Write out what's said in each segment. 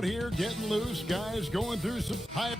out here getting loose. Guys going through some high.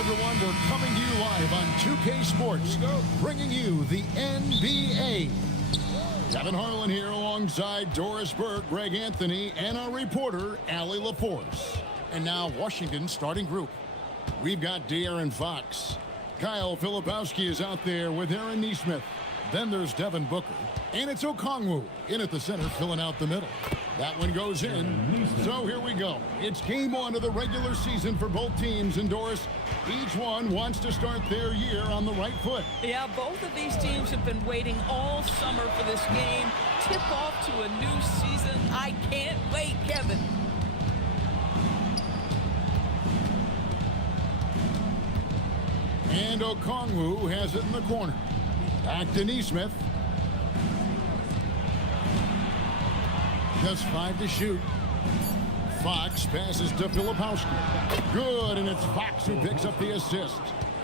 Everyone, we're coming to you live on 2K Sports, bringing you the NBA. Kevin Harlan here alongside Doris Burke, Greg Anthony, and our reporter, Allie LaForce. And now Washington's starting group. We've got De'Aaron Fox. Kyle Filipowski is out there with Aaron Nesmith. Then there's Devin Booker. And it's Okongwu in at the center, filling out the middle. That one goes in. So here we go. It's game one of the regular season for both teams. And Doris, each one wants to start their year on the right foot. Yeah, both of these teams have been waiting all summer for this game. Tip off to a new season. I can't wait, Kevin. And Okongwu has it in the corner. Back to Nesmith. Just 5 to shoot. Fox passes to Filipowski. Good, and it's Fox who picks up the assist.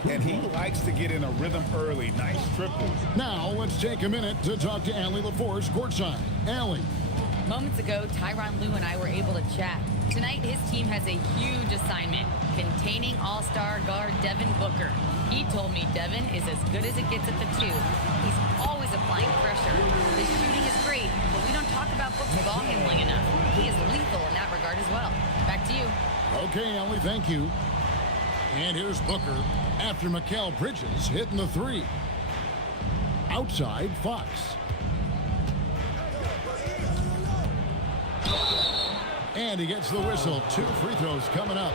And he likes to get in a rhythm early. Nice triple. Now let's take a minute to talk to Allie LaForce courtside. Allie. Moments ago, Tyronn Lue and I were able to chat. Tonight, his team has a huge assignment, containing all-star guard Devin Booker. He told me Devin is as good as it gets at the 2. He's always applying pressure. His shooting is great, but we don't talk about Book's ball handling enough. He is lethal in that regard as well. Back to you. Okay, Allie, thank you. And here's Booker after Mikal Bridges hitting the 3. Outside, Fox. And he gets the whistle. 2 free throws coming up.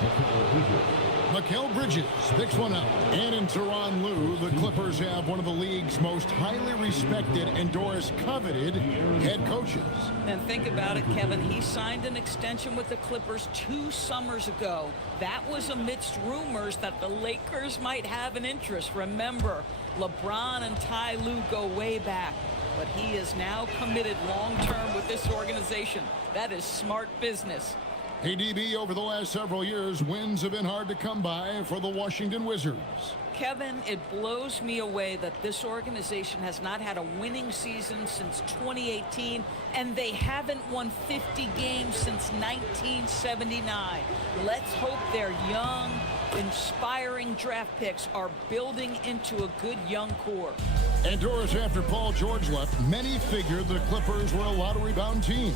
Mikal Bridges picks one up. And in Tyronn Lue, the Clippers have one of the league's most highly respected and Doris coveted head coaches. And think about it, Kevin. He signed an extension with the Clippers 2 summers ago. That was amidst rumors that the Lakers might have an interest. Remember, LeBron and Ty Lue go way back. But he is now committed long-term with this organization. That is smart business. Hey, DB, over the last several years, wins have been hard to come by for the Washington Wizards. Kevin, it blows me away that this organization has not had a winning season since 2018, and they haven't won 50 games since 1979. Let's hope their young, inspiring draft picks are building into a good young core. And Doris, after Paul George left, many figured the Clippers were a lottery-bound team.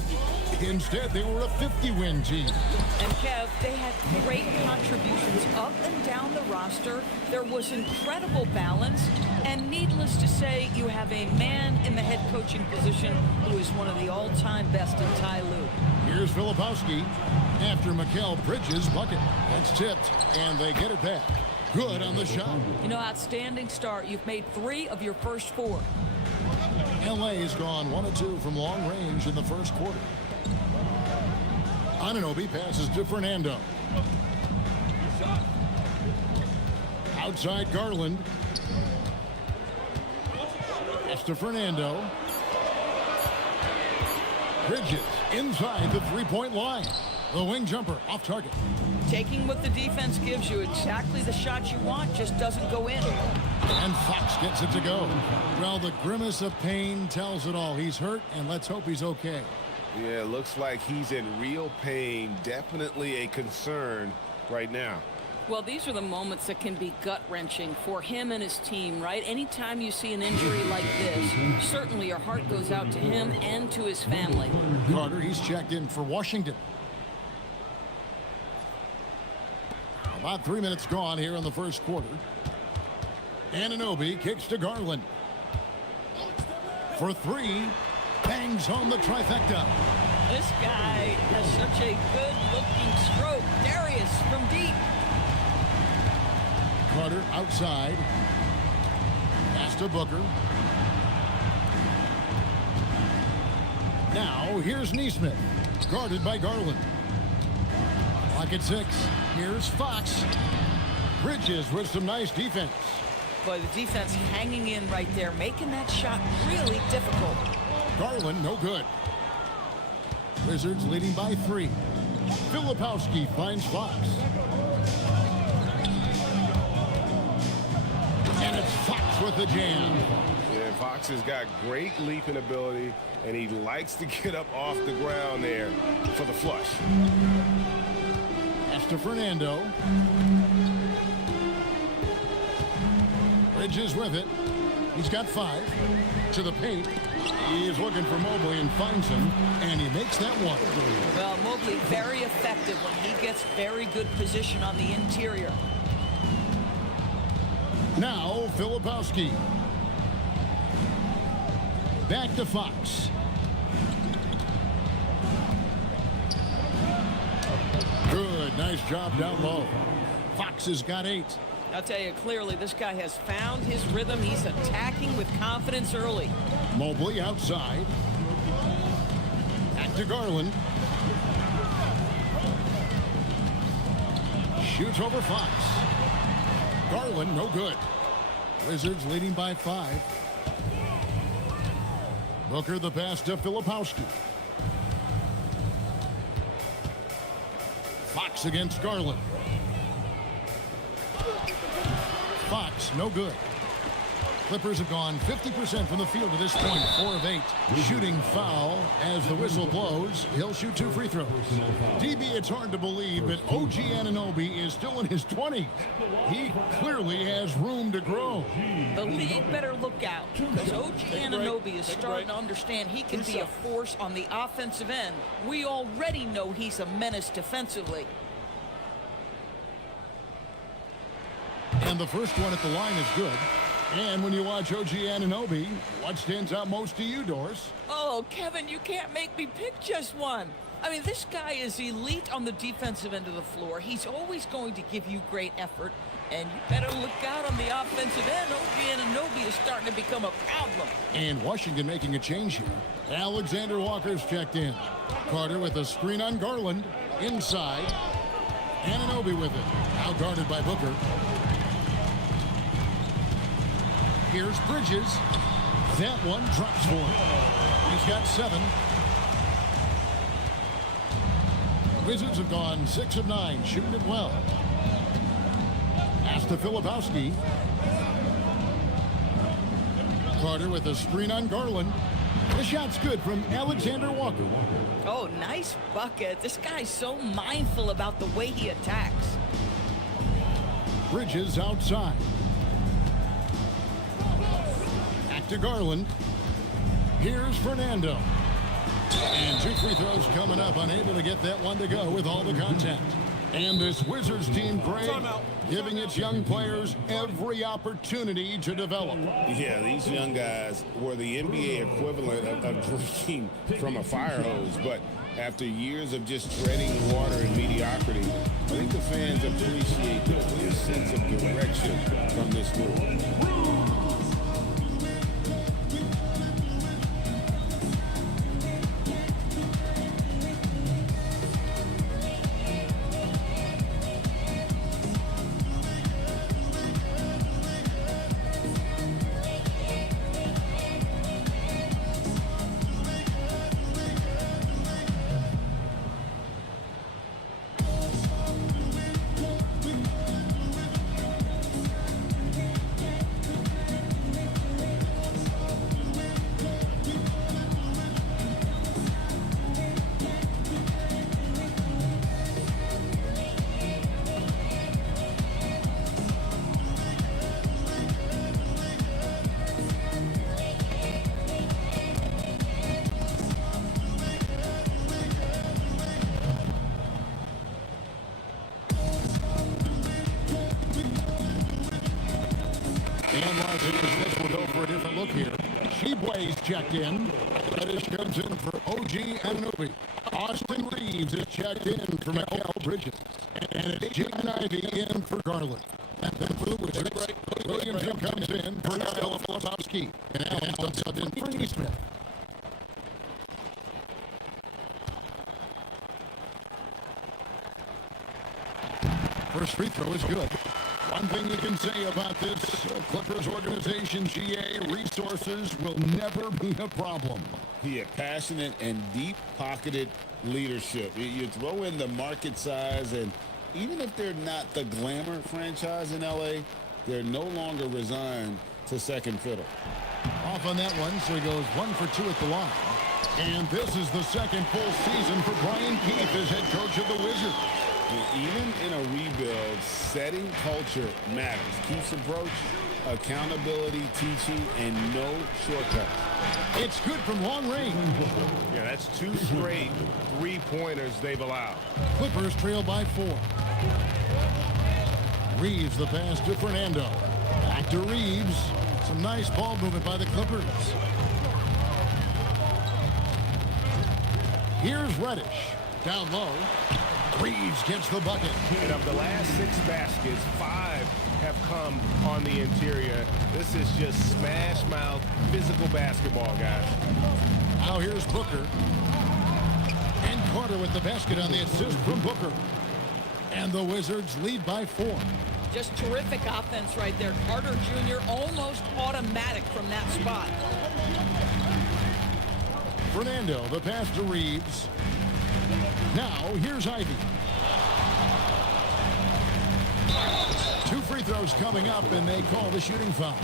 Instead, they were a 50-win team. And Kev, they had great contributions up and down the roster. There was incredible balance. And needless to say, you have a man in the head coaching position who is one of the all-time best in Ty Lue. Here's Filipowski after Mikal Bridges' bucket. That's tipped, and they get it back. Good on the shot. You know, outstanding start. You've made 3 of your first 4. LA's gone 1 of 2 from long range in the first quarter. Anunoby passes to Fernando. Outside Garland. Pass to Fernando. Bridges inside the three-point line. The wing jumper off target. Taking what the defense gives you, exactly the shot you want, just doesn't go in. And Fox gets it to go. Well, the grimace of pain tells it all. He's hurt, and let's hope he's okay. Yeah, looks like he's in real pain. Definitely a concern right now. Well, these are the moments that can be gut-wrenching for him and his team, right? Anytime you see an injury like this, certainly your heart goes out to him and to his family. Carter, he's checked in for Washington. About 3 minutes gone here in the first quarter. Anunoby kicks to Garland. For three, bangs home the trifecta. This guy has such a good-looking stroke. Darius from deep. Carter outside. Pass to Booker. Now, here's Neesmith. Guarded by Garland. Clock at 6. Here's Fox. Bridges with some nice defense. But the defense hanging in right there, making that shot really difficult. Garland, no good. Wizards leading by 3. Filipowski finds Fox. And it's Fox with the jam. Yeah, Fox has got great leaping ability, and he likes to get up off the ground there for the flush. Pass to Fernando. Bridges with it. He's got 5. To the paint. He is looking for Mobley and finds him, and he makes that one. Well, Mobley very effective when he gets very good position on the interior. Now, Filipowski. Back to Fox. Good, nice job down low. Fox has got 8. I'll tell you clearly, this guy has found his rhythm. He's attacking with confidence early. Mobley outside. Back to Garland. Shoots over Fox. Garland, no good. Wizards leading by 5. Booker the pass to Filipowski. Fox against Garland. Fox, no good. Clippers have gone 50% from the field to this point, 4 of 8. Shooting foul as the whistle blows. He'll shoot 2 free throws. DB, it's hard to believe, but OG Anunoby is still in his 20s. He clearly has room to grow. The league better look out, because OG Anunoby is starting to understand he can be a force on the offensive end. We already know he's a menace defensively. And the first one at the line is good. And when you watch OG Anunoby, what stands out most to you, Doris? Oh, Kevin, you can't make me pick just one. I mean, this guy is elite on the defensive end of the floor. He's always going to give you great effort. And you better look out on the offensive end. OG Anunoby is starting to become a problem. And Washington making a change here. Alexander Walker's checked in. Carter with a screen on Garland. Inside. Anunoby with it. Now guarded by Booker. Here's Bridges. That one drops for him. He's got 7. Wizards have gone 6 of 9, shooting it well. Pass to Filipowski. Carter with a screen on Garland. The shot's good from Alexander Walker. Oh, nice bucket. This guy's so mindful about the way he attacks. Bridges outside. To Garland. Here's Fernando. And 2 free throws coming up. Unable to get that one to go with all the contact. And this Wizards team, Greg, giving its young players every opportunity to develop. Yeah, these young guys were the NBA equivalent of drinking from a fire hose. But after years of just treading water and mediocrity, I think the fans appreciate the clear sense of direction from this move. As this will go for a different look here. Sheboy's checked in. Reddish comes in for OG Anunoby. Austin Reeves is checked in for Miguel Bridges. And it's Jaden Ivey in for Garland. And then for the Wizards, Williamson comes in for Stella Filipowski. And Allen subbed in for Neesmith. First free throw is good. One thing you can say about this Clippers organization, GA, resources will never be a problem. He had passionate and deep-pocketed leadership. You throw in the market size, and even if they're not the glamour franchise in L.A., they're no longer resigned to second fiddle. Off on that one, so he goes 1 for 2 at the line. And this is the second full season for Brian Keefe as head coach of the Wizards. Even in a rebuild, setting culture matters. Keeps approach, accountability, teaching, and no shortcuts. It's good from long range. Yeah, that's 2 straight three-pointers they've allowed. Clippers trail by 4. Reeves the pass to Fernando. Back to Reeves. Some nice ball movement by the Clippers. Here's Reddish. Down low. Reeves gets the bucket. And of the last 6 baskets, 5 have come on the interior. This is just smash mouth physical basketball, guys. Now here's Booker. And Carter with the basket on the assist from Booker. And the Wizards lead by 4. Just terrific offense right there. Carter Jr. almost automatic from that spot. Fernando, the pass to Reeves. Now, here's Ivey. 2 free throws coming up, and they call the shooting foul.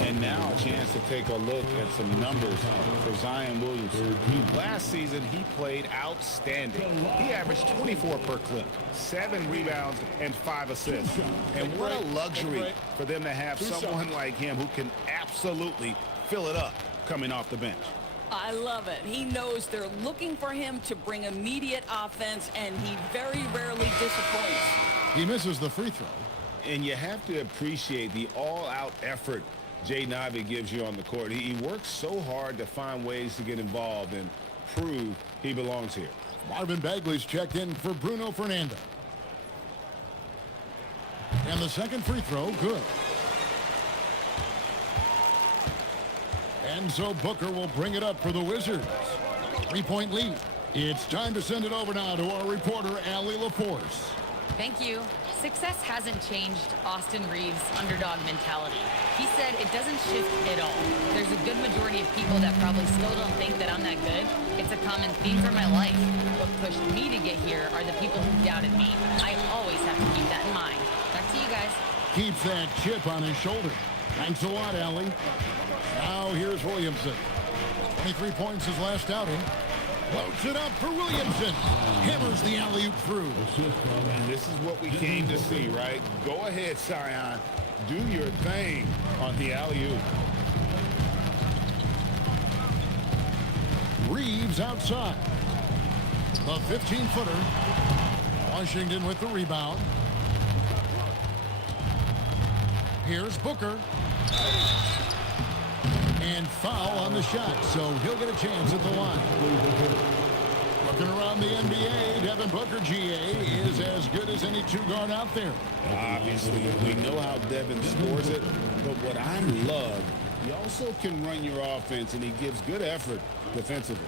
And now a chance to take a look at some numbers for Zion Williamson. Last season, he played outstanding. He averaged 24 per clip, 7 rebounds, and 5 assists. And what a luxury for them to have someone like him who can absolutely fill it up coming off the bench. I love it. He knows they're looking for him to bring immediate offense, and he very rarely disappoints. He misses the free throw. And you have to appreciate the all-out effort Jaden Ivey gives you on the court. He works so hard to find ways to get involved and prove he belongs here. Marvin Bagley's checked in for Bruno Fernando. And the second free throw, good. And so Booker will bring it up for the Wizards. 3-point lead. It's time to send it over now to our reporter, Allie LaForce. Thank you. Success hasn't changed Austin Reeves' underdog mentality. He said it doesn't shift at all. There's a good majority of people that probably still don't think that I'm that good. It's a common theme for my life. What pushed me to get here are the people who doubted me. I always have to keep that in mind. Back to you guys. Keeps that chip on his shoulder. Thanks a lot, Allie. Now here's Williamson. 23 points his last outing. Floats it up for Williamson. Hammers the alley-oop through. And this is what we came to see, right? Go ahead, Zion. Do your thing on the alley-oop. Reeves outside. The 15-footer. Washington with the rebound. Here's Booker. And foul on the shot, so he'll get a chance at the line. Looking around the NBA, Devin Booker, GA, is as good as any 2-guard out there. Obviously, we know how Devin scores it, but what I love, he also can run your offense, and he gives good effort defensively.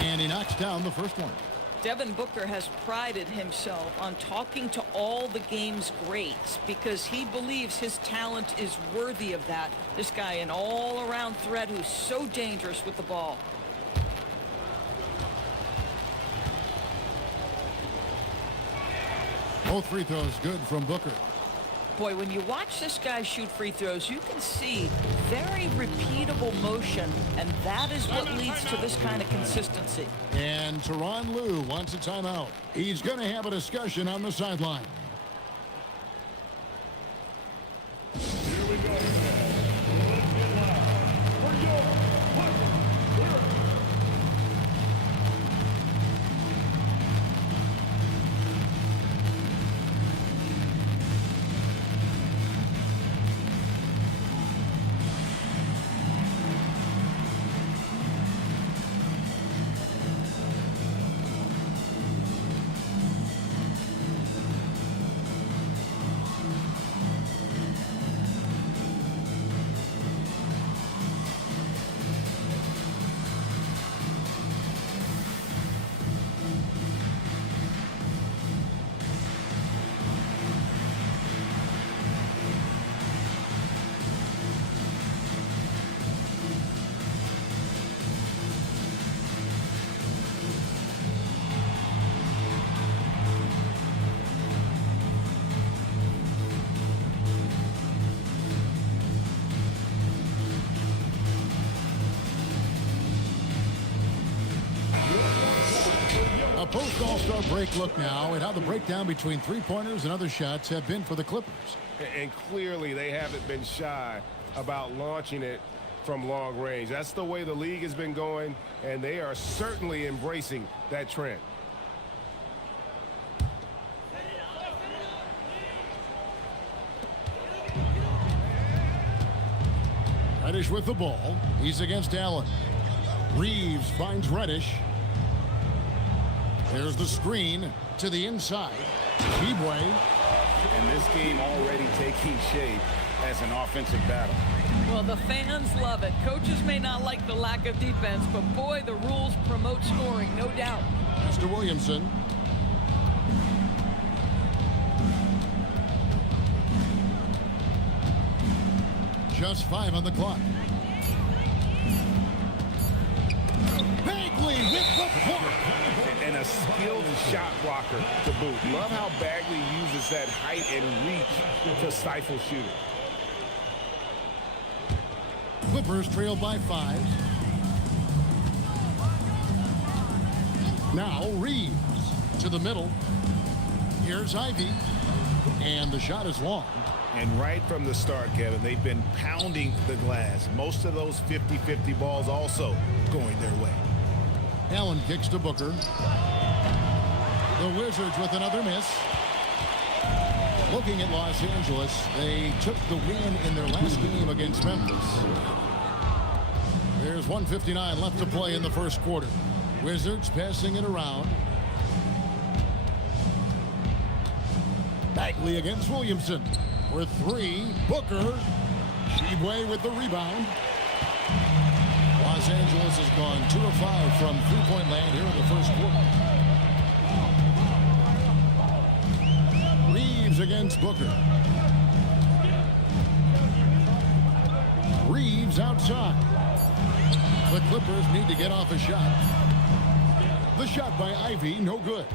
And he knocks down the first one. Devin Booker has prided himself on talking to all the game's greats because he believes his talent is worthy of that. This guy, an all-around threat who's so dangerous with the ball. Both free throws good from Booker. Boy, when you watch this guy shoot free throws, you can see very repeatable motion, and that is what leads to this kind of consistency. And Tyronn Lue wants a timeout. He's going to have a discussion on the sideline. Here we go. Let's get loud. For your Post-All-Star break look now at how the breakdown between three-pointers and other shots have been for the Clippers. And clearly they haven't been shy about launching it from long range. That's the way the league has been going, and they are certainly embracing that trend. Reddish with the ball. He's against Allen. Reeves finds Reddish. There's the screen to the inside. Speedway. And this game already taking shape as an offensive battle. Well, the fans love it. Coaches may not like the lack of defense, but boy, the rules promote scoring, no doubt. Mr. Williamson. Just 5 on the clock. Bagley with the block. And a skilled shot blocker to boot. Love how Bagley uses that height and reach to stifle shooters. Clippers trail by 5. Now Reeves to the middle. Here's Ivy. And the shot is long. And right from the start, Kevin, they've been pounding the glass. Most of those 50-50 balls also going their way. Allen kicks to Booker. The Wizards with another miss. Looking at Los Angeles, they took the win in their last game against Memphis. There's 1:59 left to play in the first quarter. Wizards passing it around. Bagley against Williamson. For 3, Booker. Speedway with the rebound. Los Angeles has gone 2 of 5 from three-point land here in the first quarter. Reeves against Booker. Reeves outside. The Clippers need to get off a shot. The shot by Ivy, no good.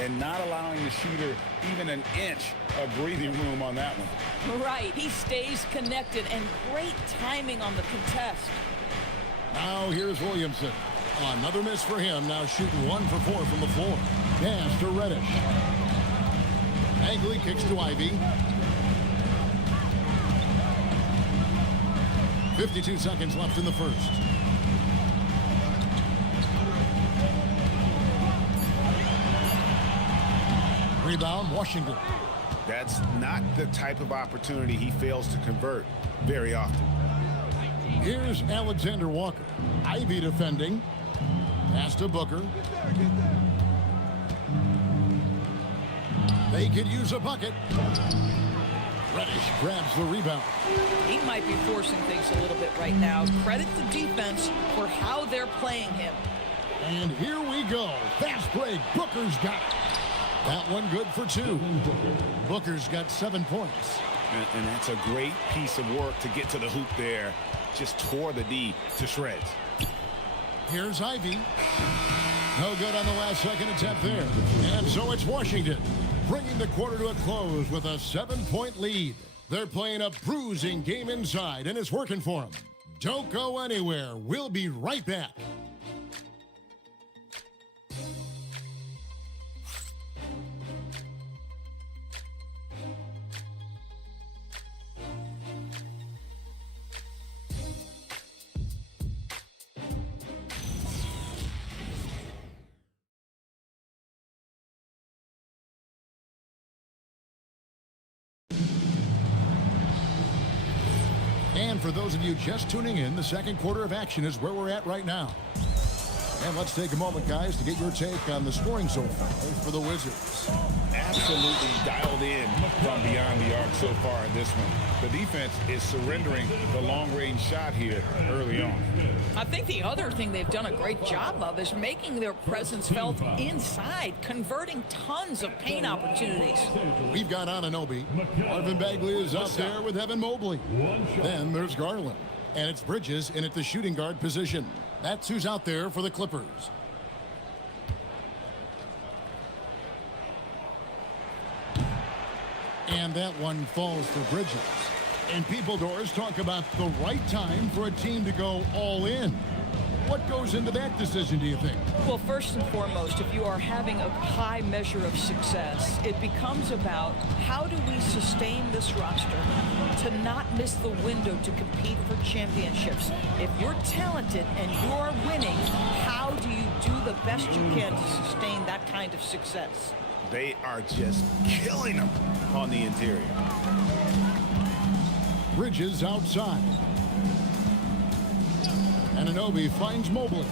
And not allowing the shooter even an inch of breathing room on that one. Right, he stays connected, and great timing on the contest. Now here's Williamson. Another miss for him. Now shooting 1 for 4 from the floor. Pass to Reddish. Bagley kicks to Ivy. 52 seconds left in the first. Rebound, Washington. That's not the type of opportunity he fails to convert very often. Here's Alexander Walker. Ivy defending. Pass to Booker. They could use a bucket. Reddish grabs the rebound. He might be forcing things a little bit right now. Credit the defense for how they're playing him. And here we go. Fast break. Booker's got it. That one good for 2. Booker's got 7 points. And that's a great piece of work to get to the hoop there. Just tore the D to shreds. Here's Ivy. No good on the last second attempt there. And so it's Washington, bringing the quarter to a close with a 7-point lead. They're playing a bruising game inside, and it's working for them. Don't go anywhere. We'll be right back. And for those of you just tuning in, the second quarter of action is where we're at right now. And let's take a moment, guys, to get your take on the scoring so far for the Wizards. Absolutely dialed in from beyond the arc so far in this one. The defense is surrendering the long-range shot here early on. I think the other thing they've done a great job of is making their presence felt inside, converting tons of paint opportunities. We've got Anunoby. Marvin Bagley is up there with Evan Mobley. Then there's Garland. And it's Bridges in at the shooting guard position. That's who's out there for the Clippers. And that one falls for Bridges. And people, Doris, talk about the right time for a team to go all in. What goes into that decision, do you think? Well, first and foremost, if you are having a high measure of success, it becomes about how do we sustain this roster to not miss the window to compete for championships. If you're talented and you're winning, how do you do the best you can to sustain that kind of success? They are just killing them on the interior. Bridges outside. Anunoby finds Mobley.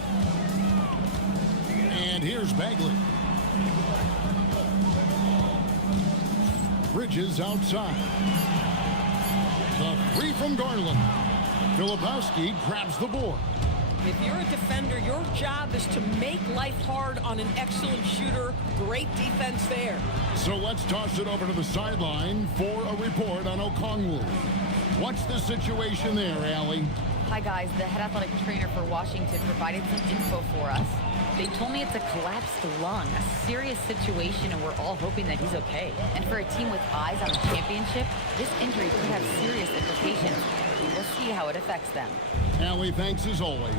And here's Bagley. Bridges outside. The three from Garland. Filipowski grabs the board. If you're a defender, your job is to make life hard on an excellent shooter. Great defense there. So let's toss it over to the sideline for a report on Okongwu. What's the situation there, Allie? Hi, guys. The head athletic trainer for Washington provided some info for us. They told me it's a collapsed lung, a serious situation, and we're all hoping that he's okay. And for a team with eyes on the championship, this injury could have serious implications. We'll see how it affects them. Allie, thanks as always.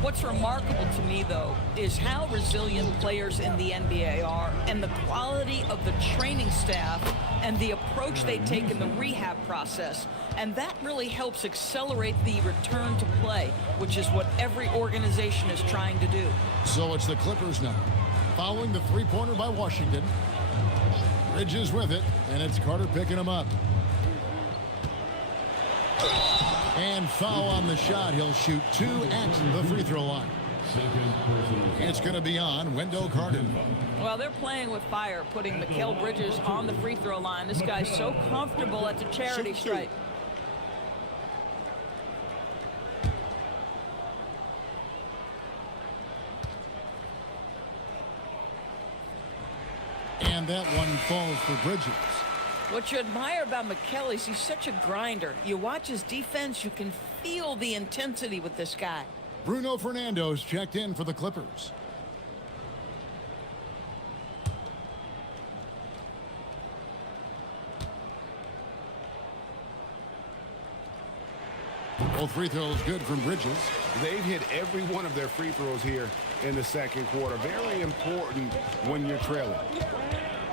What's remarkable to me, though, is how resilient players in the NBA are and the quality of the training staff and the approach they take in the rehab process. And that really helps accelerate the return to play, which is what every organization is trying to do. So it's the Clippers now. Following the three-pointer by Washington. Bridges with it, and it's Carter picking him up. And foul on the shot. He'll shoot 2 at the free throw line. It's going to be on Wendell Carter. Well, they're playing with fire, putting Mikal Bridges on the free throw line. This guy's so comfortable at the charity stripe. And that one falls for Bridges. What you admire about Mikal is he's such a grinder. You watch his defense, you can feel the intensity with this guy. Bruno Fernando's checked in for the Clippers. Both free throws good from Bridges. They've hit every one of their free throws here in the second quarter. Very important when you're trailing.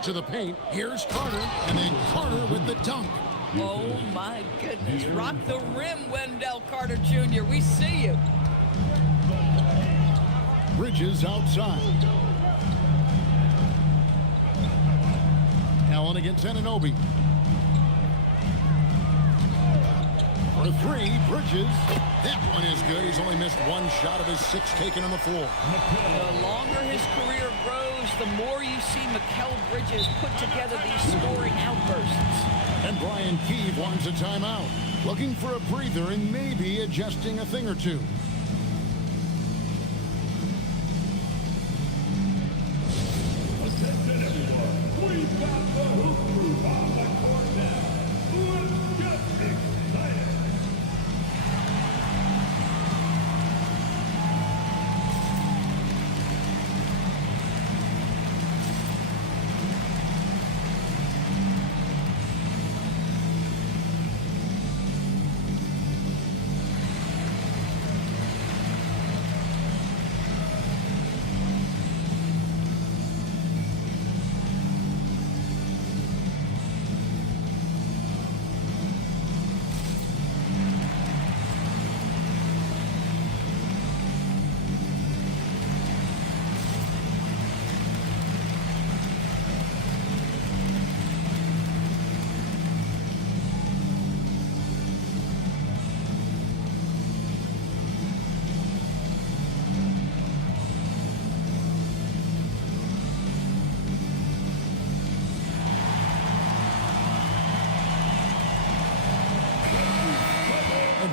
To the paint, here's Carter, and then Carter with the dunk. Oh my goodness, rock the rim, Wendell Carter Jr. We see you. Bridges outside. Allen against Anunoby. For 3, Bridges. That one is good. He's only missed 1 shot of his 6 taken on the floor. The longer his career grows, the more you see Mikal Bridges put together these scoring outbursts. And Brian Keefe wants a timeout. Looking for a breather and maybe adjusting a thing or two. Attention everyone, we've got the hoop crew on the court now. Let's get excited.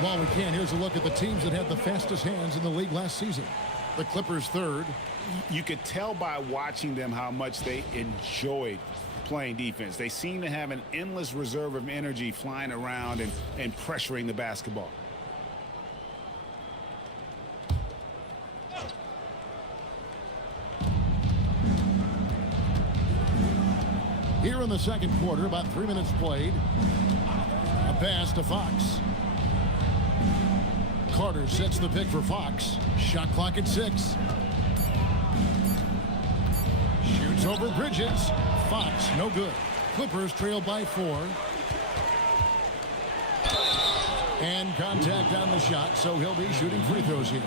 While we can, here's a look at the teams that had the fastest hands in the league last season. The Clippers third. You could tell by watching them how much they enjoyed playing defense. They seem to have an endless reserve of energy flying around and pressuring the basketball. Here in the second quarter, about 3 minutes played. A pass to Fox. Carter sets the pick for Fox. Shot clock at 6. Shoots over Bridges. Fox, no good. Clippers trail by 4. And contact on the shot, so he'll be shooting free throws here.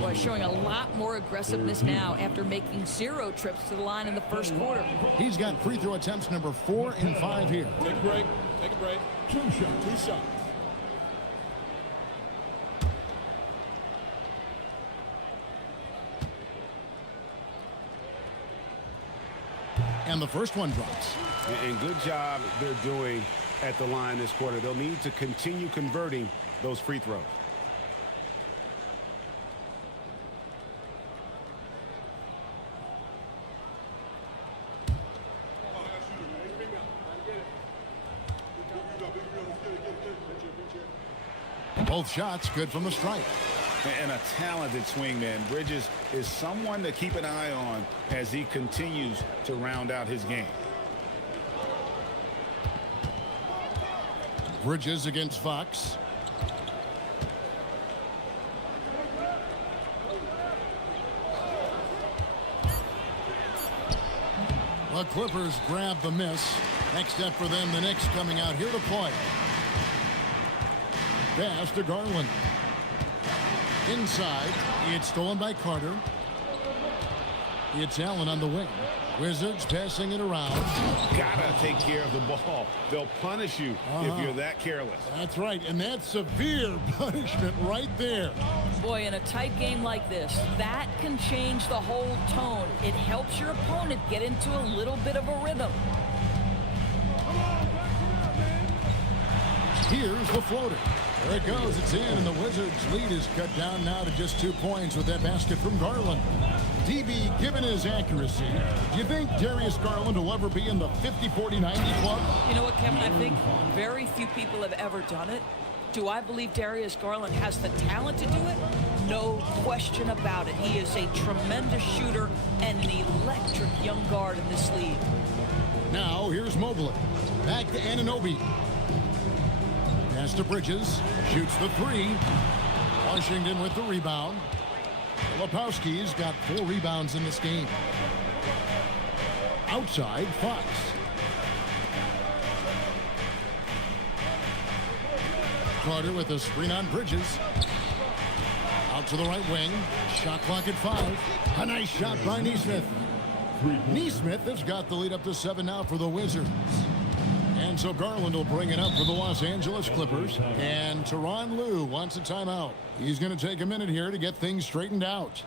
Boy, showing a lot more aggressiveness now after making 0 trips to the line in the first quarter. He's got free throw attempts number 4 and 5 here. Take a break. Take a break. 2 shots. 2 shots. And the first one drops. And good job they're doing at the line this quarter. They'll need to continue converting those free throws. Both shots good from the stripe. And a talented swingman. Bridges is someone to keep an eye on as he continues to round out his game. Bridges against Fox. The Clippers grab the miss. Next step for them, the Knicks coming out here to play. Pass to Garland. Inside, it's stolen by Carter. It's Allen on the wing. Wizards passing it around. Gotta take care of the ball. They'll punish you if you're that careless. That's right, and that's severe punishment right there. Boy, in a tight game like this, that can change the whole tone. It helps your opponent get into a little bit of a rhythm. Here's the floater. There it goes. It's in, and the Wizards' lead is cut down now to just 2 points with that basket from Garland. DB, given his accuracy, do you think Darius Garland will ever be in the 50, 40, 90 club? You know what, Kevin? I think very few people have ever done it. Do I believe Darius Garland has the talent to do it? No question about it. He is a tremendous shooter and an electric young guard in this league. Now, here's Mobley. Back to Anunoby. Pass to Bridges. Shoots the 3. Washington with the rebound. Lepowski's got 4 rebounds in this game. Outside, Fox. Carter with a screen on Bridges. Out to the right wing. Shot clock at 5. A nice shot by Nesmith. Nesmith has got the lead up to 7 now for the Wizards. And so Garland will bring it up for the Los Angeles Clippers. And Tyronn Lue wants a timeout. He's going to take a minute here to get things straightened out.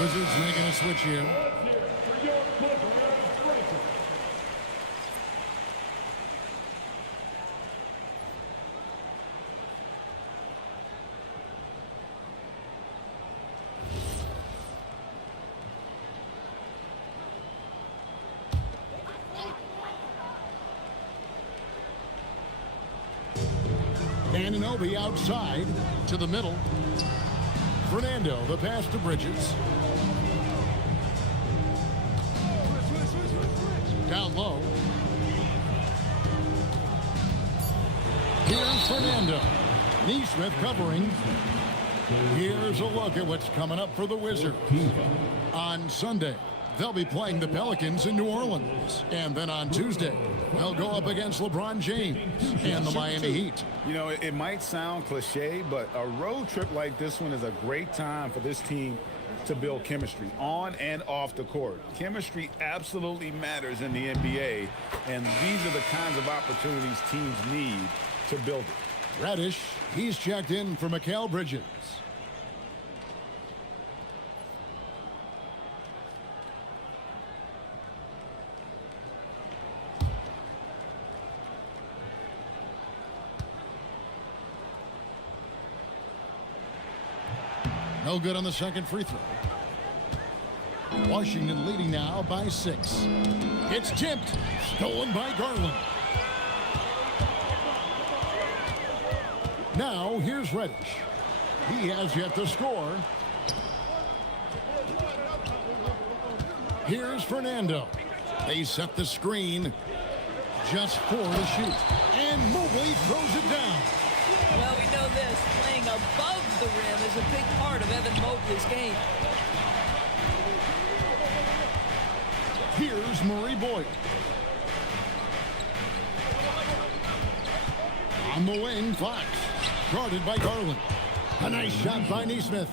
Wizards making a switch here. Anunoby outside to the middle. Fernando, the pass to Bridges. Down low. Here's Fernando. Nesmith covering. Here's a look at what's coming up for the Wizards. On Sunday, they'll be playing the Pelicans in New Orleans. And then on Tuesday, they'll go up against LeBron James and the Miami Heat. You know, it might sound cliche, but a road trip like this one is a great time for this team to build chemistry on and off the court. Chemistry absolutely matters in the NBA, and these are the kinds of opportunities teams need to build it. Reddish, he's checked in for Mikal Bridges. No good on the second free throw. Washington leading now by 6. It's tipped. Stolen by Garland. Now here's Reddish. He has yet to score. Here's Fernando. They set the screen just for the shoot. And Mobley throws it down. Well, we know this. Playing above the rim is a big part of Evan Mobley's game. Here's Murray Boyle. On the wing, Fox. Guarded by Garland. A nice shot by Neesmith.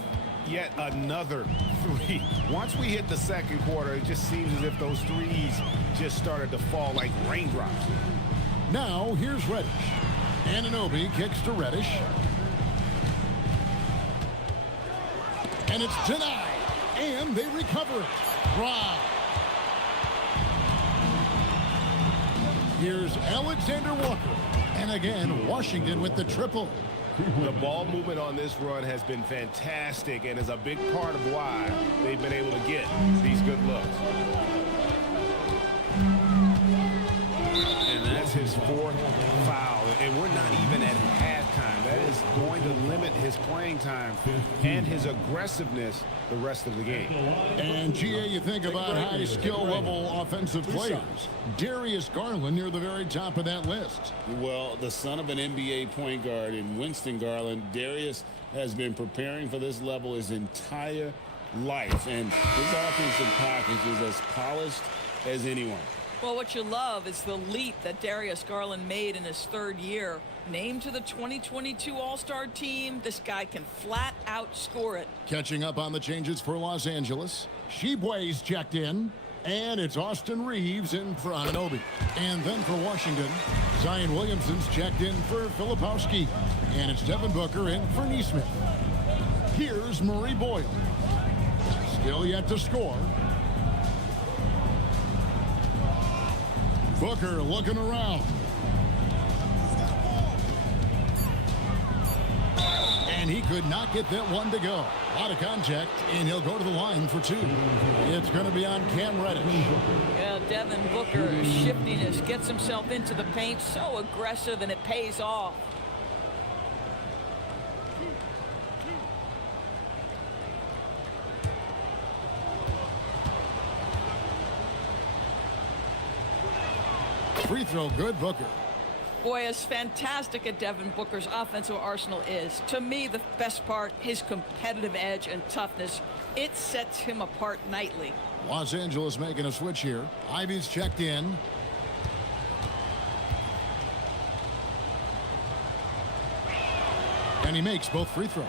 Yet another three. Once we hit the second quarter, it just seems as if those threes just started to fall like raindrops. Now, here's Reddish. Anunoby kicks to Reddish. And it's denied. And they recover it. Wow. Here's Alexander Walker. And again, Washington with the triple. The ball movement on this run has been fantastic and is a big part of why they've been able to get these good looks. And that's his 4th foul. And we're not even at halftime. That is going to limit his playing time and his aggressiveness the rest of the game. And, GA, you think about high skill level offensive players. Darius Garland near the very top of that list. Well, the son of an NBA point guard in Winston Garland, Darius has been preparing for this level his entire life. And his offensive package is as polished as anyone. Well, what you love is the leap that Darius Garland made in his 3rd year. Named to the 2022 All-Star team, this guy can flat out score it. Catching up on the changes for Los Angeles. Sheboy's checked in. And it's Austin Reeves in for Anunoby. And then for Washington, Zion Williamson's checked in for Filipowski. And it's Devin Booker in for Neesmith. Here's Murray Boyle. Still yet to score. Booker looking around. And he could not get that one to go. A lot of contact, and he'll go to the line for 2. It's going to be on Cam Reddish. Yeah, Devin Booker, shiftiness, gets himself into the paint, so aggressive, and it pays off. Free throw good, Booker. Boy, as fantastic as Devin Booker's offensive arsenal is, to me, the best part, his competitive edge and toughness, it sets him apart nightly. Los Angeles making a switch here. Ivy's checked in. And he makes both free throws.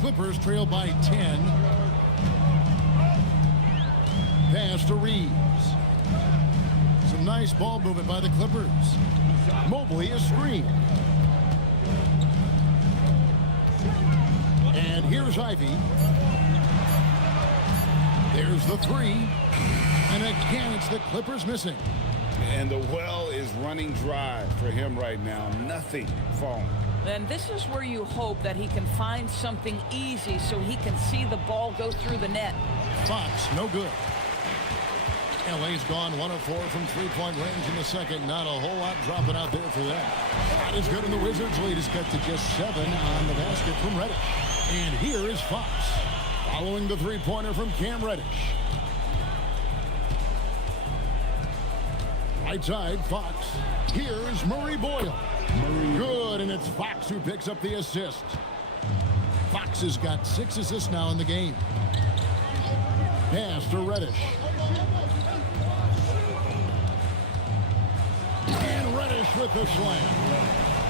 Clippers trail by 10. Pass to Reeves. Some nice ball movement by the Clippers. Mobley a screen. And here's Ivy. There's the 3. And again, it's the Clippers missing. And the well is running dry for him right now. Nothing falling. And this is where you hope that he can find something easy so he can see the ball go through the net. Fox, no good. LA's gone 1 of 4 from three-point range in the second. Not a whole lot dropping out there for that. That is good, and the Wizards' lead is cut to just 7 on the basket from Reddish. And here is Fox, following the three-pointer from Cam Reddish. Right side, Fox. Here's Murray Boyle. Good, and it's Fox who picks up the assist. Fox has got 6 assists now in the game. Pass to Reddish. And Reddish with the slam.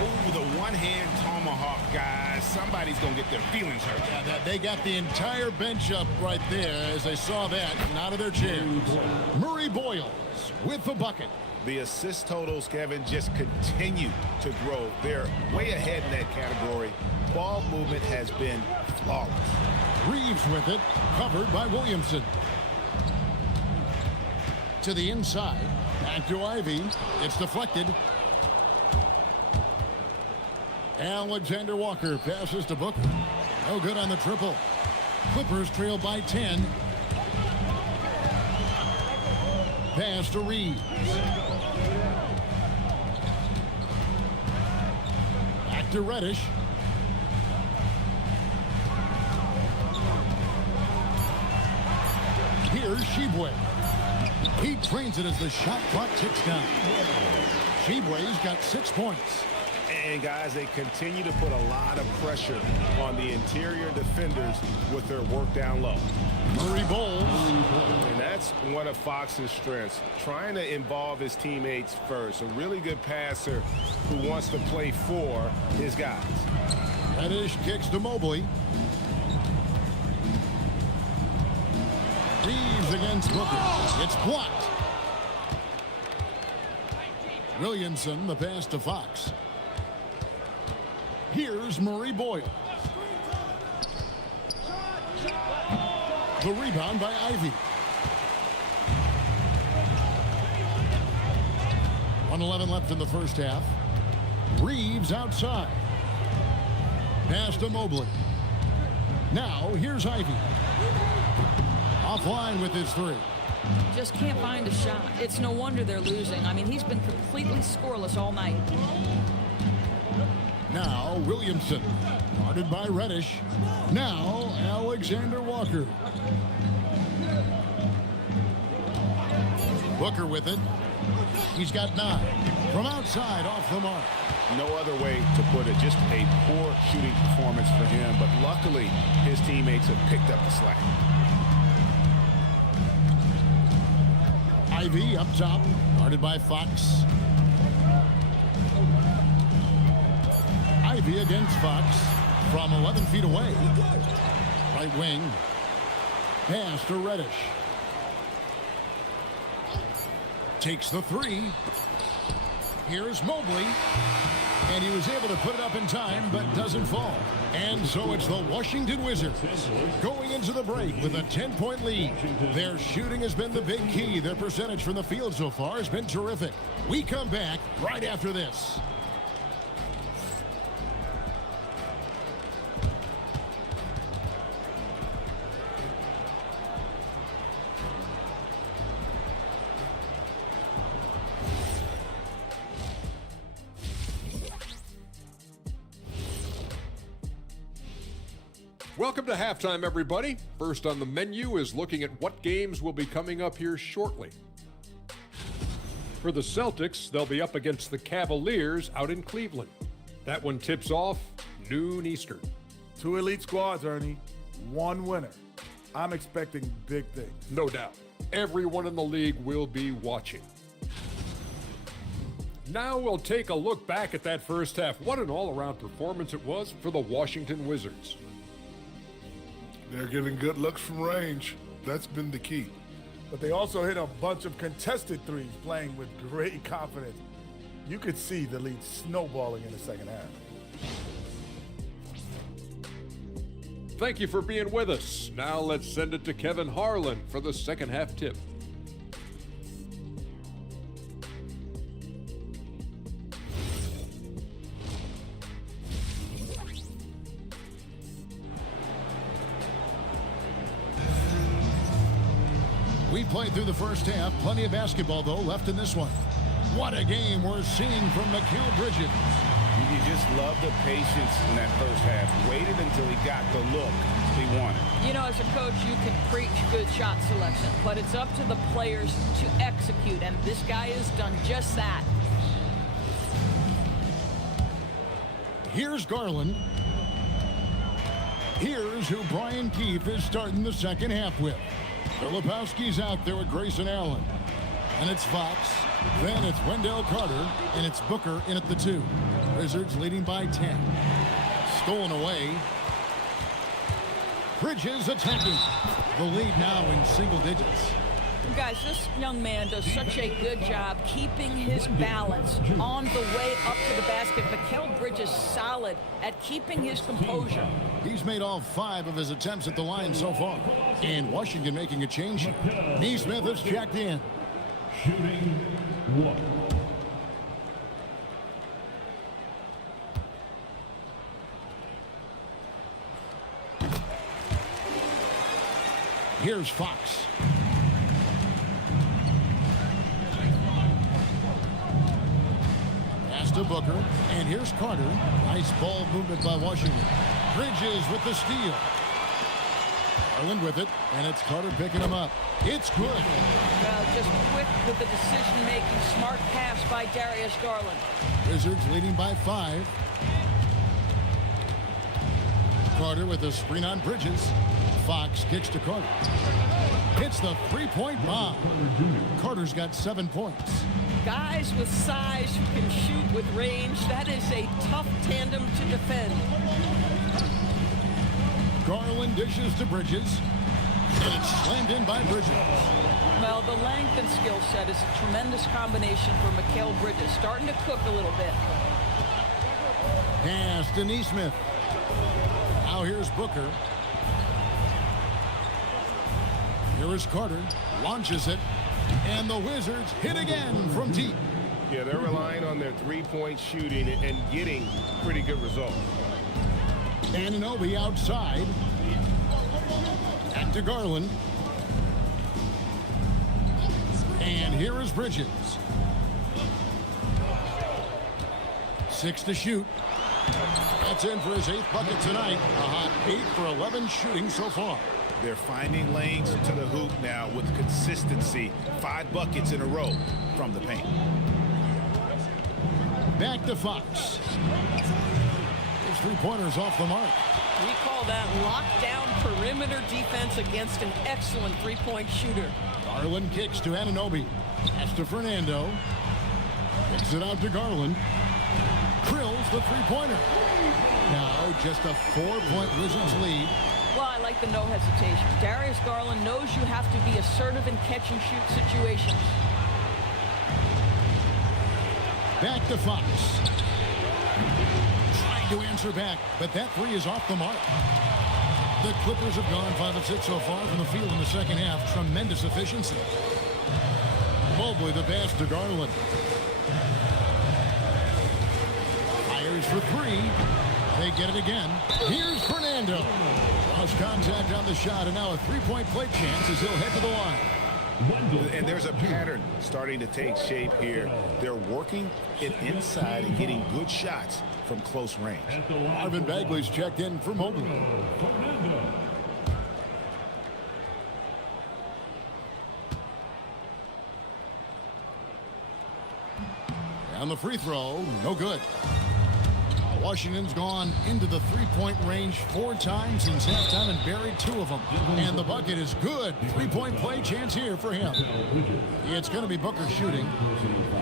Oh, the one-hand tomahawk, guys. Somebody's going to get their feelings hurt. Yeah, they got the entire bench up right there as they saw that and out of their chairs. Murray Boyles with the bucket. The assist totals, Kevin, just continue to grow. They're way ahead in that category. Ball movement has been flawless. Reeves with it, covered by Williamson. To the inside, back to Ivy. It's deflected. Alexander Walker passes to Booker. No good on the triple. Clippers trail by 10. Pass to Reeves. Back to Reddish. Here's Shibwe. He trains it as the shot clock ticks down. Shibwe's got 6 points. And, guys, they continue to put a lot of pressure on the interior defenders with their work down low. Murray Bowles. And that's one of Fox's strengths, trying to involve his teammates first. A really good passer who wants to play for his guys. Reddish kicks to Mobley. Reeves against Booker. It's blocked. Williamson, the pass to Fox. Here's Murray Boyles. The rebound by Ivy. 1:11 left in the first half. Reeves outside. Pass to Mobley. Now here's Ivy. Offline with his 3. Just can't find a shot. It's no wonder they're losing. I mean, he's been completely scoreless all night. Now Williamson, guarded by Reddish. Now Alexander Walker. Booker with it. He's got 9. From outside, off the mark. No other way to put it, just a poor shooting performance for him, but luckily his teammates have picked up the slack. Ivy up top, guarded by Fox. Ivy against Fox from 11 feet away. Right wing. Pass to Reddish. Takes the 3. Here's Mobley. And he was able to put it up in time, but doesn't fall. And so it's the Washington Wizards going into the break with a 10-point lead. Their shooting has been the big key. Their percentage from the field so far has been terrific. We come back right after this. Welcome to halftime, everybody. First on the menu is looking at what games will be coming up here shortly. For the Celtics, they'll be up against the Cavaliers out in Cleveland. That one tips off noon Eastern. 2 elite squads, Ernie. 1 winner. I'm expecting big things. No doubt. Everyone in the league will be watching. Now we'll take a look back at that first half. What an all-around performance it was for the Washington Wizards. They're getting good looks from range. That's been the key. But they also hit a bunch of contested threes, playing with great confidence. You could see the lead snowballing in the second half. Thank you for being with us. Now let's send it to Kevin Harlan for the second half tip. We played through the first half. Plenty of basketball, though, left in this one. What a game we're seeing from Mikal Bridges. You just love the patience in that first half. Waited until he got the look he wanted. You know, as a coach, you can preach good shot selection, but it's up to the players to execute, and this guy has done just that. Here's Garland. Here's who Brian Keefe is starting the second half with. Filipowski's out there with Grayson Allen. And it's Fox. Then it's Wendell Carter. And it's Booker in at the 2. Wizards leading by 10. Stolen away. Bridges attacking. The lead now in single digits. Guys, this young man does such a good job keeping his balance on the way up to the basket. Mikal Bridges solid at keeping his composure. He's made all 5 of his attempts at the line so far. And Washington making a change here. Neesmith is checked in. Shooting 1. Here's Fox. Pass to Booker. And here's Carter. Nice ball movement by Washington. Bridges with the steal. Garland with it. And it's Carter picking him up. It's good. Well, just quick with the decision-making. Smart pass by Darius Garland. Wizards leading by 5. Carter with a screen on Bridges. Fox kicks to Carter. Hits the three-point bomb. Carter's got 7 points. Guys with size who can shoot with range, that is a tough tandem to defend. Garland dishes to Bridges. And it's slammed in by Bridges. Well, the length and skill set is a tremendous combination for Mikal Bridges. Starting to cook a little bit. Pass to Neesmith. Now here's Booker. Here is Carter. Launches it. And the Wizards hit again from deep. Yeah, they're relying on their three-point shooting and getting pretty good results. Anunoby outside. Back to Garland. And here is Bridges. 6 to shoot. That's in for his 8th bucket tonight. A hot 8 for 11 shooting so far. They're finding lanes to the hoop now with consistency. 5 buckets in a row from the paint. Back to Fox. His 3-pointers off the mark. We call that lockdown perimeter defense against an excellent 3-point shooter. Garland kicks to Anunoby. Pass to Fernando. Kicks it out to Garland. Drills the 3-pointer. Now just a 4-point Wizards lead. Well, I like the no hesitation. Darius Garland knows you have to be assertive in catch-and-shoot situations. Back to Fox. Trying to answer back, but that 3 is off the mark. The Clippers have gone 5 of 6 so far from the field in the second half. Tremendous efficiency. Mobley the pass to Garland. Fires for 3. They get it again. Here's Fernando. Lost contact on the shot, and now a 3-point play chance as he'll head to the line. And there's a pattern starting to take shape here. They're working it inside and getting good shots from close range. Marvin Bagley's checked in for Mobley. And the free throw, no good. Washington's gone into the 3-point range 4 times since halftime and buried 2 of them. And the bucket is good. 3-point play chance here for him. It's going to be Booker shooting.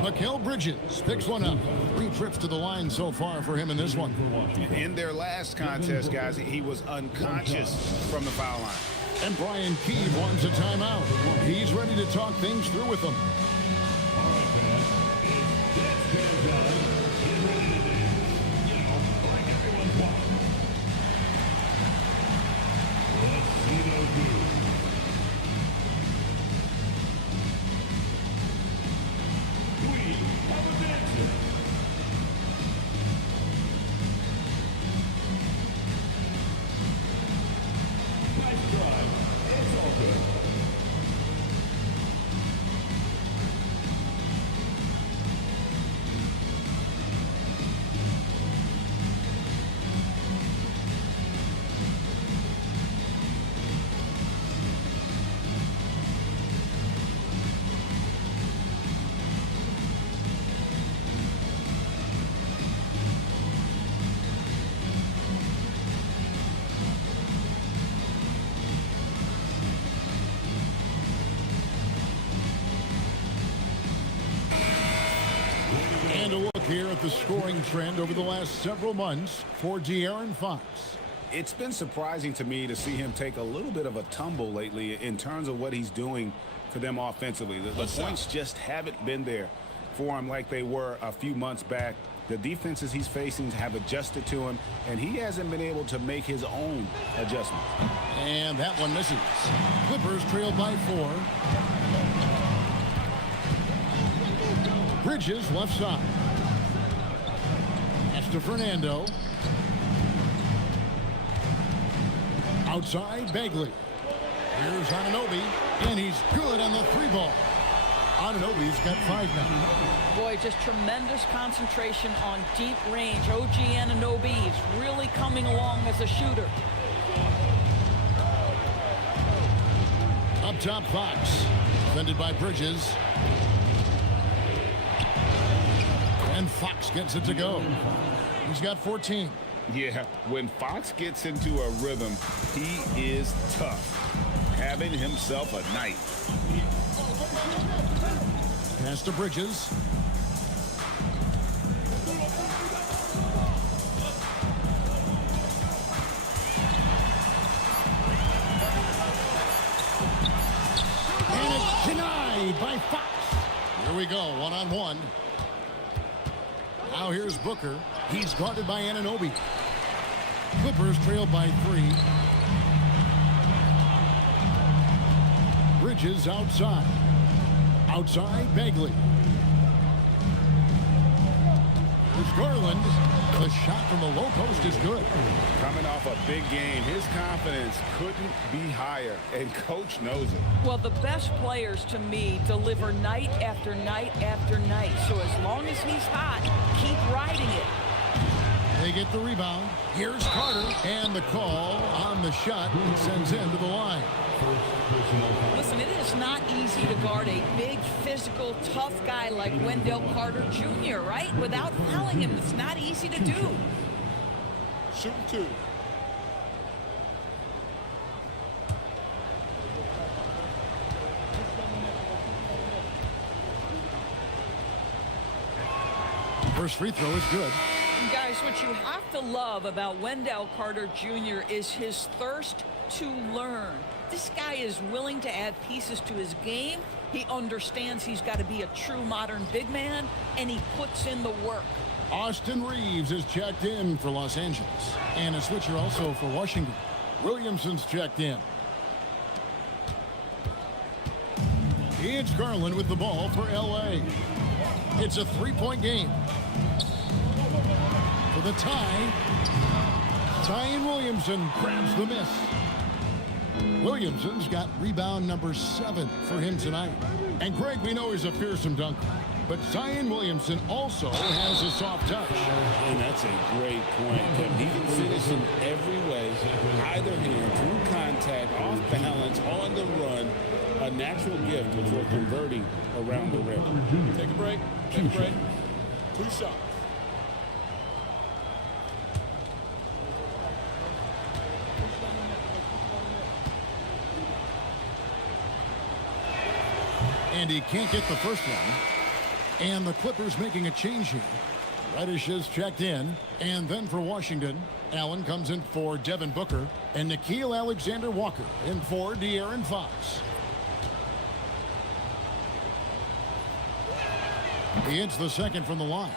Mikal Bridges picks one up. 3 trips to the line so far for him in this one. In their last contest, guys, he was unconscious from the foul line. And Brian Keefe wants a timeout. He's ready to talk things through with them. with the scoring trend over the last several months for De'Aaron Fox? It's been surprising to me to see him take a little bit of a tumble lately in terms of what he's doing for them offensively. The points just haven't been there for him like they were a few months back. The defenses he's facing have adjusted to him, and he hasn't been able to make his own adjustments. And that one misses. Clippers trail by 4. Bridges left side. That's to Fernando. Outside, Bagley. Here's Anunoby, and he's good on the 3-ball. Anunoby's got 5 now. Boy, just tremendous concentration on deep range. OG Anunoby, he's really coming along as a shooter. Up top, Fox. Defended by Bridges. And Fox gets it to go. He's got 14. Yeah, when Fox gets into a rhythm, he is tough. Having himself a night. Pass to Bridges. And it's denied by Fox. Here we go, one-on-one. Now here's Booker. He's guarded by Anunoby. Clippers trail by 3. Bridges outside. Outside, Bagley. There's Garland. The shot from the low post is good. Coming off a big game, his confidence couldn't be higher, and coach knows it. Well, the best players to me deliver night after night after night. So as long as he's hot, keep riding it. They get the rebound. Here's Carter, and the call on the shot sends him to the line. Listen, it is not easy to guard a big, physical, tough guy like Wendell Carter Jr., right? Without fouling him, it's not easy to do. Shooting 2. First free throw is good. And guys, what you have to love about Wendell Carter Jr. is his thirst to learn. This guy is willing to add pieces to his game. He understands he's got to be a true modern big man, and he puts in the work. Austin Reeves is checked in for Los Angeles. And a switcher also for Washington. Williamson's checked in. It's Garland with the ball for L.A. It's a 3-point game. For the tie, Zion Williamson grabs the miss. Williamson's got rebound number 7 for him tonight. And Greg, we know he's a fearsome dunker, but Zion Williamson also has a soft touch. And that's a great point. He can finish in every way, either hand, through contact, off balance, on the run. A natural gift before converting around the rim. Take a break. Take a break. 2 shots. And he can't get the first one. And the Clippers making a change here. Reddish is checked in. And then for Washington, Allen comes in for Devin Booker. And Nickeil Alexander-Walker in for De'Aaron Fox. He hits the second from the line.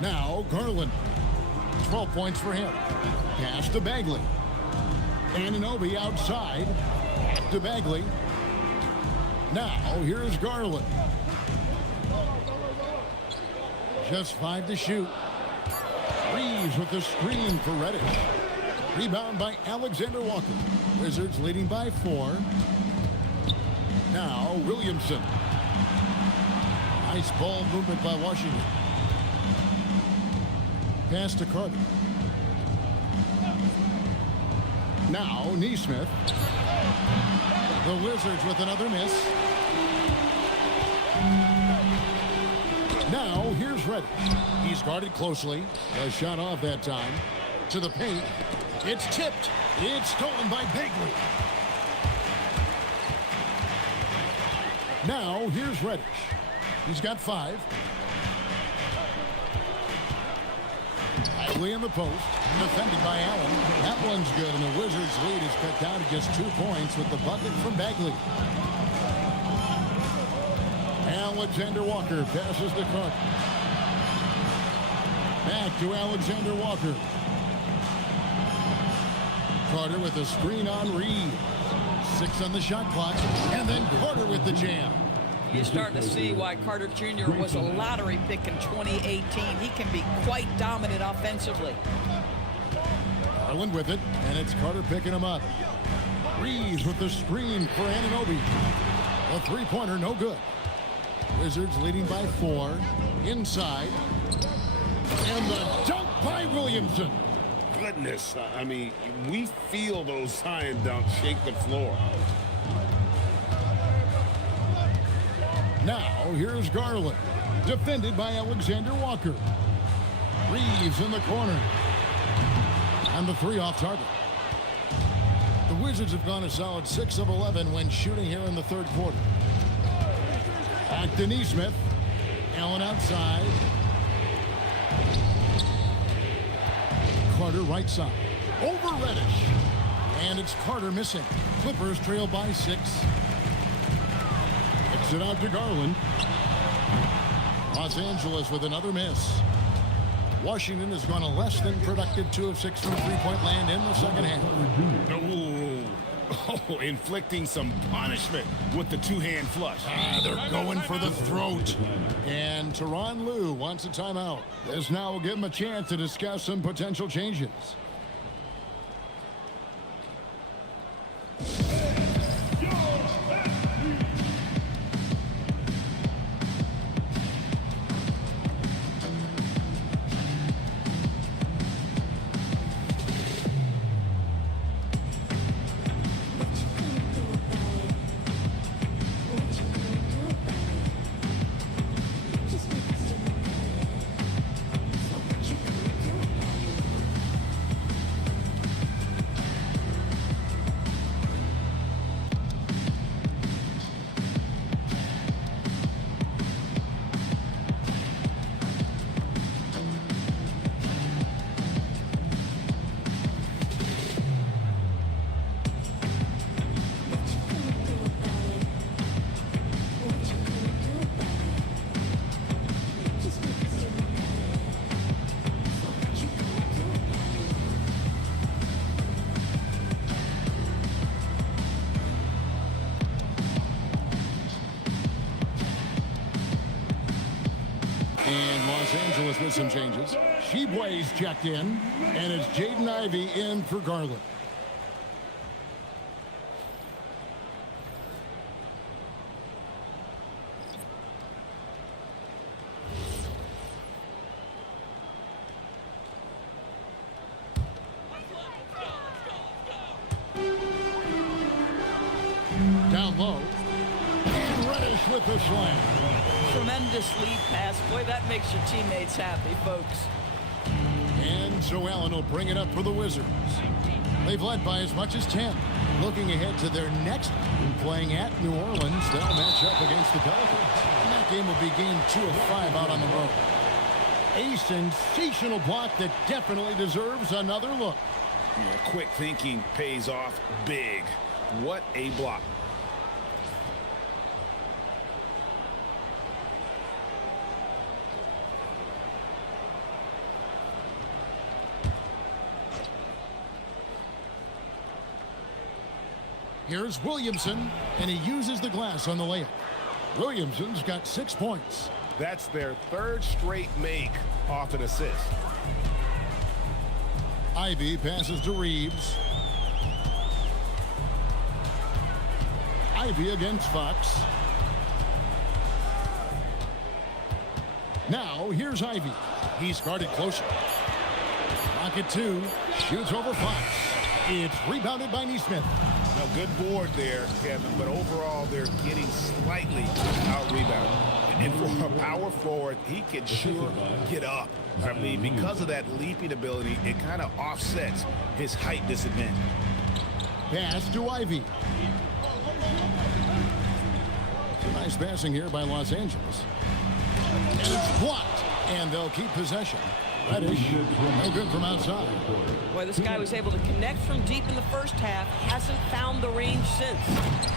Now Garland. 12 points for him. Pass to Bagley. Anunoby outside. To Bagley. Now here's Garland. Just 5 to shoot. Reeves with the screen for Reddish. Rebound by Alexander-Walker. Wizards leading by 4. Now Williamson. Nice ball movement by Washington. Pass to Carter. Now Nesmith. The Wizards with another miss. Now here's Reddish. He's guarded closely. A shot off that time. To the paint. It's tipped. It's stolen by Bagley. Now here's Reddish. He's got 5. Bagley in the post. Defended by Allen. That one's good, and the Wizards' lead is cut down to just 2 points with the bucket from Bagley. Alexander Walker passes to Carter. Back to Alexander Walker. Carter with a screen on Reed. 6 on the shot clock. And then Carter with the jam. You're starting to see why Carter Jr. was a lottery pick in 2018. He can be quite dominant offensively. Garland with it, and it's Carter picking him up. Reeves with the screen for Anunoby. A three-pointer, no good. Wizards leading by 4. Inside. And the dunk by Williamson. Goodness, I mean, we feel those science dunks shake the floor. Now, here's Garland. Defended by Alexander Walker. Reeves in the corner. And the 3 off target. The Wizards have gone a solid 6 of 11 when shooting here in the 3rd quarter. Back to Nesmith. Allen outside. Carter right side. Over Reddish. And it's Carter missing. Clippers trail by 6. Kicks it out to Garland. Los Angeles with another miss. Washington has gone a less than productive 2 of 6 from three-point land in the second half. Oh, inflicting some punishment with the 2-hand flush. They're going for the throat. And Tyronn Lue wants a timeout. This now will give him a chance to discuss some potential changes. And Los Angeles with some changes. Sheboy's checked in, and it's Jaden Ivey in for Garland. Down low. And Reddish with the slam. Tremendous lead pass. Boy, that makes your teammates happy, folks. And Joe Allen will bring it up for the Wizards. They've led by as much as 10. Looking ahead to their next game, playing at New Orleans. They'll match up against the Pelicans. And that game will be game 2 of 5 out on the road. A sensational block that definitely deserves another look. Yeah, quick thinking pays off big. What a block. Here's Williamson, and he uses the glass on the layup. Williamson's got 6 points. That's their 3rd straight make off an assist. Ivey passes to Reeves. Ivey against Fox. Now, here's Ivey. He's guarded closer. Pocket 2. Shoots over Fox. It's rebounded by Nesmith. Now, good board there, Kevin, but overall they're getting slightly out-rebounded. And for a power forward, he can sure get up. I mean, because of that leaping ability, it kind of offsets his height disadvantage. Pass to Ivey. Nice passing here by Los Angeles. And it's blocked. And they'll keep possession. Reddish, no good from outside. Boy, this guy was able to connect from deep in the first half. Hasn't found the range since.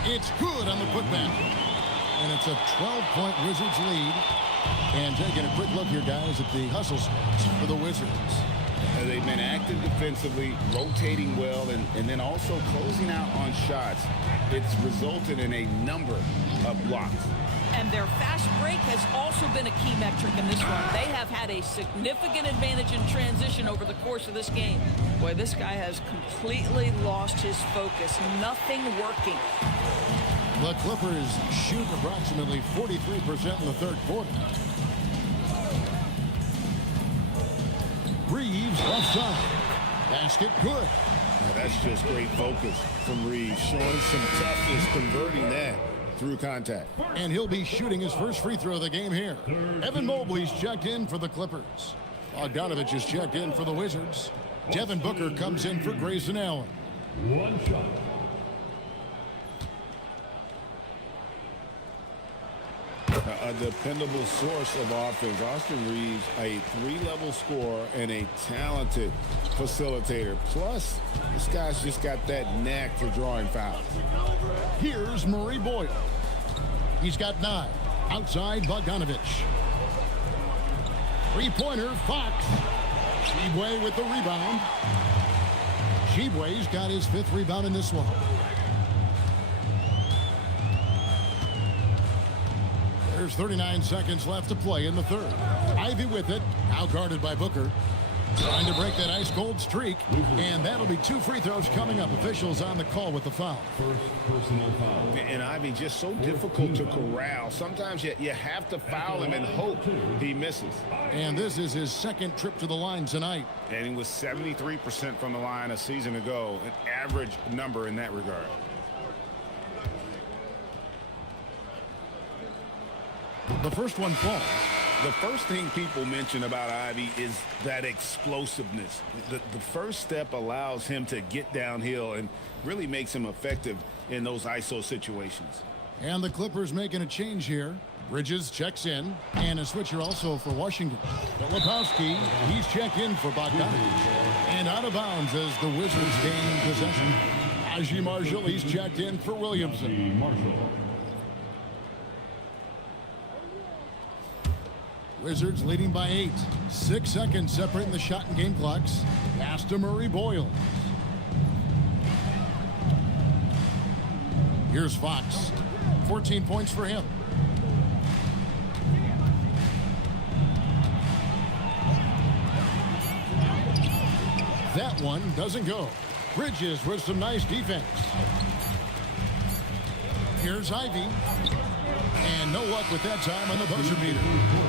It's good on the putback. And it's a 12-point Wizards lead. And taking a quick look here, guys, at the hustle stats for the Wizards. They've been active defensively, rotating well, and then also closing out on shots. It's resulted in a number of blocks. And their fast break has also been a key metric in this one. They have had a significant advantage in transition over the course of this game. Boy, this guy has completely lost his focus. Nothing working. The Clippers shoot approximately 43% in the third quarter. Reeves left side. Basket good. Now, that's just great focus from Reeves, showing some toughness, converting that through contact. And he'll be shooting his first free throw of the game here. Evan Mobley's checked in for the Clippers. Bogdanovich is checked in for the Wizards. Devin Booker comes in for Grayson Allen. One shot. A dependable source of offense. Austin Reeves, a three-level scorer and a talented facilitator. Plus, this guy's just got that knack for drawing fouls. Here's Murray Boyle. He's got 9. Outside Bogdanovich. Three-pointer, Fox. Shibwe with the rebound. Shibwe's got his 5th rebound in this one. There's 39 seconds left to play in the third. Ivy with it, now guarded by Booker. Trying to break that ice-cold streak, and that'll be 2 free throws coming up. Officials on the call with the foul. First personal foul. And Ivy just so difficult to corral. Sometimes you have to foul him and hope he misses. And this is his 2nd trip to the line tonight. And he was 73% from the line a season ago, an average number in that regard. The first one falls. The first thing people mention about Ivy is that explosiveness. The first step allows him to get downhill and really makes him effective in those ISO situations. And the Clippers making a change here. Bridges checks in, and a switcher also for Washington. Filipowski, he's checked in for Bogdanovich. And out of bounds as the Wizards gain possession. Najee Marshall, he's checked in for Williamson. Wizards leading by 8. 6 seconds separating the shot and game clocks. Pass to Murray Boyle. Here's Fox. 14 points for him. That one doesn't go. Bridges with some nice defense. Here's Ivy. And no luck with that time on the buzzer beater.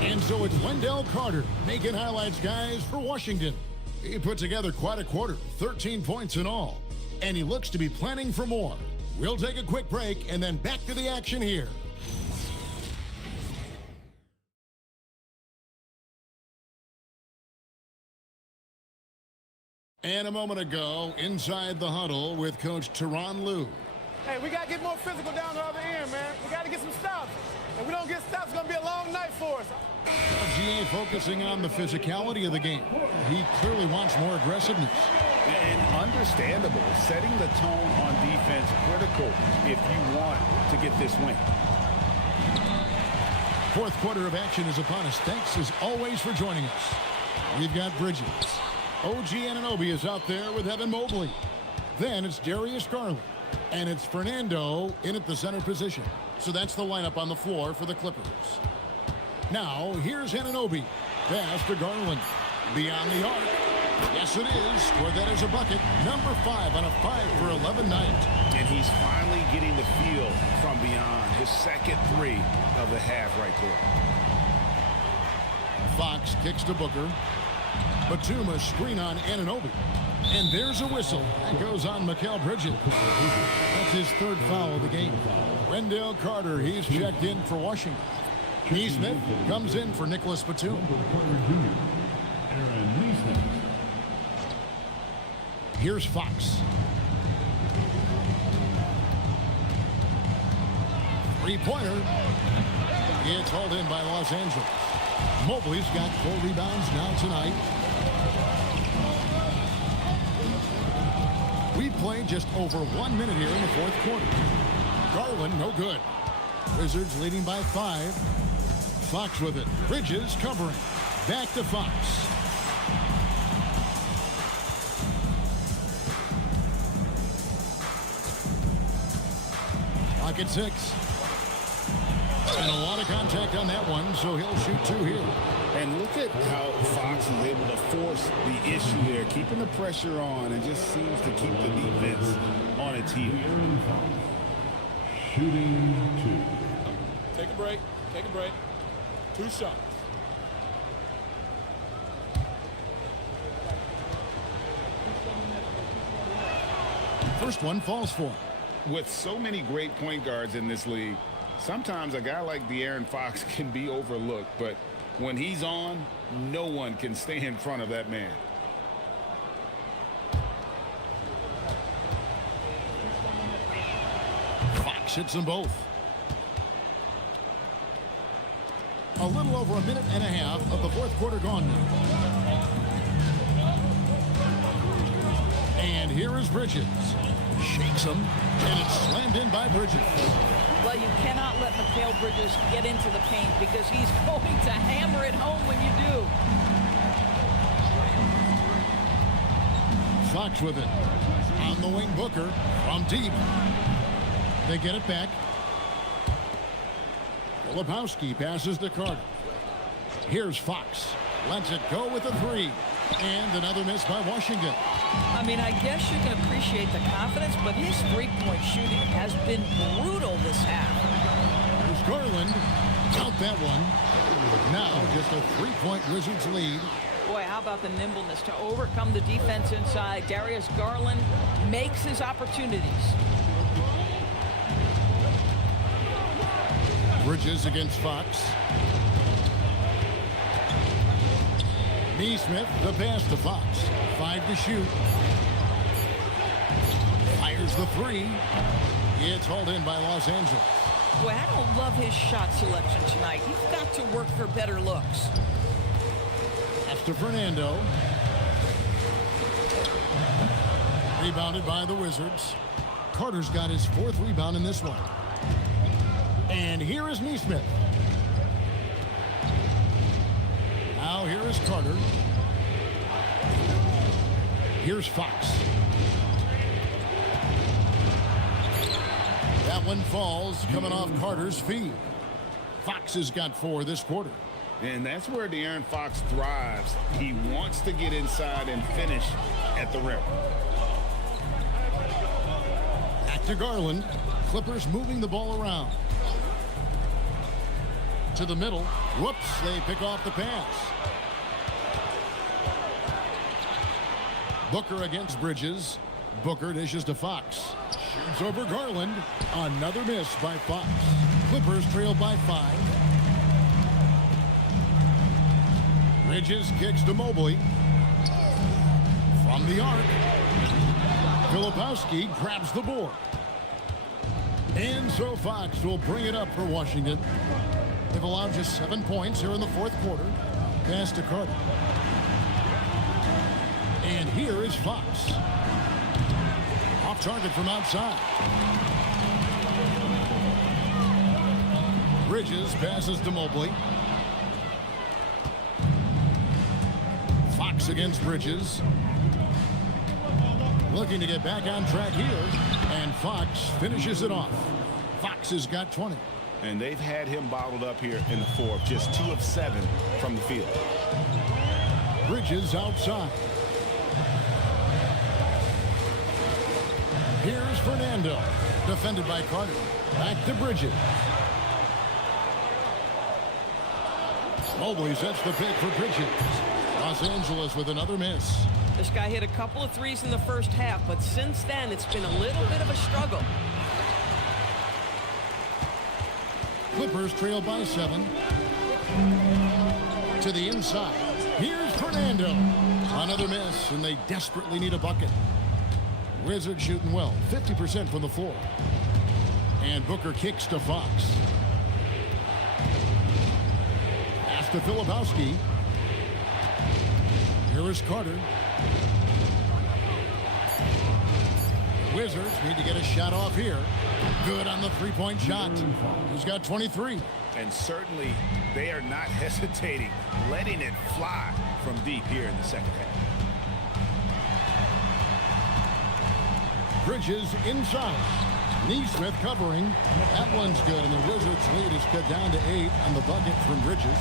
And so it's Wendell Carter making highlights, guys, for Washington. He put together quite a quarter, 13 points in all. And he looks to be planning for more. We'll take a quick break and then back to the action here. And a moment ago, inside the huddle with Coach Tyronn Lue. Hey, we got to get more physical down the other end, man. We got to get some stops. If we don't get stops, it's going to be a long night for us. GA focusing on the physicality of the game. He clearly wants more aggressiveness. And understandable. Setting the tone on defense critical if you want to get this win. Fourth quarter of action is upon us. Thanks as always for joining us. We've got Bridges. OG Anunoby is out there with Evan Mobley. Then it's Darius Garland. And it's Fernando in at the center position. So that's the lineup on the floor for the Clippers. Now, here's Anunoby. Pass to Garland. Beyond the arc. Yes, it is. Scored that as a bucket. Number 5 on a 5-for-11 night. And he's finally getting the feel from beyond. His second 3 of the half right there. Fox kicks to Booker. Batum a screen on Anunoby. And there's a whistle. That goes on Mikal Bridges. That's his 3rd foul of the game. Wendell Carter, he's checked in for Washington. Neesmith comes in for Nicholas Batum. Here's Fox. Three-pointer. It's hauled in by Los Angeles. Mobley's got 4 rebounds now tonight. We've played just over 1 minute here in the fourth quarter. Garland, no good. Wizards leading by 5. Fox with it. Bridges covering. Back to Fox. Clock at 6. And a lot of contact on that one, so he'll shoot 2 here. And look at how Fox is able to force the issue there, keeping the pressure on, and just seems to keep the defense on its heels. Shooting 2. Take a break. Take a break. 2 shots. First one falls for him. With so many great point guards in this league, sometimes a guy like De'Aaron Fox can be overlooked, but when he's on, no one can stay in front of that man. Fox hits them both. A little over a minute and a half of the fourth quarter gone now. And here is Bridges. Shakes him, and it's slammed in by Bridges. Well, you cannot let Mikal Bridges get into the paint because he's going to hammer it home when you do. Fox with it. On the wing, Booker from deep. They get it back. Filipowski passes to Carter. Here's Fox. Lets it go with a 3. And another miss by Washington. I mean, I guess you can appreciate the confidence, but his three-point shooting has been brutal this half. There's Garland. Count that one. Now just a 3-point Wizards lead. Boy, how about the nimbleness to overcome the defense inside. Darius Garland makes his opportunities. Bridges against Fox. Neesmith, the pass to Fox. 5 to shoot. Fires the 3. It's hauled in by Los Angeles. Boy, I don't love his shot selection tonight. He's got to work for better looks. That's to Fernando. Rebounded by the Wizards. Carter's got his 4th rebound in this one. And here is Neesmith. Now here is Carter. Here's Fox. That one falls, coming off Carter's feet. Fox has got 4 this quarter. And that's where De'Aaron Fox thrives. He wants to get inside and finish at the rim. Back to Garland. Clippers moving the ball around. To the middle. Whoops, they pick off the pass. Booker against Bridges. Booker dishes to Fox. Shoots over Garland. Another miss by Fox. Clippers trail by 5. Bridges kicks to Mobley. From the arc. Filipowski grabs the board. And so Fox will bring it up for Washington. They've allowed just 7 points here in the fourth quarter. Pass to Carter. And here is Fox. Off target from outside. Bridges passes to Mobley. Fox against Bridges. Looking to get back on track here. And Fox finishes it off. Fox has got 20. And they've had him bottled up here in the fourth. Just 2 of 7 from the field. Bridges outside. Here's Fernando. Defended by Carter. Back to Bridges. Mobley sets the pick for Bridges. Los Angeles with another miss. This guy hit a couple of threes in the first half, but since then it's been a little bit of a struggle. Clippers trail by 7. To the inside. Here's Fernando. Another miss, and they desperately need a bucket. Wizards shooting well, 50% from the floor. And Booker kicks to Fox. Pass to Filipowski. Here is Carter. Wizards need to get a shot off here. Good on the three-point shot. He's got 23. And certainly they are not hesitating, letting it fly from deep here in the second half. Bridges inside. Neesmith covering. That one's good, and the Wizards' lead is cut down to 8 on the bucket from Bridges.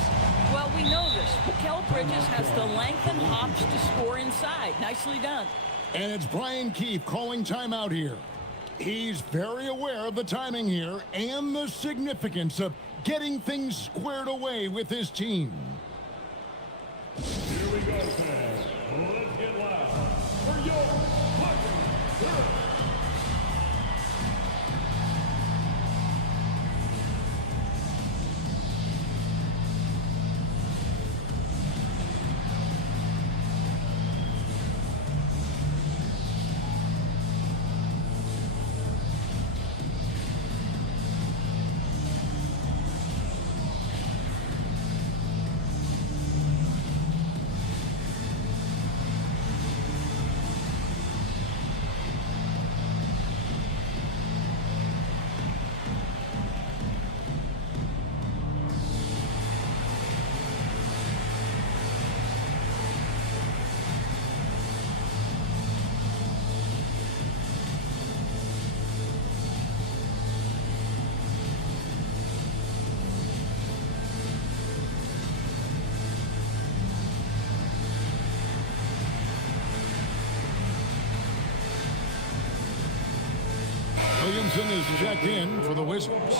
Well, we know this. Mikal Bridges has the length and hops to score inside. Nicely done. And it's Brian Keefe calling timeout here. He's very aware of the timing here and the significance of getting things squared away with his team. Here we go, fans. Let's get loud for your fucking girl. Williamson is checked in for the Wizards.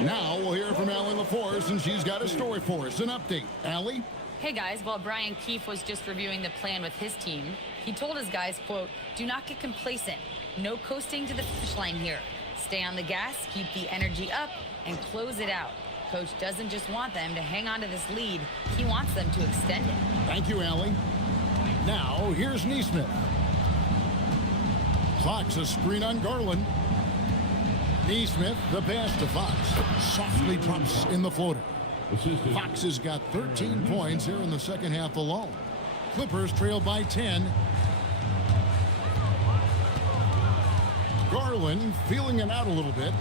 Now we'll hear from Allie LaForce, and she's got a story for us. An update. Allie? Hey guys, while Brian Keefe was just reviewing the plan with his team, he told his guys, quote, "Do not get complacent. No coasting to the finish line here. Stay on the gas, keep the energy up, and close it out. Coach doesn't just want them to hang on to this lead. He wants them to extend it." Thank you, Allie. Now, here's Neesmith. Fox a screen on Garland. Neesmith, the pass to Fox. Softly drops in the floater. Fox has got 13 points here in the second half alone. Clippers trail by 10. Garland feeling it out a little bit.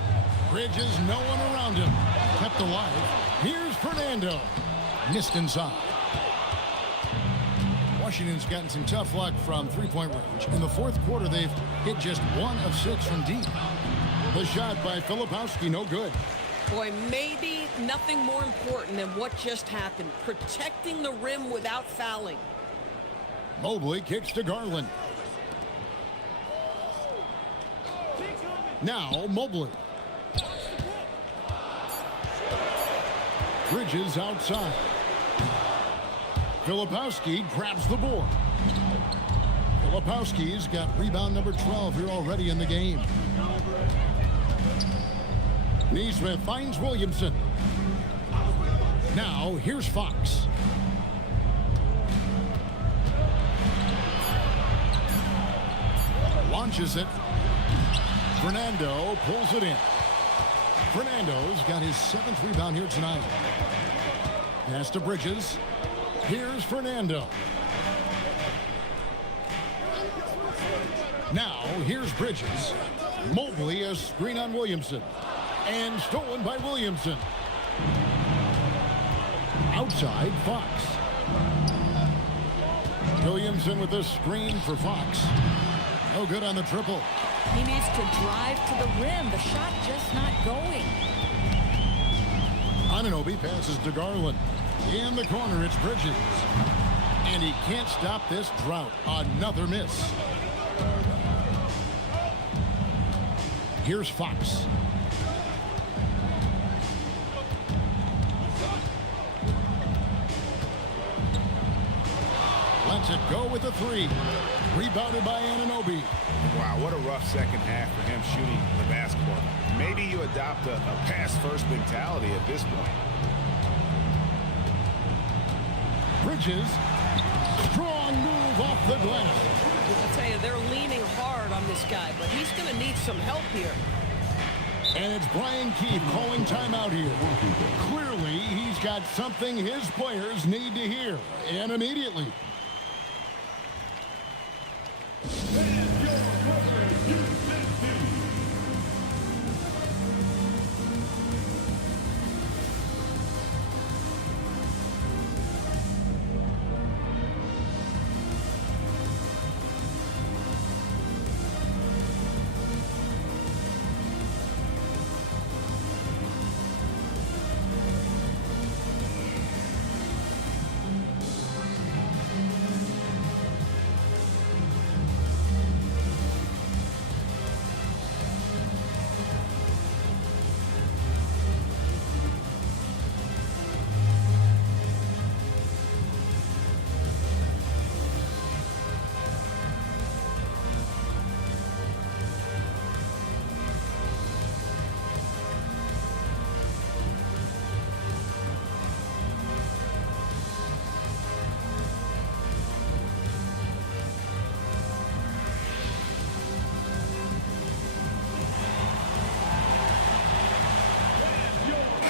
Bridges, no one around him. Kept alive. Here's Fernando. Missed inside. Washington's gotten some tough luck from three-point range. In the fourth quarter, they've hit just 1 of 6 from deep. The shot by Filipowski, no good. Boy, maybe nothing more important than what just happened. Protecting the rim without fouling. Mobley kicks to Garland. Now Mobley. Bridges outside. Filipowski grabs the board. Filipowski's got rebound number 12 here already in the game. Neesmith finds Williamson. Now here's Fox. Launches it. Fernando pulls it in. Fernando's got his 7th rebound here tonight. Pass to Bridges. Here's Fernando. Now here's Bridges. Mobley a screen on Williamson. And stolen by Williamson. Outside, Fox. Williamson with a screen for Fox. No good on the triple. He needs to drive to the rim. The shot just not going. Anunoby passes to Garland. In the corner, it's Bridges. And he can't stop this drought. Another miss. Here's Fox. Lets it go with a 3. Rebounded by Anunoby. Wow, what a rough second half for him shooting the basketball. Maybe you adopt a pass-first mentality at this point. Bridges. Strong move off the glass. I'll tell you, they're leaning hard on this guy, but he's going to need some help here. And it's Brian Keith calling timeout here. Clearly, he's got something his players need to hear, and immediately.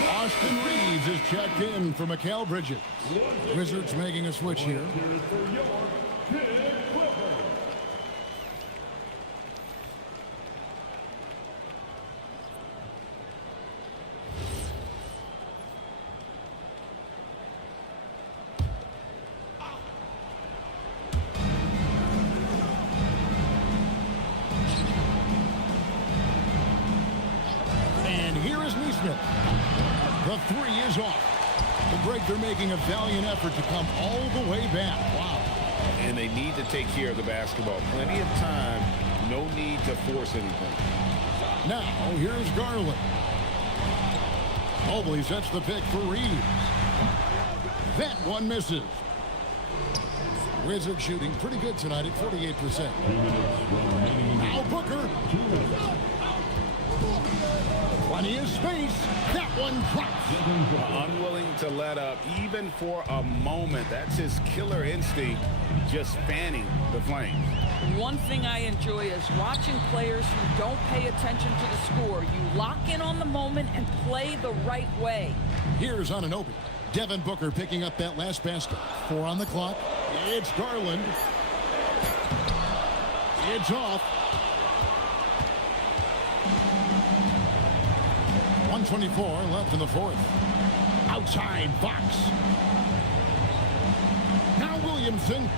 Austin Reeves is checked in for Mikal Bridges. Wizards making a switch here. And here is Neesmith. The three is off. But Greg, they're making a valiant effort to come all the way back. Wow. And they need to take care of the basketball. Plenty of time. No need to force anything. Now, here's Garland. Mobley sets the pick for Reeves. That one misses. Wizards shooting pretty good tonight at 48%. Now Booker. Plenty of space. That one drops. Unwilling to let up even for a moment. That's his killer instinct, just fanning the flames. One thing I enjoy is watching players who don't pay attention to the score. You lock in on the moment and play the right way. Here's Anunoby. Devin Booker picking up that last basket. 4 on the clock. It's Garland. It's off. 124 left in the fourth. Outside Fox. Now Williamson.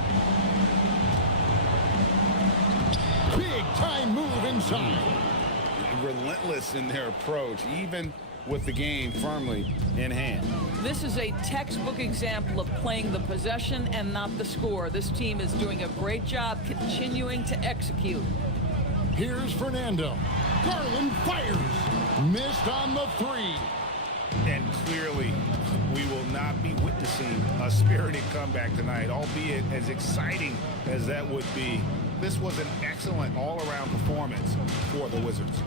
Big time move inside. Relentless in their approach, even with the game firmly in hand. This is a textbook example of playing the possession and not the score. This team is doing a great job continuing to execute. Here's Fernando. Garland fires. Missed on the three. And clearly, we will not be witnessing a spirited comeback tonight, albeit as exciting as that would be. This was an excellent all-around performance for the Wizards.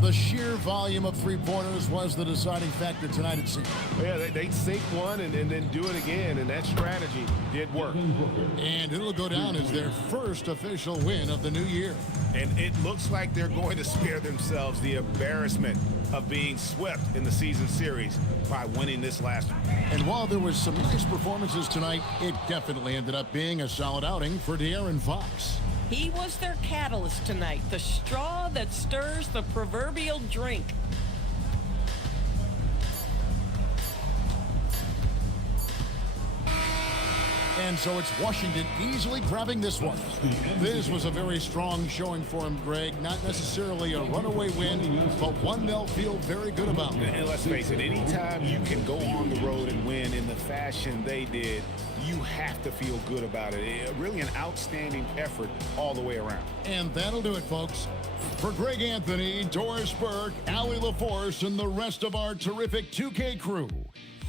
The sheer volume of three-pointers was the deciding factor tonight, it seemed. Yeah, they'd sink one and then do it again, and that strategy did work. And it'll go down as their first official win of the new year. And it looks like they're going to spare themselves the embarrassment of being swept in the season series by winning this last one. And while there was some nice performances tonight, it definitely ended up being a solid outing for De'Aaron Fox. He was their catalyst tonight, the straw that stirs the proverbial drink. And so it's Washington easily grabbing this one. This was a very strong showing for him, Greg. Not necessarily a runaway win, but one they'll feel very good about. And let's face it, anytime you can go on the road and win in the fashion they did, you have to feel good about it. Really an outstanding effort all the way around. And that'll do it, folks. For Greg Anthony, Doris Burke, Allie LaForce, and the rest of our terrific 2K crew,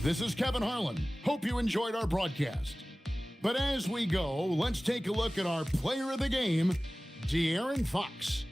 this is Kevin Harlan. Hope you enjoyed our broadcast. But as we go, let's take a look at our player of the game, De'Aaron Fox.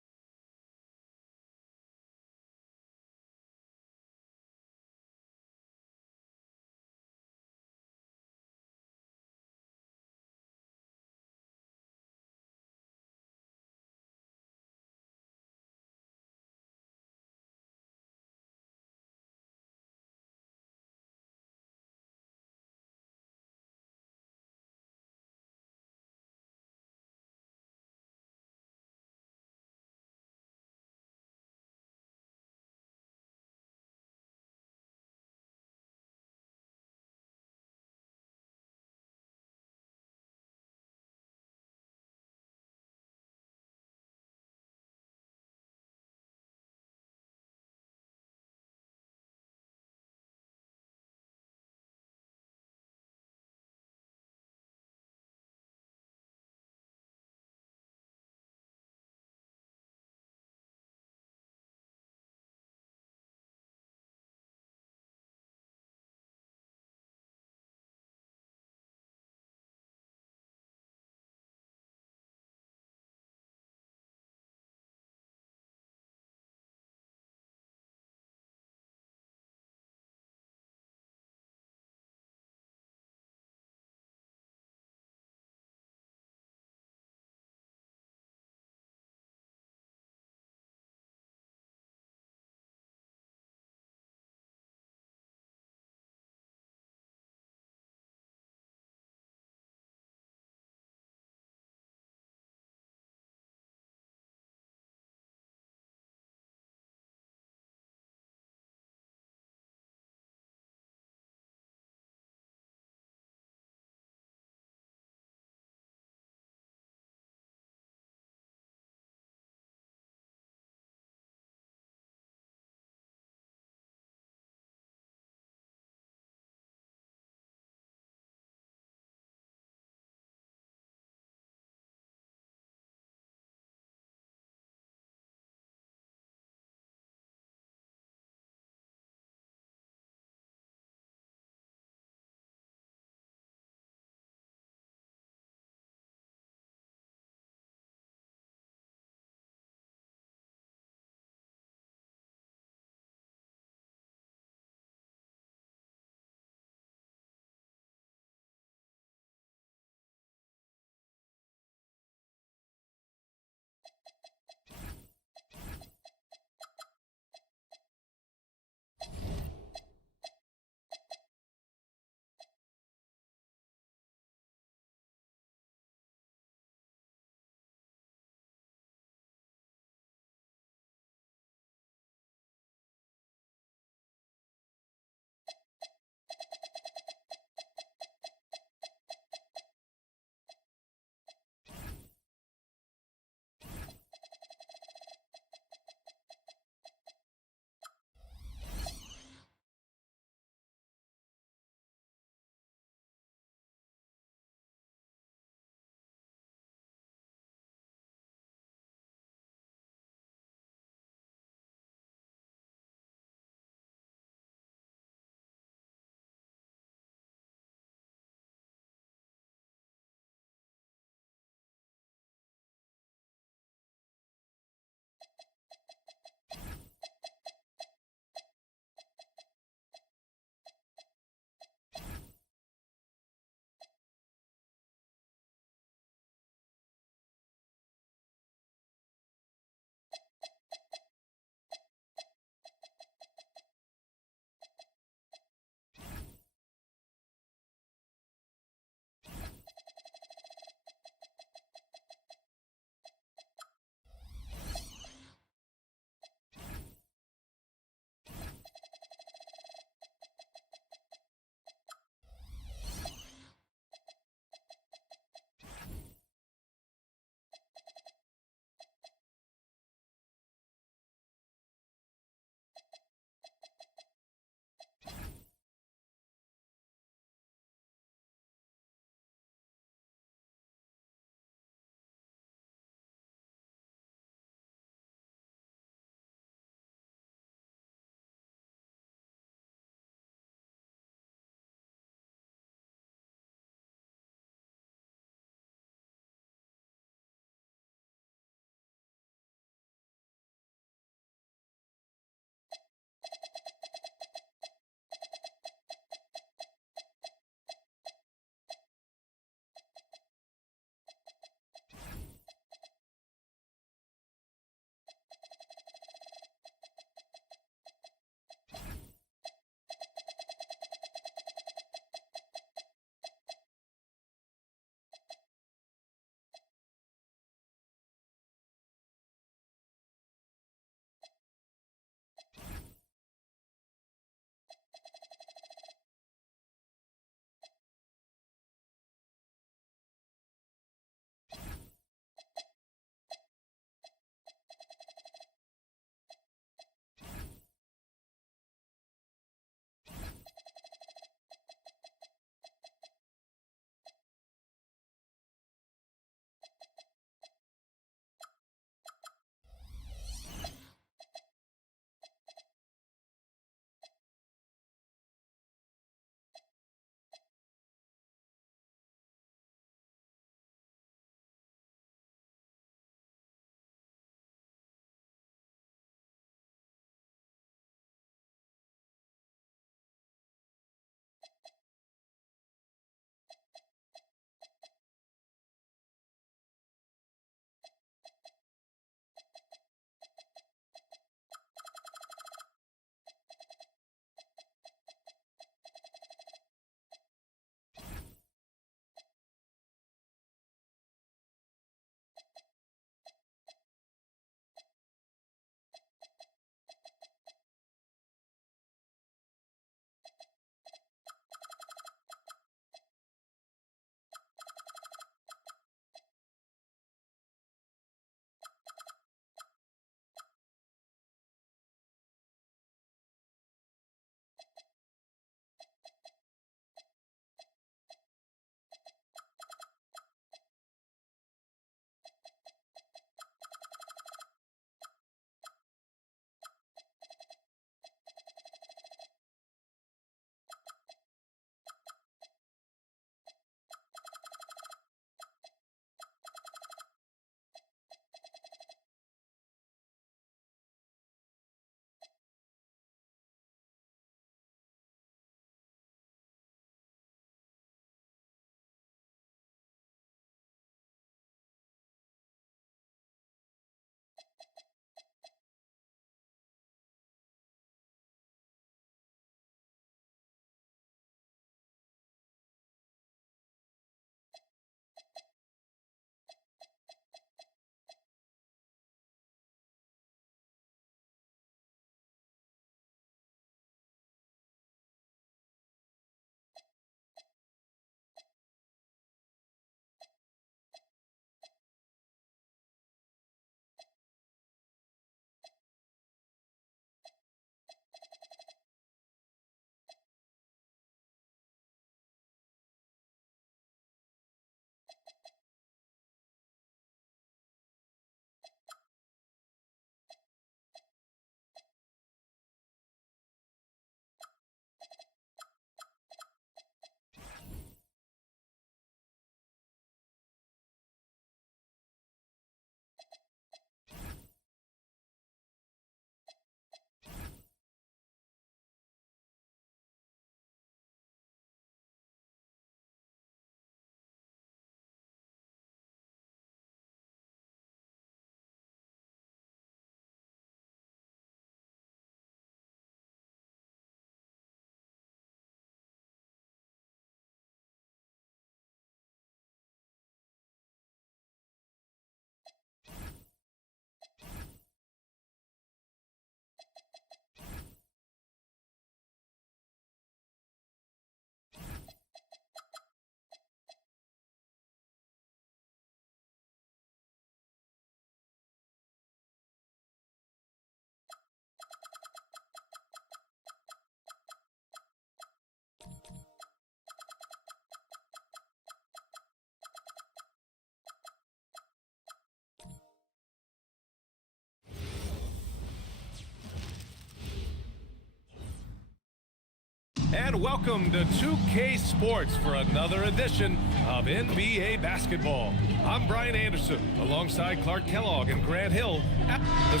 and welcome to 2K Sports for another edition of NBA basketball. I'm Brian Anderson, alongside Clark Kellogg and Grant Hill at the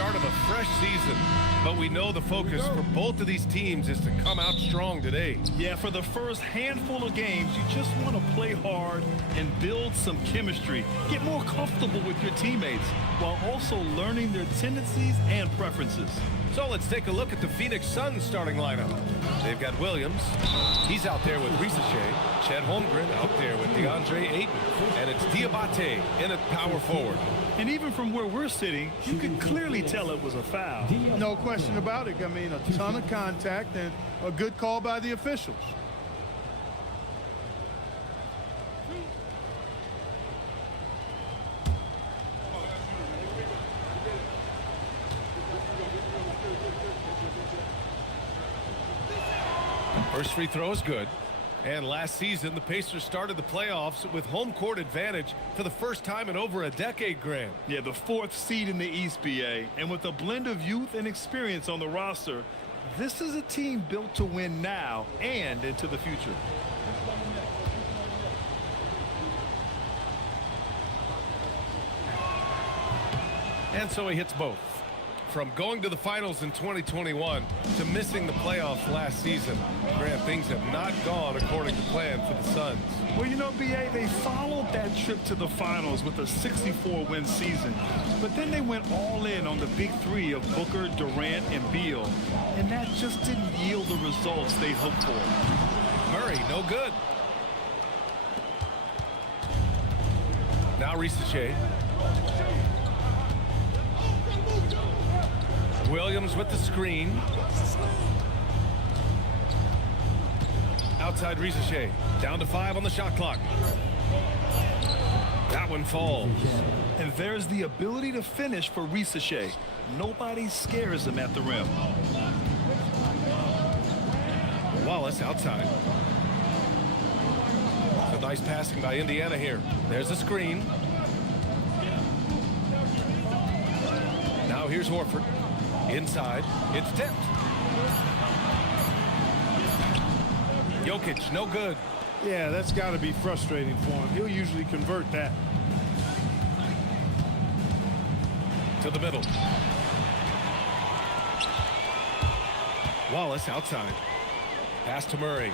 start of a fresh season, but we know the focus for both of these teams is to come out strong today. Yeah, for the first handful of games, you just want to play hard and build some chemistry. Get more comfortable with your teammates while also learning their tendencies and preferences. So let's take a look at the Phoenix Suns starting lineup. They've got Williams. He's out there with Risache. Chet Holmgren out there with DeAndre Ayton. And it's Diabate in at power forward. And even from where we're sitting, you can clearly tell it was a foul. No question about it. I mean, a ton of contact and a good call by the officials. First free throw is good. And last season, the Pacers started the playoffs with home court advantage for the first time in over a decade, Graham. Yeah, the 4th seed in the East, BA. And with a blend of youth and experience on the roster, this is a team built to win now and into the future. And so he hits both. From going to the finals in 2021 to missing the playoffs last season, Grant, things have not gone according to plan for the Suns. Well, you know, BA, they followed that trip to the finals with a 64-win season. But then they went all in on the big three of Booker, Durant, and Beal. And that just didn't yield the results they hoped for. Murray, no good. Now Risache. Williams with the screen. Outside Risache. Down to 5 on the shot clock. That one falls. And there's the ability to finish for Risache. Nobody scares him at the rim. Wallace outside. So nice passing by Indiana here. There's a screen. Now here's Horford. Inside, it's tipped. Jokic, no good. Yeah, that's got to be frustrating for him. He'll usually convert that. To the middle. Wallace outside. Pass to Murray.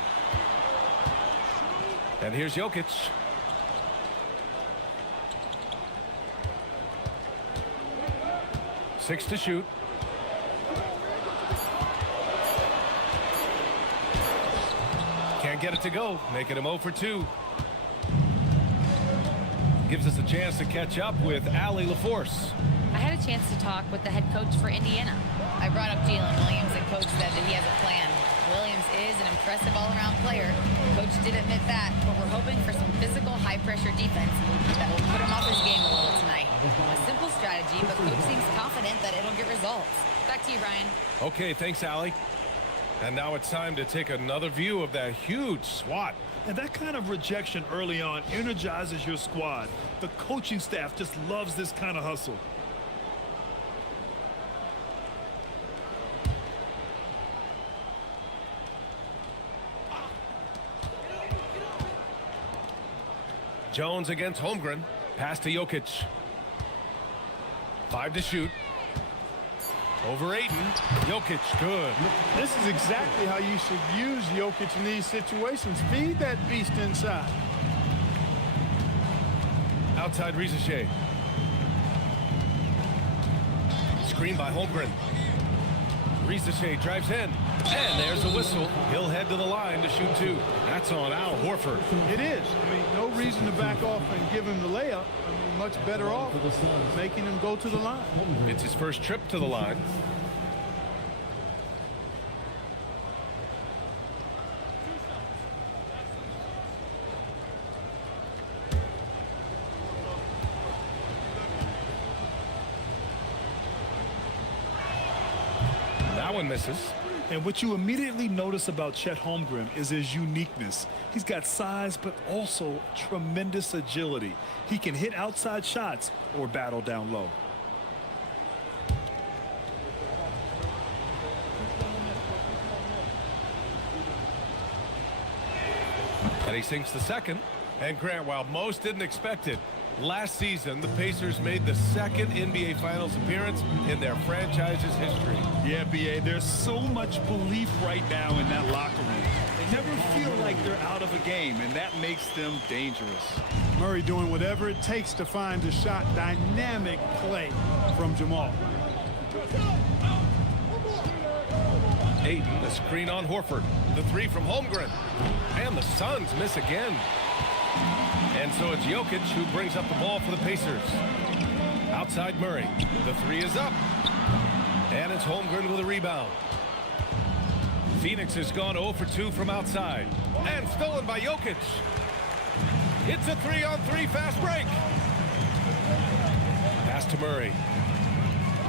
And here's Jokic. 6 to shoot. Can't get it to go, making him 0 for 2. Gives us a chance to catch up with Allie LaForce. I had a chance to talk with the head coach for Indiana. I brought up Jalen Williams, and coach said that he has a plan. Williams is an impressive all-around player. Coach did admit that, but we're hoping for some physical, high-pressure defense that will put him off his game a little tonight. A simple strategy, but coach seems confident that it'll get results. Back to you, Brian. Okay, thanks, Allie. And now it's time to take another view of that huge swat. And that kind of rejection early on energizes your squad. The coaching staff just loves this kind of hustle. Jones against Holmgren. Pass to Jokic. 5 to shoot. Over Ayton. Jokic, good. This is exactly how you should use Jokic in these situations. Feed that beast inside. Outside Rizachet. Screen by Holmgren. Rizachet drives in. And there's a whistle. He'll head to the line to shoot 2. That's on Al Horford. It is. I mean, no reason to back off and give him the layup. I mean, much better off making him go to the line. It's his first trip to the line. That one misses. And what you immediately notice about Chet Holmgren is his uniqueness. He's got size, but also tremendous agility. He can hit outside shots or battle down low. And he sinks the second. And Grant, while most didn't expect it, last season the Pacers made the second NBA Finals appearance in their franchise's history. Yeah, B.A., there's so much belief right now in that locker room. They never feel like they're out of a game, and that makes them dangerous. Murray doing whatever it takes to find a shot. Dynamic play from Jamal. Ayton, the screen on Horford. The 3 from Holmgren. And the Suns miss again. And so it's Jokic who brings up the ball for the Pacers. Outside Murray. The 3 is up. And it's Holmgren with a rebound. Phoenix has gone 0 for 2 from outside. And stolen by Jokic. It's a 3-on-3 fast break. Pass to Murray.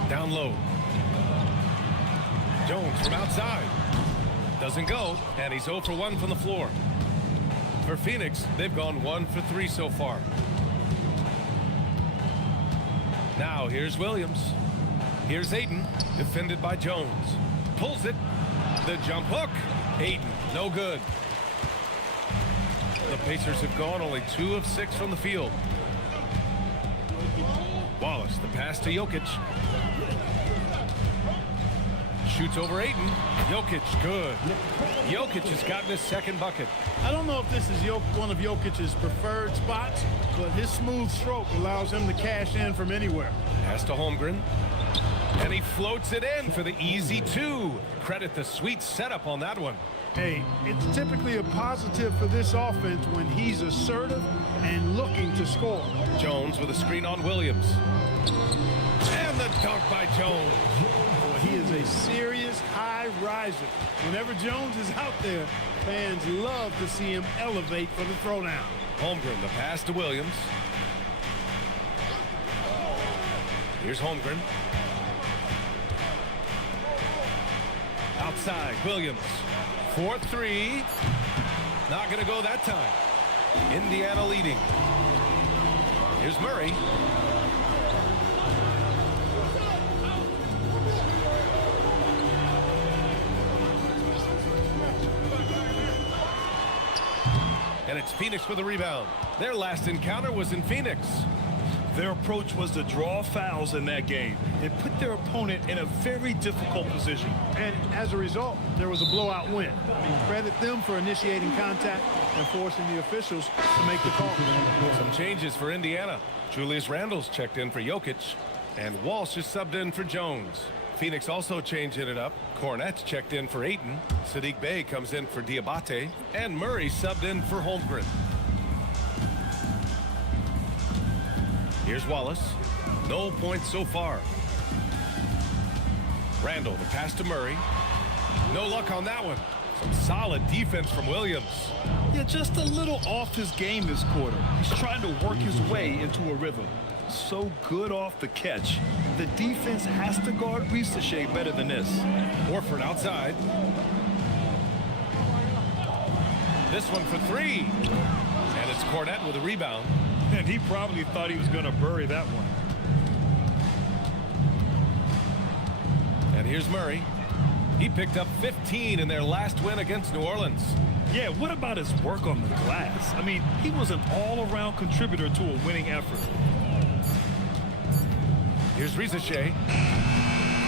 Down low. Jones from outside. Doesn't go. And he's 0 for 1 from the floor. For Phoenix, they've gone 1 for 3 so far. Now here's Williams. Here's Ayton, defended by Jones. Pulls it. The jump hook. Ayton, no good. The Pacers have gone only 2 of 6 from the field. Wallace, the pass to Jokic. Shoots over Ayton. Jokic, good. Jokic has gotten his second bucket. I don't know if this is one of Jokic's preferred spots, but his smooth stroke allows him to cash in from anywhere. Pass to Holmgren. And he floats it in for the easy 2. Credit the sweet setup on that one. Hey, it's typically a positive for this offense when he's assertive and looking to score. Jones with a screen on Williams. And the dunk by Jones. He is a serious high riser. Whenever Jones is out there, fans love to see him elevate for the throwdown. Holmgren, the pass to Williams. Here's Holmgren. Outside, Williams. 4-3. Not going to go that time. Indiana leading. Here's Murray. And it's Phoenix with a rebound. Their last encounter was in Phoenix. Their approach was to draw fouls in that game and put their opponent in a very difficult position. And as a result, there was a blowout win. I mean, credit them for initiating contact and forcing the officials to make the call. Some changes for Indiana. Julius Randle's checked in for Jokic. And Walsh is subbed in for Jones. Phoenix also changing it up. Cornette's checked in for Ayton. Sadiq Bey comes in for Diabate. And Murray subbed in for Holmgren. Here's Wallace. No points so far. Randall, the pass to Murray. No luck on that one. Some solid defense from Williams. Yeah, just a little off his game this quarter. He's trying to work his way into a rhythm. So good off the catch. The defense has to guard Risacher better than this. Horford outside. This one for three. And it's Cornette with a rebound. And he probably thought he was going to bury that one. And here's Murray. He picked up 15 in their last win against New Orleans. Yeah, what about his work on the glass? I mean, he was an all-around contributor to a winning effort. Here's Risacher.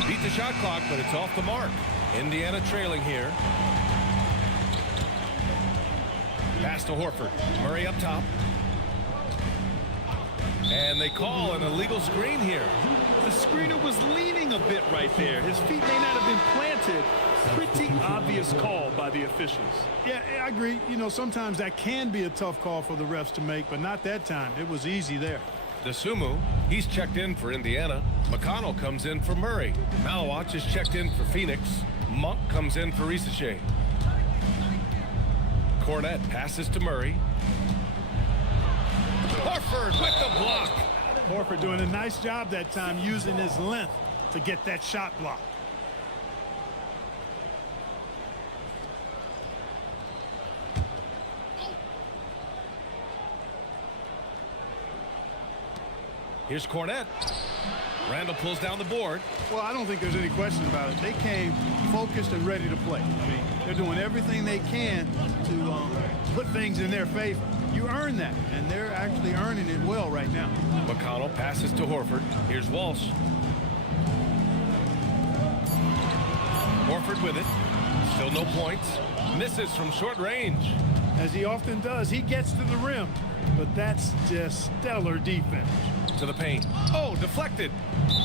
Beat the shot clock, but it's off the mark. Indiana trailing here. Pass to Horford. Murray up top. And they call an illegal screen here. The screener was leaning a bit right there. His feet may not have been planted. Pretty obvious call by the officials. Yeah, I agree. You know, sometimes that can be a tough call for the refs to make, but not that time. It was easy there. DeSumo, he's checked in for Indiana. McConnell comes in for Murray. Malawach is checked in for Phoenix. Monk comes in for Risacher. Cornette passes to Murray. Horford with the block. Horford doing a nice job that time using his length to get that shot block. Here's Cornette. Randall pulls down the board. Well, I don't think there's any question about it. They came focused and ready to play. I mean, they're doing everything they can to put things in their favor. You earn that, and they're actually earning it well right now. McConnell passes to Horford. Here's Walsh. Horford with it. Still no points. Misses from short range. As he often does, he gets to the rim, but that's just stellar defense. To the paint. Oh, deflected.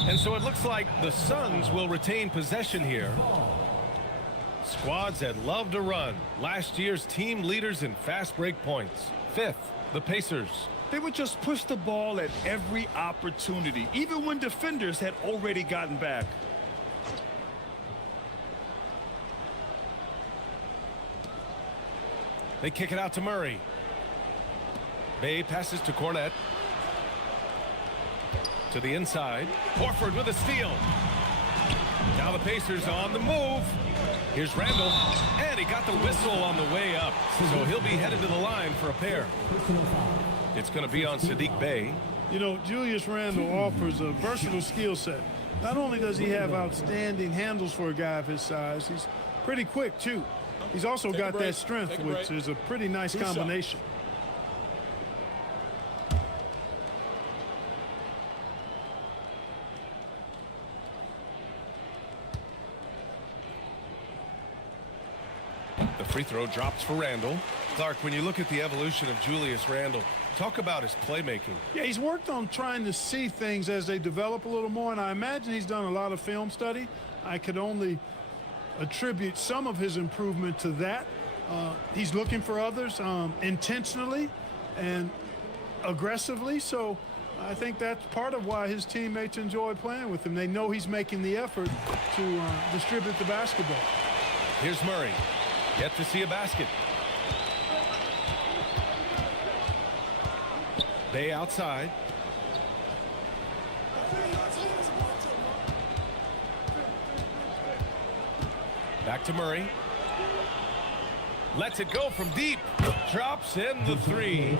And so it looks like the Suns will retain possession here. Squads that love to run. Last year's team leaders in fast break points. Fifth, the Pacers. They would just push the ball at every opportunity, even when defenders had already gotten back. They kick it out to Murray. Bey passes to Cornette. To the inside. Horford with a steal. Now the Pacers on the move. Here's Randall. And he got the whistle on the way up. So he'll be headed to the line for a pair. It's going to be on Sadiq Bey. You know, Julius Randle offers a versatile skill set. Not only does he have outstanding handles for a guy of his size, he's pretty quick, too. He's also got that strength, which is a pretty nice combination. The free throw drops for Randall. Clark, when you look at the evolution of Julius Randle, talk about his playmaking. Yeah, he's worked on trying to see things as they develop a little more, and I imagine he's done a lot of film study. I could only attribute some of his improvement to that. He's looking for others intentionally and aggressively, so I think that's part of why his teammates enjoy playing with him. They know he's making the effort to distribute the basketball. Here's Murray. Yet to see a basket. Bey outside. Back to Murray. Lets it go from deep. Drops in the three.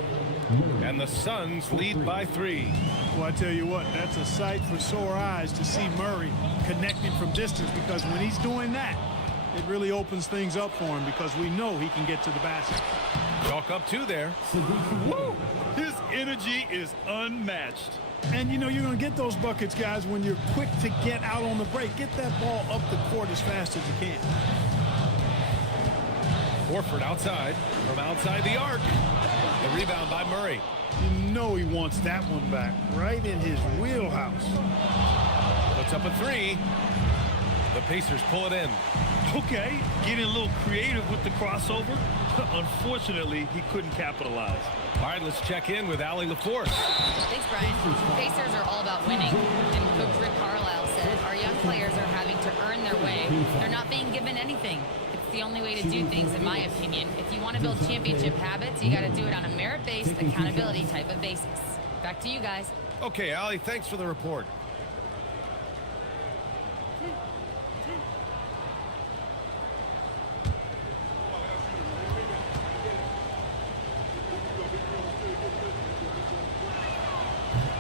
And the Suns lead by 3. Well, I tell you what, that's a sight for sore eyes to see Murray connecting from distance, because when he's doing that, it really opens things up for him, because we know he can get to the basket. Chalk up 2 there. Woo! His energy is unmatched. And, you know, you're going to get those buckets, guys, when you're quick to get out on the break. Get that ball up the court as fast as you can. Horford outside. From outside the arc. The rebound by Murray. You know he wants that one back, right in his wheelhouse. Puts up a three. The Pacers pull it in. Okay, getting a little creative with the crossover. Unfortunately, he couldn't capitalize. All right, let's check in with Allie LaForce. Thanks, Brian. Pacers are all about winning. And Coach Rick Carlisle said our young players are having to earn their way. They're not being given anything. It's the only way to do things, in my opinion. If you want to build championship habits, you got to do it on a merit-based, accountability type of basis. Back to you guys. Okay, Allie, thanks for the report.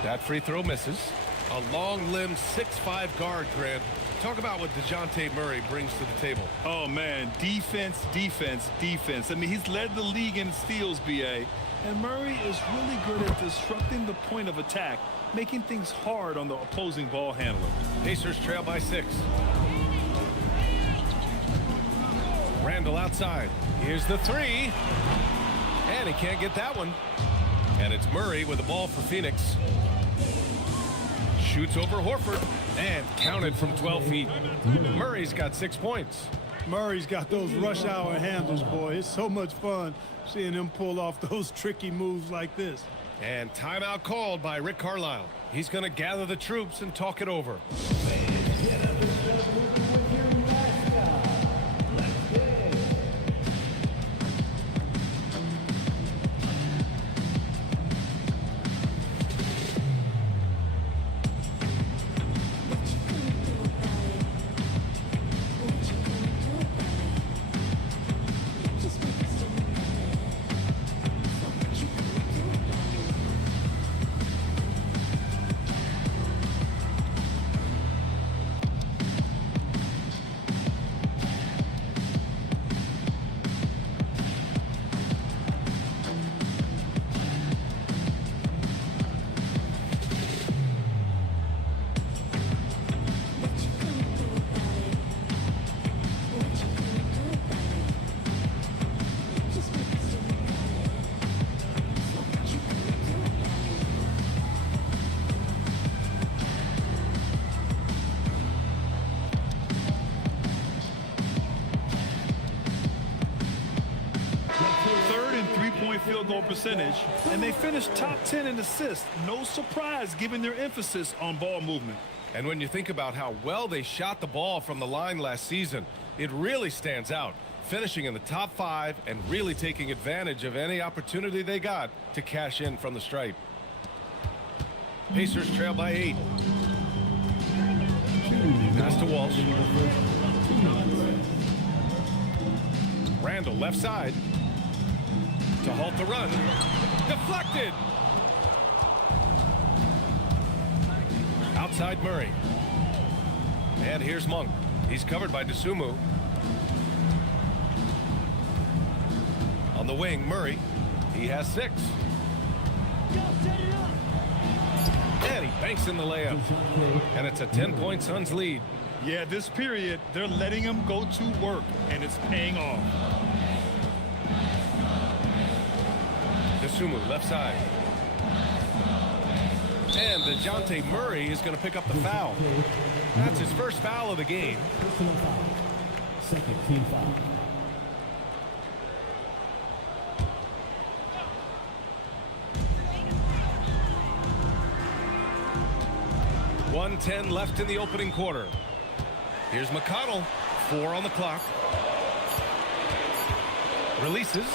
That free throw misses. A long-limbed 6'5" guard, Grant. Talk about what DeJounte Murray brings to the table. Oh, man, defense, defense, defense. I mean, he's led the league in steals, B.A. And Murray is really good at disrupting the point of attack, making things hard on the opposing ball handler. Pacers trail by 6. Randall outside. Here's the three. And he can't get that one. And it's Murray with the ball for Phoenix. Shoots over Horford and counted from 12 feet. Murray's got 6 points. Murray's got those rush hour handles, boy. It's so much fun seeing him pull off those tricky moves like this. And timeout called by Rick Carlisle. He's going to gather the troops and talk it over. Field goal percentage, and they finished top 10 in assists. No surprise given their emphasis on ball movement. And when you think about how well they shot the ball from the line last season, it really stands out, finishing in the top 5 and really taking advantage of any opportunity they got to cash in from the stripe. Pacers trail by 8. Pass to Walsh. Randall left side to halt the run. Deflected. Outside Murray. And here's Monk. He's covered by Dosunmu. On the wing, Murray. He has 6. And he banks in the layup. And it's a 10-point Suns lead. Yeah, this period, they're letting him go to work, and it's paying off. Dosunmu left side. And DeJounte Murray is going to pick up the foul. That's his first foul of the game. Personal foul. Second team foul. .110 left in the opening quarter. Here's McConnell. 4 on the clock. Releases.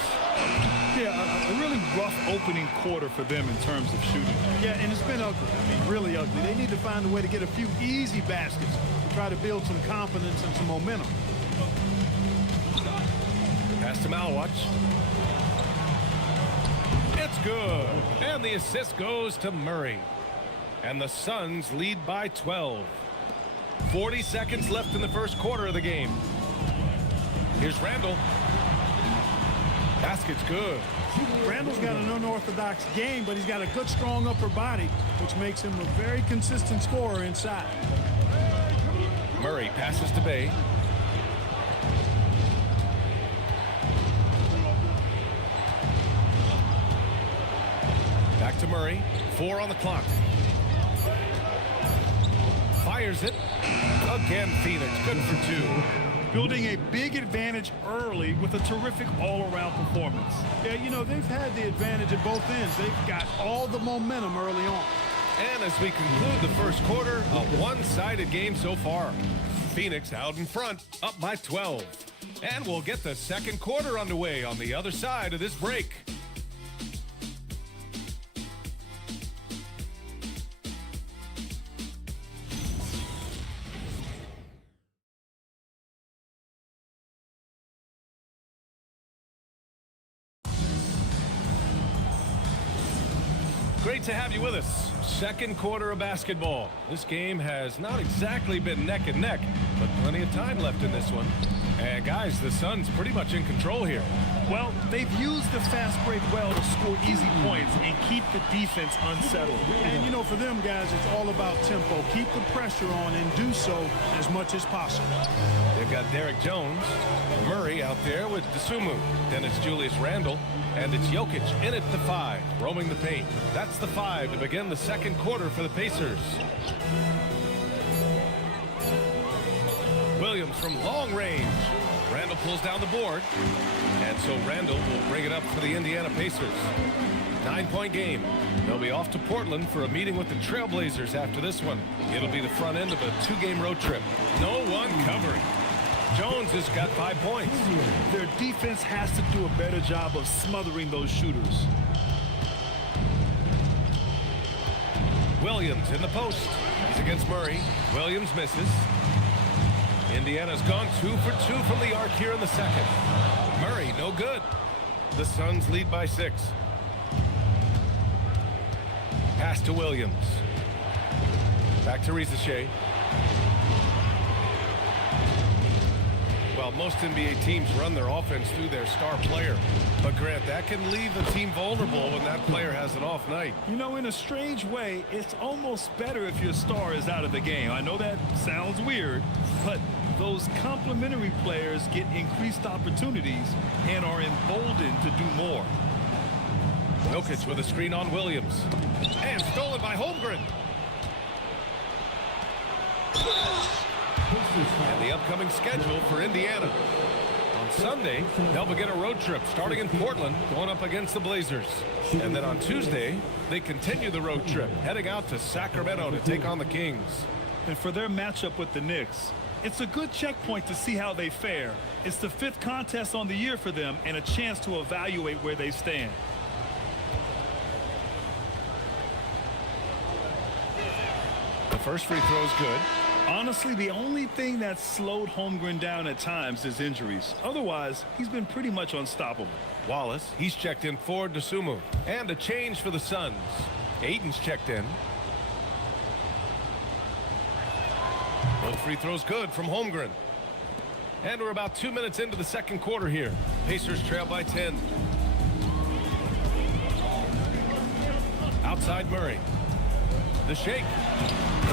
Yeah, a really rough opening quarter for them in terms of shooting. Yeah, and it's been ugly. I mean, really ugly. They need to find a way to get a few easy baskets to try to build some confidence and some momentum. Pass to Malwatch. It's good. And the assist goes to Murray. And the Suns lead by 12. 40 seconds left in the first quarter of the game. Here's Randall. Basket's good. Randall's got an unorthodox game, but he's got a good, strong upper body, which makes him a very consistent scorer inside. Murray passes to Bay. to Murray. 4 on the clock. Fires it. Again, Phoenix. Good for 2. Building a big advantage early with a terrific all-around performance. Yeah, you know, they've had the advantage at both ends. They've got all the momentum early on. And as we conclude the first quarter, a one-sided game so far. Phoenix out in front, up by 12. And we'll get the second quarter underway on the other side of this break. Great to have you with us. Second quarter of basketball. This game has not exactly been neck and neck, but plenty of time left in this one. And guys, the Suns pretty much in control here. Well, they've used the fast break well to score easy points and keep the defense unsettled. And, you know, for them guys, it's all about tempo. Keep the pressure on and do so as much as possible. They've got Derek Jones, Murray out there with DeSumo. Then it's Julius Randle, and it's Jokic in at the 5, roaming the paint. That's the 5 to begin the second quarter for the Pacers. Williams from long range. Randle pulls down the board. And so Randle will bring it up for the Indiana Pacers. 9-point game. They'll be off to Portland for a meeting with the Trailblazers after this one. It'll be the front end of a 2-game road trip. No one covering. Jones has got 5 points. Their defense has to do a better job of smothering those shooters. Williams in the post. He's against Murray. Williams misses. Indiana's gone 2 for 2 from the arc here in the second. Murray, no good. The Suns lead by 6. Pass to Williams. Back to Rizachet. Well, most NBA teams run their offense through their star player. But, Grant, that can leave a team vulnerable when that player has an off night. You know, in a strange way, it's almost better if your star is out of the game. I know that sounds weird, but those complementary players get increased opportunities and are emboldened to do more. Jokic with a screen on Williams. And stolen by Holmgren. And the upcoming schedule for Indiana. On Sunday, they'll begin a road trip starting in Portland, going up against the Blazers. And then on Tuesday, they continue the road trip, heading out to Sacramento to take on the Kings. And for their matchup with the Knicks, it's a good checkpoint to see how they fare. It's the 5th contest on the year for them and a chance to evaluate where they stand. The first free throw is good. Honestly, the only thing that slowed Holmgren down at times is injuries. Otherwise, he's been pretty much unstoppable. Wallace, he's checked in for DeSumo. And a change for the Suns. Aiden's checked in. Both free throws good from Holmgren. And we're about 2 minutes into the second quarter here. Pacers trail by 10. Outside Murray. The shake.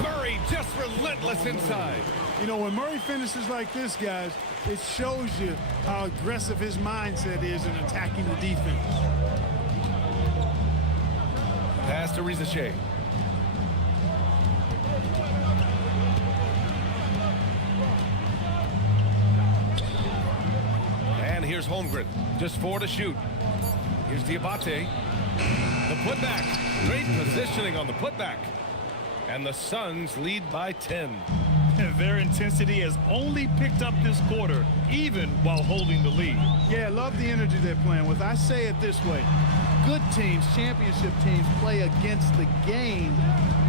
Murray just relentless inside. You know, when Murray finishes like this, guys, it shows you how aggressive his mindset is in attacking the defense. Pass to Rizachet. And here's Holmgren. Just 4 to shoot. Here's Diabate. The putback. Great positioning on the putback. And the Suns lead by 10. And their intensity has only picked up this quarter, even while holding the lead. Yeah, love the energy they're playing with. I say it this way. Good teams, championship teams, play against the game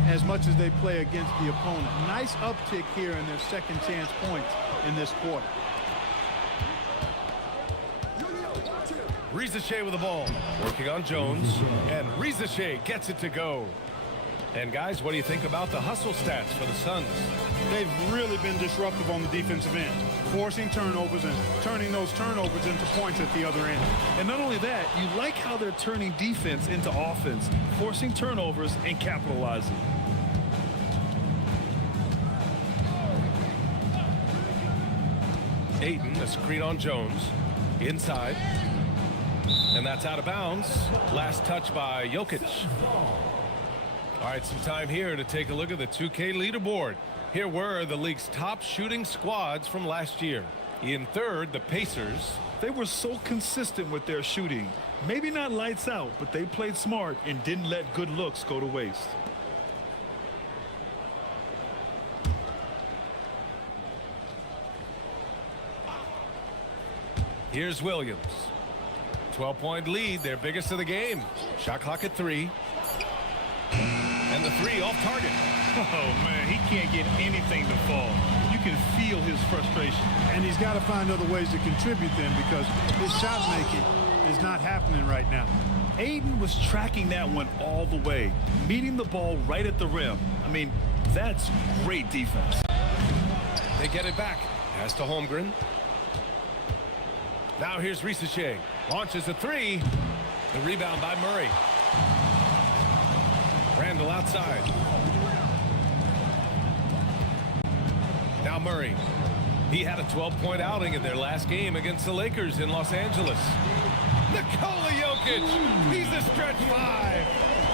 as much as they play against the opponent. Nice uptick here in their second chance points in this quarter. Rizachet with the ball. Working on Jones. And Rizachet gets it to go. And guys, what do you think about the hustle stats for the Suns? They've really been disruptive on the defensive end, forcing turnovers and turning those turnovers into points at the other end. And not only that, you like how they're turning defense into offense, forcing turnovers and capitalizing. Ayton, a screen on Jones. Inside. And that's out of bounds. Last touch by Jokic. All right, some time here to take a look at the 2K leaderboard. Here were the league's top shooting squads from last year. In third, the Pacers. They were so consistent with their shooting. Maybe not lights out, but they played smart and didn't let good looks go to waste. Here's Williams. 12-point lead, their biggest of the game. Shot clock at 3. And the 3 off target. Oh, man, he can't get anything to fall. You can feel his frustration. And he's got to find other ways to contribute then, because his shot making is not happening right now. Aiden was tracking that one all the way, meeting the ball right at the rim. I mean, that's great defense. They get it back. Pass to Holmgren. Now here's Risache. Launches a 3. The rebound by Murray. Randall outside. Now Murray. He had a 12-point outing in their last game against the Lakers in Los Angeles. Nikola Jokic. He's a stretch 5.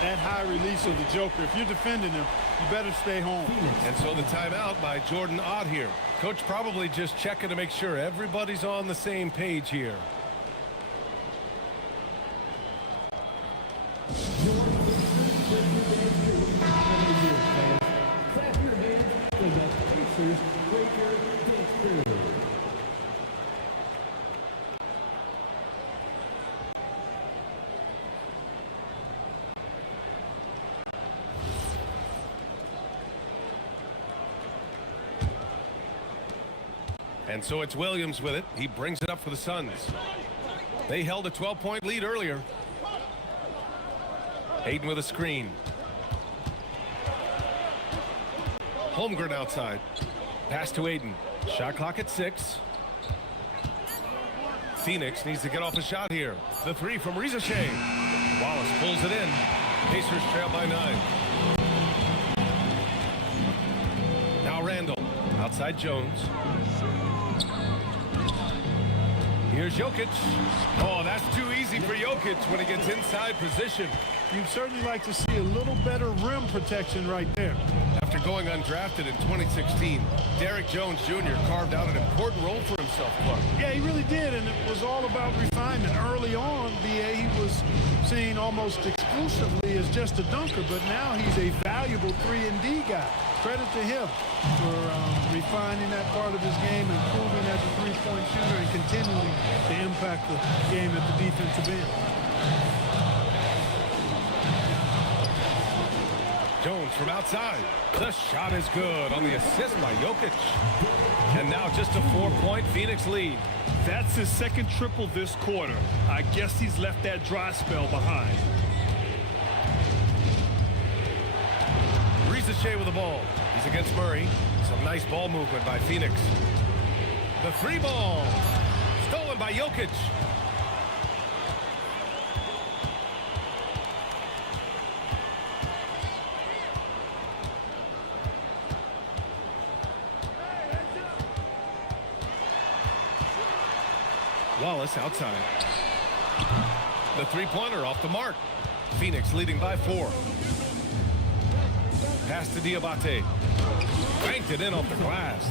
That high release of the Joker, if you're defending him, you better stay home. And so the timeout by Jordan Ott here. Coach probably just checking to make sure everybody's on the same page here. And so it's Williams with it. He brings it up for the Suns. They held a 12-point lead earlier. Aiden with a screen. Holmgren outside. Pass to Aiden. Shot clock at 6. Phoenix needs to get off a shot here. The 3 from Risache. Wallace pulls it in. Pacers trail by 9. Now Randall. Outside Jones. Here's Jokic. Oh, that's too easy for Jokic when he gets inside position. You'd certainly like to see a little better rim protection right there. After going undrafted in 2016, Derrick Jones Jr. carved out an important role for himself, Clark. Yeah, he really did, and it was all about refinement. Early on, BA, he was seen almost exclusively as just a dunker, but now he's a valuable 3-and-D guy. Credit to him for refining that part of his game, improving as a three-point shooter, and continuing to impact the game at the defensive end. Jones from outside. The shot is good on the assist by Jokic. And now just a 4-point Phoenix lead. That's his second triple this quarter. I guess he's left that dry spell behind. Risache with the ball. He's against Murray. Some nice ball movement by Phoenix. The 3 ball. Stolen by Jokic. Wallace outside. The 3-pointer off the mark. Phoenix leading by 4. Pass to Diabate. Banked it in off the glass.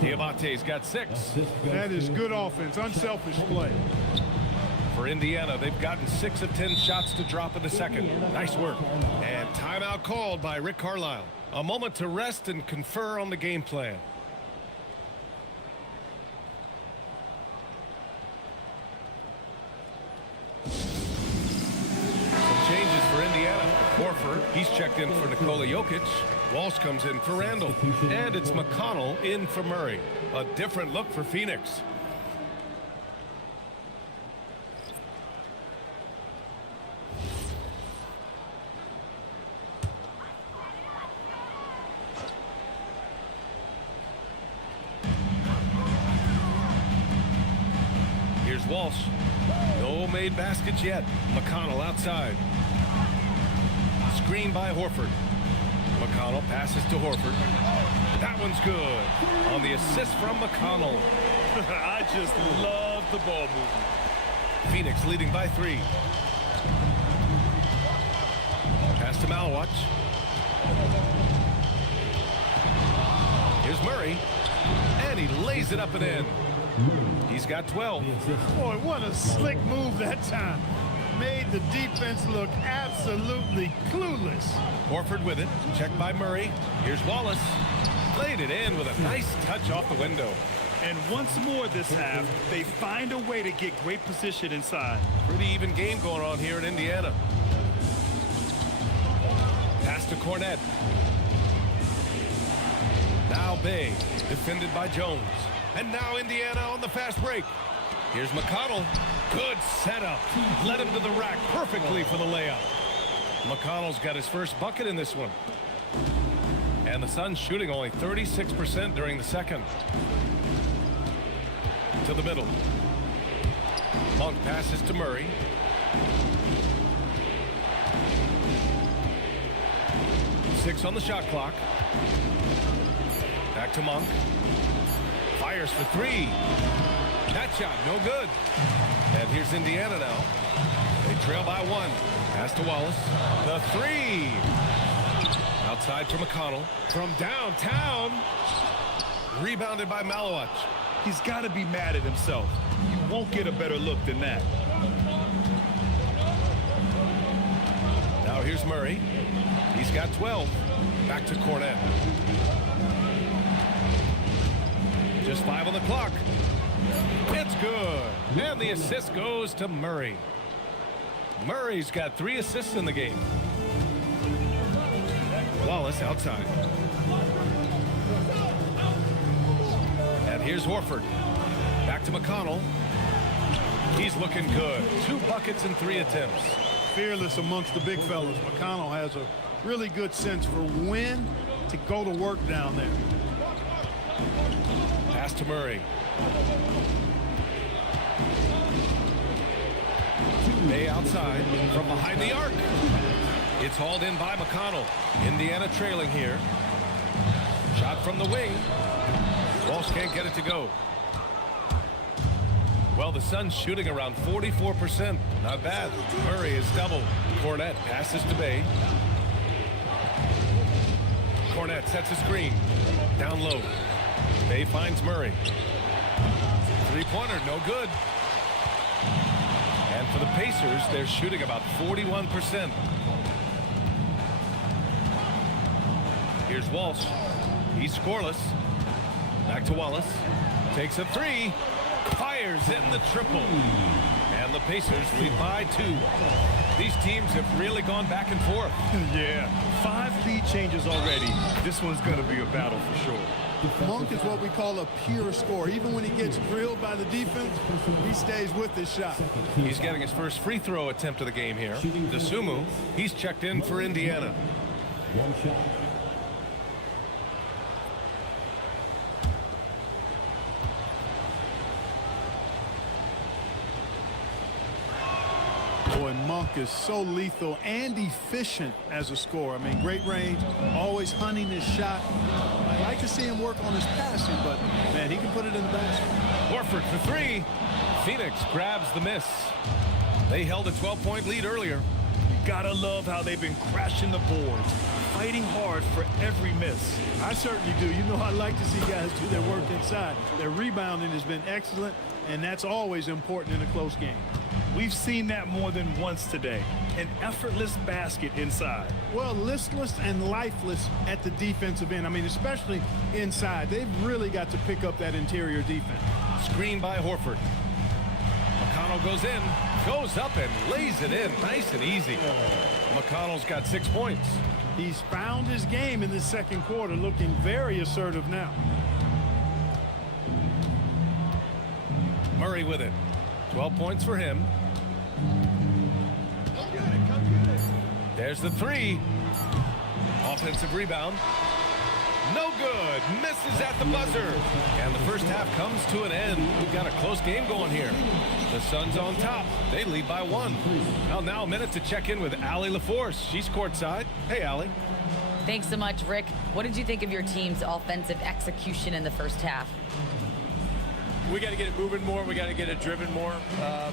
Diabate's got 6. That is good offense, unselfish play. For Indiana, they've gotten 6 of 10 shots to drop in the second. Nice work. And timeout called by Rick Carlisle. A moment to rest and confer on the game plan. Changes for Indiana. Horford, he's checked in for Nikola Jokic. Walsh comes in for Randall. And it's McConnell in for Murray. A different look for Phoenix. Here's Walsh. No made baskets yet. McConnell outside. Screen by Horford. McConnell passes to Horford. That one's good. On the assist from McConnell. I just love the ball movement. Phoenix leading by 3. Pass to Malawach. Here's Murray. And he lays it up and in. He's got 12. Boy, what a slick move that time. Made the defense look absolutely clueless. Horford with it. Checked by Murray. Here's Wallace. Laid it in with a nice touch off the window. And once more this half, they find a way to get great position inside. Pretty even game going on here in Indiana. Pass to Cornette. Now Bay, defended by Jones. And now Indiana on the fast break. Here's McConnell. Good setup. Led him to the rack perfectly for the layup. McConnell's got his first bucket in this one. And the Suns shooting only 36% during the second. To the middle. Monk passes to Murray. Six on the shot clock. Back to Monk. Fires for 3. That shot, no good. And here's Indiana now. They trail by 1. Pass to Wallace. The 3. Outside for McConnell. From downtown. Rebounded by Malawach. He's got to be mad at himself. You won't get a better look than that. Now here's Murray. He's got 12. Back to Cornette. Just 5 on the clock. It's good. And the assist goes to Murray. Murray's got 3 assists in the game. Wallace outside. And here's Horford. Back to McConnell. He's looking good. 2 buckets and 3 attempts. Fearless amongst the big fellas. McConnell has a really good sense for when to go to work down there. Pass to Murray. Bay outside from behind the arc. It's hauled in by McConnell. Indiana trailing here. Shot from the wing. Walsh can't get it to go. Well, the Suns shooting around 44%. Not bad. Murray is double. Cornette passes to Bay. Cornette sets a screen. Down low. Bay finds Murray. Three-pointer, no good. And for the Pacers, they're shooting about 41%. Here's Walsh. He's scoreless. Back to Wallace. Takes a 3. Fires in the triple. And the Pacers lead by 2. These teams have really gone back and forth. Yeah, 5 lead changes already. This one's going to be a battle for sure. Monk is what we call a pure scorer. Even when he gets drilled by the defense, he stays with his shot. He's getting his first free throw attempt of the game here. DeSumo, he's checked in for Indiana. 1 shot. Boy, Monk is so lethal and efficient as a scorer. I mean, great range, always hunting his shot. I like to see him work on his passing, but, man, he can put it in the basket. Horford for 3. Phoenix grabs the miss. They held a 12-point lead earlier. You gotta love how they've been crashing the boards, fighting hard for every miss. I certainly do. You know, I like to see guys do their work inside. Their rebounding has been excellent, and that's always important in a close game. We've seen that more than once today. An effortless basket inside. Well, listless and lifeless at the defensive end. I mean, especially inside. They've really got to pick up that interior defense. Screen by Horford. McConnell goes in, goes up and lays it in nice and easy. McConnell's got 6 points. He's found his game in the second quarter, looking very assertive now. Murray with it. 12 points for him. There's the 3. Offensive rebound. No good. Misses at the buzzer. And the first half comes to an end. We've got a close game going here. The Suns on top. They lead by 1. Well, now a minute to check in with Allie LaForce. She's courtside. Hey, Allie. Thanks so much, Rick. What did you think of your team's offensive execution in the first half? We got to get it moving more. We got to get it driven more.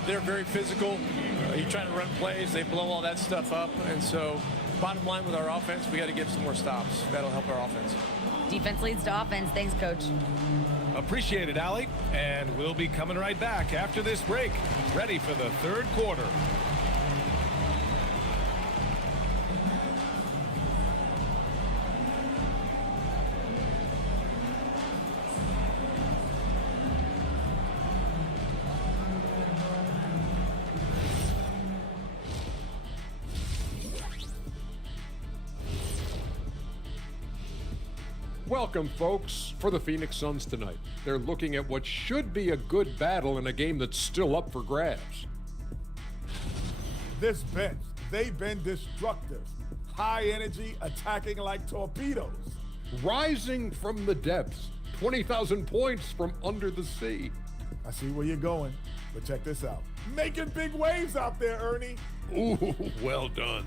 They're very physical. You try to run plays, they blow all that stuff up. And so, bottom line with our offense, we got to get some more stops. That'll help our offense. Defense leads to offense. Thanks, Coach. Appreciate it, Allie. And we'll be coming right back after this break, ready for the third quarter. Welcome, folks, for the Phoenix Suns tonight. They're looking at what should be a good battle in a game that's still up for grabs. This bench, they've been destructive. High energy, attacking like torpedoes. Rising from the depths, 20,000 points from under the sea. I see where you're going, but check this out. Making big waves out there, Ernie. Ooh, well done.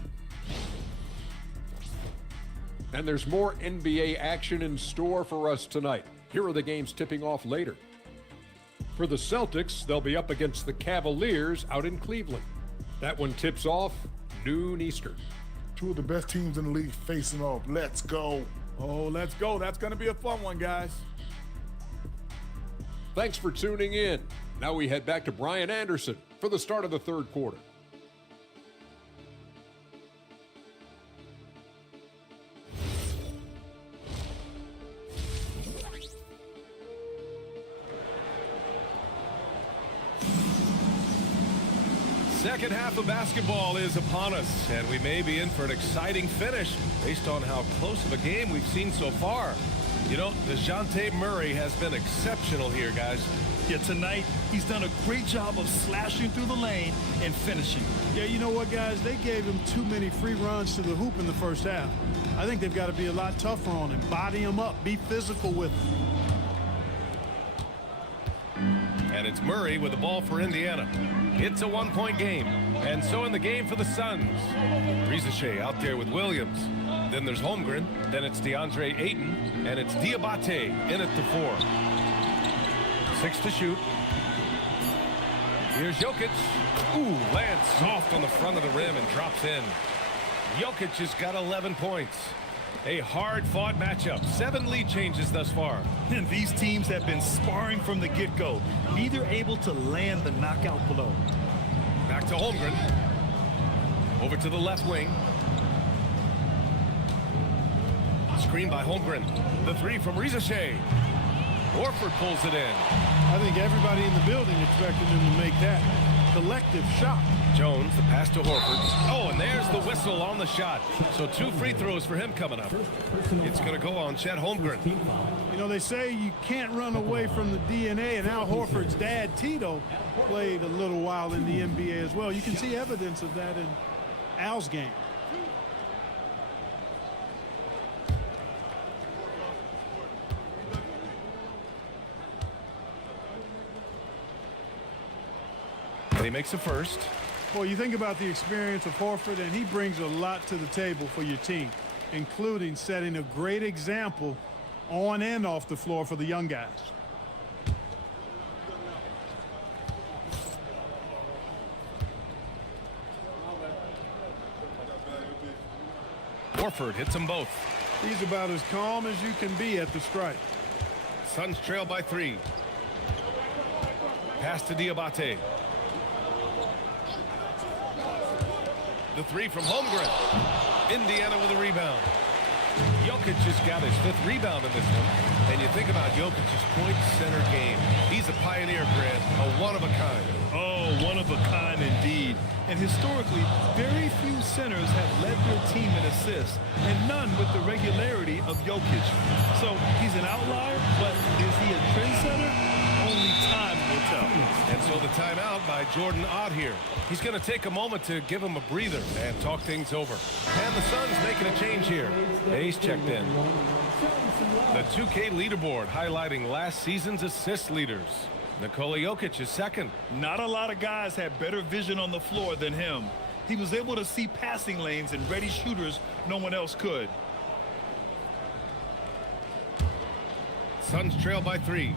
And there's more NBA action in store for us tonight. Here are the games tipping off later. For the Celtics, they'll be up against the Cavaliers out in Cleveland. That one tips off noon Eastern. Two of the best teams in the league facing off. Let's go. Oh, let's go. That's going to be a fun one, guys. Thanks for tuning in. Now we head back to Brian Anderson for the start of the third quarter. Second half of basketball is upon us, and we may be in for an exciting finish based on how close of a game we've seen so far. You know, DeJounte Murray has been exceptional here, guys. Yeah, tonight, he's done a great job of slashing through the lane and finishing. Yeah, you know what, guys? They gave him too many free runs to the hoop in the first half. I think they've got to be a lot tougher on him. Body him up. Be physical with him. And it's Murray with the ball for Indiana. It's a one-point game. And so in the game for the Suns. Rizachet out there with Williams. Then there's Holmgren. Then it's DeAndre Ayton. And it's Diabate in at the 4. 6 to shoot. Here's Jokic. Ooh, lands soft on the front of the rim and drops in. Jokic has got 11 points. A hard-fought matchup. 7 lead changes thus far. And these teams have been sparring from the get-go, neither able to land the knockout blow. Back to Holmgren. Over to the left wing. Screen by Holmgren. The 3 from Rizachet. Horford pulls it in. I think everybody in the building expected him to make that collective shot. Jones, the pass to Horford. Oh, and there's the whistle on the shot. So 2 free throws for him coming up. It's going to go on Chet Holmgren. You know, they say you can't run away from the DNA, and Al Horford's dad, Tito, played a little while in the NBA as well. You can see evidence of that in Al's game. And he makes a first. Well, you think about the experience of Horford, and he brings a lot to the table for your team, including setting a great example on and off the floor for the young guys. Horford hits them both. He's about as calm as you can be at the strike. Suns trail by 3. Pass to Diabate. The 3 from Holmgren. Indiana with a rebound. Jokic has got his 5th rebound in this one. And you think about Jokic's point center game. He's a pioneer, Grant, a one-of-a-kind. Oh, one of a kind indeed. And historically, very few centers have led their team in assists, and none with the regularity of Jokic. So he's an outlier, but is he a trendsetter? Only time will tell. And so the timeout by Jordan Ott here. He's going to take a moment to give him a breather and talk things over. And the Suns making a change here. Ace checked in. The 2K leaderboard highlighting last season's assist leaders. Nikola Jokic is second. Not a lot of guys had better vision on the floor than him. He was able to see passing lanes and ready shooters no one else could. Suns trail by 3.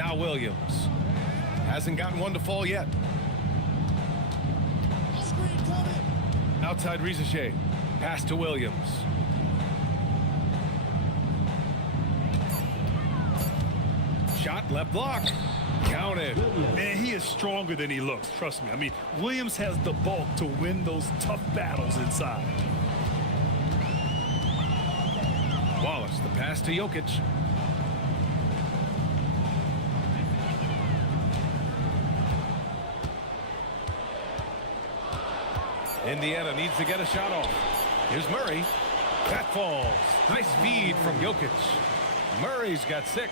Now Williams. Hasn't gotten one to fall yet. Outside Rizachet. Pass to Williams. Shot left block. Counted. Man, he is stronger than he looks. Trust me. I mean, Williams has the bulk to win those tough battles inside. Wallace, the pass to Jokic. Indiana needs to get a shot off. Here's Murray. That falls. Nice feed from Jokic. Murray's got 6.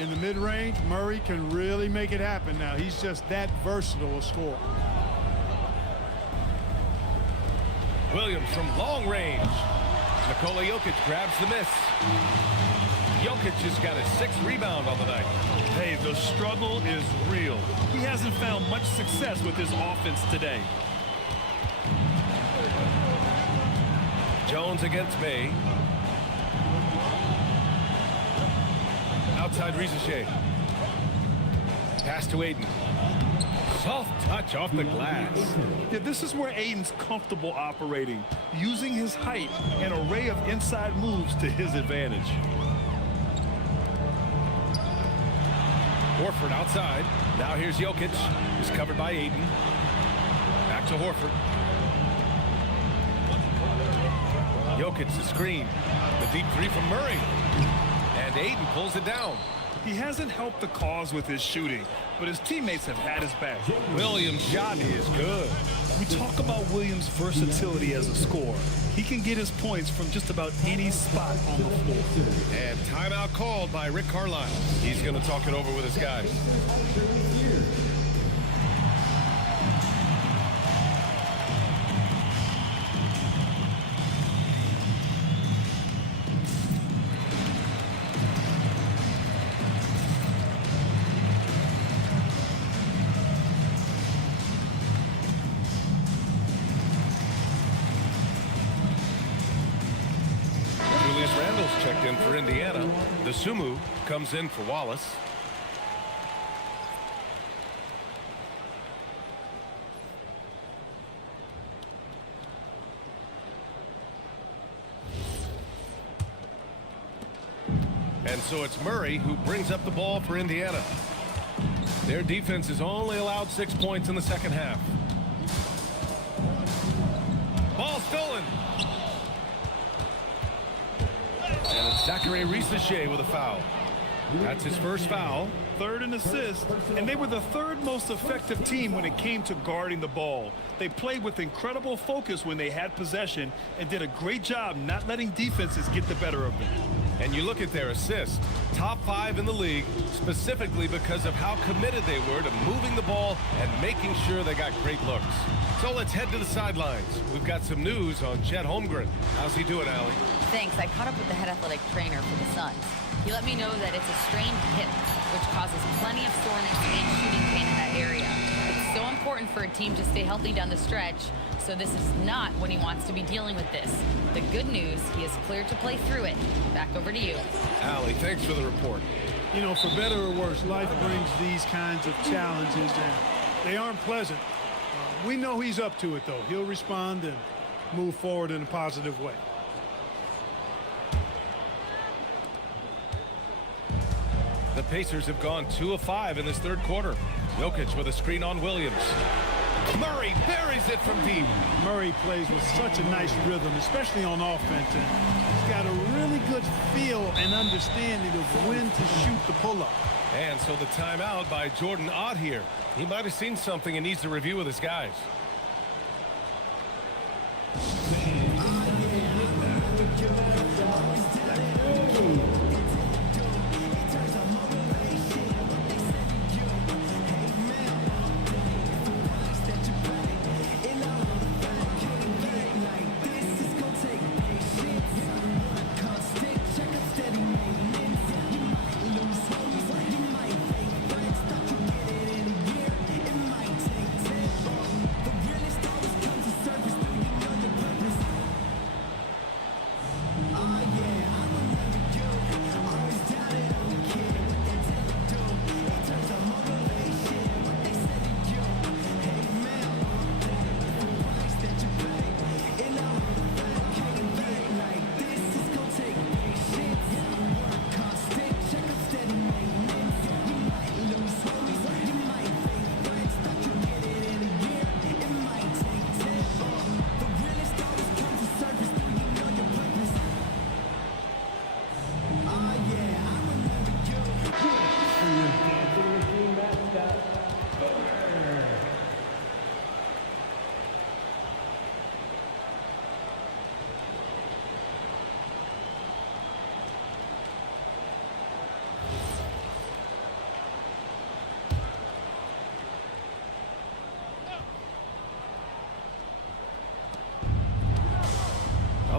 In the mid-range, Murray can really make it happen now. He's just that versatile a scorer. Williams from long range. Nikola Jokic grabs the miss. Jokic has got a 6th rebound on the night. Hey, the struggle is real. He hasn't found much success with his offense today. Jones against Bay. Outside Rizachet. Pass to Aiden. Soft touch off the glass. Yeah, this is where Aiden's comfortable operating, using his height and array of inside moves to his advantage. Horford outside. Now here's Jokic. He's covered by Aiden. Back to Horford. Jokic the screen. The deep 3 from Murray. And Aiden pulls it down. He hasn't helped the cause with his shooting, but his teammates have had his back. Williams' shot is good. We talk about Williams' versatility as a scorer. He can get his points from just about any spot on the floor. And timeout called by Rick Carlisle. He's going to talk it over with his guys. Checked in for Indiana. The Sumu comes in for Wallace. And so it's Murray who brings up the ball for Indiana. Their defense has only allowed 6 points in the second half. Ball stolen. And it's Zachary Rizachet with a foul. That's his first foul. 3rd in assists, and they were the 3rd most effective team when it came to guarding the ball. They played with incredible focus when they had possession and did a great job not letting defenses get the better of them. And you look at their assists, top 5 in the league, specifically because of how committed they were to moving the ball and making sure they got great looks. So let's head to the sidelines. We've got some news on Chet Holmgren. How's he doing, Allie? Thanks. I caught up with the head athletic trainer for the Suns. He let me know that it's a strained hip, which causes plenty of soreness and shooting pain in that area. It's so important for a team to stay healthy down the stretch, so this is not when he wants to be dealing with this. The good news, he is cleared to play through it. Back over to you. Allie, thanks for the report. You know, for better or worse, life brings these kinds of challenges, and they aren't pleasant. We know he's up to it, though. He'll respond and move forward in a positive way. The Pacers have gone 2 of 5 in this 3rd quarter. Jokic with a screen on Williams. Murray buries it from deep. Murray plays with such a nice rhythm, especially on offense. And he's got a really good feel and understanding of when to shoot the pull-up. And so the timeout by Jordan Ott here. He might have seen something and needs to review with his guys.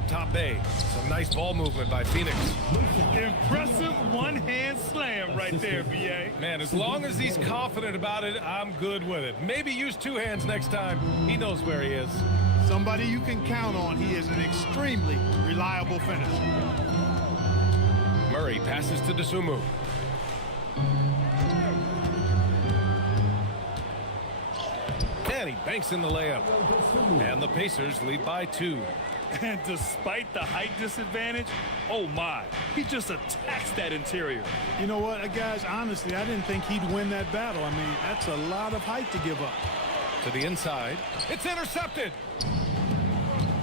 Up top Bay. Some nice ball movement by Phoenix. Impressive one-hand slam right there, B.A. Man, as long as he's confident about it, I'm good with it. Maybe use two hands next time. He knows where he is. Somebody you can count on. He is an extremely reliable finisher. Murray passes to DeSumo. And he banks in the layup. And the Pacers lead by 2. And despite the height disadvantage, oh my, he just attacks that interior. You know what, guys, honestly, I didn't think he'd win that battle. I mean, that's a lot of height to give up. To the inside. It's intercepted.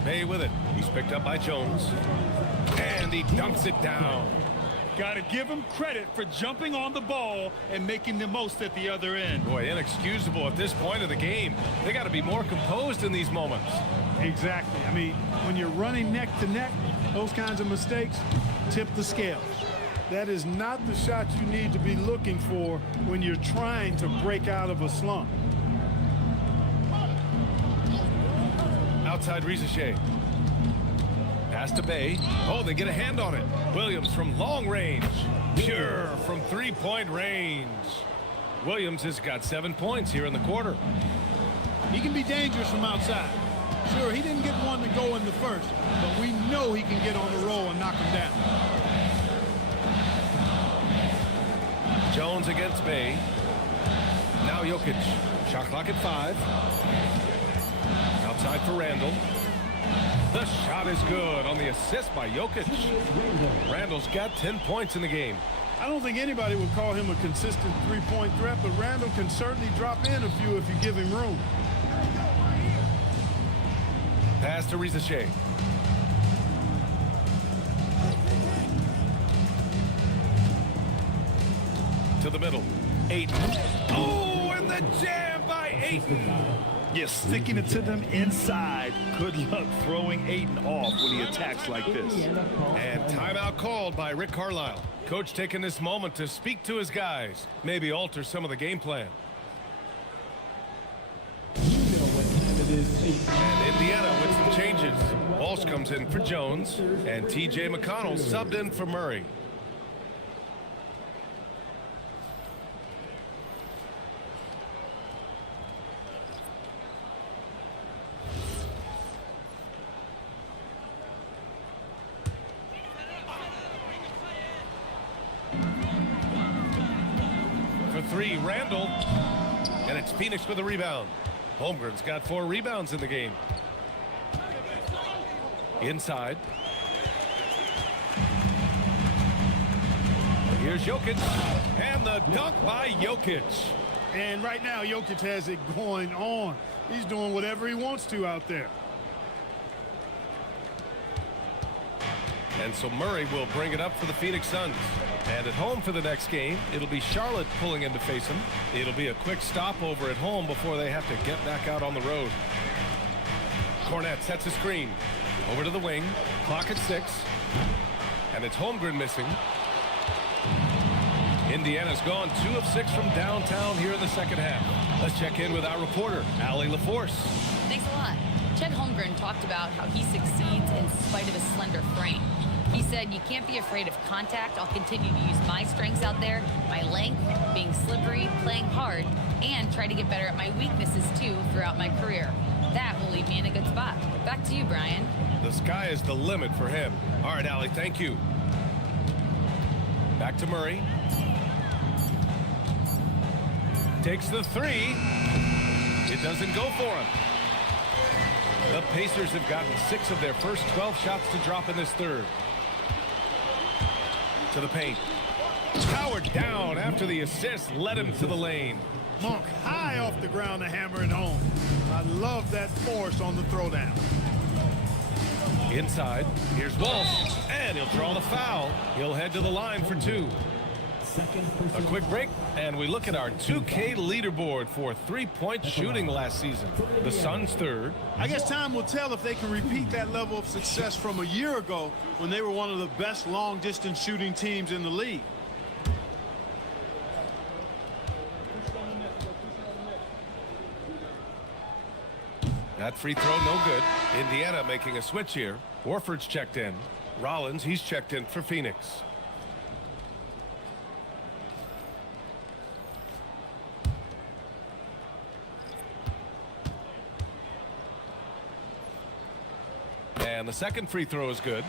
Bay with it. He's picked up by Jones. And he dunks it down. Got to give him credit for jumping on the ball and making the most at the other end. Boy, inexcusable at this point of the game. They got to be more composed in these moments. Exactly. I mean, when you're running neck to neck, those kinds of mistakes tip the scales. That is not the shot you need to be looking for when you're trying to break out of a slump. Outside Rizachet. Pass to Bay. Oh, they get a hand on it. Williams from long range. Pure from three-point range. Williams has got 7 points here in the quarter. He can be dangerous from outside. Sure, he didn't get one to go in the first, but we know he can get on the roll and knock him down. Jones against Bay. Now Jokic. Shot clock at 5. Outside for Randall. The shot is good on the assist by Jokic. Randall's got 10 points in the game. I don't think anybody would call him a consistent three-point threat, but Randall can certainly drop in a few if you give him room. Pass to Rizachet. To the middle. Ayton. Oh, and the jam by Ayton. Yeah, sticking it to them inside. Good luck throwing Ayton off when he attacks like this. And timeout called by Rick Carlisle. Coach taking this moment to speak to his guys. Maybe alter some of the game plan. And Indiana with some changes. Walsh comes in for Jones. And T.J. McConnell subbed in for Murray. For 3, Randall. And it's Phoenix with a rebound. Holmgren's got 4 rebounds in the game. Inside. Here's Jokic. And the dunk by Jokic. And right now, Jokic has it going on. He's doing whatever he wants to out there. And so Murray will bring it up for the Phoenix Suns. And at home for the next game, it'll be Charlotte pulling in to face him. It'll be a quick stopover at home before they have to get back out on the road. Cornette sets a screen. Over to the wing. Clock at 6. And it's Holmgren missing. Indiana's gone 2 of 6 from downtown here in the second half. Let's check in with our reporter, Allie LaForce. Thanks a lot. Chet Holmgren talked about how he succeeds in spite of his slender frame. He said, "You can't be afraid of contact. I'll continue to use my strengths out there, my length, being slippery, playing hard, and try to get better at my weaknesses too throughout my career. That will leave me in a good spot." Back to you, Brian. The sky is the limit for him. All right, Allie, thank you. Back to Murray. Takes the 3. It doesn't go for him. The Pacers have gotten 6 of their first 12 shots to drop in this third. To the paint. Powered down after the assist led him to the lane. Monk high off the ground to hammer it home. I love that force on the throwdown. Inside. Here's Walsh. And he'll draw the foul. He'll head to the line for 2. A quick break, and we look at our 2K leaderboard for three-point shooting last season. The Suns third. I guess time will tell if they can repeat that level of success from a year ago when they were one of the best long-distance shooting teams in the league. That free throw no good. Indiana making a switch here. Horford's checked in. Rollins, he's checked in for Phoenix. And the second free throw is good.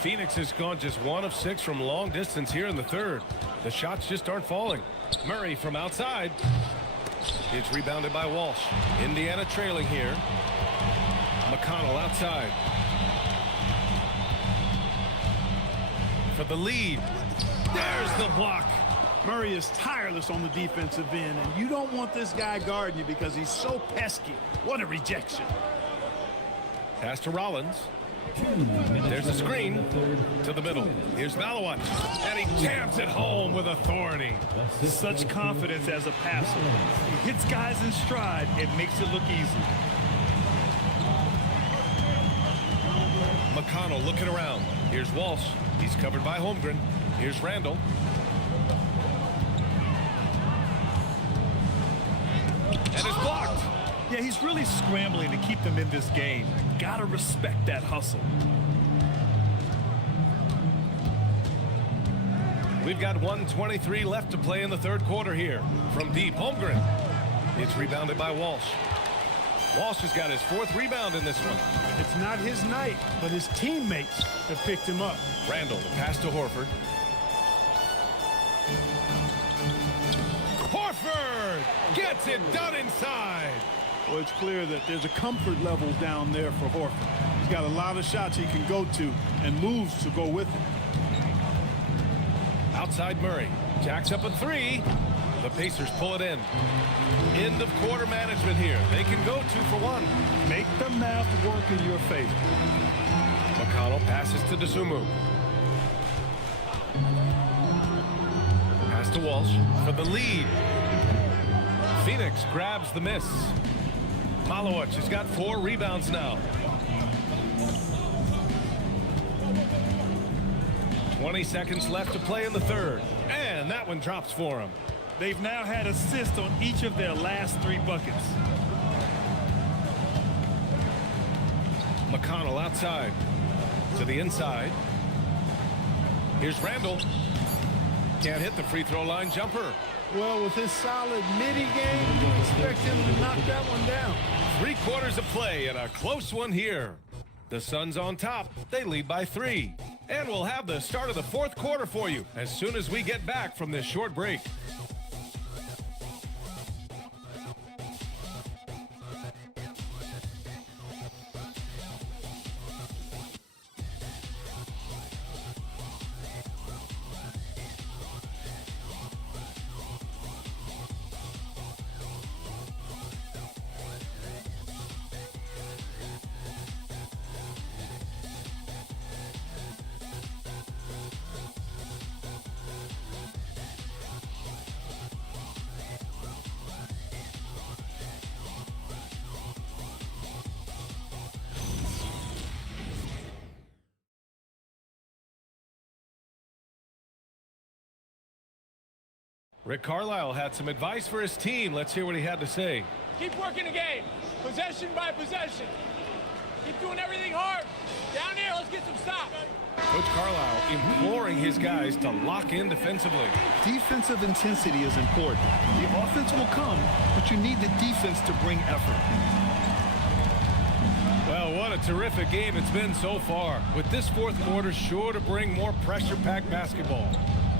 Phoenix has gone just 1 of 6 from long distance here in the third. The shots just aren't falling. Murray from outside. It's rebounded by Walsh. Indiana trailing here. McConnell outside. For the lead. There's the block. Murray is tireless on the defensive end, and you don't want this guy guarding you because he's so pesky. What a rejection. Pass to Rollins. There's a screen to the middle. Here's Malawat, and he jams it home with authority. Such confidence as a passer. He hits guys in stride and makes it look easy. McConnell looking around. Here's Walsh. He's covered by Holmgren. Here's Randall. And it's blocked. Yeah, he's really scrambling to keep them in this game. Gotta respect that hustle. We've got 1:23 left to play in the third quarter here. From deep, Holmgren. It's rebounded by Walsh. Walsh has got his 4th rebound in this one. It's not his night, but his teammates have picked him up. Randall, the pass to Horford. Horford gets it done inside. Well, it's clear that there's a comfort level down there for Horford. He's got a lot of shots he can go to and moves to go with it. Outside Murray. Jacks up a 3. The Pacers pull it in. End of quarter management here. They can go 2 for 1. Make the math work in your favor. McConnell passes to Dosunmu. Pass to Walsh for the lead. Phoenix grabs the miss. Malawat has got 4 rebounds now. 20 seconds left to play in the third. And that one drops for him. They've now had assists on each of their last 3 buckets. McConnell outside to the inside. Here's Randall. Can't hit the free throw line jumper. Well, with his solid midi game, you expect him to knock that one down. 3 quarters of play and a close one here. The Suns on top. They lead by 3. And we'll have the start of the fourth quarter for you as soon as we get back from this short break. Rick Carlisle had some advice for his team. Let's hear what he had to say. Keep working the game, possession by possession. Keep doing everything hard. Down here, let's get some stops. Coach Carlisle imploring his guys to lock in defensively. Defensive intensity is important. The offense will come, but you need the defense to bring effort. Well, what a terrific game it's been so far. With this fourth quarter sure to bring more pressure-packed basketball.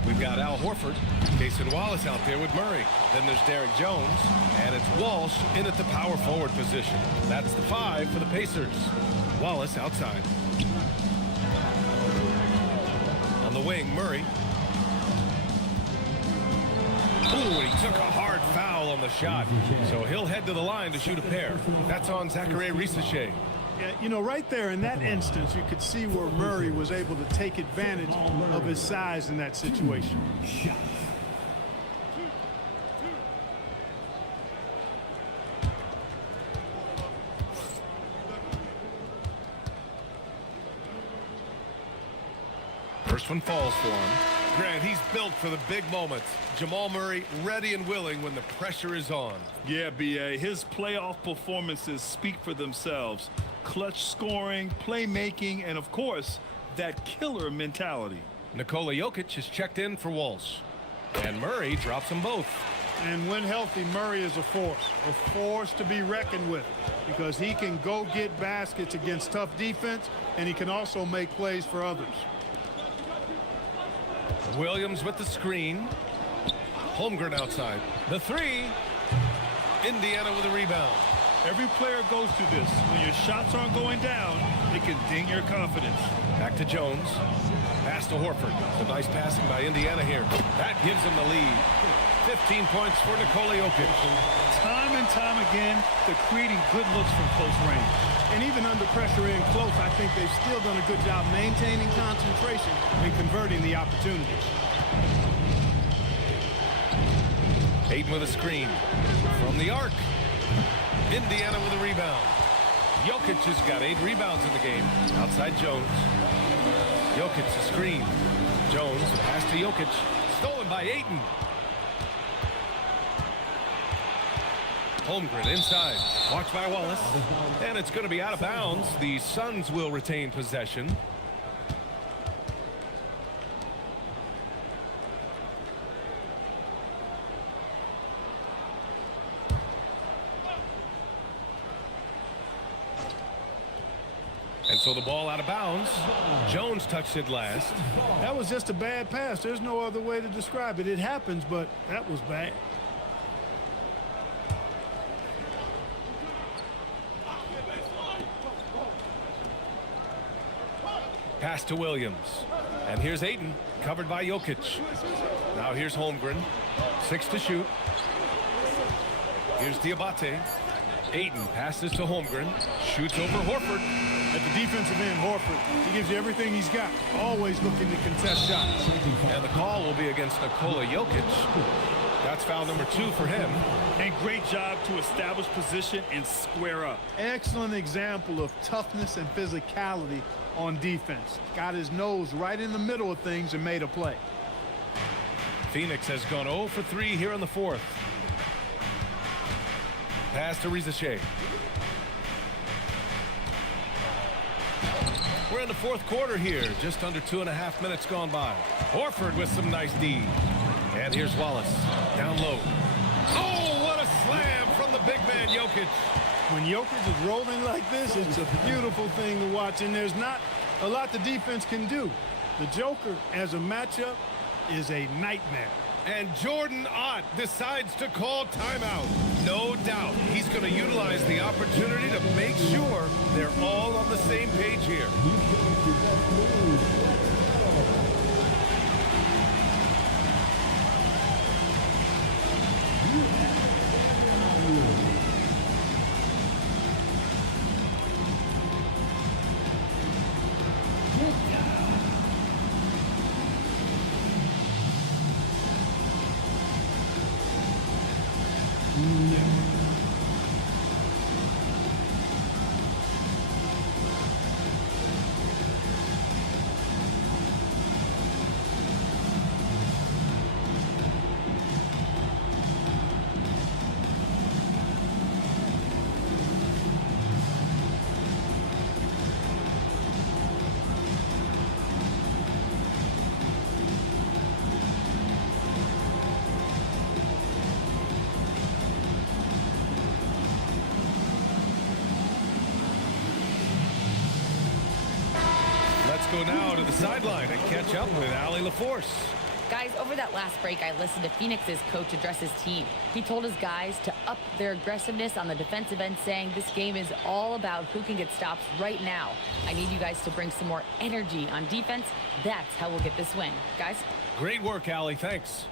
We've got Al Horford, Jason Wallace out there with Murray. Then there's Derek Jones, and it's Walsh in at the power forward position. That's the 5 for the Pacers. Wallace outside. On the wing, Murray. Ooh, and he took a hard foul on the shot. So he'll head to the line to shoot a pair. That's on Zachary Risachet. Yeah, you know, right there in that instance, you could see where Murray was able to take advantage of his size in that situation. First one falls for him. Grant, he's built for the big moments. Jamal Murray ready and willing when the pressure is on. Yeah, B.A. His playoff performances speak for themselves. Clutch scoring, playmaking, and of course, that killer mentality. Nikola Jokic is checked in for Walsh. And Murray drops them both. And when healthy, Murray is a force to be reckoned with, because he can go get baskets against tough defense, and he can also make plays for others. Williams with the screen. Holmgren outside. The three. Indiana with a rebound. Every player goes through this. When your shots aren't going down, it can ding your confidence. Back to Jones. Pass to Horford. Some nice passing by Indiana here. That gives them the lead. 15 points for Nikola Jokic. Time and time again, they're creating good looks from close range. And even under pressure in close, I think they've still done a good job maintaining concentration and converting the opportunities. Ayton with a screen. From the arc. Indiana with a rebound. Jokic has got 8 rebounds in the game. Outside Jones. Jokic the screen. Jones, pass to Jokic. Stolen by Ayton. Holmgren inside. Watched by Wallace. And it's going to be out of bounds. The Suns will retain possession. And so the ball out of bounds. Jones touched it last. That was just a bad pass. There's no other way to describe it. It happens, but that was bad. Pass to Williams. And here's Ayton, covered by Jokic. Now here's Holmgren. 6 to shoot. Here's Diabate. Ayton passes to Holmgren. Shoots over Horford. At the defensive end, Horford, he gives you everything he's got. Always looking to contest shots. And the call will be against Nikola Jokic. That's foul number 2 for him. And great job to establish position and square up. Excellent example of toughness and physicality on defense. Got his nose right in the middle of things and made a play. Phoenix has gone 0 for 3 here in the fourth. Pass to Rizachet. We're in the fourth quarter here. Just under 2.5 minutes gone by. Horford with some nice D. And here's Wallace. Down low. Oh, what a slam from the big man, Jokic. When Jokic is rolling like this, it's a beautiful thing to watch, and there's not a lot the defense can do. The Joker, as a matchup, is a nightmare. And Jordan Ott decides to call timeout. No doubt he's going to utilize the opportunity to make sure they're all on the same page here. Go now to the sideline and catch up with Allie LaForce. Guys, over that last break, I listened to Phoenix's coach address his team. He told his guys to up their aggressiveness on the defensive end, saying this game is all about who can get stops right now. I need you guys to bring some more energy on defense. That's how we'll get this win. Guys? Great work, Allie. Thanks.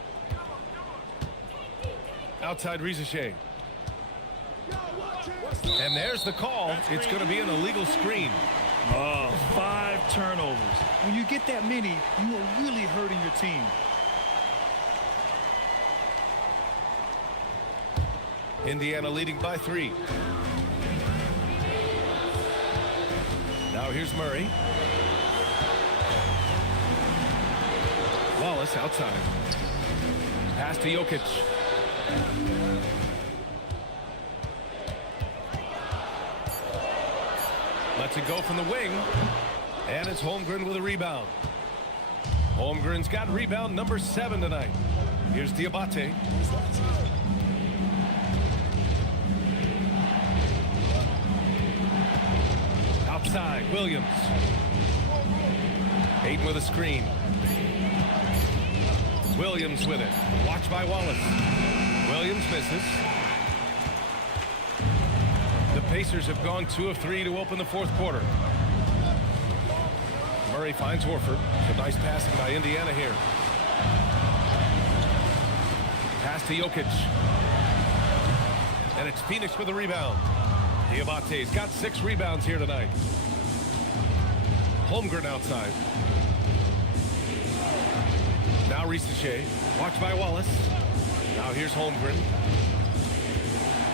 Outside Rizachet. And there's the call. It's going to be an illegal screen. Oh, 5 turnovers. When you get that many, you are really hurting your team. Indiana leading by 3. Now here's Murray. Wallace outside. Pass to Jokic. Lets it go from the wing. And it's Holmgren with a rebound. Holmgren's got rebound number 7 tonight. Here's Diabate. Outside, Williams. Ayton with a screen. Williams with it. Watched by Wallace. Williams misses. The Pacers have gone 2 of 3 to open the fourth quarter. Murray finds Horford. So nice passing by Indiana here. Pass to Jokic. And it's Phoenix with the rebound. Diabate's got 6 rebounds here tonight. Holmgren outside. Now Risache. Watched by Wallace. Now here's Holmgren.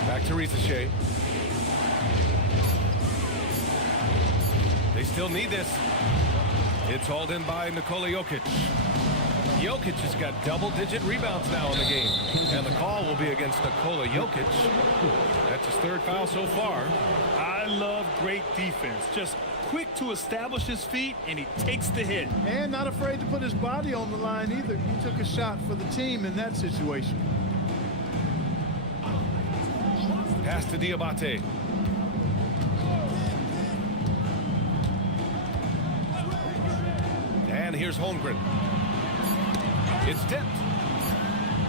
Back to Risache. They still need this. It's hauled in by Nikola Jokic. Jokic has got double-digit rebounds now in the game. And the call will be against Nikola Jokic. That's his 3rd foul so far. I love great defense. Just quick to establish his feet, and he takes the hit. And not afraid to put his body on the line either. He took a shot for the team in that situation. Pass to Diabate. And here's Holmgren. It's tipped.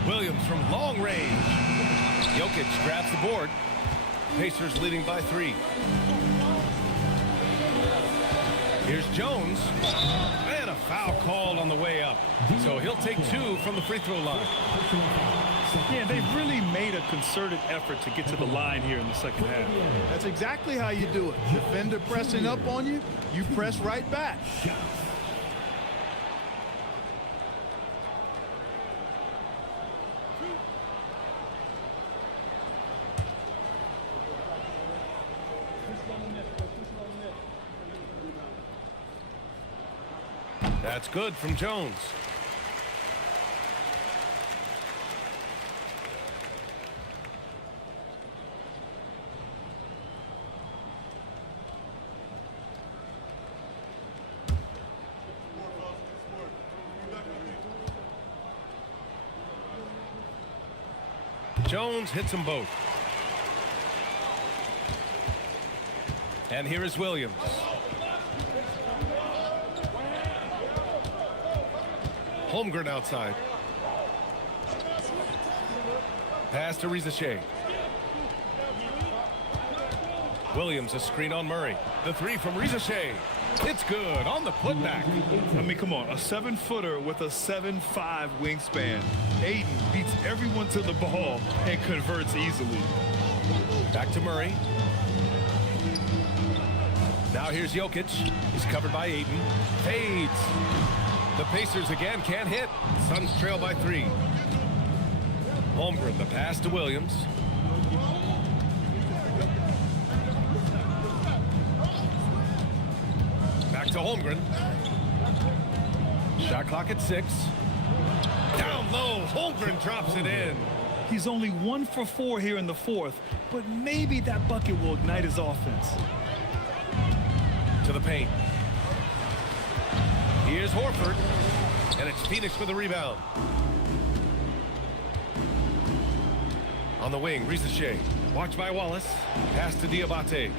Williams from long range. Jokic grabs the board. Pacers leading by 3. Here's Jones. And a foul called on the way up. So he'll take 2 from the free throw line. Yeah, they've really made a concerted effort to get to the line here in the second half. That's exactly how you do it. Defender pressing up on you, you press right back. That's good from Jones. Jones hits them both. And here is Williams. Holmgren outside. Pass to Risache. Williams a screen on Murray. The 3 from Risache. It's good on the putback. I mean, come on, a 7-footer with a 7'5" wingspan. Ayton beats everyone to the ball and converts easily. Back to Murray. Now here's Jokic. He's covered by Ayton. Fades. The Pacers again can't hit. Suns trail by 3. Holmgren, the pass to Williams. Back to Holmgren. Shot clock at 6. Down low, Holmgren drops it in. He's only 1 for 4 here in the fourth, but maybe that bucket will ignite his offense. To the paint. Here's Horford. And it's Phoenix with the rebound. On the wing, Risache. Watched by Wallace. Pass to Diabate.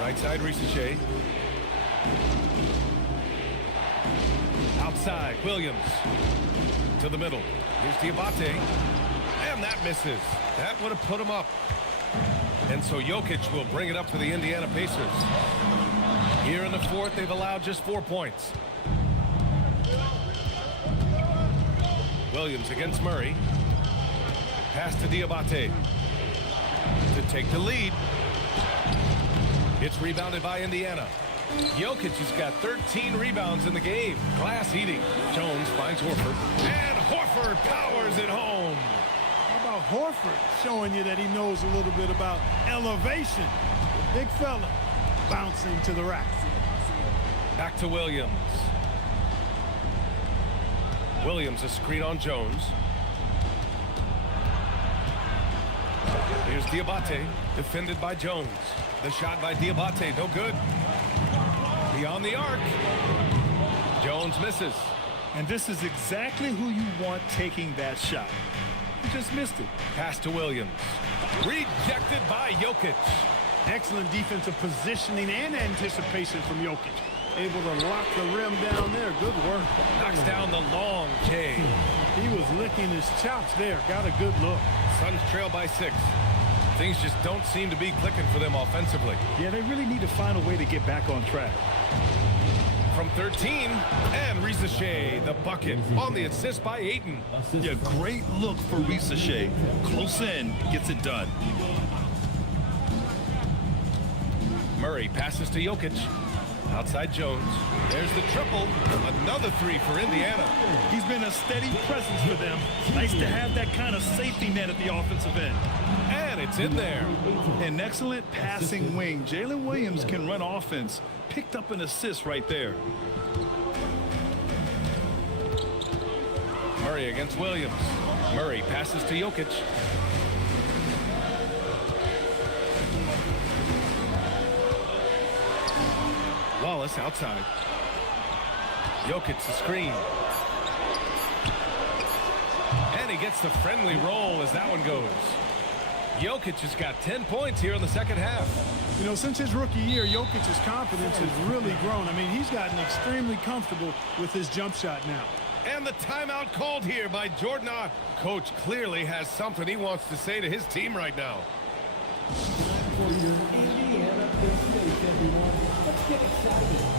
Right side, Risache. Outside, Williams. To the middle. Here's Diabate. And that misses. That would have put him up. And so Jokic will bring it up for the Indiana Pacers. Here in the fourth, they've allowed just 4 points. Williams against Murray. Pass to Diabate to take the lead. It's rebounded by Indiana. Jokic has got 13 rebounds in the game. Glass eating. Jones finds Horford. And Horford powers it home. How about Horford showing you that he knows a little bit about elevation? Big fella bouncing to the rack. Back to Williams. Williams a screen on Jones. Here's Diabate, defended by Jones. The shot by Diabate, no good. Beyond the arc. Jones misses. And this is exactly who you want taking that shot. He just missed it. Pass to Williams. Rejected by Jokic. Excellent defensive positioning and anticipation from Jokic. Able to lock the rim down there. Good work. Knocks down the long J. He was licking his chops there. Got a good look. Suns trail by 6. Things just don't seem to be clicking for them offensively. Yeah, they really need to find a way to get back on track. From 13, and Risache, the bucket, on the assist by Ayton. Yeah, great look for Risache. Close in, gets it done. Murray passes to Jokic. Outside Jones. There's the triple. Another 3 for Indiana. He's been a steady presence for them. Nice to have that kind of safety net at the offensive end. And it's in there. An excellent passing wing. Jalen Williams can run offense. Picked up an assist right there. Murray against Williams. Murray passes to Jokic. Wallace outside. Jokic the screen. And he gets the friendly roll as that one goes. Jokic has got 10 points here in the second half. You know, since his rookie year, Jokic's confidence has really grown. I mean, he's gotten extremely comfortable with his jump shot now. And the timeout called here by Jordan Ott. Coach clearly has something he wants to say to his team right now. For your Indiana Patriots, everyone. Let's get excited.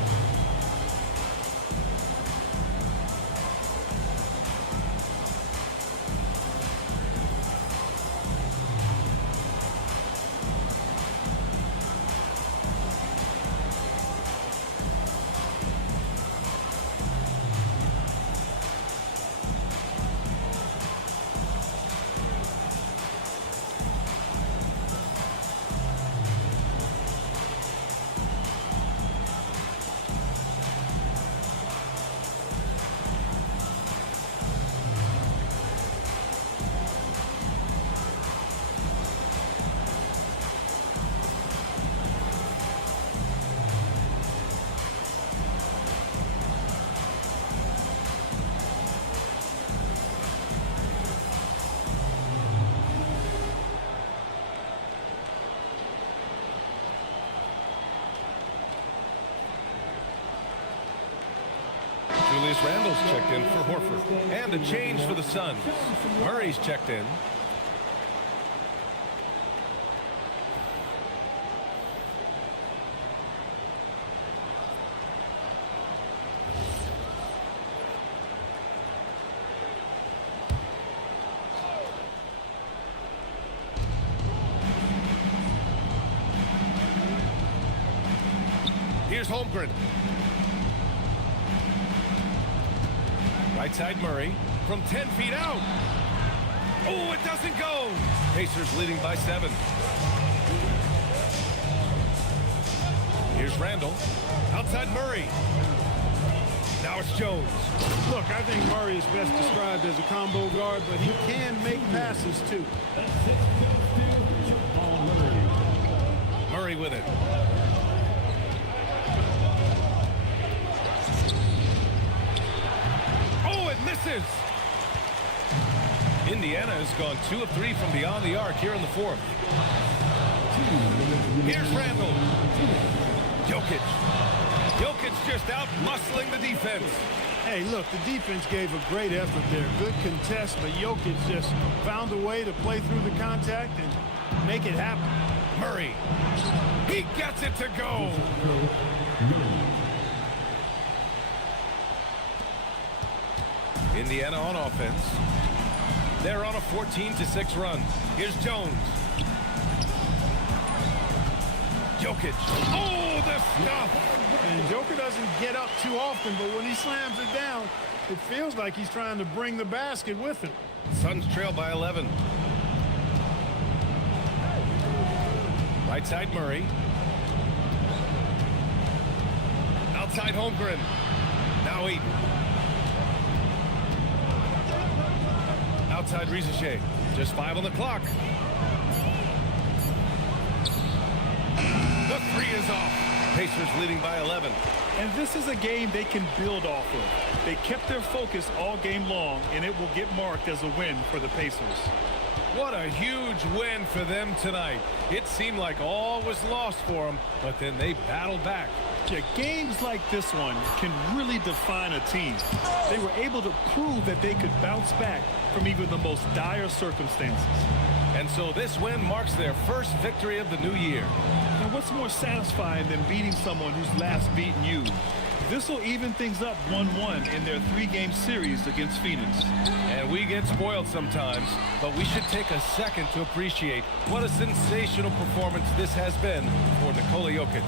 Julius Randle's checked in for Horford. And a change for the Suns. Murray's checked in. Here's Holmgren. Right side Murray from 10 feet out. Oh, it doesn't go. Pacers leading by 7. Here's Randle. Outside Murray. Now it's Jones. Look, I think Murray is best described as a combo guard, but he can make passes too. Murray with it. Oh, it misses. Indiana has gone 2 of 3 from beyond the arc here in the fourth. Here's Randle. Jokic just out muscling the defense. Hey, look, the defense gave a great effort there. Good contest, but Jokic just found a way to play through the contact and make it happen. Murray. He gets it to go. Indiana on offense. They're on a 14-6 run. Here's Jones. Jokic. Oh, the stuff. And Joker doesn't get up too often, but when he slams it down, it feels like he's trying to bring the basket with him. Suns trail by 11. Right side Murray. Outside Holmgren. Now Ayton. outside Ricochet. Just 5 on the clock. The three is off. Pacers leading by 11. And this is a game they can build off of. They kept their focus all game long, and it will get marked as a win for the Pacers. What a huge win for them tonight. It seemed like all was lost for them, but then they battled back. Yeah, games like this one can really define a team. They were able to prove that they could bounce back from even the most dire circumstances. And so this win marks their first victory of the new year. And what's more satisfying than beating someone who's last beaten you? This will even things up 1-1 in their 3-game series against Phoenix. And we get spoiled sometimes, but we should take a second to appreciate what a sensational performance this has been for Nikola Jokic.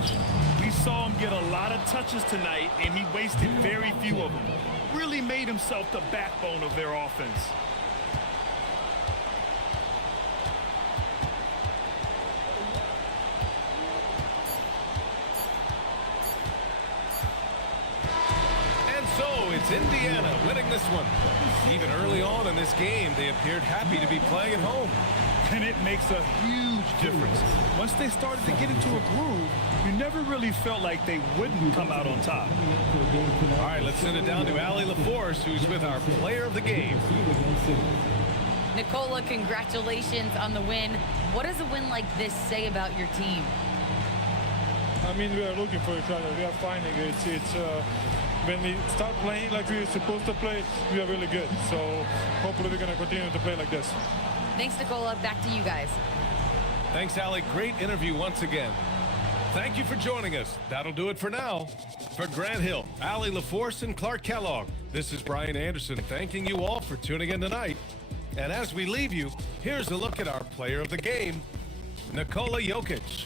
We saw him get a lot of touches tonight, and he wasted very few of them. Really made himself the backbone of their offense. So it's Indiana winning this one. Even early on in this game, they appeared happy to be playing at home. And it makes a huge difference. Once they started to get into a groove, you never really felt like they wouldn't come out on top. All right, let's send it down to Allie LaForce, who's with our player of the game. Nikola, congratulations on the win. What does a win like this say about your team? I mean, we are looking for each other. We are finding it. When we start playing like we're supposed to play, we are really good. So hopefully we're going to continue to play like this. Thanks, Nikola. Back to you guys. Thanks, Allie. Great interview once again. Thank you for joining us. That'll do it for now. For Grant Hill, Allie LaForce, and Clark Kellogg, this is Brian Anderson thanking you all for tuning in tonight. And as we leave you, here's a look at our player of the game, Nikola Jokic.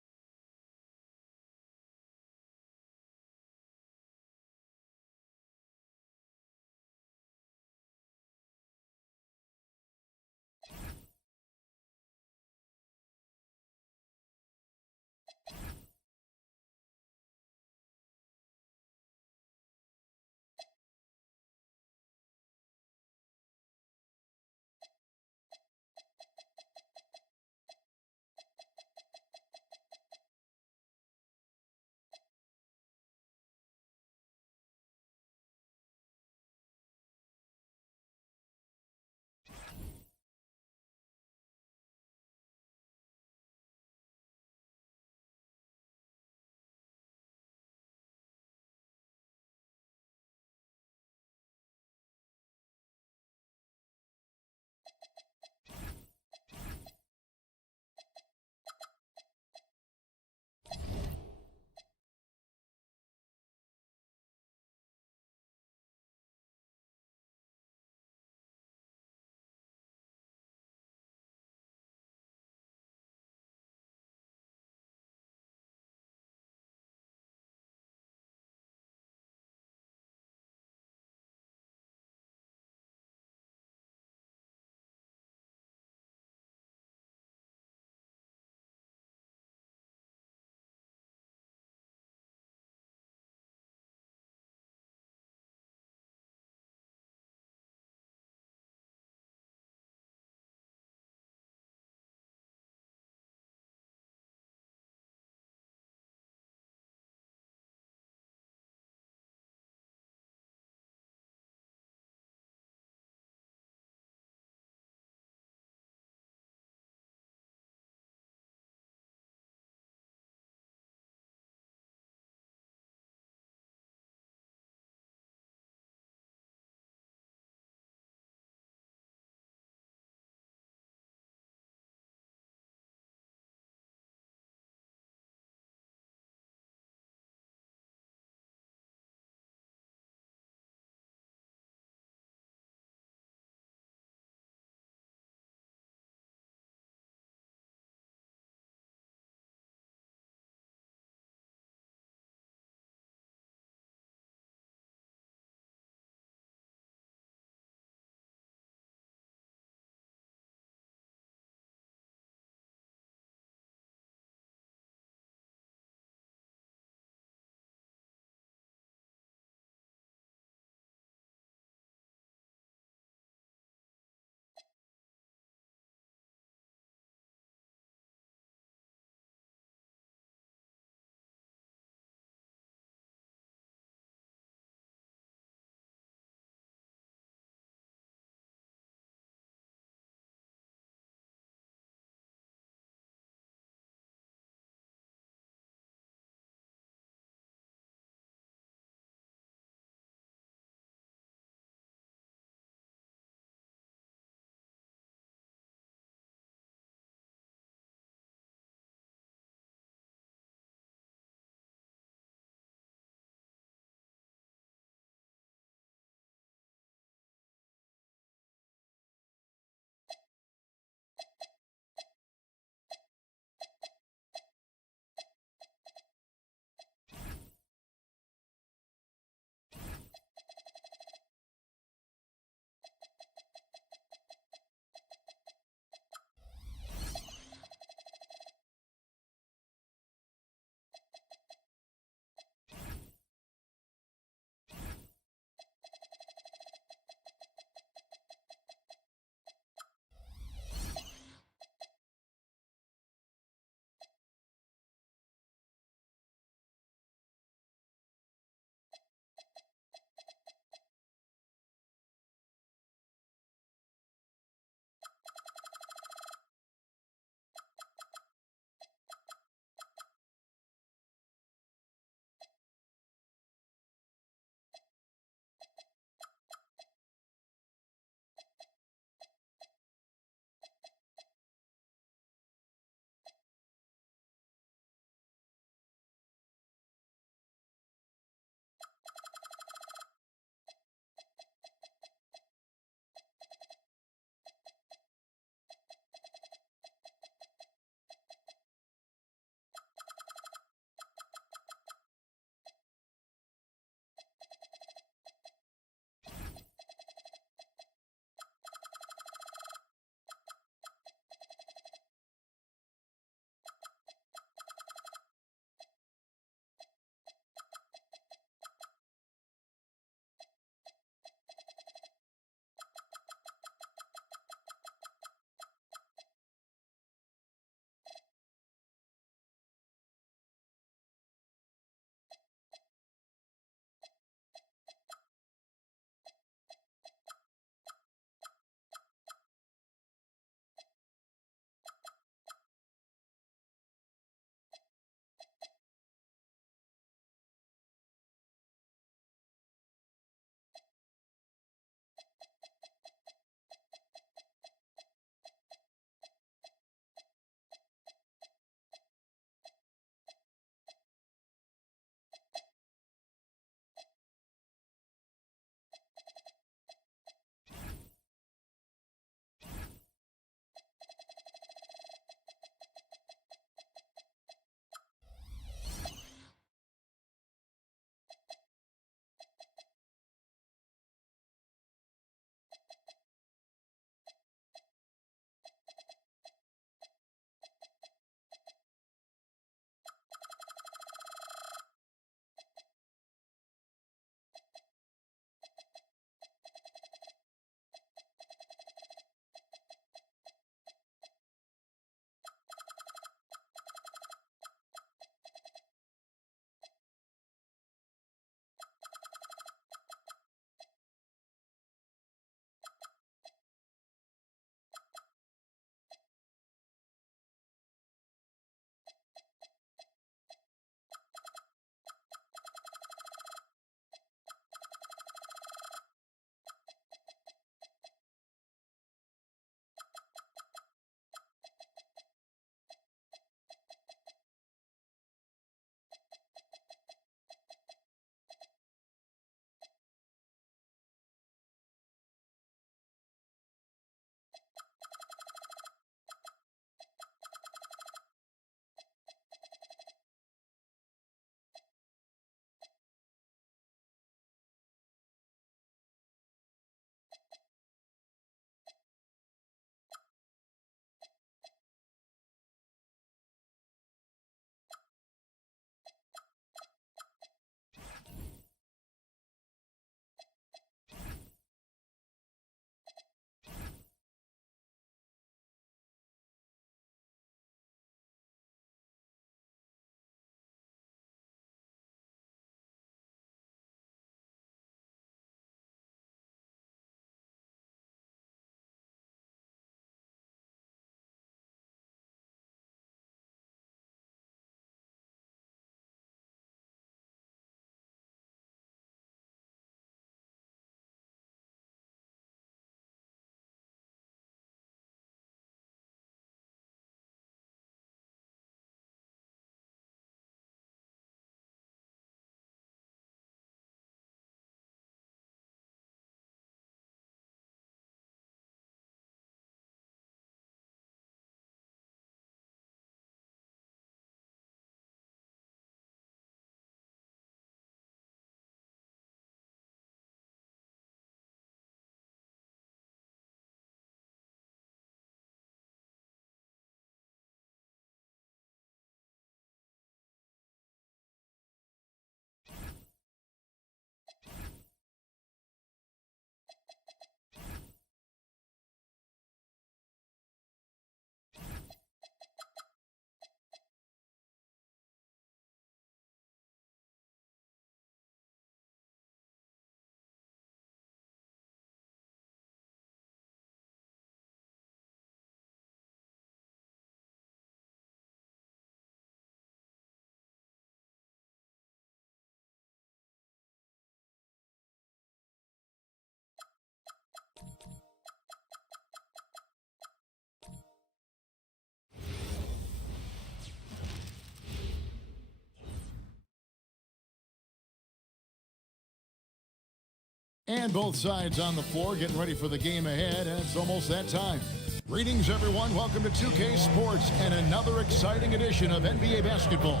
And both sides on the floor getting ready for the game ahead, and it's almost that time. Greetings, everyone. Welcome to 2K Sports and another exciting edition of NBA basketball.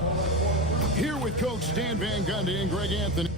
Here with Coach Stan Van Gundy and Greg Anthony.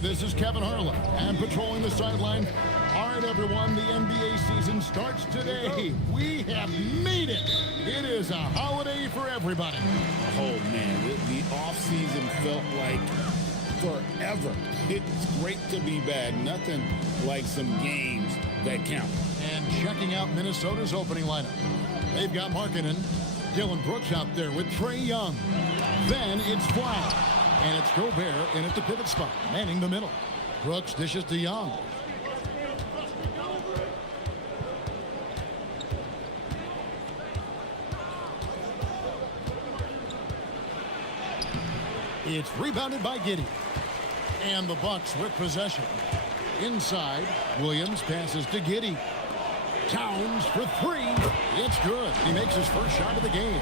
This is Kevin Harlan, and patrolling the sideline. All right, everyone, the NBA season starts today. We have made it. It is a holiday for everybody. Oh, man, the offseason felt like forever. It's great to be back. Nothing like some games that count. And checking out Minnesota's opening lineup. They've got Markkanen, Dylan Brooks out there with Trae Young. Then it's Flag. And it's Gobert in at the pivot spot, manning the middle. Brooks dishes to Young. It's rebounded by Giddey. And the Bucks with possession. Inside, Williams passes to Giddey. Towns for three. It's good. He makes his first shot of the game.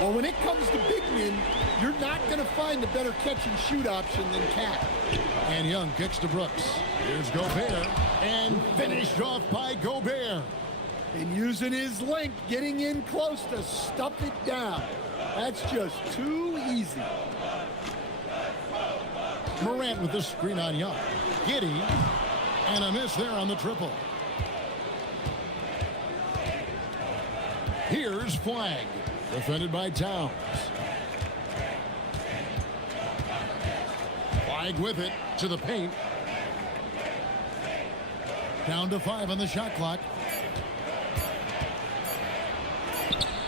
Well, when it comes to big men, you're not going to find a better catch-and-shoot option than Cat. And Young kicks to Brooks. Here's Gobert. And finished off by Gobert. And using his length, getting in close to stuff it down. That's just too easy. Morant with the screen on Young. Giddey. And a miss there on the triple. Here's Flag. Defended by Towns. Flag with it to the paint. Down to 5 on the shot clock.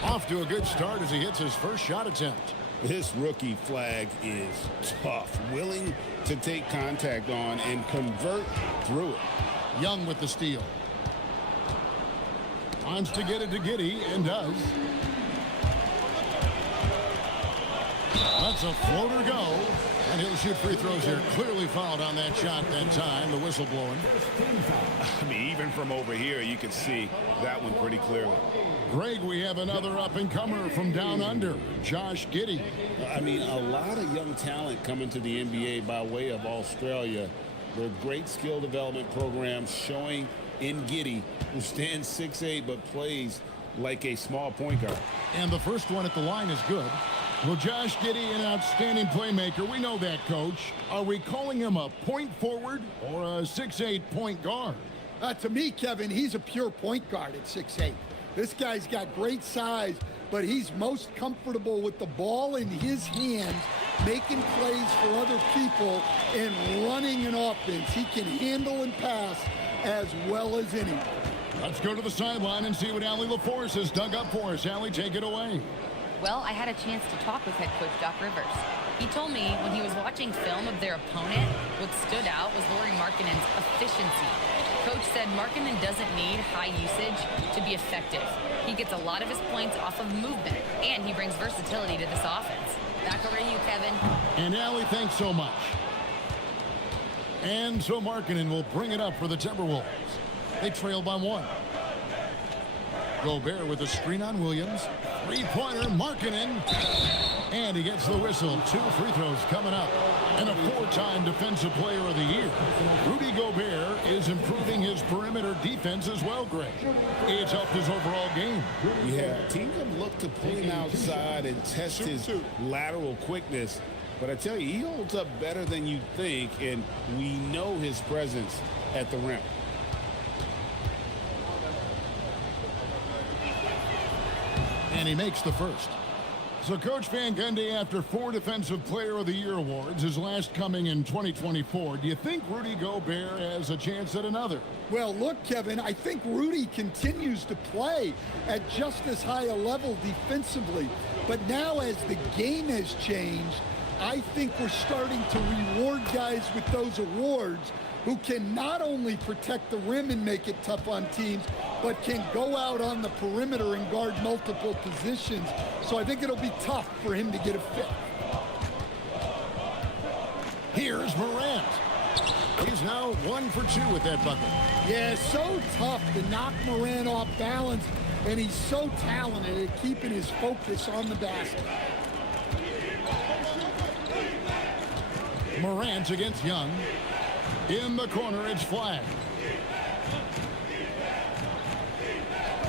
Off to a good start as he hits his first shot attempt. This rookie Flag is tough, willing to take contact on and convert through it. Young with the steal. Wants to get it to Giddey and does. That's a floater go, and he'll shoot free throws here. Clearly fouled on that shot that time, the whistle blowing. I mean, even from over here, you can see that one pretty clearly. Greg, we have another up-and-comer from down under, Josh Giddey. I mean, a lot of young talent coming to the NBA by way of Australia. Their great skill development programs showing in Giddey, who stands 6'8", but plays like a small point guard. And the first one at the line is good. Well, Josh Giddey, an outstanding playmaker. We know that, Coach. Are we calling him a point forward or a 6'8" point guard? To me, Kevin, he's a pure point guard at 6'8". This guy's got great size, but he's most comfortable with the ball in his hands, making plays for other people and running an offense. He can handle and pass as well as anyone. Let's go to the sideline and see what Allie LaForce has dug up for us. Allie, take it away. Well, I had a chance to talk with head coach Doc Rivers. He told me when he was watching film of their opponent, what stood out was Lauri Markkanen's efficiency. Coach said Markkanen doesn't need high usage to be effective. He gets a lot of his points off of movement, and he brings versatility to this offense. Back over to you, Kevin. And Allie, thanks so much. And so Markkanen will bring it up for the Timberwolves. They trail by 1. Gobert with a screen on Williams. Three-pointer, Markkanen. And he gets the whistle. 2 free throws coming up. And a 4-time Defensive Player of the Year. Rudy Gobert is improving his perimeter defense as well, Greg. It's helped his overall game. Yeah, teams have looked to pull him outside and test his lateral quickness. But I tell you, he holds up better than you think, and we know his presence at the rim. And he makes the first. So Coach Van Gundy, after 4 Defensive Player of the Year awards, his last coming in 2024, do you think Rudy Gobert has a chance at another? Well, look, Kevin, I think Rudy continues to play at just as high a level defensively. But now as the game has changed, I think we're starting to reward guys with those awards who can not only protect the rim and make it tough on teams, but can go out on the perimeter and guard multiple positions. So I think it'll be tough for him to get a fifth. Here's Morant. He's now 1 for 2 with that bucket. Yeah, so tough to knock Morant off balance, and he's so talented at keeping his focus on the basket. Morant against Young. In the corner, it's flag.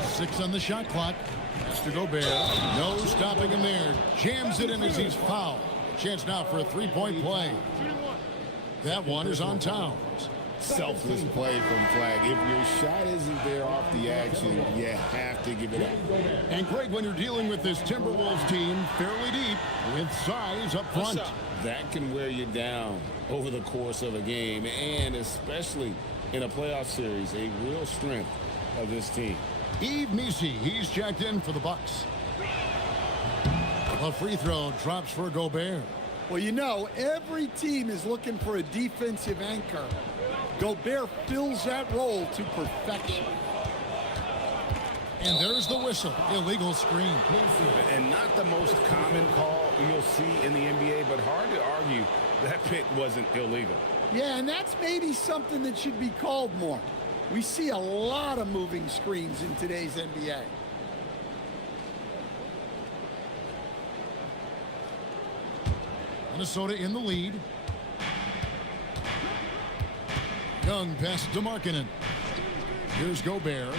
6 on the shot clock. Has to Gobert. No stopping him there. Jams it in as he's fouled. Chance now for a three-point play. That one is on Towns. Selfless play from Flag. If your shot isn't there off the action, you have to give it up. And Greg, when you're dealing with this Timberwolves team fairly deep with size up front, that can wear you down over the course of a game, and especially in a playoff series, a real strength of this team. Yves Missi, he's checked in for the Bucks. A free throw drops for Gobert. Well, you know, every team is looking for a defensive anchor. Gobert fills that role to perfection. And there's the whistle. Illegal screen. And not the most common call you'll see in the NBA, but hard to argue that pick wasn't illegal. Yeah, and that's maybe something that should be called more. We see a lot of moving screens in today's NBA. Minnesota in the lead. Young pass to Markkanen. Here's Gobert.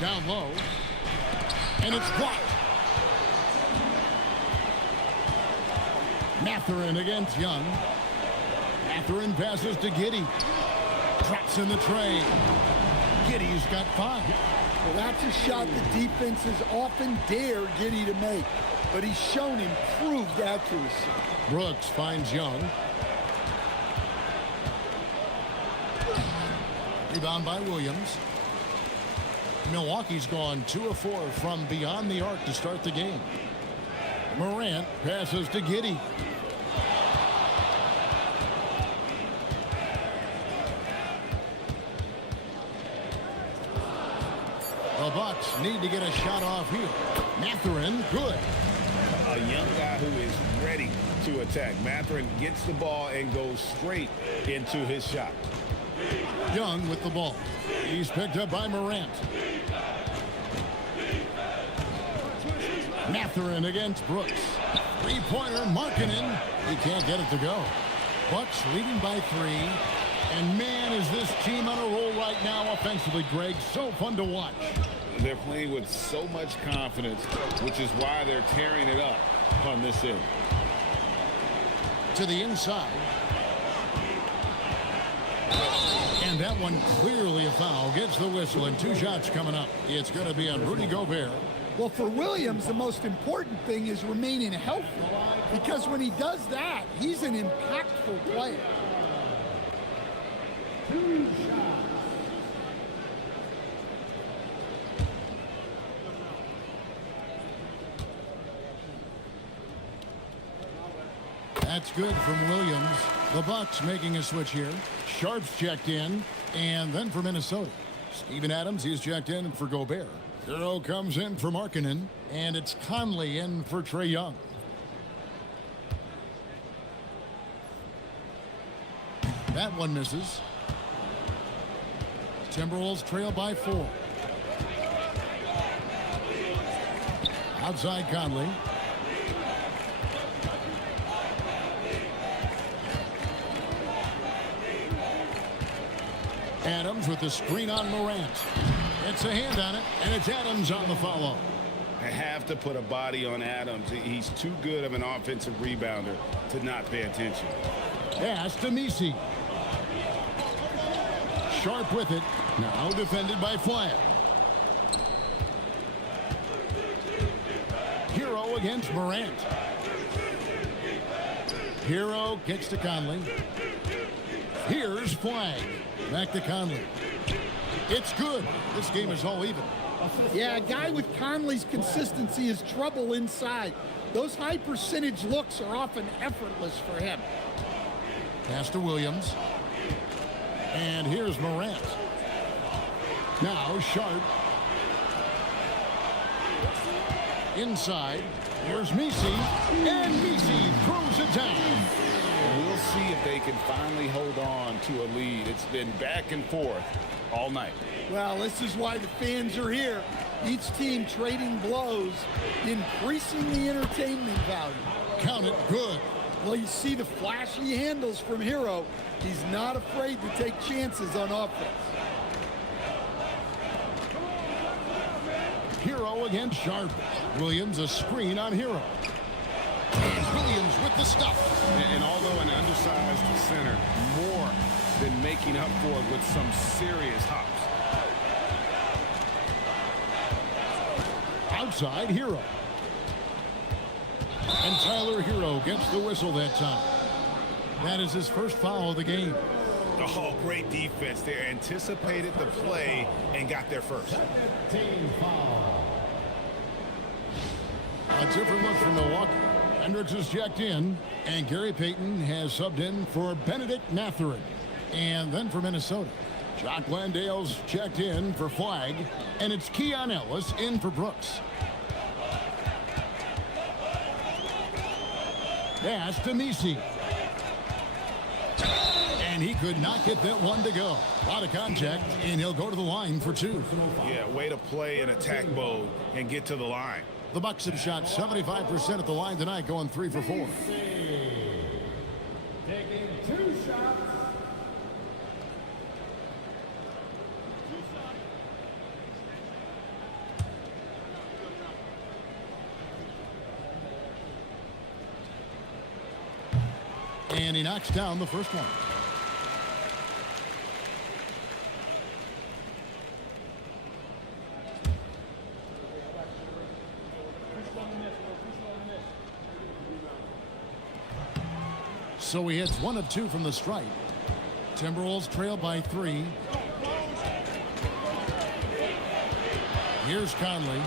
Down low. And it's blocked. Mathurin against Young. Mathurin passes to Giddey. Drops in the tray. Giddey's got 5. Well, that's a shot the defenses often dare Giddey to make, but he's shown improved accuracy. Brooks finds Young. Rebound by Williams. Milwaukee's gone 2 of 4 from beyond the arc to start the game. Morant passes to Giddey. The Bucks need to get a shot off here. Mathurin, good. A young guy who is ready to attack. Mathurin gets the ball and goes straight into his shot. Young with the ball. He's picked up by Morant. Mathurin against Brooks. Three-pointer, Markkanen. He can't get it to go. Bucks leading by 3. And man, is this team on a roll right now offensively, Greg. So fun to watch. They're playing with so much confidence, which is why they're tearing it up on this end. To the inside. And that one clearly a foul. Gets the whistle and 2 shots coming up. It's going to be on Rudy Gobert. Well, for Williams, the most important thing is remaining healthy, because when he does that, he's an impactful player. 2 shots. That's good from Williams. The Bucks making a switch here. Sharp's checked in. And then for Minnesota, Steven Adams, he's checked in for Gobert. Hero comes in for Markkanen. And it's Conley in for Trae Young. That one misses. Timberwolves trail by 4. Outside Conley. Adams with the screen on Morant. It's a hand on it, and it's Adams on the follow. have to put a body on Adams. He's too good of an offensive rebounder to not pay attention. Pass to Misi. Sharp with it. Now defended by Flagg. Hero against Morant. Hero gets to Conley. Here's Flagg. Back to Conley. It's good. This game is all even. Yeah, a guy with Conley's consistency is trouble inside. Those high percentage looks are often effortless for him. Pass to Williams. And here's Morant. Now Sharp. Inside. Here's Misi. And Misi throws it down. We'll see if they can finally hold on to a lead. It's been back and forth all night. Well, this is why the fans are here. Each team trading blows, increasing the entertainment value. Count it good. Well, you see the flashy handles from Hero. He's not afraid to take chances on offense. Hero against Sharp. Williams a screen on Hero. And Williams with the stuff. And although an undersized center, more than making up for it with some serious hops. Outside Hero. And Tyler Hero gets the whistle that time. That is his first foul of the game. Oh, great defense there. Anticipated the play and got there first. Team foul. A different look from Milwaukee. Hendricks is checked in, and Gary Payton has subbed in for Benedict Mathurin. And then for Minnesota, Jock Landale's checked in for Flagg, and it's Keon Ellis in for Brooks. Pass to Misi. And he could not get that one to go. A lot of contact, and he'll go to the line for two. Yeah, way to play in attack mode and get to the line. The Bucks have shot 75% at the line tonight, going 3 for 4. Taking 2 shots. And he knocks down the first one. So he hits 1 of 2 from the stripe. Timberwolves trail by 3. Here's Conley.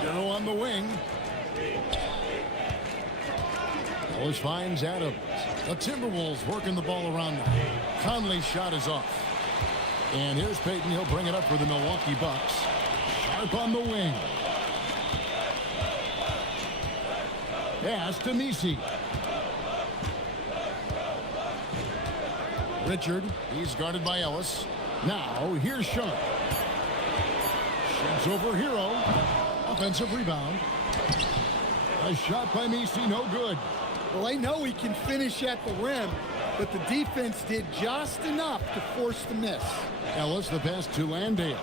Hero on the wing. Ellis finds Adams. The Timberwolves working the ball around now. Conley's shot is off. And here's Payton. He'll bring it up for the Milwaukee Bucks. Sharp on the wing. Pass to Misi. Richard, he's guarded by Ellis. Now, here's Sharp. Shoots over Hero. Offensive rebound. A shot by Misi, no good. Well, they know he can finish at the rim, but the defense did just enough to force the miss. Ellis, the pass to Landale.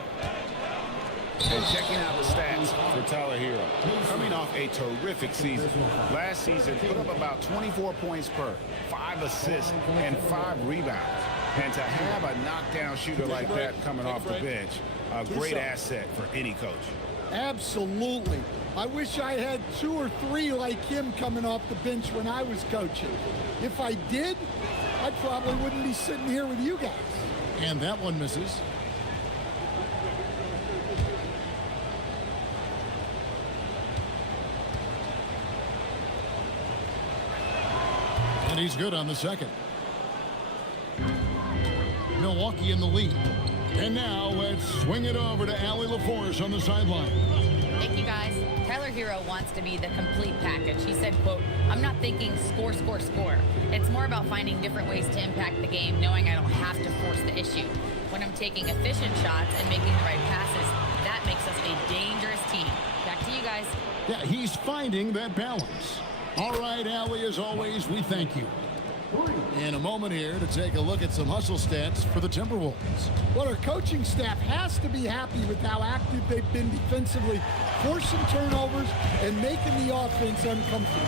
And checking out the stats for Tyler Hero. Coming off a terrific season. Last season, put up about 24 points per, 5 assists, and 5 rebounds. And to have a knockdown shooter like that coming off the bench, a great asset for any coach. Absolutely. I wish I had 2 or 3 like him coming off the bench when I was coaching. If I did, I probably wouldn't be sitting here with you guys. And that one misses. And he's good on the second. Milwaukee in the lead. And now let's swing it over to Allie LaForce on the sideline. Thank you, guys. Tyler Hero wants to be the complete package. He said, quote, "I'm not thinking score, score, score. It's more about finding different ways to impact the game, knowing I don't have to force the issue. When I'm taking efficient shots and making the right passes, that makes us a dangerous team." Back to you guys. Yeah, he's finding that balance. All right, Allie, as always, we thank you. In a moment here to take a look at some hustle stats for the Timberwolves. Well, our coaching staff has to be happy with how active they've been defensively, forcing turnovers and making the offense uncomfortable.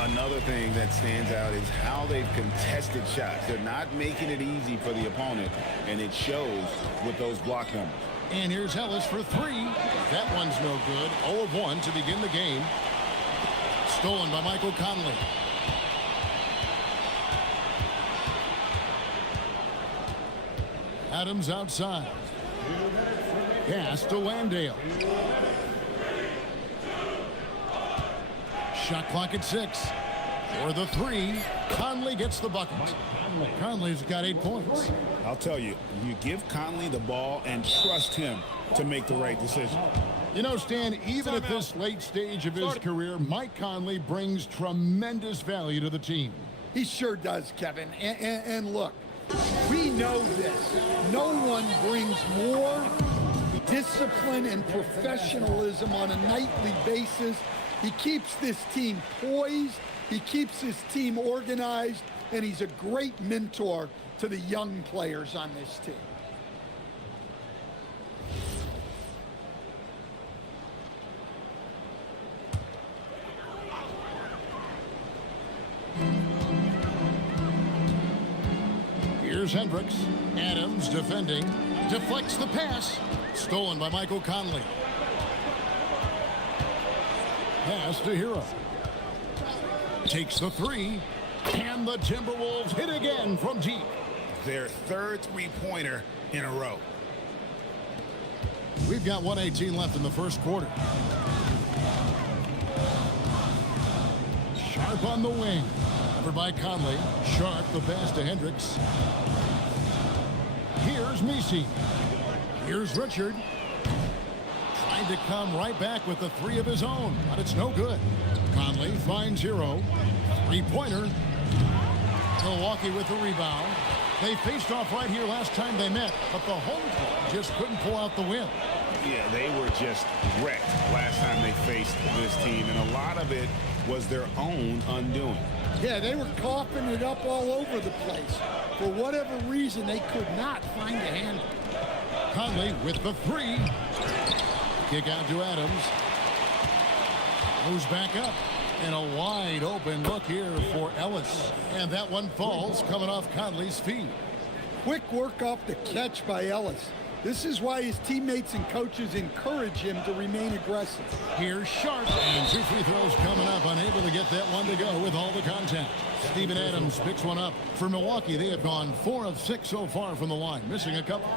Another thing that stands out is how they've contested shots. They're not making it easy for the opponent, and it shows with those block numbers. And here's Ellis for three. That one's no good. 0 of 1 to begin the game. Stolen by Michael Conley. Adams outside. Pass to Landale. Shot clock at 6. For the three, Conley gets the bucket. Conley's got 8 points. I'll tell you, you give Conley the ball and trust him to make the right decision. You know, Stan, even at this late stage of his career, Mike Conley brings tremendous value to the team. He sure does, Kevin. And look, we know this. No one brings more discipline and professionalism on a nightly basis. He keeps this team poised. He keeps his team organized, and he's a great mentor to the young players on this team. Here's Hendricks. Adams defending. Deflects the pass. Stolen by Michael Conley. Pass to Hero. Takes the three. And the Timberwolves hit again from deep. Their third three-pointer in a row. We've got 1:18 left in the first quarter. Sharp on the wing. Covered by Conley. Sharp the pass to Hendricks. Here's Messi. Here's Richard. Trying to come right back with the three of his own, but it's no good. Conley finds Hero. Three-pointer. Milwaukee with the rebound. They faced off right here last time they met, but the home team just couldn't pull out the win. Yeah, they were just wrecked last time they faced this team, and a lot of it was their own undoing. Yeah, they were coughing it up all over the place. For whatever reason, they could not find a handle. Conley with the three. Kick out to Adams. Moves back up. And a wide open look here for Ellis. And that one falls coming off Conley's feet. Quick work off the catch by Ellis. This is why his teammates and coaches encourage him to remain aggressive. Here's Sharp. And 2 free throws coming up. Unable to get that one to go with all the contact. Steven Adams picks one up. For Milwaukee, they have gone 4 of 6 so far from the line. Missing a couple.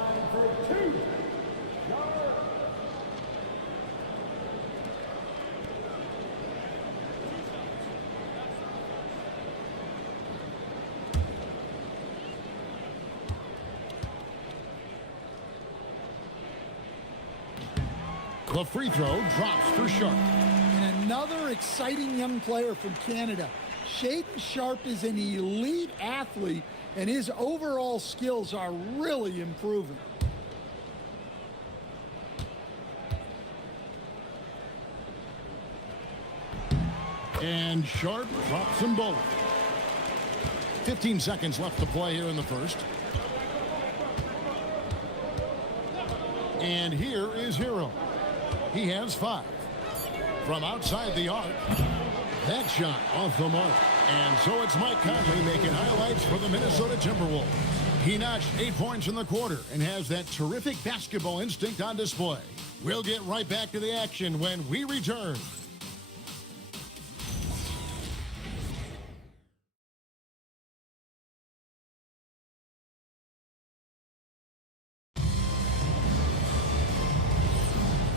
The free throw drops for Sharp. And another exciting young player from Canada. Shaden Sharp is an elite athlete, and his overall skills are really improving. And Sharp drops them both. 15 seconds left to play here in the first. And here is Hero. He has 5. From outside the arc, that shot off the mark. And so it's Mike Conley making highlights for the Minnesota Timberwolves. He notched 8 points in the quarter and has that terrific basketball instinct on display. We'll get right back to the action when we return.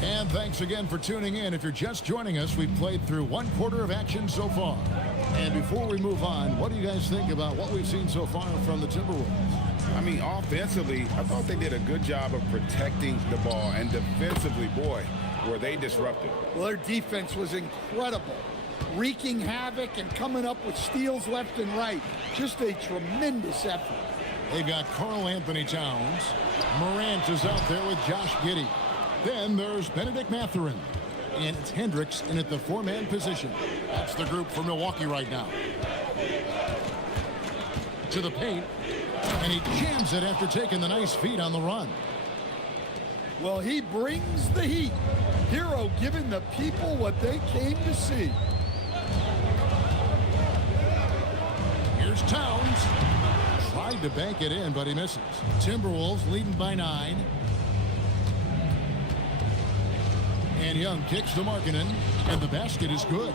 And thanks again for tuning in. If you're just joining us, we've played through 1 quarter of action so far. And before we move on, what do you guys think about what we've seen so far from the Timberwolves? I mean, offensively, I thought they did a good job of protecting the ball. And defensively, boy, were they disruptive. Well, their defense was incredible. Wreaking havoc and coming up with steals left and right. Just a tremendous effort. They've got Karl Anthony Towns. Morant is out there with Josh Giddey. Then there's Benedict Mathurin. And it's Hendricks in at the 4-man position. That's the group for Milwaukee right now. to the paint, and he jams it after taking the nice feed on the run. Well, he brings the heat. Hero giving the people what they came to see. Here's Towns. Tried to bank it in, but he misses. Timberwolves leading by 9. And Young kicks to Markkanen, and the basket is good.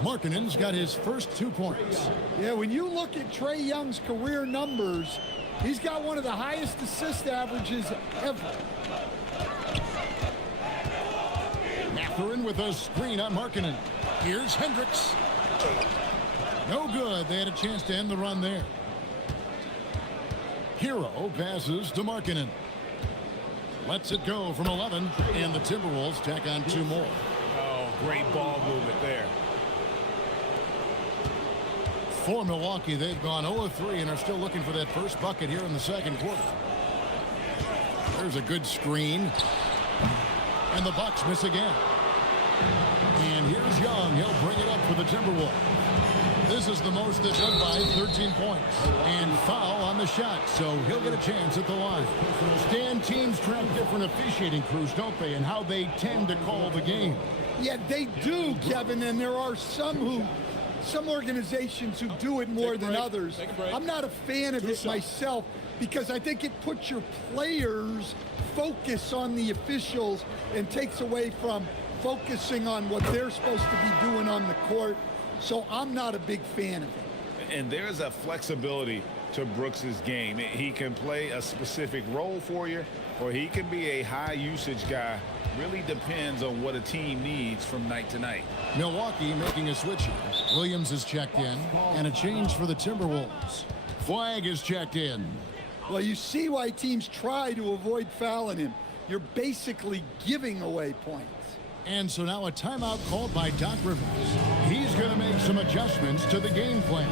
Markkanen's got his first 2 points. Yeah, when you look at Trae Young's career numbers, he's got one of the highest assist averages ever. Mathurin with a screen on Markkanen. Here's Hendricks. No good. They had a chance to end the run there. Hero passes to Markkanen. Lets it go from 11, and the Timberwolves tack on 2 more. Oh, great ball movement there. For Milwaukee, they've gone 0 of 3 and are still looking for that first bucket here in the second quarter. There's a good screen. And the Bucks miss again. And here's Young. He'll bring it up for the Timberwolves. This is the most they've done by 13 points. And foul on the shot, so he'll get a chance at the line. Stan, teams track different officiating crews, don't they, and how they tend to call the game. Yeah, they do, Kevin, and there are some organizations who do it more than others. I'm not a fan of it myself because I think it puts your players' focus on the officials and takes away from focusing on what they're supposed to be doing on the court. So I'm not a big fan of it. And there's a flexibility to Brooks's game. He can play a specific role for you, or he can be a high usage guy. Really depends on what a team needs from night to night. Milwaukee making a switch here. Williams is checked in, and a change for the Timberwolves. Flag is checked in. Well, you see why teams try to avoid fouling him. You're basically giving away points. And so now a timeout called by Doc Rivers. He's going to make some adjustments to the game plan.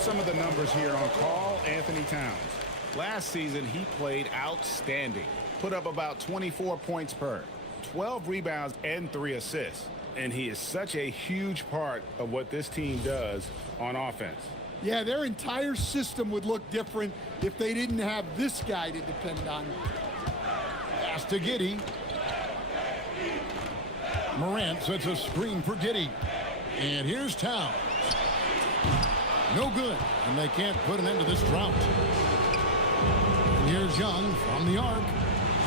Some of the numbers here on Karl Anthony Towns. Last season, he played outstanding. Put up about 24 points per, 12 rebounds, and 3 assists. And he is such a huge part of what this team does on offense. Yeah, their entire system would look different if they didn't have this guy to depend on. Pass to Giddey. Morant sets a screen for Giddey. And here's Towns. No good, and they can't put an end to this drought. And here's Young from the arc.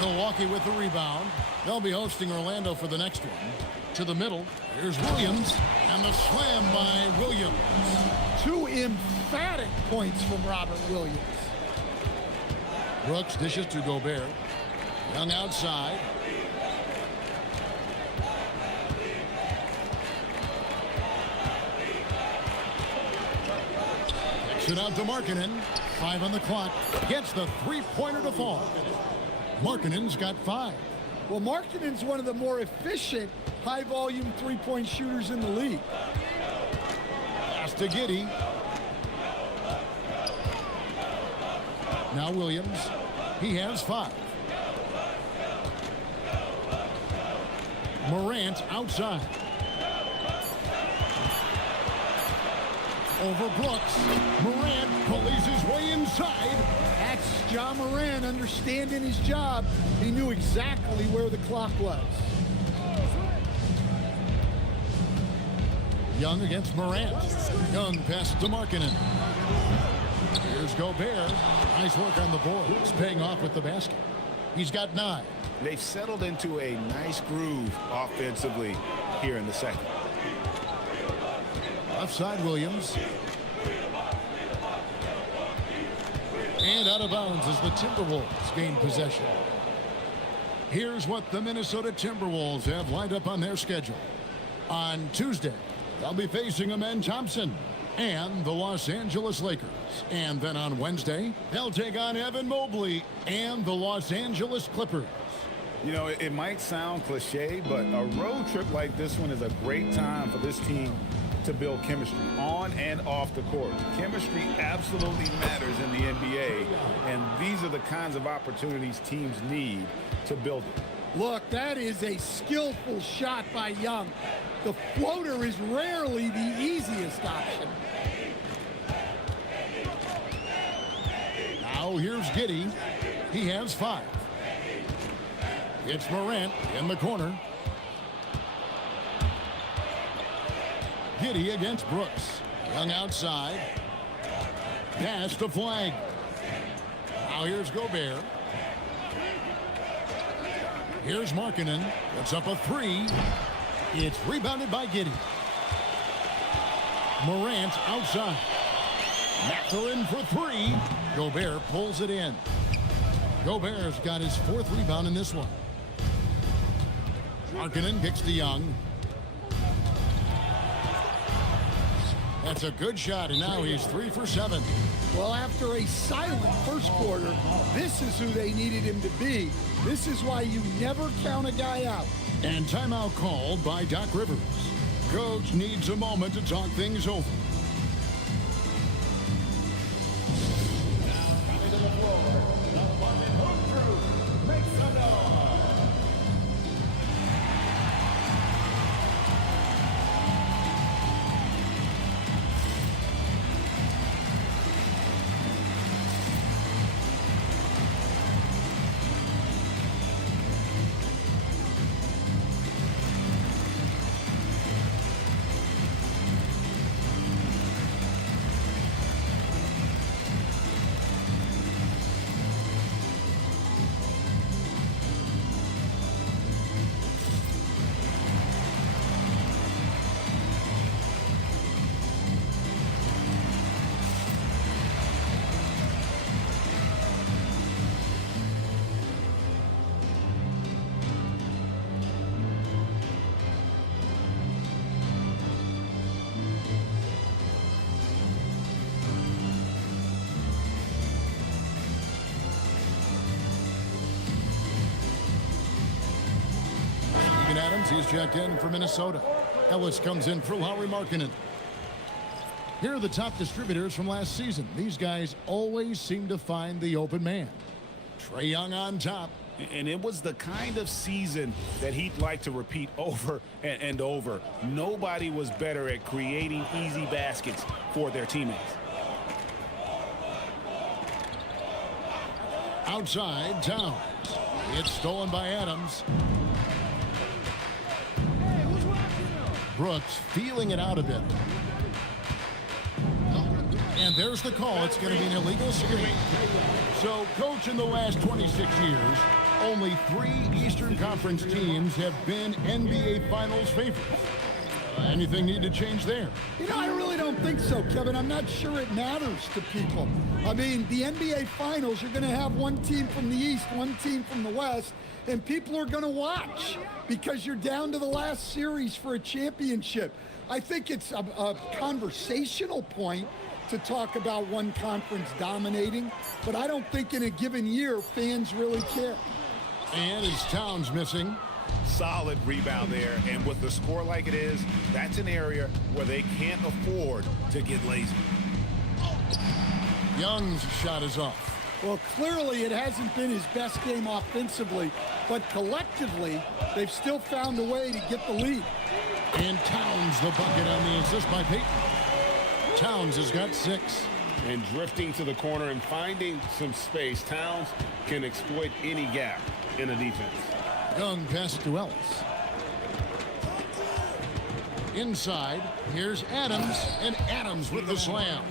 Milwaukee with the rebound. They'll be hosting Orlando for the next one. To the middle, here's Williams, and the slam by Williams. 2 emphatic points from Robert Williams. Brooks dishes to Gobert. Young outside. It out to Markkanen. 5 on the clock. Gets the three-pointer to fall. Markkanen's got 5. Well, Markkanen's one of the more efficient, high-volume three-point shooters in the league. Pass to Giddey. Now Williams. He has 5. Morant outside. Over Brooks. Morant pulleys his way inside. That's Ja Morant understanding his job. He knew exactly where the clock was. Young against Morant. Young pass to Markkanen. Here's Gobert. Nice work on the boards, paying off with the basket. He's got 9. They've settled into a nice groove offensively here in the second. Left side, Williams. And out of bounds as the Timberwolves gain possession. Here's what the Minnesota Timberwolves have lined up on their schedule. On Tuesday, they'll be facing Amen Thompson and the Los Angeles Lakers. And then on Wednesday, they'll take on Evan Mobley and the Los Angeles Clippers. You know, it might sound cliche, but a road trip like this one is a great time for this team to build chemistry on and off the court. Chemistry absolutely matters in the NBA, and these are the kinds of opportunities teams need to build it. Look, that is a skillful shot by Young. The floater is rarely the easiest option. Now here's Giddey. He has 5. It's Morant in the corner. Giddey against Brooks. Young outside. Pass to Flag. Now here's Gobert. Here's Markkanen. Puts up a 3. It's rebounded by Giddey. Morant outside. Mathurin for 3. Gobert pulls it in. Gobert's got his 4th rebound in this one. Markkanen kicks to Young. That's a good shot, and now he's 3 for 7. Well, after a silent first quarter, this is who they needed him to be. This is why you never count a guy out. And timeout called by Doc Rivers. Coach needs a moment to talk things over. Adams, he's checked in for Minnesota. Ellis comes in for Lauri Markkanen. Here are the top distributors from last season. These guys always seem to find the open man. Trae Young on top. And it was the kind of season that he'd like to repeat over and over. Nobody was better at creating easy baskets for their teammates. Outside, Towns. It's stolen by Adams. Brooks feeling it out a bit. And there's the call. It's going to be an illegal screen. So, coach, in the last 26 years, only 3 Eastern Conference teams have been NBA Finals favorites. Anything need to change there? You know, I really don't think so, Kevin. I'm not sure it matters to people. I mean, the NBA Finals, you're going to have one team from the East, one team from the West, and people are going to watch because you're down to the last series for a championship. I think it's a conversational point to talk about one conference dominating, but I don't think in a given year fans really care. And is Towns missing? Solid rebound there, and with the score like it is, that's an area where they can't afford to get lazy. Young's shot is off. Well, clearly it hasn't been his best game offensively, but collectively, they've still found a way to get the lead. And Towns the bucket on the assist by Payton. Towns has got 6. And drifting to the corner and finding some space, Towns can exploit any gap in a defense. Young pass to Ellis. inside. Here's Adams, and Adams with the slam.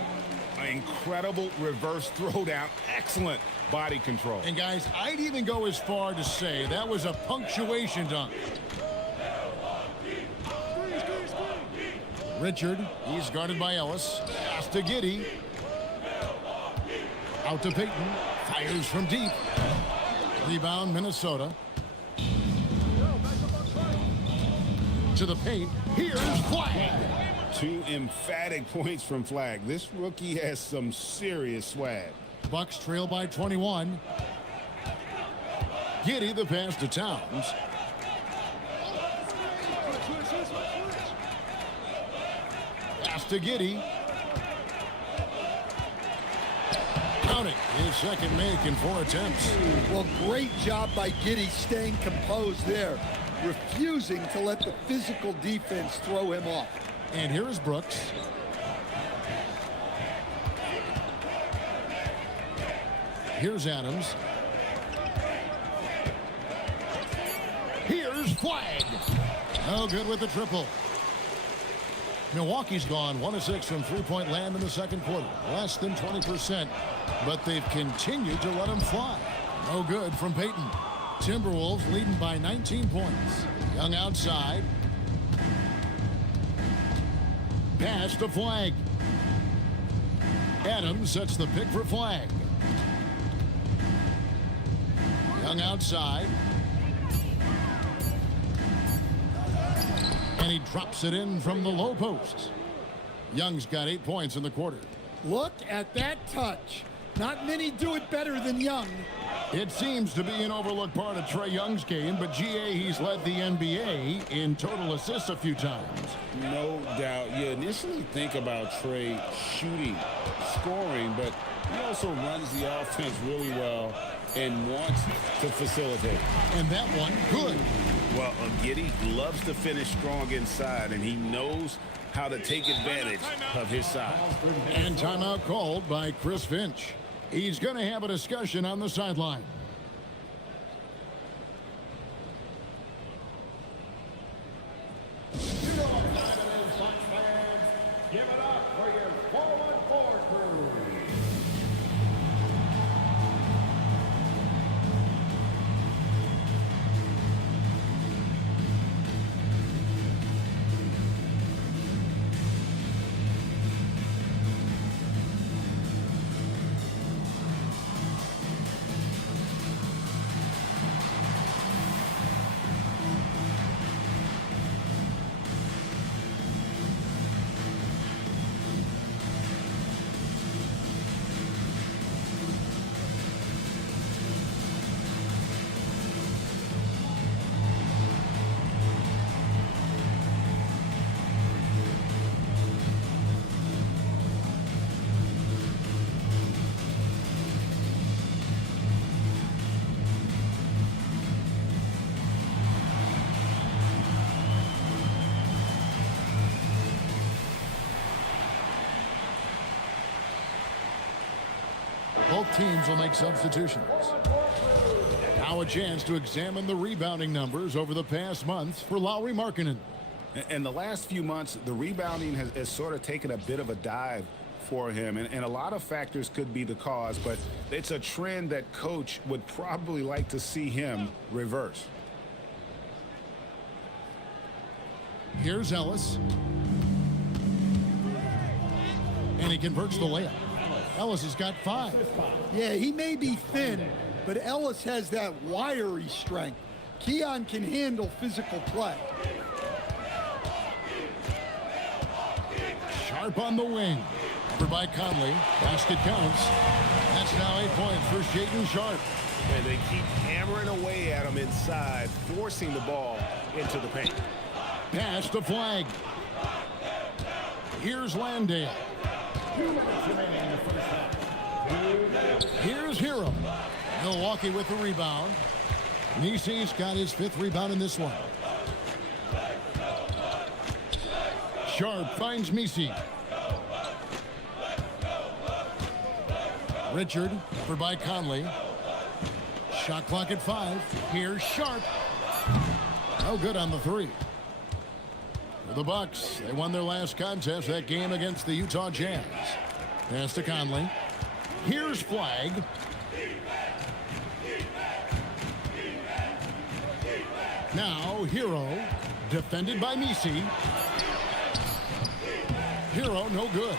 An incredible reverse throwdown. Excellent body control. And guys, I'd even go as far to say that was a punctuation dunk. Richard, he's guarded by Ellis. Pass to Giddey. Out to Payton. Fires from deep. Rebound, Minnesota. To the paint. Here's Flag. 2 emphatic points from Flag. This rookie has some serious swag. Bucks trail by 21. Giddey, the pass to Towns. Pass to Giddey. Counting his second make in 4 attempts. Well, great job by Giddey staying composed there, refusing to let the physical defense throw him off. And here is Brooks. Here's Adams. Here's Flag. No good with the triple. Milwaukee's gone 1 of 6 from three-point land in the second quarter. Less than 20%, but they've continued to let him fly. No good from Payton. Timberwolves leading by 19 points. Young outside. Pass to Flag. Adams sets the pick for Flag. Young outside. And he drops it in from the low post. Young's got 8 points in the quarter. Look at that touch. Not many do it better than Young. It seems to be an overlooked part of Trae Young's game, but GA, he's led the NBA in total assists a few times. No doubt. You initially think about Trae shooting, scoring, but he also runs the offense really well and wants to facilitate. And that one, good. Well, Giddey loves to finish strong inside, and he knows how to take advantage of his size. And timeout called by Chris Finch. He's going to have a discussion on the sideline. Give it up for your 414 crew. Both teams will make substitutions. Now a chance to examine the rebounding numbers over the past months for Lauri Markkanen. In the last few months, the rebounding has sort of taken a bit of a dive for him, and a lot of factors could be the cause, but it's a trend that coach would probably like to see him reverse. Here's Ellis. And he converts the layup. Ellis has got 5. Yeah, he may be thin, but Ellis has that wiry strength. Keon can handle physical play. Sharp on the wing. Over by Conley. Basket counts. That's now 8 points for Shaedon Sharpe. And they keep hammering away at him inside, forcing the ball into the paint. Pass to Flag. Here's Landale. 2 minutes remaining in the first half. Here's Hiram. Milwaukee with the rebound. Nisi's got his 5th rebound in this one. Sharpe finds Misi. Richard over by Conley. Shot clock at 5. Here's Sharpe. No good on the 3. The Bucks, they won their last contest, that game against the Utah Jazz. Pass to Conley. Here's Flag. Now Hero, defended by Misi. Hero, no good.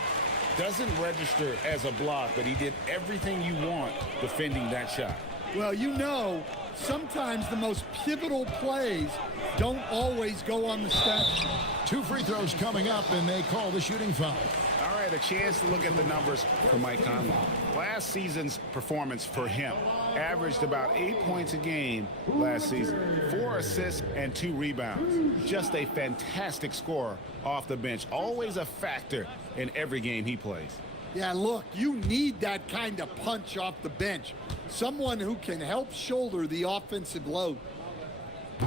Doesn't register as a block, but he did everything you want defending that shot. Well, you know, sometimes the most pivotal plays don't always go on the stat sheet. 2 free throws coming up, and they call the shooting foul. All right, a chance to look at the numbers for Mike Conley. Last season's performance for him averaged about 8 points a game last season, 4 assists and 2 rebounds. Just a fantastic scorer off the bench, always a factor in every game he plays. Yeah, look, you need that kind of punch off the bench. Someone who can help shoulder the offensive load.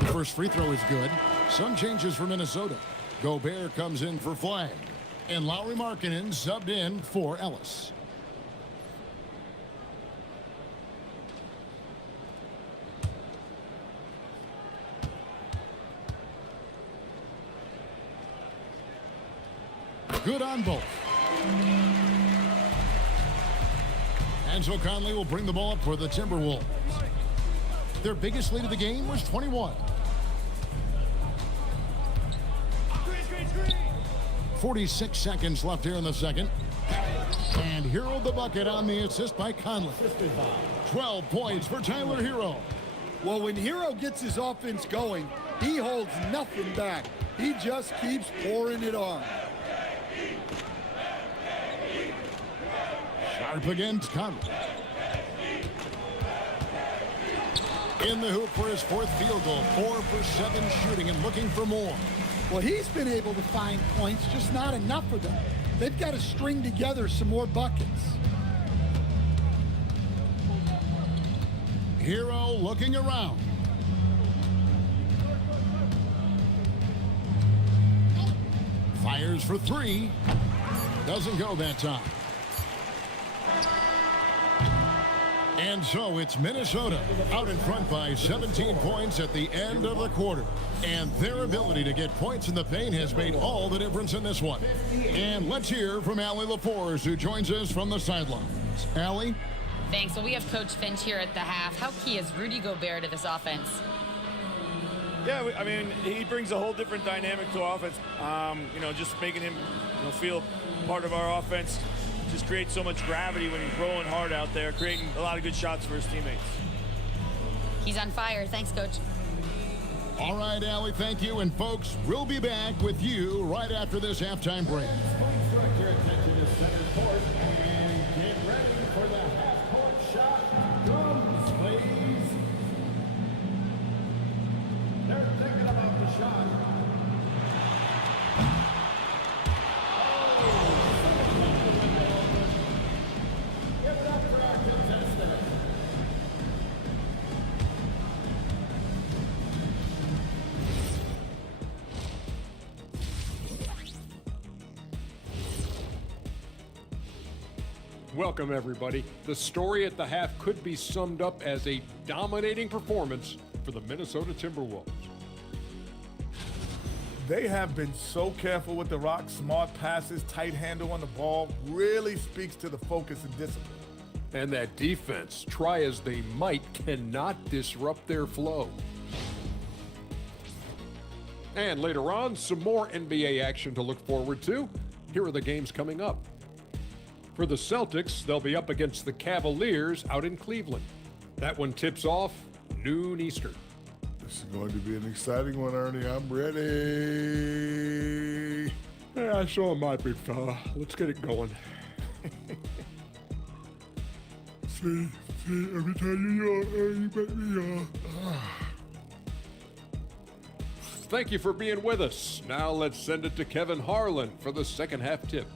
First free throw is good. Some changes for Minnesota. Gobert comes in for Flag. And Lauri Markkanen subbed in for Ellis. Good on both. And so Conley will bring the ball up for the Timberwolves. Their biggest lead of the game was 21. 46 seconds left here in the second. And Hero the bucket on the assist by Conley. 12 points for Tyler Hero. Well, when Hero gets his offense going, he holds nothing back. He just keeps pouring it on. Sharp against Conley. In the hoop for his 4th field goal. 4 for 7 shooting and looking for more. Well, he's been able to find points, just not enough for them. They've got to string together some more buckets. Hero looking around. Fires for 3. Doesn't go that time. And so it's Minnesota out in front by 17 points at the end of the quarter. And their ability to get points in the paint has made all the difference in this one. And let's hear from Allie LaForce, who joins us from the sidelines. Allie? Thanks. Well, we have Coach Finch here at the half. How key is Rudy Gobert to this offense? Yeah, I mean, he brings a whole different dynamic to offense. Just making him feel part of our offense. Just creates so much gravity when he's rolling hard out there, creating a lot of good shots for his teammates. He's on fire. Thanks, Coach. All right, Allie, thank you. And, folks, we'll be back with you right after this halftime break. Your attention to center court and get ready for the half-court shot. Drums, please. They're thinking about the shot. Give it up for our contestant. Welcome, everybody. The story at the half could be summed up as a dominating performance for the Minnesota Timberwolves. They have been so careful with the rock. Smart passes, tight handle on the ball. Really speaks to the focus and discipline. And that defense, try as they might, cannot disrupt their flow. And later on, some more NBA action to look forward to. Here are the games coming up. For the Celtics, they'll be up against the Cavaliers out in Cleveland. That one tips off noon Eastern. This is going to be an exciting one, Ernie. I'm ready. Yeah, so am I, big fella. Let's get it going. See, every time you yawn, Ernie, you make me yawn. Thank you for being with us. Now let's send it to Kevin Harlan for the second half tip.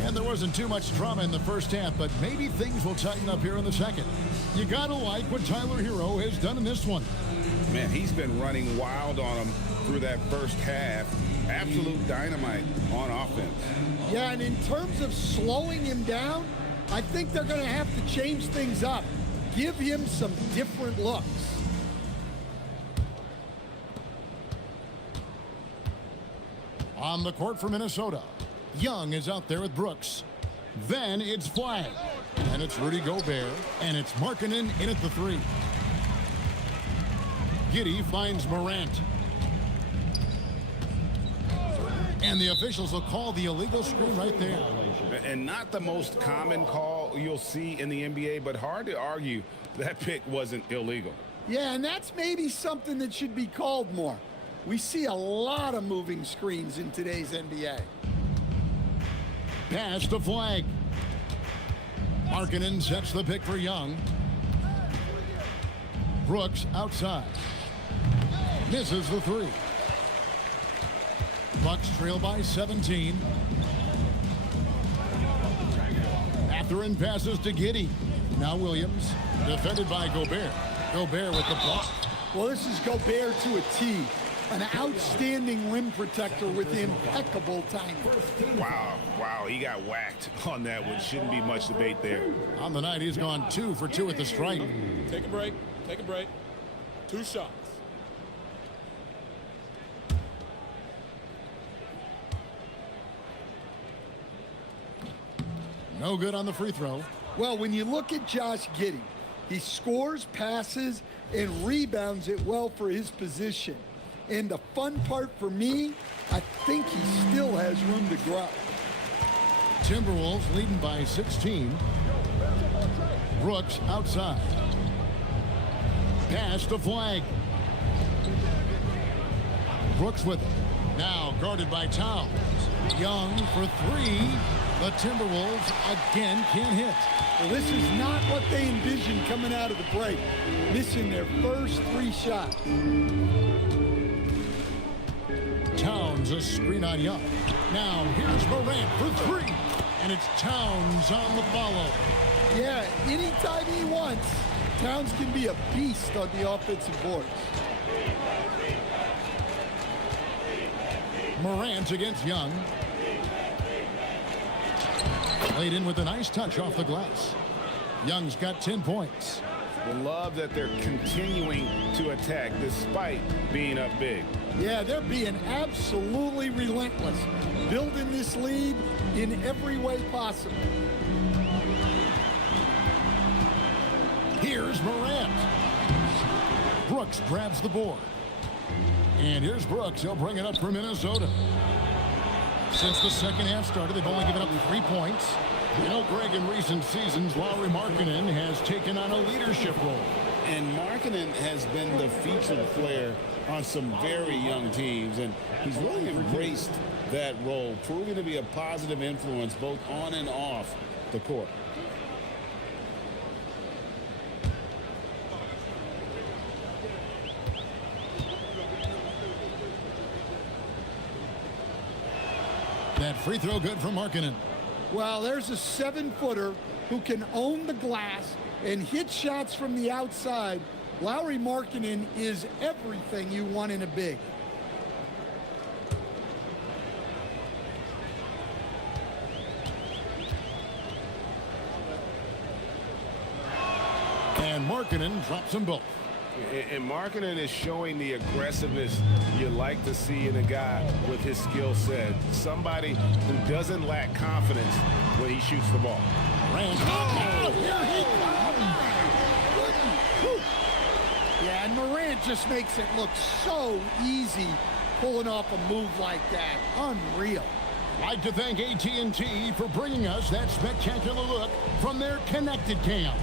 And there wasn't too much drama in the first half, but maybe things will tighten up here in the second. You gotta like what Tyler Hero has done in this one. Man, he's been running wild on him through that first half. Absolute dynamite on offense. Yeah, and in terms of slowing him down, I think they're going to have to change things up. Give him some different looks. On the court for Minnesota, Young is out there with Brooks. Then it's Flag. And it's Rudy Gobert. And it's Markkanen in at the three. Giddey finds Morant. And the officials will call the illegal screen right there. And not the most common call you'll see in the NBA, but hard to argue that pick wasn't illegal. Yeah, and that's maybe something that should be called more. We see a lot of moving screens in today's NBA. Pass to Flag. Markkanen sets the pick for Young. Brooks outside. Misses the three. Bucks trail by 17. Mathurin passes to Giddey. Now Williams, defended by Gobert. Gobert with the block. Well, this is Gobert to a T. An outstanding rim protector with impeccable timing. Wow, he got whacked on that one. Shouldn't be much debate there. On the night, he's gone 2 for 2 at the stripe. Take a break. 2 shots. No good on the free throw. Well, when you look at Josh Giddey, he scores, passes, and rebounds it well for his position. And the fun part for me, I think he still has room to grow. Timberwolves leading by 16. Brooks outside. Pass to Flag. Brooks with it. Now guarded by Towns. Young for 3. The Timberwolves again can't hit. Well, this is not what they envisioned coming out of the break. Missing their first 3 shots. Towns a screen on Young. Now here's Morant for 3. And it's Towns on the follow. Yeah, anytime he wants, Towns can be a beast on the offensive boards. Morant against Young. Laid in with a nice touch off the glass. Young's got 10 points. I love that they're continuing to attack despite being up big. Yeah, they're being absolutely relentless, building this lead in every way possible. Here's Morant. Brooks grabs the board. And here's Brooks. He'll bring it up for Minnesota. Since the second half started, they've only given up 3 points. You know, Greg, in recent seasons, Lauri Markkanen has taken on a leadership role. And Markkanen has been the featured player on some very young teams, and he's really embraced that role, proving to be a positive influence both on and off the court. That free throw good for Markkanen. Well, there's a 7-footer who can own the glass and hit shots from the outside. Lauri Markkanen is everything you want in a big. And Markkanen drops them both. And Markkanen is showing the aggressiveness you like to see in a guy with his skill set. Somebody who doesn't lack confidence when he shoots the ball. Yeah, and Morant just makes it look so easy pulling off a move like that. Unreal. I'd like to thank AT&T for bringing us that spectacular look from their connected cam.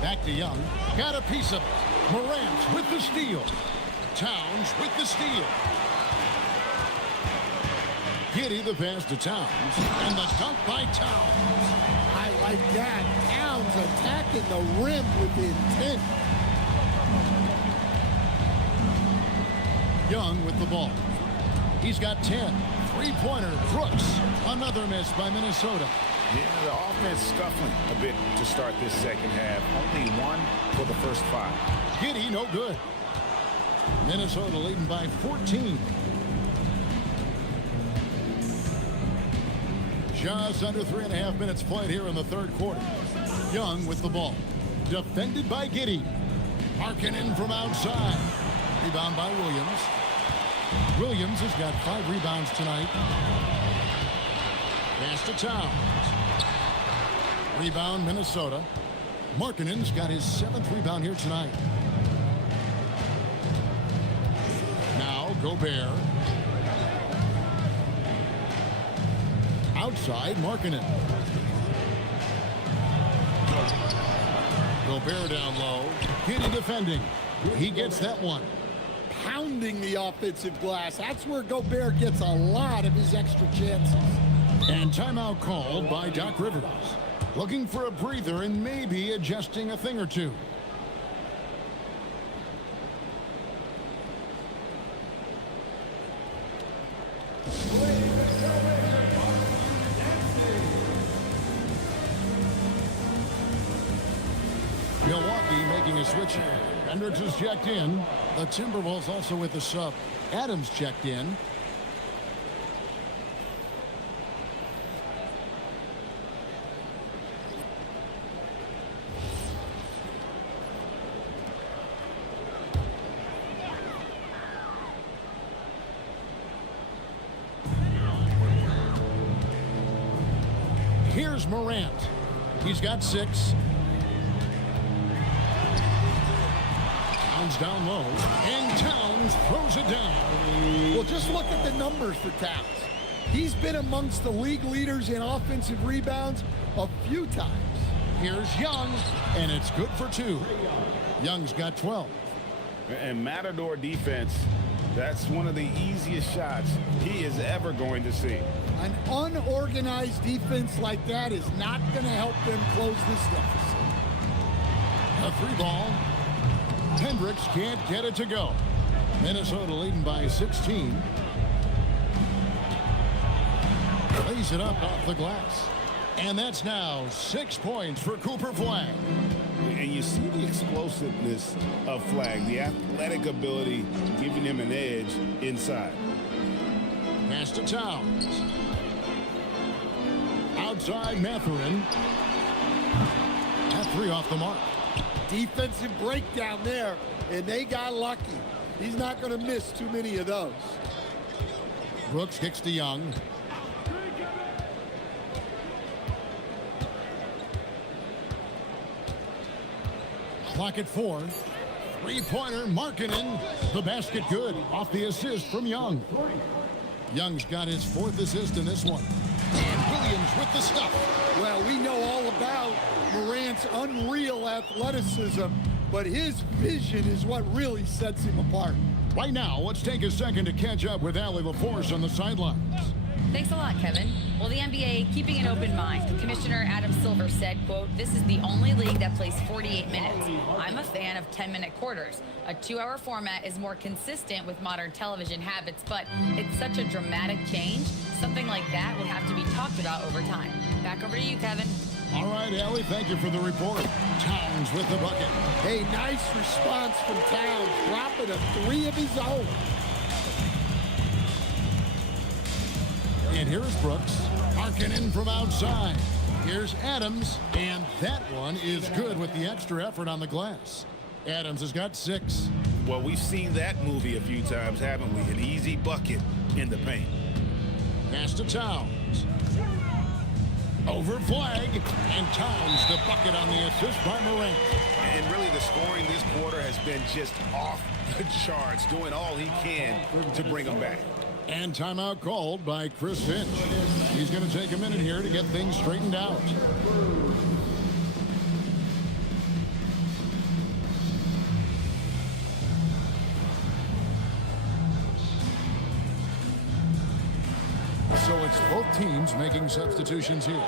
Back to Young. Got a piece of it. Morant with the steal. Towns with the steal. Giddey the pass to Towns. And the dunk by Towns. I like that. Towns attacking the rim with intent. Young with the ball. He's got 10. Three-pointer. Brooks. Another miss by Minnesota. Yeah, the offense scuffling a bit to start this second half. Only one for the first 5. Giddy, no good. Minnesota leading by 14. Just under 3.5 minutes played here in the third quarter. Young with the ball. Defended by Giddy. Markkanen from outside. Rebound by Williams. Williams has got 5 rebounds tonight. Pass to Towns. Rebound Minnesota. Markkanen's got his 7th rebound here tonight. Now Gobert. Outside Markkanen. Gobert down low. Giddy defending. He gets that one. Pounding the offensive glass. That's where Gobert gets a lot of his extra chances. And timeout called by Doc Rivers. Looking for a breather and maybe adjusting a thing or two. Milwaukee making a switch here. Hendricks is checked in. The Timberwolves also with the sub. Adams checked in. Here's Morant. He's got 6. Towns down low, and Towns throws it down. Well, just look at the numbers for Towns. He's been amongst the league leaders in offensive rebounds a few times. Here's Young, and it's good for 2. Young's got 12. And Matador defense, that's one of the easiest shots he is ever going to see. An unorganized defense like that is not going to help them close this deficit. A 3 ball. Hendricks can't get it to go. Minnesota leading by 16. Lays it up off the glass. And that's now 6 points for Cooper Flag. And you see the explosiveness of Flag, the athletic ability giving him an edge inside. Pass to Towns. Outside Mathurin. That 3 off the mark. Defensive breakdown there, and they got lucky. He's not going to miss too many of those. Brooks kicks to Young. Clock at 4. 3-pointer, Markkanen. The basket good. Off the assist from Young. Young's got his 4th assist in this one. And Williams with the stuff. Well, we know all about Morant's unreal athleticism, but his vision is what really sets him apart. Right now, let's take a second to catch up with Allie LaForce on the sidelines. Thanks a lot, Kevin. Well, the NBA keeping an open mind. Commissioner Adam Silver said, quote, "This is the only league that plays 48 minutes. I'm a fan of 10-minute quarters. A 2-hour format is more consistent with modern television habits, but it's such a dramatic change. Something like that will have to be talked about over time." Back over to you, Kevin. All right, Allie, thank you for the report. Towns with the bucket. Hey, nice response from Towns, dropping a 3 of his own. And here's Brooks. Markkanen from outside. Here's Adams, and that one is good with the extra effort on the glass. Adams has got 6. Well, we've seen that movie a few times, haven't we? An easy bucket in the paint. Pass to Towns. Over Flag, and Towns the bucket on the assist by Morant. And really the scoring this quarter has been just off the charts, doing all he can to bring them back. And timeout called by Chris Finch. He's going to take a minute here to get things straightened out. So it's both teams making substitutions here.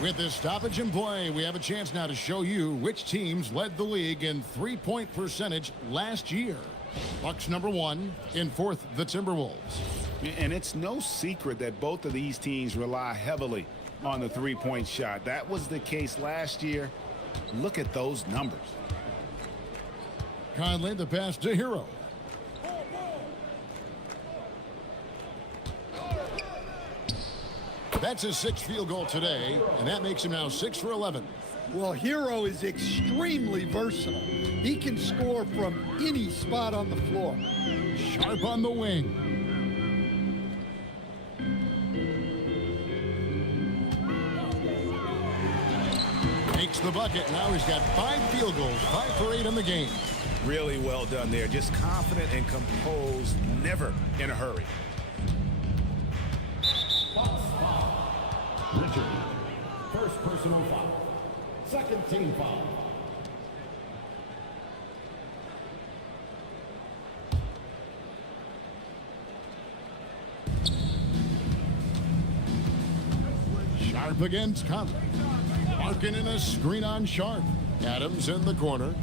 With this stoppage in play, we have a chance now to show you which teams led the league in 3-point percentage last year. Bucks #1 in 4th, the Timberwolves. And it's no secret that both of these teams rely heavily on the three-point shot. That was the case last year. Look at those numbers. Conley, the pass to Hero. That's his 6th field goal today, and that makes him now 6 for 11. Well, Hero is extremely versatile. He can score from any spot on the floor. Sharp on the wing. Makes the bucket. Now he's got 5 field goals, 5 for 8 in the game. Really well done there. Just confident and composed, never in a hurry. Richard, first personal foul. Second team foul. Sharp against Conley. Marking in a screen on Sharp. Adams in the corner.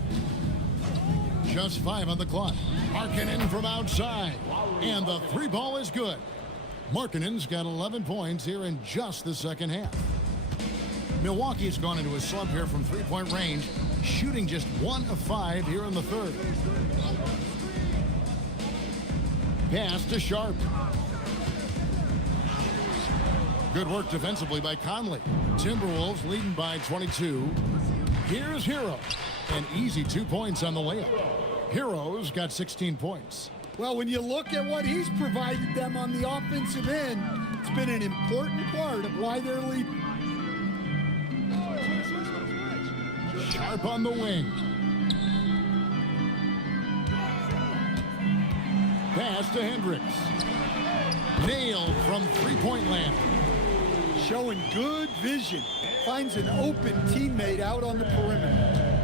Just 5 on the clock. Markkanen from outside. And the 3 ball is good. Markkanen's got 11 points here in just the second half. Milwaukee's gone into a slump here from 3-point range, shooting just 1 of 5 here in the third. Pass to Sharp. Good work defensively by Conley. Timberwolves leading by 22. Here's Hero. An easy 2 points on the layup. Hero's got 16 points. Well, when you look at what he's provided them on the offensive end, it's been an important part of why they're leading. Sharp on the wing. Pass to Hendricks. Nailed from 3-point land. Showing good vision. Finds an open teammate out on the perimeter.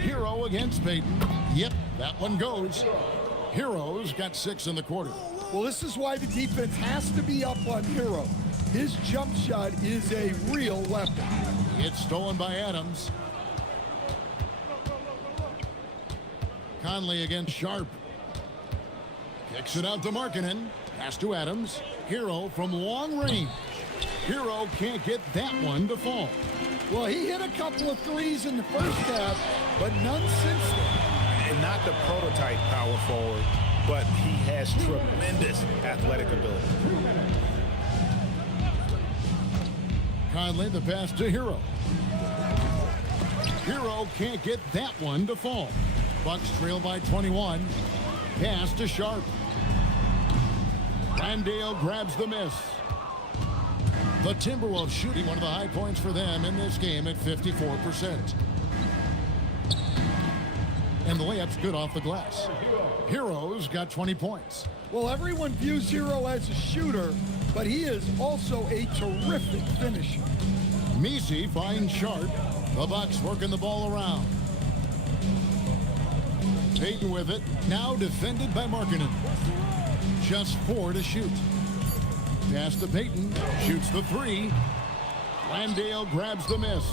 Hero against Payton. Yep, that one goes. Hero's got 6 in the quarter. Well, this is why the defense has to be up on Hero. His jump shot is a real weapon. It's stolen by Adams. Conley against Sharp. Kicks it out to Markkanen. Pass to Adams. Hero from long range. Hero can't get that one to fall. Well, he hit a couple of threes in the first half, but none since then. And not the prototype power forward, but he has tremendous athletic ability. Conley, the pass to Hero. Hero can't get that one to fall. Bucks trail by 21. Pass to Sharp. Landale grabs the miss. The Timberwolves shooting one of the high points for them in this game at 54%. And the layup's good off the glass. Hero's got 20 points. Well, everyone views Hero as a shooter, but he is also a terrific finisher. Messi finds Sharp. The Bucks working the ball around. Payton with it. Now defended by Markkanen. Just 4 to shoot. Pass to Payton. Shoots the 3. Landale grabs the miss.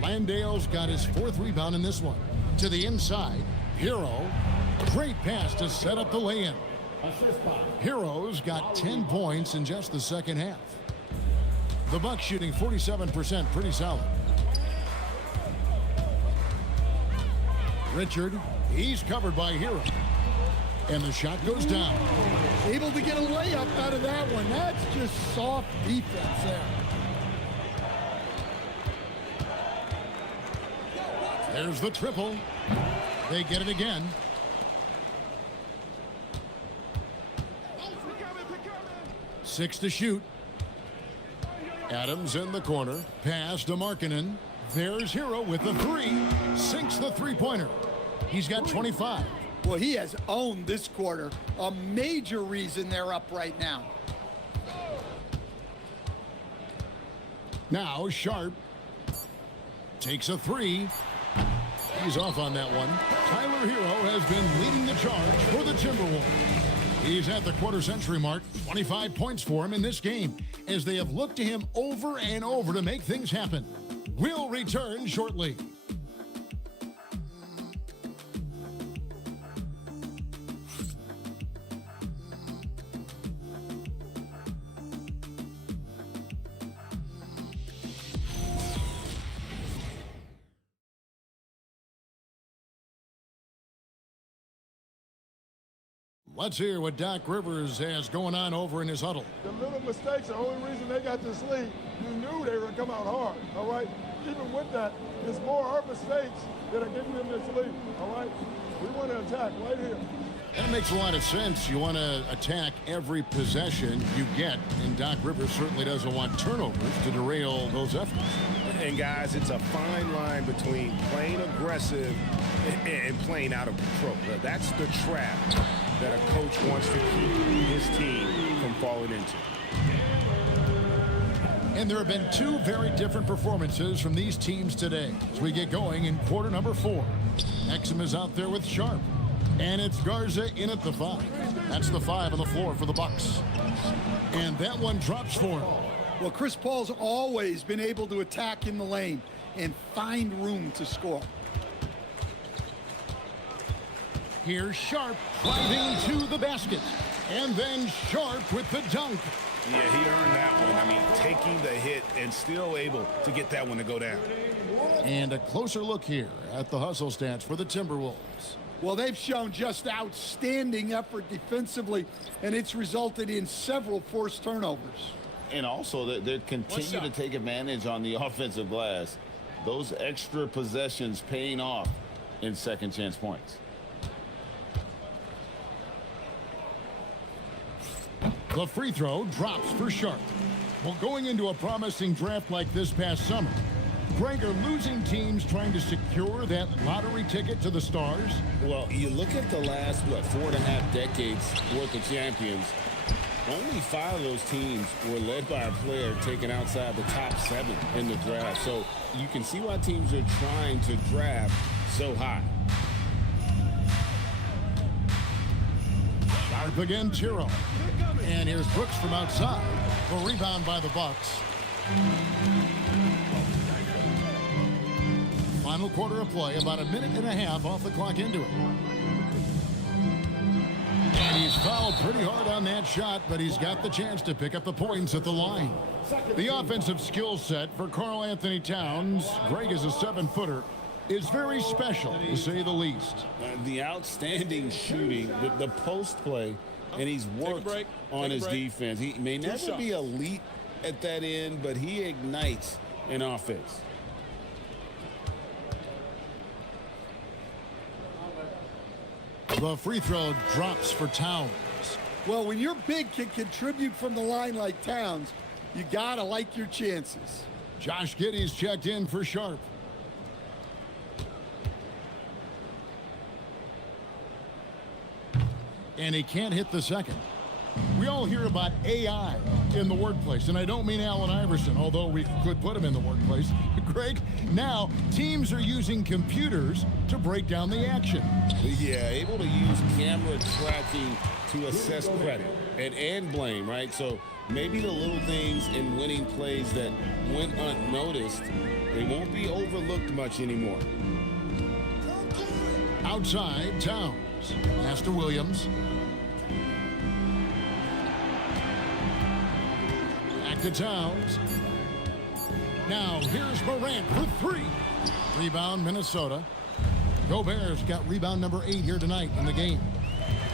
Landale's got his 4th rebound in this one. To the inside. Hero. Great pass to set up the lay-in. Hero's got 10 points in just the second half. The Bucks shooting 47%, pretty solid. Richard, he's covered by Hero. And the shot goes down. Able to get a layup out of that one. That's just soft defense there. There's the triple. They get it again. Six to shoot. Adams in the corner. Pass to Markkanen. There's Hero with the 3. Sinks the three-pointer. He's got 25. Well, he has owned this quarter. A major reason they're up right now. Now Sharp takes a 3. He's off on that one. Tyler Hero has been leading the charge for the Timberwolves. He's at the quarter-century mark. 25 points for him in this game as they have looked to him over and over to make things happen. We'll return shortly. Let's hear what Doc Rivers has going on over in his huddle. The little mistakes are the only reason they got this lead. You knew they were going to come out hard, all right? Even with that, it's more our mistakes that are getting them this lead, all right? We want to attack right here. That makes a lot of sense. You want to attack every possession you get, and Doc Rivers certainly doesn't want turnovers to derail those efforts. And guys, it's a fine line between playing aggressive and playing out of control. That's the trap that a coach wants to keep his team from falling into. And there have been two very different performances from these teams today as we get going in quarter number 4. Exum is out there with Sharp. And it's Garza in at the 5. That's the 5 on the floor for the Bucks. And that one drops for him. Well, Chris Paul's always been able to attack in the lane and find room to score. Here's Sharp driving to the basket. And then Sharp with the dunk. Yeah, he earned that one. I mean, taking the hit and still able to get that one to go down. And a closer look here at the hustle stats for the Timberwolves. Well, they've shown just outstanding effort defensively, and it's resulted in several forced turnovers. And also, they continue to take advantage on the offensive glass. Those extra possessions paying off in second chance points. The free throw drops for Sharp. Well, going into a promising draft like this past summer, Greg, are losing teams trying to secure that lottery ticket to the stars? Well, you look at the last, 4.5 decades worth of champions, only 5 of those teams were led by a player taken outside the top 7 in the draft. So you can see why teams are trying to draft so high. Sharp again, Tiro. And here's Brooks from outside. A rebound by the Bucks. Final quarter of play, about a minute and a half off the clock into it. And he's fouled pretty hard on that shot, but he's got the chance to pick up the points at the line. The offensive skill set for Karl Anthony Towns, Greg is a 7-footer, is very special, to say the least. The outstanding shooting, the post play, and he's worked on his defense. He may never be elite at that end, but he ignites an offense. The free throw drops for Towns. Well, when your big can contribute from the line like Towns, you gotta like your chances. Josh Giddey's checked in for Sharp. And he can't hit the second. We all hear about AI in the workplace, and I don't mean Allen Iverson, although we could put him in the workplace. Greg, now teams are using computers to break down the action. Yeah, able to use camera tracking to assess credit and blame, right? So maybe the little things in winning plays that went unnoticed, they won't be overlooked much anymore. Outside, Towns. Pass to Williams. To Towns. Now here's Morant for 3. Rebound, Minnesota. Gobert's got rebound number 8 here tonight in the game.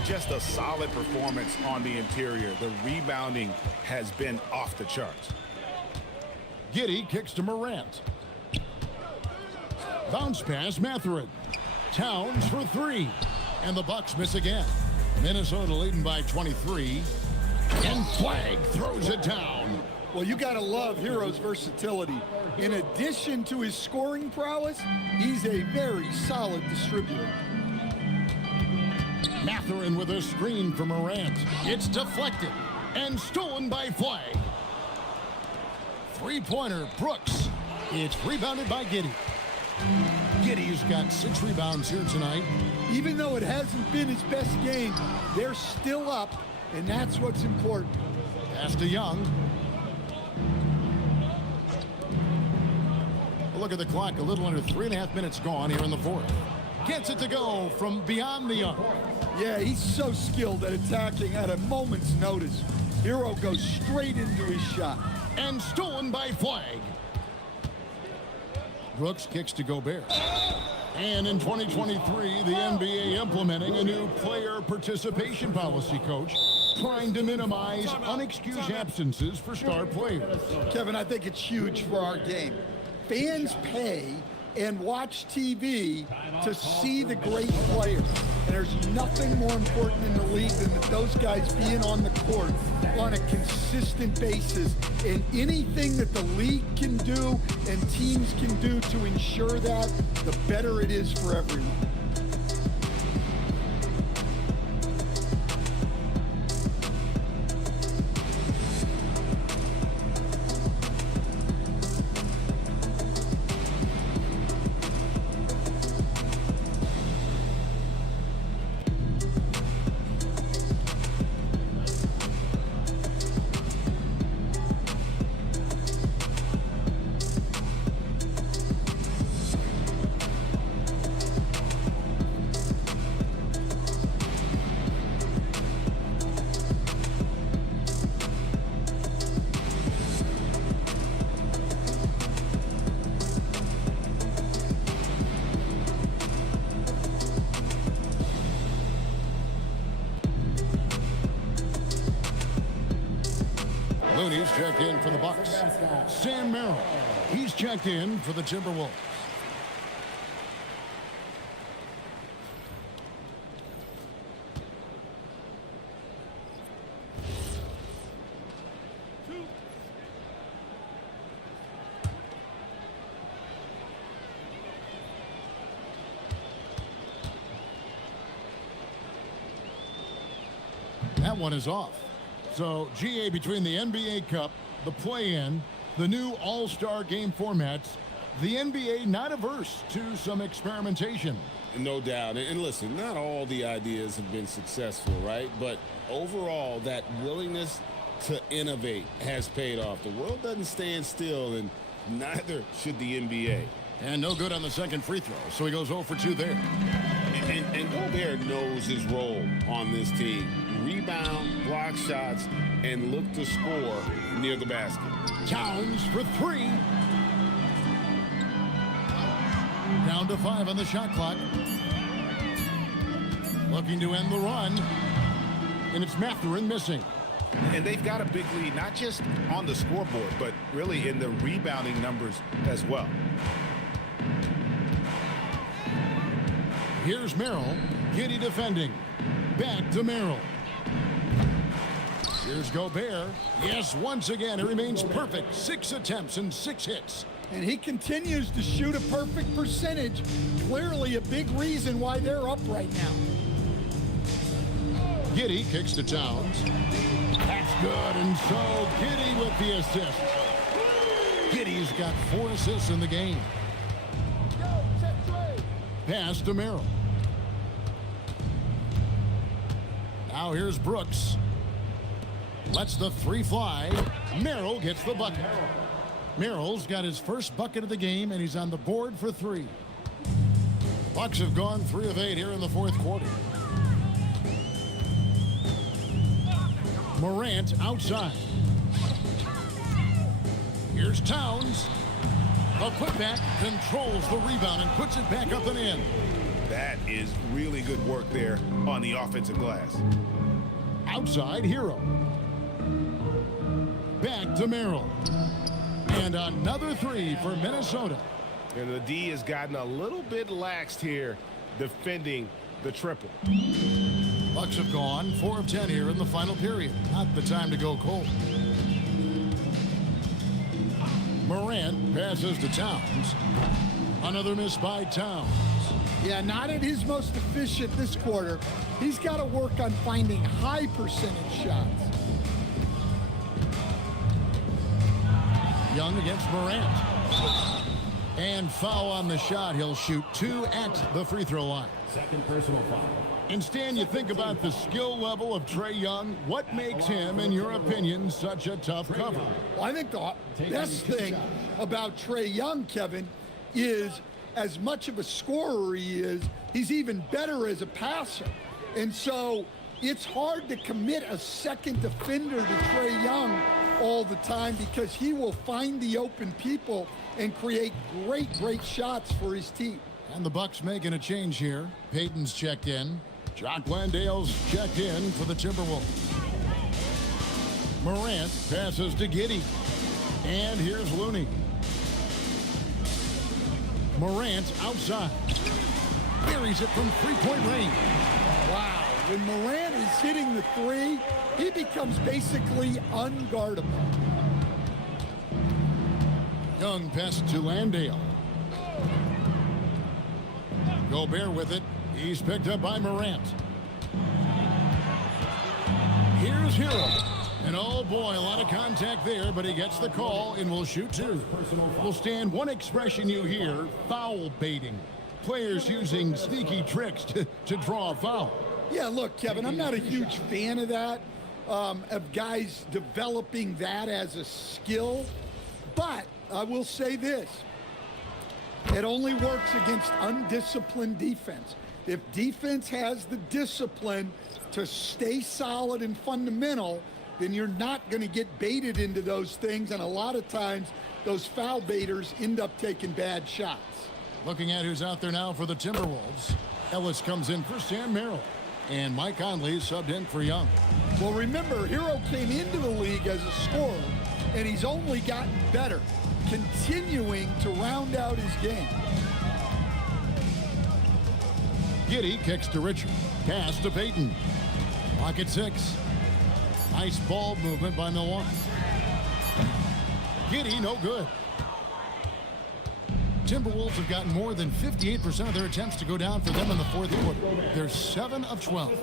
Just a solid performance on the interior. The rebounding has been off the charts. Giddey kicks to Morant. Bounce pass, Mathurin. Towns for 3. And the Bucks miss again. Minnesota leading by 23. And Flagg throws it down. Well, you got to love Hero's versatility. In addition to his scoring prowess, he's a very solid distributor. Mathurin with a screen for Morant. It's deflected and stolen by Flagg. Three-pointer, Brooks. It's rebounded by Giddey. Giddey's got 6 rebounds here tonight. Even though it hasn't been his best game, they're still up, and that's what's important. Pass to Young. Look at the clock, a little under 3.5 minutes gone here in the 4th. Gets it to go from beyond the arc. Yeah, he's so skilled at attacking at a moment's notice. Hero goes straight into his shot. And stolen by Flagg. Brooks kicks to Gobert. And in 2023, the NBA implementing a new player participation policy, Coach, trying to minimize unexcused absences for star players. Kevin, I think it's huge for our game. Fans pay and watch TV to see the great players. And there's nothing more important in the league than that those guys being on the court on a consistent basis. And anything that the league can do and teams can do to ensure that, the better it is for everyone. Looney's checked in for the Bucks. Sam Merrill, he's checked in for the Timberwolves. That one is off. So, GA, between the NBA Cup, the play-in, the new All-Star game formats, the NBA not averse to some experimentation. No doubt. And listen, not all the ideas have been successful, right? But overall, that willingness to innovate has paid off. The world doesn't stand still, and neither should the NBA. And no good on the second free throw, so he goes 0 for 2 there. And Gobert knows his role on this team. Rebound, block shots, and look to score near the basket. Towns for 3. Down to 5 on the shot clock. Looking to end the run. And it's Mathurin missing. And they've got a big lead, not just on the scoreboard, but really in the rebounding numbers as well. Here's Merrill. Giddy defending. Back to Merrill. Here's Gobert. Yes, once again, it remains perfect. 6 attempts and 6 hits. And he continues to shoot a perfect percentage. Clearly a big reason why they're up right now. Giddy kicks to Towns. That's good, and so Giddy with the assist. Giddy's got 4 assists in the game. Pass to Merrill. Now here's Brooks. Lets the 3 fly. Merrill gets the bucket. Merrill's got his first bucket of the game, and he's on the board for 3. The Bucks have gone 3 of 8 here in the 4th quarter. Morant outside. Here's Towns. A putback, controls the rebound and puts it back up and in. That is really good work there on the offensive glass. Outside, Hero. Back to Merrill. And another 3 for Minnesota. And the D has gotten a little bit laxed here defending the triple. Bucks have gone 4 of 10 here in the final period. Not the time to go cold. Morant passes to Towns. Another miss by Towns. Yeah, not at his most efficient this quarter. He's got to work on finding high percentage shots. Young against Morant. And foul on the shot. He'll shoot 2 at the free throw line. Second personal foul. And Stan, you think about the skill level of Trae Young. What makes him, in your opinion, such a tough cover? Well, I think the best thing about Trae Young, Kevin, is as much of a scorer he is, he's even better as a passer. And so it's hard to commit a second defender to Trae Young all the time because he will find the open people and create great shots for his team. And the Bucks making a change here. Peyton's checked in. Jock Landale's checked in for the Timberwolves. Morant passes to Giddey. And here's Looney. Morant outside. Buries it from three-point range. Wow. When Morant is hitting the three, he becomes basically unguardable. Young pass to Landale. Gobert with it. He's picked up by Morant. Here's Hero. And oh boy, a lot of contact there, but he gets the call and will shoot two. Will stand one expression you hear, foul baiting. Players using sneaky tricks to draw a foul. Yeah, look, Kevin, I'm not a huge fan of that, of guys developing that as a skill. But I will say this. It only works against undisciplined defense. If defense has the discipline to stay solid and fundamental, then you're not going to get baited into those things. And a lot of times, those foul baiters end up taking bad shots. Looking at who's out there now for the Timberwolves. Ellis comes in for Sam Merrill. And Mike Conley subbed in for Young. Well, remember, Hero came into the league as a scorer, and he's only gotten better, continuing to round out his game. Giddey kicks to Richard. Pass to Peyton. Clock at 6. Nice ball movement by Milwaukee. Giddey, no good. Timberwolves have gotten more than 58% of their attempts to go down for them in the fourth quarter. They're 7 of 12.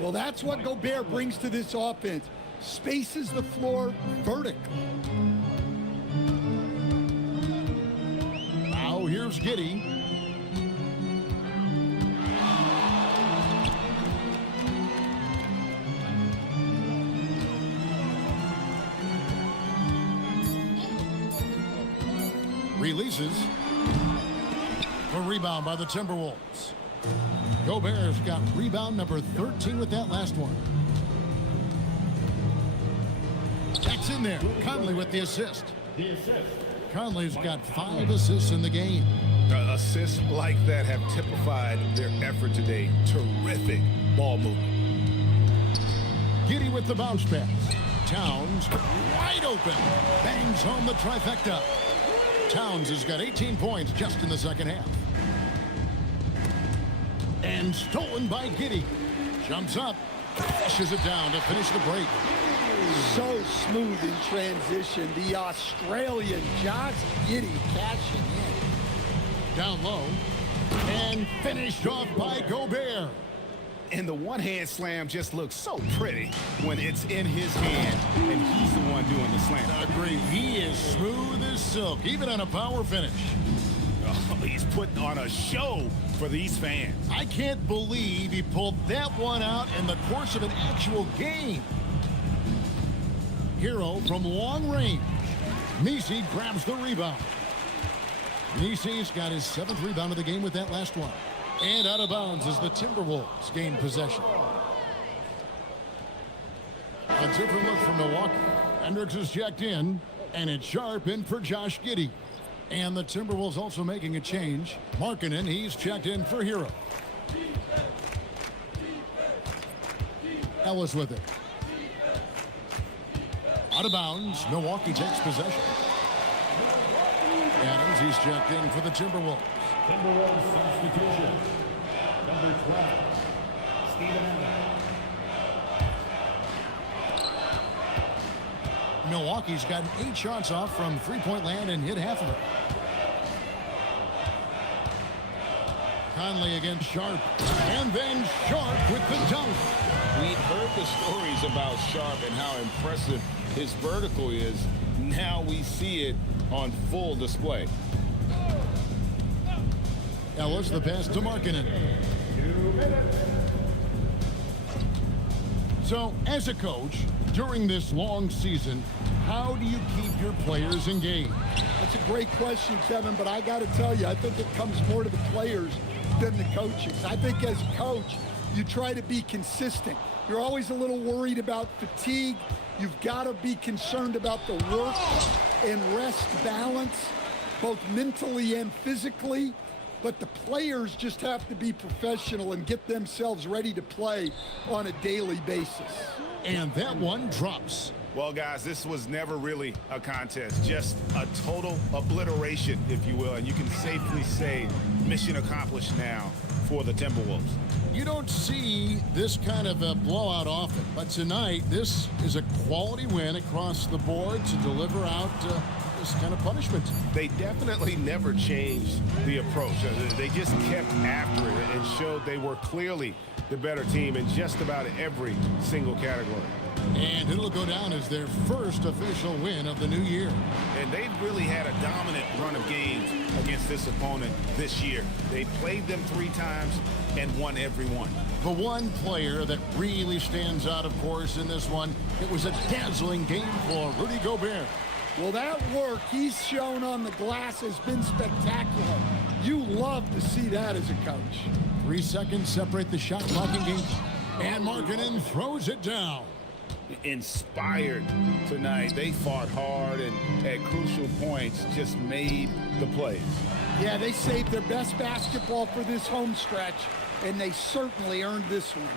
Well, that's what Gobert brings to this offense. Spaces the floor vertically. Now here's Giddey. Releases. A rebound by the Timberwolves. Gobert's got rebound number 13 with that last one. That's in there. Conley with the assist. Conley's got 5 assists in the game. Assists like that have typified their effort today. Terrific ball movement. Giddey with the bounce pass. Towns wide open. Bangs home the trifecta. Towns has got 18 points just in the second half. And stolen by Giddey. Jumps up. Fishes it down to finish the break. So smooth in transition. The Australian Josh Giddey cashing in. Down low. And finished off by Gobert. And the one-hand slam just looks so pretty when it's in his hand and he's the one doing the slam. Agree. He is smooth as silk, even on a power finish. Oh, he's putting on a show for these fans. I can't believe he pulled that one out in the course of an actual game. Hero from long range. Messi grabs the rebound. Messi's got his 7th rebound of the game with that last one. And out of bounds as the Timberwolves gain possession. A different look from Milwaukee. Hendricks is checked in, and it's Sharp in for Josh Giddey. And the Timberwolves also making a change. Markkanen, he's checked in for Hero. Ellis with it. Out of bounds, Milwaukee takes possession. Adams, he's checked in for the Timberwolves. Timberwolves substitution. Number 12, Steven Adams. Milwaukee's gotten 8 shots off from three-point land and hit half of it. Conley against Sharp. And then Sharp with the dunk. We'd heard the stories about Sharp and how impressive his vertical is. Now we see it on full display. Ellis the pass to Markkanen. So, as a coach, during this long season, how do you keep your players engaged? That's a great question, Kevin, but I got to tell you, I think it comes more to the players than the coaches. I think as a coach, you try to be consistent. You're always a little worried about fatigue. You've got to be concerned about the work and rest balance, both mentally and physically. but the players just have to be professional and get themselves ready to play on a daily basis. And that one drops. Well, guys, this was never really a contest, just a total obliteration, if you will. And you can safely say mission accomplished now for the Timberwolves. You don't see this kind of a blowout often, but tonight this is a quality win across the board to deliver out this kind of punishment. They definitely never changed the approach. They just kept after it and showed they were clearly the better team in just about every single category. And it'll go down as their first official win of the new year. And they've really had a dominant run of games against this opponent this year. They played them 3 times and won every one. The one player that really stands out, of course, in this one, it was a dazzling game for Rudy Gobert. Well, that work he's shown on the glass has been spectacular. You love to see that as a coach. 3 seconds separate the shot clock and game. And Markkanen throws it down. Inspired tonight. They fought hard and at crucial points just made the plays. Yeah, they saved their best basketball for this home stretch, and they certainly earned this one.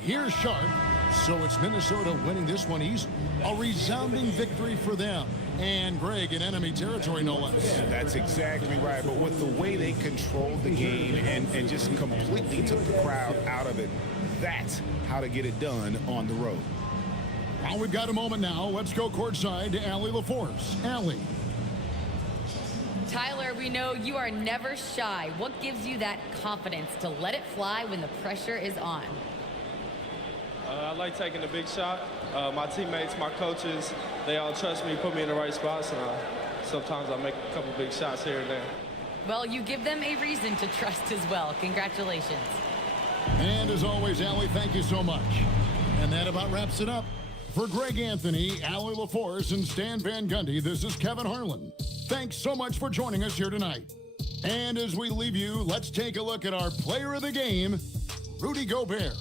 Here's Sharp. So it's Minnesota winning this one easy. A resounding victory for them. And Greg in enemy territory, no less. Yeah, that's exactly right. But with the way they controlled the game and just completely took the crowd out of it, that's how to get it done on the road. Well, we've got a moment now. Let's go courtside to Allie LaForce. Allie. Tyler, we know you are never shy. What gives you that confidence to let it fly when the pressure is on? I like taking the big shot. My teammates, my coaches, they all trust me, put me in the right spots, and sometimes I make a couple big shots here and there. Well, you give them a reason to trust as well. Congratulations. And as always, Allie, thank you so much. And that about wraps it up. For Greg Anthony, Allie LaForce, and Stan Van Gundy, this is Kevin Harlan. Thanks so much for joining us here tonight. And as we leave you, let's take a look at our player of the game, Rudy Gobert.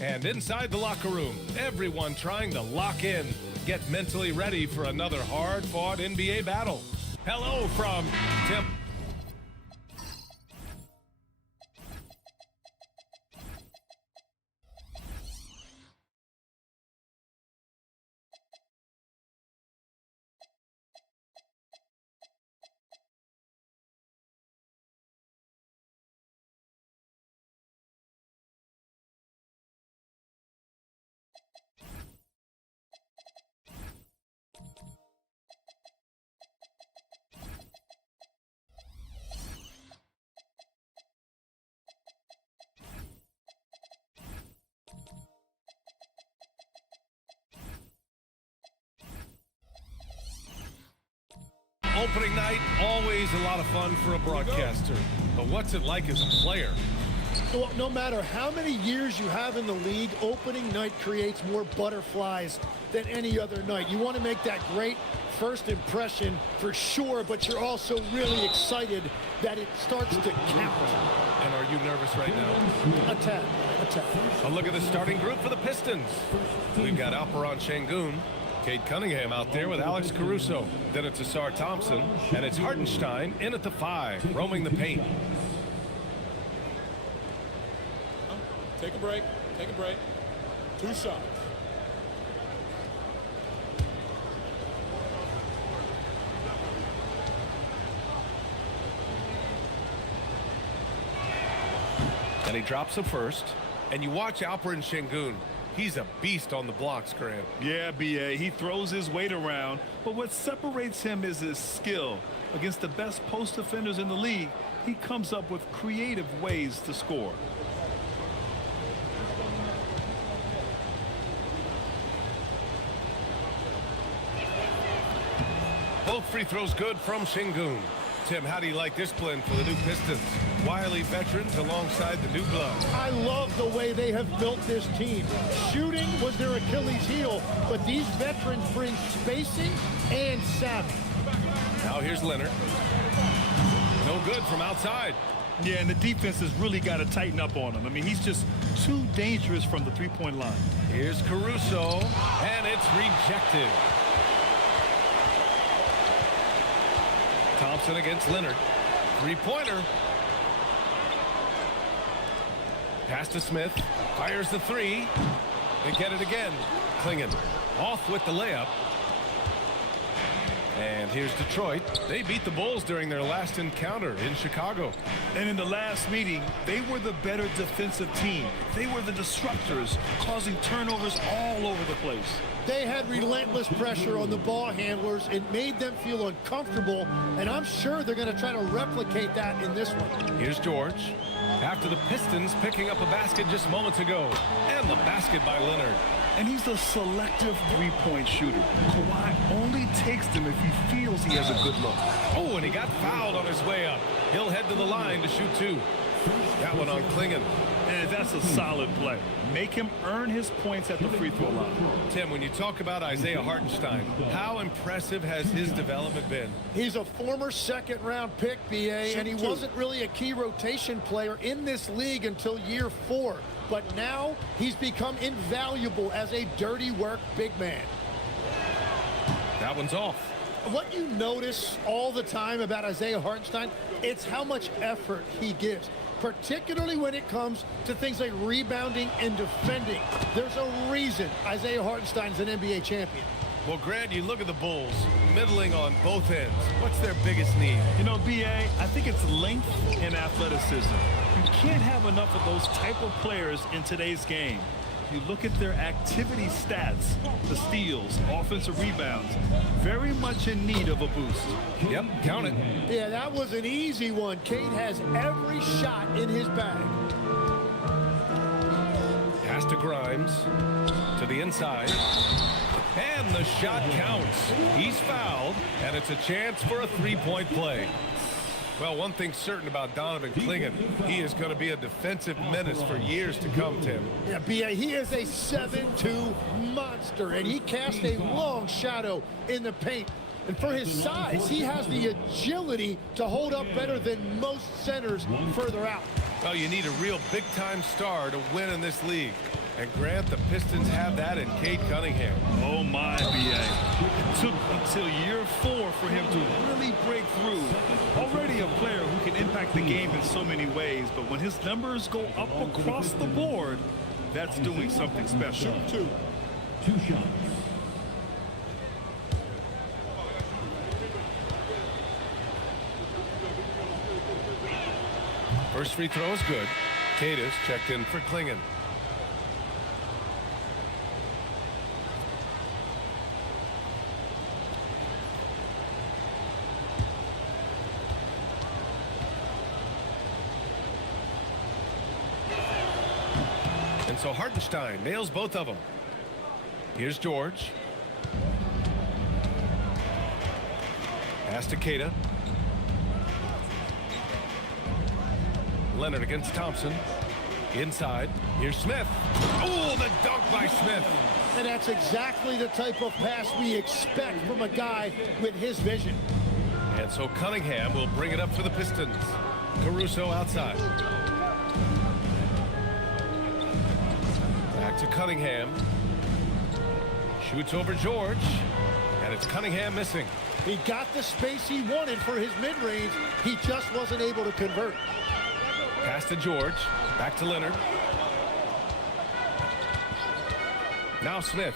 And inside the locker room, everyone trying to lock in, get mentally ready for another hard-fought NBA battle. Hello from Tim. Opening night, always a lot of fun for a broadcaster. But what's it like as a player? Well, no matter how many years you have in the league, opening night creates more butterflies than any other night. You want to make that great first impression for sure, but you're also really excited that it starts to count. And are you nervous right now? A tad. A look at the starting group for the Pistons. We've got Alperon Şengün, Cade Cunningham out there with Alex Caruso. Then it's Asar Thompson, and it's Hartenstein in at the 5, roaming the paint. Take a break. 2 shots. And he drops the first. And you watch Alperon Şengün. He's a beast on the blocks, Grant. Yeah, B.A. He throws his weight around, but what separates him is his skill. Against the best post defenders in the league, he comes up with creative ways to score. Both free throws good from Şengün. Tim, how do you like this blend for the new Pistons? Wily veterans alongside the new blood. I love the way they have built this team. Shooting was their Achilles heel, but these veterans bring spacing and savvy. Now here's Leonard. No good from outside. Yeah, and the defense has really got to tighten up on him. I mean, he's just too dangerous from the three-point line. Here's Caruso, and it's rejected. Thompson against Leonard. Three-pointer. Pass to Smith. Fires the 3. They get it again. Klingon off with the layup. And here's Detroit. They beat the Bulls during their last encounter in Chicago. And in the last meeting, they were the better defensive team. They were the disruptors, causing turnovers all over the place. They had relentless pressure on the ball handlers. It made them feel uncomfortable, and I'm sure they're going to try to replicate that in this one. Here's George. After the Pistons picking up a basket just moments ago. And the basket by Leonard. And he's a selective three-point shooter. Kawhi only takes them if he feels he has a good look. Oh, and he got fouled on his way up. He'll head to the line to shoot 2. That one on Klingon. And that's a solid play. Make him earn his points at the free throw line. Tim, when you talk about Isaiah Hartenstein, how impressive has his development been? He's a former second-round pick, B.A., and he wasn't really a key rotation player in this league until year 4. But now he's become invaluable as a dirty work big man. That one's off. What you notice all the time about Isaiah Hartenstein, it's how much effort he gives, particularly when it comes to things like rebounding and defending. There's a reason Isaiah Hartenstein's an NBA champion. Well, Grant, you look at the Bulls, middling on both ends. What's their biggest need? You know, B.A., I think it's length and athleticism. You can't have enough of those type of players in today's game. You look at their activity stats, the steals, offensive rebounds, very much in need of a boost. Yep, count it. Yeah, that was an easy one. Cade has every shot in his bag. Pass to Grimes, to the inside. And the shot counts. He's fouled, and it's a chance for a three-point play. Well, one thing's certain about Donovan Klingon. He is going to be a defensive menace for years to come, Tim. Yeah, B.A., he is a 7'2" monster, and he casts a long shadow in the paint. And for his size, he has the agility to hold up better than most centers further out. Well, you need a real big-time star to win in this league. And Grant, the Pistons have that in Cade Cunningham. Oh my, B.A. It took until year 4 for him to really break through. Already a player who can impact the game in so many ways, but when his numbers go up across the board, that's doing something special. Two shots. First free throw is good. Cade is checked in for Klingon. And so Hartenstein nails both of them. Here's George. Pass to Keita. Leonard against Thompson. Inside. Here's Smith. Oh, the dunk by Smith. And that's exactly the type of pass we expect from a guy with his vision. And so Cunningham will bring it up for the Pistons. Caruso outside. Back to Cunningham. Shoots over George. And it's Cunningham missing. He got the space he wanted for his mid-range. He just wasn't able to convert. Pass to George. Back to Leonard. Now Smith.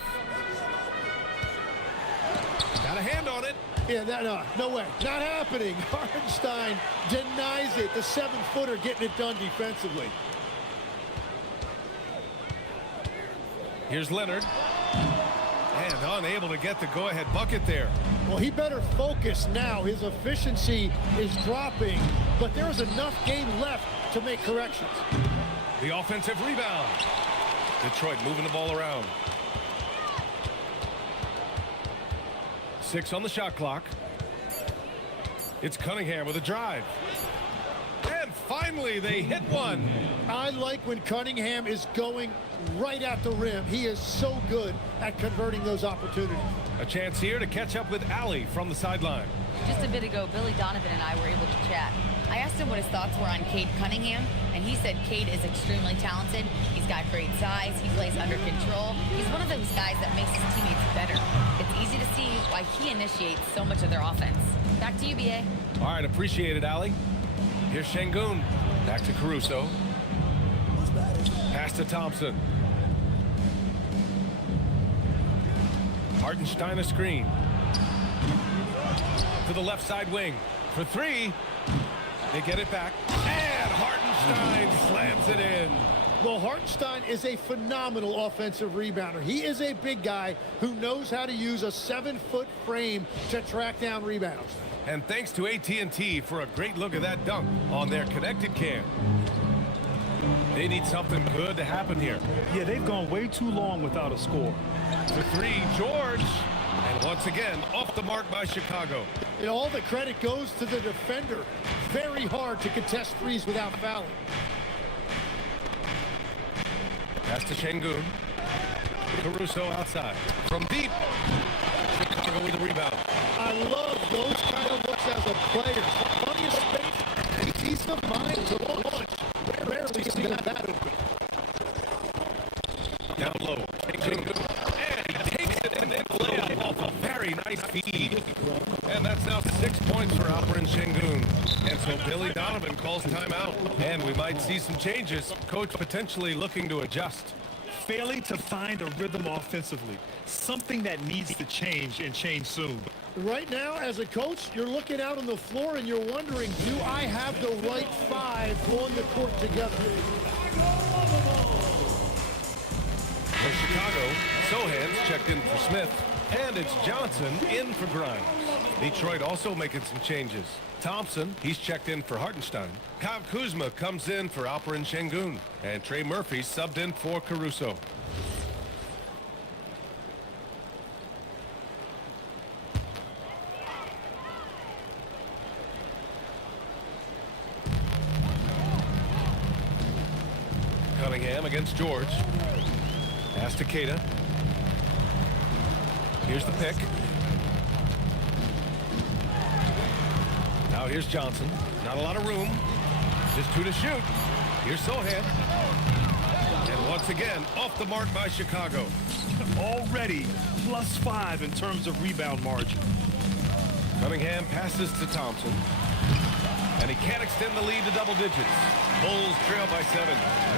Got a hand on it. Yeah, no way. Not happening. Hartenstein denies it. The 7-footer getting it done defensively. Here's Leonard. And unable to get the go-ahead bucket there. Well, he better focus now. His efficiency is dropping, but there is enough game left to make corrections. The offensive rebound. Detroit moving the ball around. 6 on the shot clock. It's Cunningham with a drive. And finally, they hit one. I like when Cunningham is going right at the rim. He is so good at converting those opportunities. A chance here to catch up with Allie from the sideline. Just a bit ago, Billy Donovan and I were able to chat. I asked him what his thoughts were on Cade Cunningham, and he said Cade is extremely talented. He's got great size. He plays under control. He's one of those guys that makes his teammates better. It's easy to see why he initiates so much of their offense. Back to you, B.A. All right, appreciate it, Allie. Here's Şengün. Back to Caruso. Pass to Thompson. Hartenstein a screen. To the left side wing. For 3. They get it back. And Hartenstein slams it in. Well, Hartenstein is a phenomenal offensive rebounder. He is a big guy who knows how to use a 7-foot frame to track down rebounds. And thanks to AT&T for a great look at that dunk on their connected cam. They need something good to happen here. Yeah, they've gone way too long without a score. For 3, George. And once again, off the mark by Chicago. And all the credit goes to the defender. Very hard to contest threes without fouling. Pass to Şengün. Caruso outside. From deep. Chicago with the rebound. I love those kind of looks as a player. Plenty of space, peace of mind to launch. Rarely see that open. Down low. And he takes it and then layup off a very nice feed. And that's now 6 points for Alperen Şengün. And so Billy Donovan calls timeout. And we might see some changes. Coach potentially looking to adjust. Failing to find a rhythm offensively. Something that needs to change and change soon. Right now, as a coach, you're looking out on the floor and you're wondering, do I have the right 5 on the court together? For Chicago, Sohan's checked in for Smith. And it's Johnson in for Grimes. Detroit also making some changes. Thompson, he's checked in for Hartenstein. Kyle Kuzma comes in for Alperen Şengün. And Trey Murphy subbed in for Caruso. Cunningham against George. Pass to Keita. Here's the pick. Now here's Johnson. Not a lot of room. Just 2 to shoot. Here's Sohan. And Once again, off the mark by Chicago. Already +5 in terms of rebound margin. Cunningham passes to Thompson. And he can't extend the lead to double digits. Bulls trail by 7.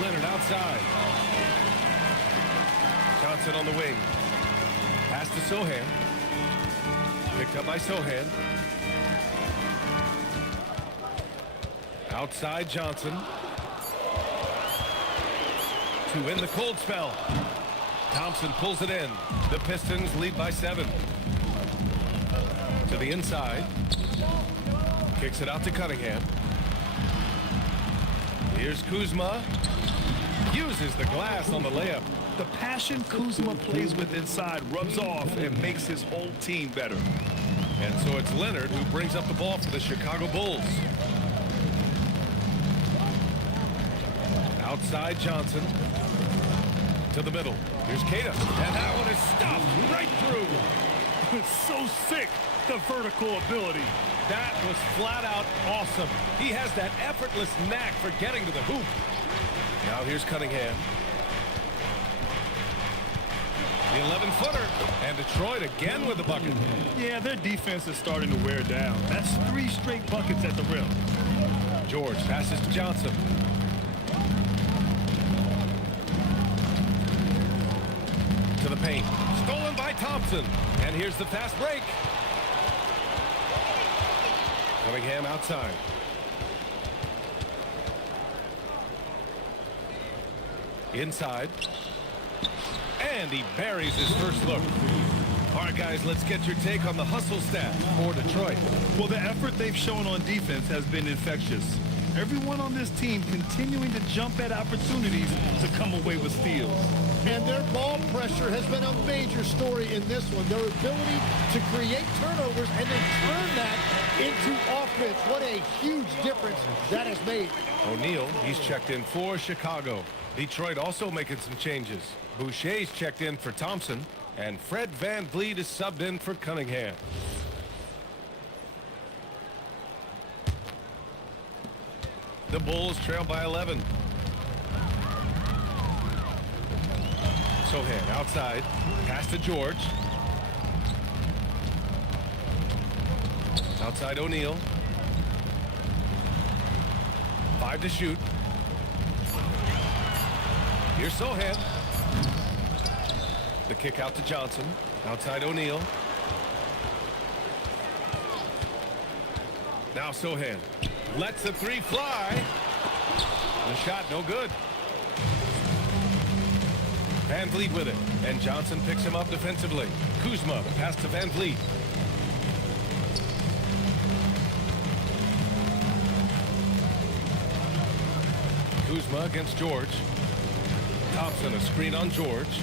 Leonard outside. Johnson on the wing. Pass to Sohan. Picked up by Sohan. Outside Johnson. To win the cold spell. Thompson pulls it in. The Pistons lead by 7. To the inside. Kicks it out to Cunningham. Here's Kuzma. Uses the glass on the layup. The passion Kuzma plays with inside rubs off and makes his whole team better. And so it's Leonard who brings up the ball for the Chicago Bulls. Outside Johnson. To the middle. Here's Keita. And that one is stuffed right through. It's so sick, the vertical ability. That was flat out awesome. He has that effortless knack for getting to the hoop. Now here's Cunningham. The 11-footer. And Detroit again with the bucket. Yeah, their defense is starting to wear down. That's 3 straight buckets at the rim. George passes to Johnson. To the paint. Stolen by Thompson. And here's the fast break. Cunningham outside. Inside. And he buries his first look. All right, guys, let's get your take on the hustle stat for Detroit. Well, the effort they've shown on defense has been infectious. Everyone on this team continuing to jump at opportunities to come away with steals. And their ball pressure has been a major story in this one. Their ability to create turnovers and then turn that into offense. What a huge difference that has made. O'Neal, he's checked in for Chicago. Detroit also making some changes. Boucher's checked in for Thompson. And Fred VanVleet is subbed in for Cunningham. The Bulls trail by 11. Sohan outside. Pass to George. Outside O'Neal. 5 to shoot. Here's Sohan. The kick out to Johnson. Outside O'Neal. Now Sohan. Lets the 3 fly. The shot no good. VanVleet with it. And Johnson picks him up defensively. Kuzma pass to VanVleet. Kuzma against George. Thompson a screen on George.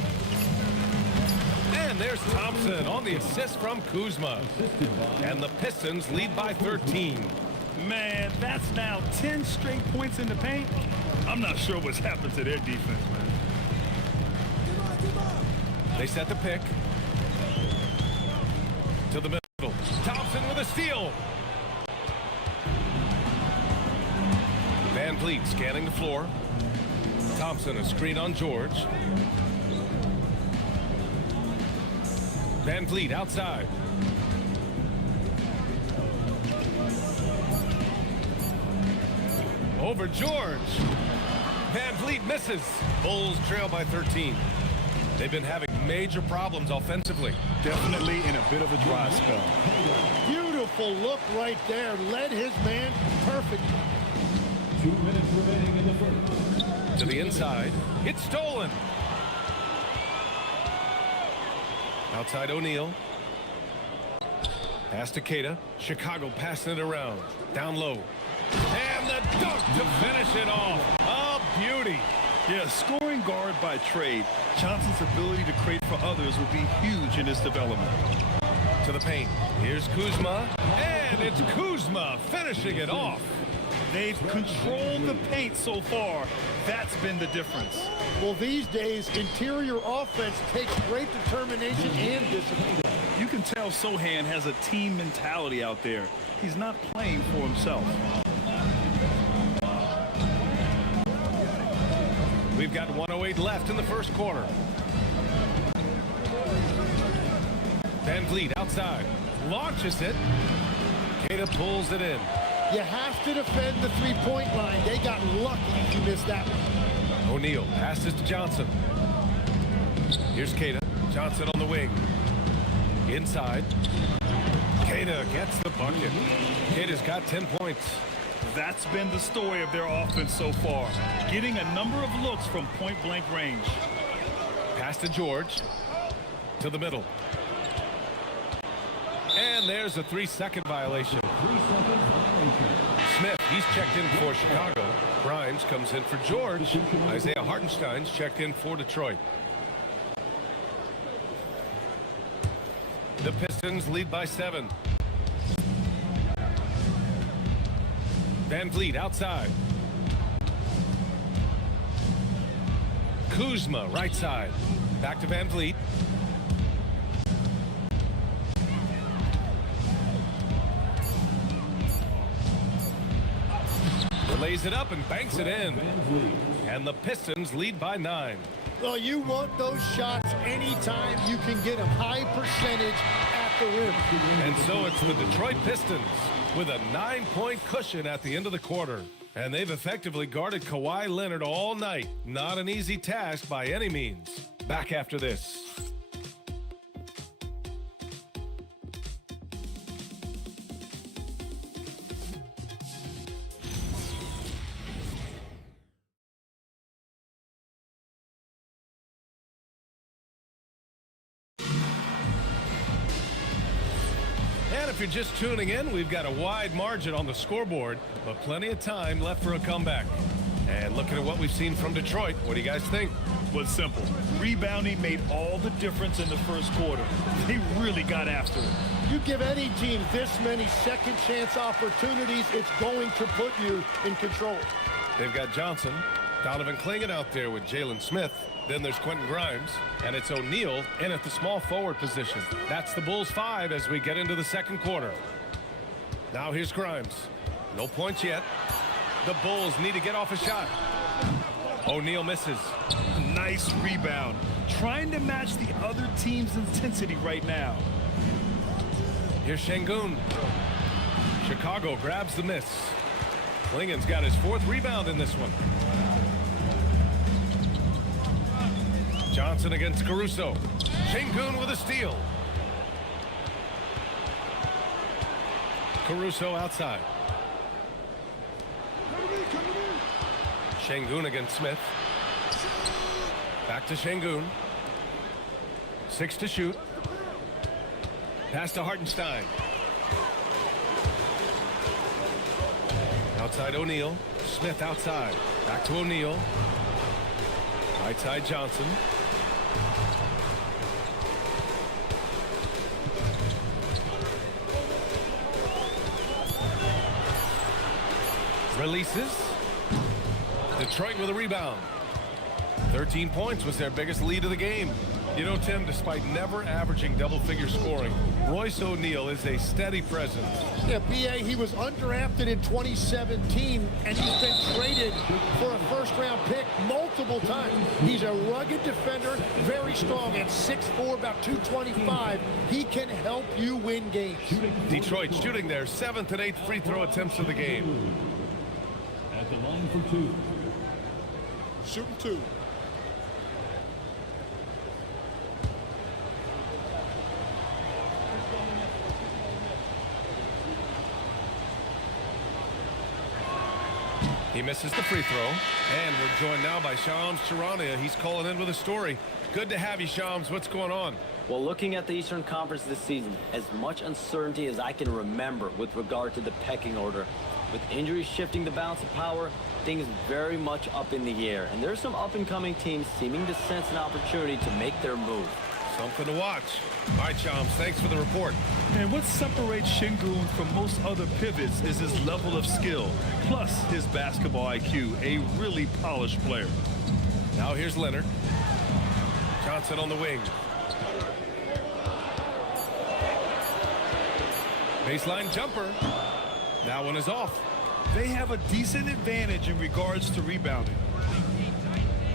And there's Thompson on the assist from Kuzma. And the Pistons lead by 13. Man, that's now 10 straight points in the paint. I'm not sure what's happened to their defense, man. They set the pick. To the middle. Thompson with a steal. VanVleet scanning the floor. Thompson a screen on George. VanVleet outside. Over George. VanVleet misses. Bulls trail by 13. They've been having major problems offensively. Definitely in a bit of a dry spell. Beautiful look right there. Led his man perfect. 2 minutes remaining in the first. To the inside. It's stolen. Outside O'Neal. Pass to Keita. Chicago passing it around. Down low. And the dunk to finish it off. A beauty. Yeah, scoring guard by trade. Johnson's ability to create for others will be huge in his development. To the paint. Here's Kuzma. And it's Kuzma finishing it off. They've controlled the paint so far. That's been the difference. Well, these days, interior offense takes great determination and discipline. You can tell Sohan has a team mentality out there. He's not playing for himself. We've We've got 1:08 left in the first quarter. Van Vliet outside. Launches it. Keita pulls it in. You have to defend the three-point line. They got lucky if you missed that one. O'Neal passes to Johnson. Here's Keita. Johnson on the wing. Inside. Keita gets the bucket. Keita's got 10 points. That's been the story of their offense so far. Getting a number of looks from point-blank range. Pass to George. To the middle. And there's a 3-second violation. Smith, he's checked in for Chicago. Grimes comes in for George. Isaiah Hartenstein's checked in for Detroit. The Pistons lead by 7. Van Vliet outside. Kuzma right side. Back to Van Vliet. Lays it up and banks it in. And the Pistons lead by 9. Well, you want those shots anytime you can get them. High percentage at the rim. And so it's the Detroit Pistons with a 9-point cushion at the end of the quarter. And they've effectively guarded Kawhi Leonard all night. Not an easy task by any means. Back after this. If you're just tuning in, we've got a wide margin on the scoreboard, but plenty of time left for a comeback. And looking at what we've seen from Detroit, what do you guys think? Was simple. Rebounding made all the difference in the first quarter. They really got after it. You give any team this many second chance opportunities, it's going to put you in control. They've got Johnson, Donovan Clingan out there with Jalen Smith. Then there's Quentin Grimes, and it's O'Neal in at the small forward position. That's the Bulls 5 as we get into the second quarter. Now here's Grimes. No points yet. The Bulls need to get off a shot. O'Neal misses. Nice rebound. Trying to match the other team's intensity right now. Here's Şengün. Chicago grabs the miss. Klingan's got his 4th rebound in this one. Johnson against Caruso. Şengün with a steal. Caruso outside. Şengün against Smith. Back to Şengün. 6 to shoot. Pass to Hartenstein. Outside O'Neal. Smith outside. Back to O'Neal. Right side Johnson. Releases. Detroit with a rebound. 13 points was their biggest lead of the game. You know, Tim, despite never averaging double-figure scoring, Royce O'Neal is a steady presence. Yeah, B.A., he was undrafted in 2017, and he's been traded for a first-round pick multiple times. He's a rugged defender, very strong, at 6'4", about 225. He can help you win games. Detroit shooting their 7th and 8th free throw attempts of the game. At the line for 2. Shooting 2. He misses the free throw. And we're joined now by Shams Charania. He's calling in with a story. Good to have you, Shams. What's going on? Well, looking at the Eastern Conference this season, as much uncertainty as I can remember with regard to the pecking order. With injuries shifting the balance of power, things very much up in the air. And there's some up-and-coming teams seeming to sense an opportunity to make their move. Something to watch. All right, Shams, thanks for the report. And what separates Şengün from most other pivots is his level of skill, plus his basketball IQ, a really polished player. Now here's Leonard. Johnson on the wing. Baseline jumper. That one is off. They have a decent advantage in regards to rebounding.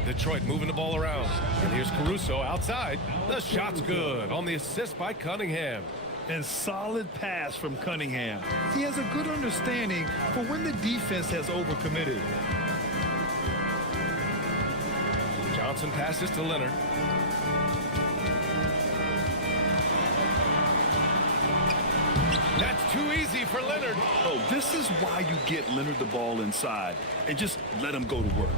Detroit moving the ball around. And here's Caruso outside. The shot's good on the assist by Cunningham. And solid pass from Cunningham. He has a good understanding for when the defense has overcommitted. Johnson passes to Leonard. That's too easy for Leonard. Oh, this is why you get Leonard the ball inside and just let him go to work.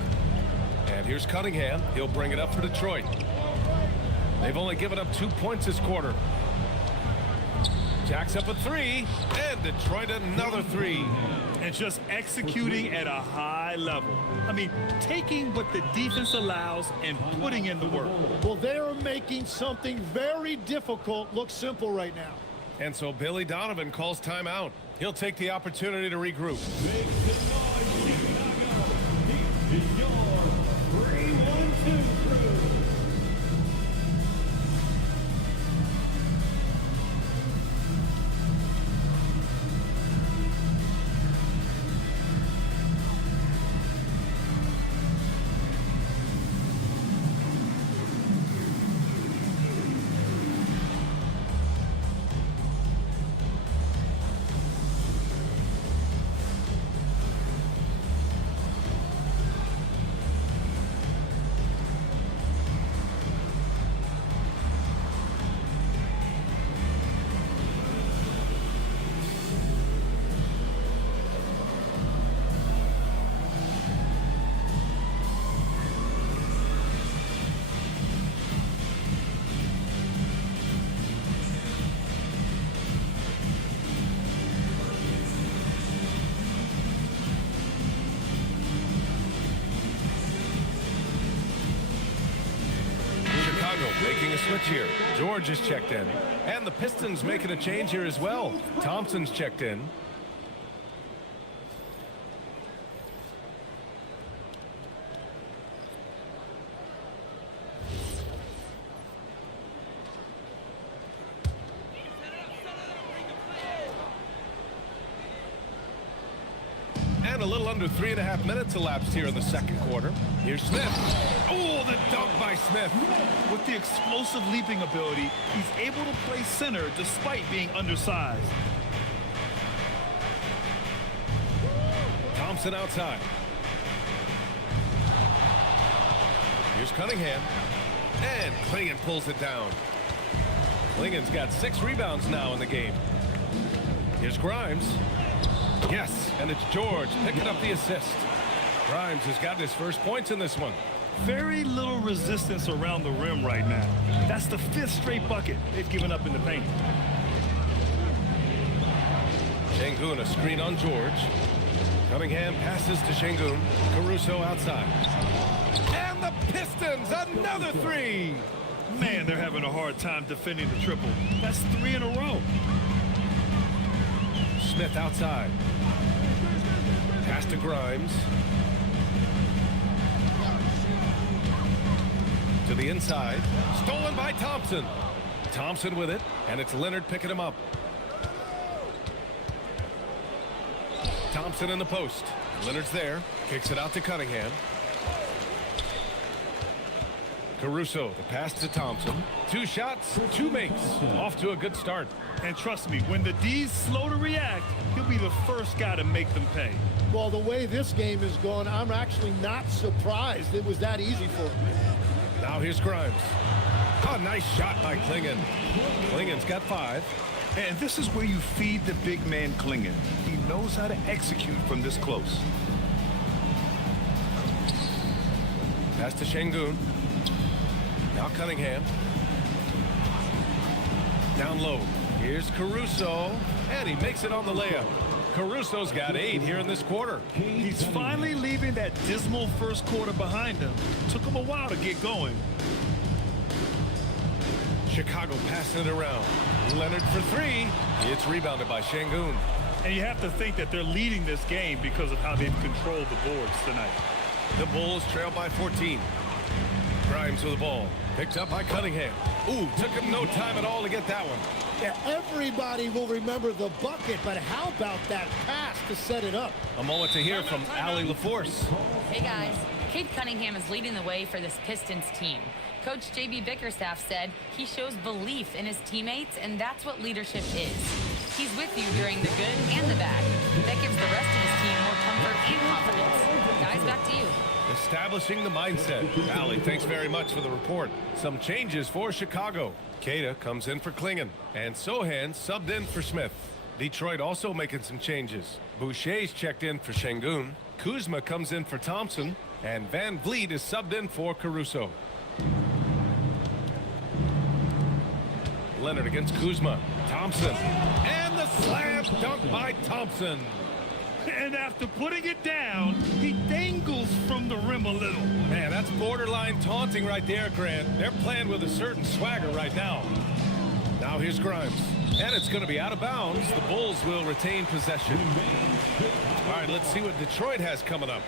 And here's Cunningham. He'll bring it up for Detroit. They've only given up 2 points this quarter. Jacks up a three, and Detroit another three. And just executing at a high level. I mean, taking what the defense allows and putting in the work. Well, they're making something very difficult look simple right now. And so Billy Donovan calls timeout. He'll take the opportunity to regroup. Making a switch here. George is checked in. And the Pistons making a change here as well. Thompson's checked in. And a little under 3.5 minutes elapsed here in the second quarter. Here's Smith. Oh, the dunk by Smith. With the explosive leaping ability, he's able to play center despite being undersized. Thompson outside. Here's Cunningham. And Klingon pulls it down. Klingon's got 6 rebounds now in the game. Here's Grimes. Yes, and it's George picking up the assist. Grimes has gotten his first points in this one. Very little resistance around the rim right now. That's the 5th straight bucket they've given up in the paint. Şengün a screen on George. Cunningham passes to Şengün. Caruso outside. And the Pistons, another 3. Man, they're having a hard time defending the triple. That's 3 in a row. Smith outside. Pass to Grimes. To the inside. Stolen by Thompson. Thompson with it, and it's Leonard picking him up. Thompson in the post. Leonard's there. Kicks it out to Cunningham. Caruso, the pass to Thompson. 2 shots, 2 makes. Off to a good start. And trust me, when the D's slow to react, he'll be the first guy to make them pay. Well, the way this game is going, I'm actually not surprised it was that easy for him. Now here's Grimes. Oh, nice shot by Klingon. Klingon's got 5. And this is where you feed the big man Klingon. He knows how to execute from this close. Pass to Şengün. Now Cunningham. Down low. Here's Caruso. And he makes it on the layup. Caruso's got 8 here in this quarter. He's finally leaving that dismal first quarter behind him. Took him a while to get going. Chicago passing it around. Leonard for 3. It's rebounded by Şengün. And you have to think that they're leading this game because of how they've controlled the boards tonight. The Bulls trail by 14. Grimes with the ball. Picked up by Cunningham. Ooh, took him no time at all to get that one. Yeah, everybody will remember the bucket, but how about that pass to set it up? A moment to hear from Allie LaForce. Hey, guys. Cade Cunningham is leading the way for this Pistons team. Coach J.B. Bickerstaff said he shows belief in his teammates, and that's what leadership is. He's with you during the good and the bad. That gives the rest of his team more comfort and confidence. Guys, back to you. Establishing the mindset. Allie, thanks very much for the report. Some changes for Chicago. Keita comes in for Klingon, and Sohan subbed in for Smith. Detroit also making some changes. Boucher's checked in for Şengün. Kuzma comes in for Thompson, and Van Vliet is subbed in for Caruso. Leonard against Kuzma. Thompson. And the slam dunk by Thompson. And after putting it down, he dangles from the rim a little. Man, that's borderline taunting right there, Grant. They're playing with a certain swagger right now. Now here's Grimes. And it's going to be out of bounds. The Bulls will retain possession. All right, let's see what Detroit has coming up.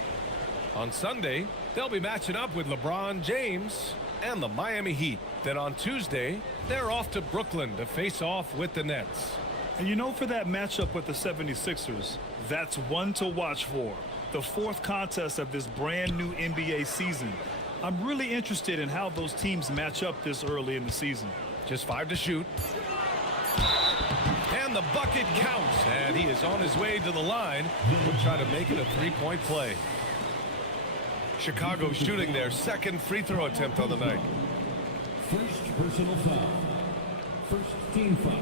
On Sunday, they'll be matching up with LeBron James and the Miami Heat. Then on Tuesday, they're off to Brooklyn to face off with the Nets. And you know, for that matchup with the 76ers, that's one to watch for. The fourth contest of this brand new NBA season. I'm really interested in how those teams match up this early in the season. Just 5 to shoot. And the bucket counts. And he is on his way to the line. We'll try to make it a three-point play. Chicago shooting their second free throw attempt on the night. First personal foul. First team foul.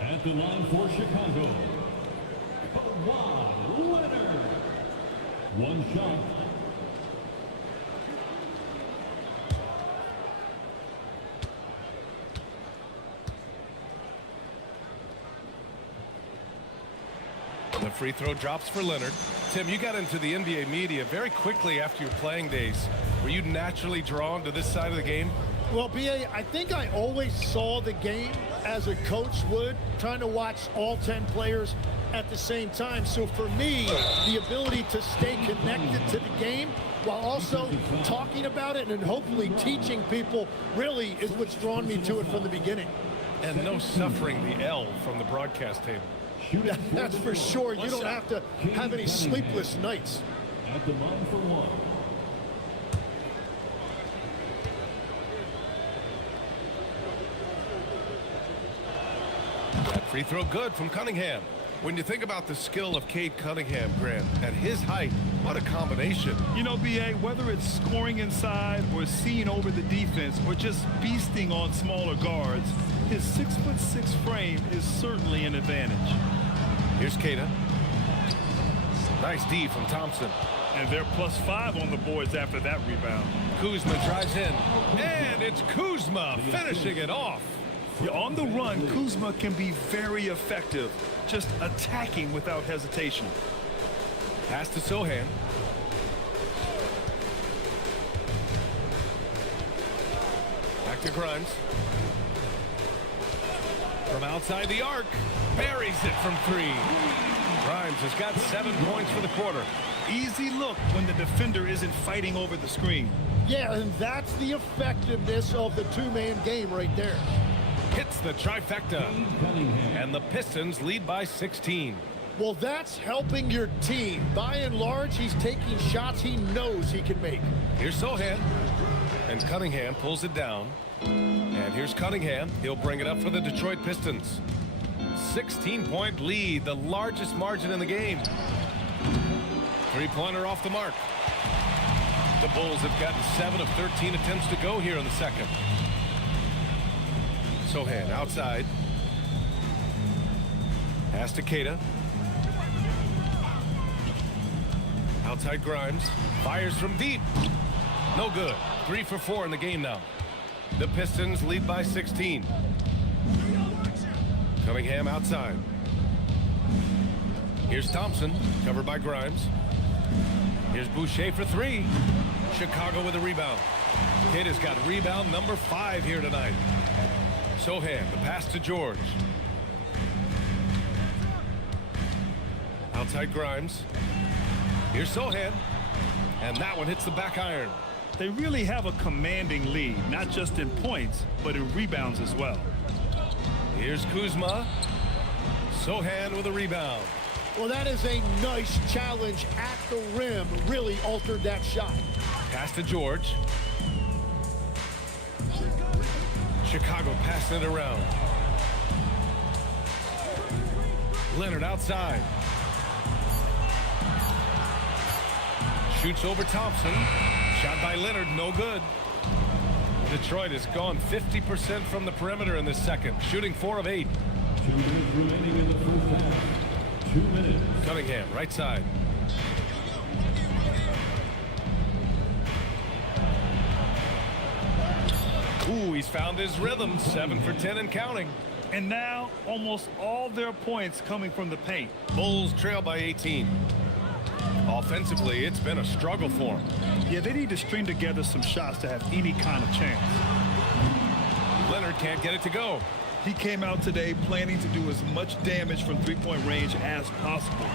At the line for Chicago, Kawhi Leonard. One shot. The free throw drops for Leonard. Tim, you got into the NBA media very quickly after your playing days. Were you naturally drawn to this side of the game? Well, B.A., I think I always saw the game as a coach would, trying to watch all 10 players at the same time. So for me, the ability to stay connected to the game while also talking about it and hopefully teaching people really is what's drawn me to it from the beginning. And no suffering the L from the broadcast table. That's for sure. You don't have to have any sleepless nights. At the line for one. That free throw good from Cunningham. When you think about the skill of Cade Cunningham, Grant, at his height, what a combination. You know, B.A., whether it's scoring inside or seeing over the defense or just beasting on smaller guards, his 6'6" frame is certainly an advantage. Here's Keita. Nice D from Thompson. And they're +5 on the boards after that rebound. Kuzma drives in. And it's Kuzma finishing it off. Yeah, on the run, Kuzma can be very effective, just attacking without hesitation. Pass to Sohan. Back to Grimes. From outside the arc, buries it from 3. Grimes has got 7 points for the quarter. Easy look when the defender isn't fighting over the screen. Yeah, and that's the effectiveness of the two-man game right there. Hits the trifecta. And the Pistons lead by 16. Well, that's helping your team. By and large, he's taking shots he knows he can make. Here's Sohan. And Cunningham pulls it down. And here's Cunningham. He'll bring it up for the Detroit Pistons. 16-point lead, the largest margin in the game. Three-pointer off the mark. The Bulls have gotten 7 of 13 attempts to go here in the second. Sohan outside. Pass to Keita. Outside Grimes. Fires from deep. No good. 3 for 4 in the game now. The Pistons lead by 16. Cunningham outside. Here's Thompson, covered by Grimes. Here's Boucher for 3. Chicago with a rebound. Kidd has got rebound number 5 here tonight. Sohan, the pass to George. Outside Grimes. Here's Sohan. And that one hits the back iron. They really have a commanding lead, not just in points, but in rebounds as well. Here's Kuzma. Sohan with a rebound. Well, that is a nice challenge at the rim. Really altered that shot. Pass to George. Chicago passing it around. Leonard outside. Shoots over Thompson. Shot by Leonard, no good. Detroit has gone 50% from the perimeter in this second, shooting 4 of 8. 2 minutes remaining in the first half. 2 minutes. Cunningham, right side. Ooh, he's found his rhythm. 7 for 10 and counting. And now almost all their points coming from the paint. Bulls trail by 18. Offensively, it's been a struggle for them. Yeah, they need to string together some shots to have any kind of chance. Leonard can't get it to go. He came out today planning to do as much damage from three-point range as possible.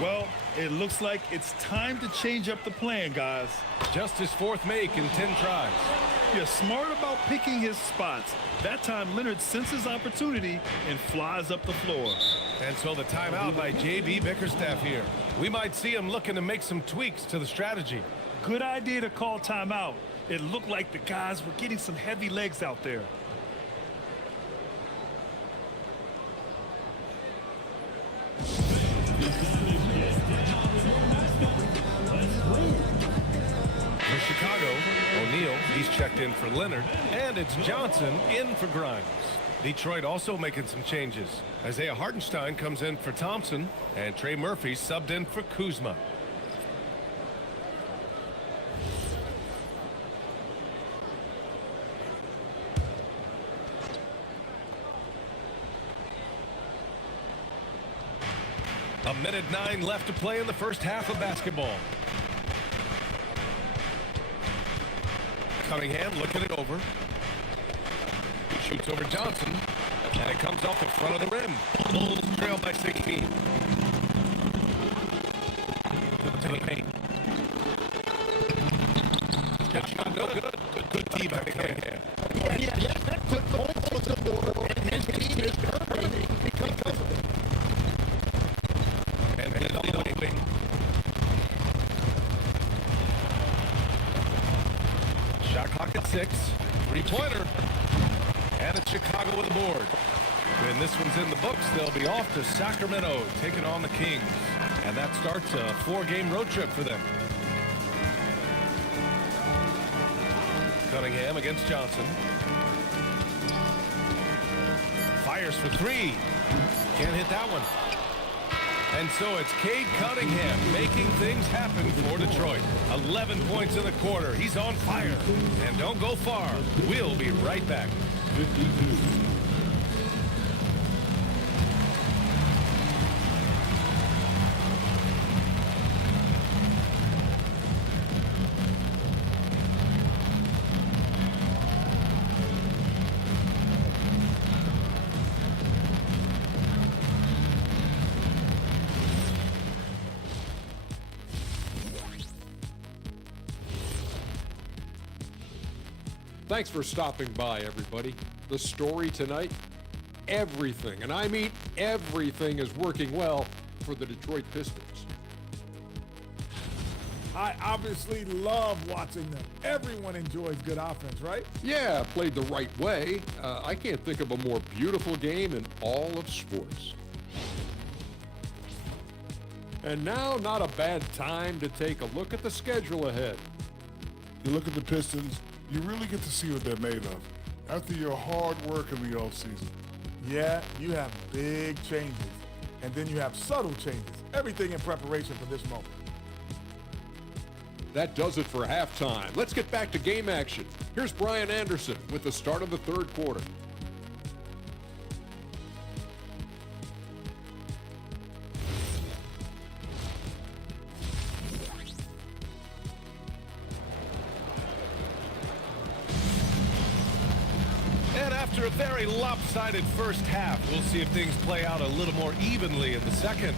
Well, it looks like it's time to change up the plan, guys. Just his 4th make in 10 tries. You're smart about picking his spots. That time, Leonard senses opportunity and flies up the floor. And so the timeout by J.B. Bickerstaff here. We might see him looking to make some tweaks to the strategy. Good idea to call timeout. It looked like the guys were getting some heavy legs out there. For Chicago, O'Neal, he's checked in for Leonard, and it's Johnson in for Grimes. Detroit also making some changes. Isaiah Hartenstein comes in for Thompson, and Trey Murphy subbed in for Kuzma. A minute 9 left to play in the first half of basketball. Cunningham looking it over. He shoots over Johnson, and it comes off the front of the rim. Bulls trail by 16. To the paint. That shot no good. Good D by Cunningham. Yeah, that put points on the board, and his team is dominating because of it. And he's on the wing. Shot clock at 6. 3-pointer. And it's Chicago with a board. When this one's in the books, they'll be off to Sacramento, taking on the Kings. And that starts a 4-game road trip for them. Cunningham against Johnson. Fires for 3. Can't hit that one. And so it's Cade Cunningham making things happen for Detroit. 11 points in the quarter. He's on fire. And don't go far. We'll be right back. 52. Thanks for stopping by, everybody. The story tonight, everything, and I mean everything, is working well for the Detroit Pistons. I obviously love watching them. Everyone enjoys good offense, right? Yeah, played the right way. I can't think of a more beautiful game in all of sports. And now, not a bad time to take a look at the schedule ahead. You look at the Pistons, you really get to see what they're made of after your hard work in the offseason. Yeah, you have big changes, and then you have subtle changes. Everything in preparation for this moment. That does it for halftime. Let's get back to game action. Here's Brian Anderson with the start of the third quarter. And after a very lopsided first half, we'll see if things play out a little more evenly in the second.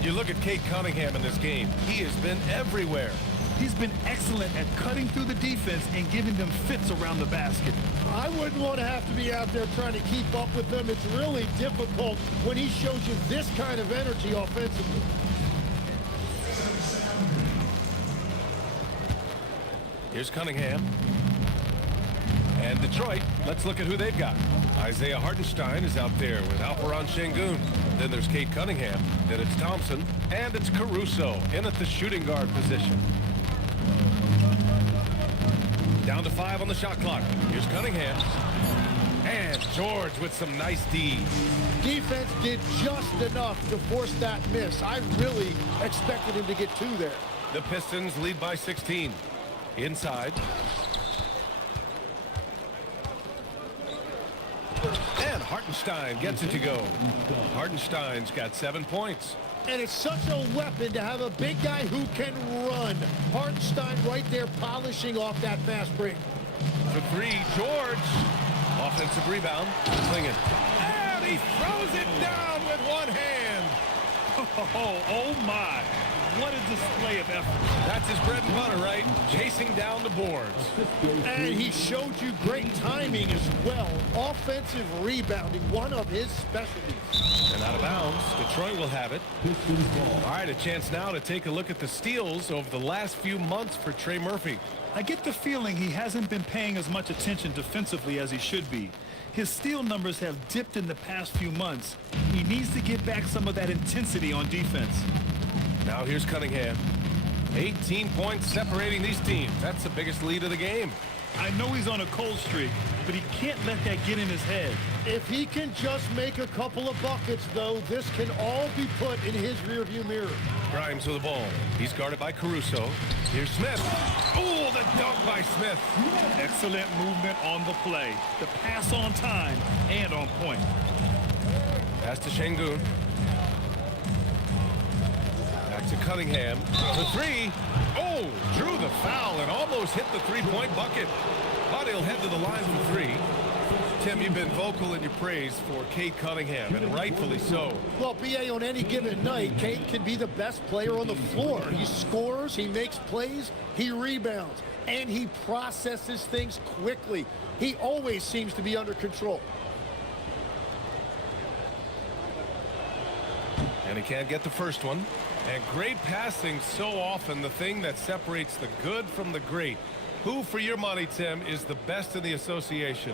You look at Cade Cunningham in this game. He has been everywhere. He's been excellent at cutting through the defense and giving them fits around the basket. I wouldn't want to have to be out there trying to keep up with them. It's really difficult when he shows you this kind of energy offensively. Here's Cunningham. And Detroit, let's look at who they've got. Isaiah Hartenstein is out there with Alperon Şengün. Then there's Cade Cunningham. Then it's Thompson. And it's Caruso in at the shooting guard position. Down to 5 on the shot clock. Here's Cunningham. And George with some nice D. Defense did just enough to force that miss. I really expected him to get 2 there. The Pistons lead by 16. Inside. And Hartenstein gets it to go. Hartenstein's got 7 points. And it's such a weapon to have a big guy who can run. Hartenstein right there polishing off that fast break. For 3, George. Offensive rebound. Clingan. And he throws it down with one hand. Oh my. What a display of effort. That's his bread and butter, right? Chasing down the boards. And he showed you great timing as well. Offensive rebounding, one of his specialties. And out of bounds, Detroit will have it. All right, a chance now to take a look at the steals over the last few months for Trey Murphy. I get the feeling he hasn't been paying as much attention defensively as he should be. His steal numbers have dipped in the past few months. He needs to get back some of that intensity on defense. Now here's Cunningham. 18 points separating these teams. That's the biggest lead of the game. I know he's on a cold streak, but he can't let that get in his head. If he can just make a couple of buckets, though, this can all be put in his rearview mirror. Grimes with the ball. He's guarded by Caruso. Here's Smith. Oh, the dunk by Smith. Excellent movement on the play. The pass on time and on point. Pass to Şengün. Back to Cunningham. The 3. Oh, drew the foul and almost hit the three-point bucket. But he'll head to the line for 3. Tim, you've been vocal in your praise for Cade Cunningham, and rightfully so. Well, B.A., on any given night, Cade can be the best player on the floor. He scores, he makes plays, he rebounds, and he processes things quickly. He always seems to be under control. And he can't get the first one. And great passing, so often the thing that separates the good from the great. Who, for your money, Tim, is the best in the association?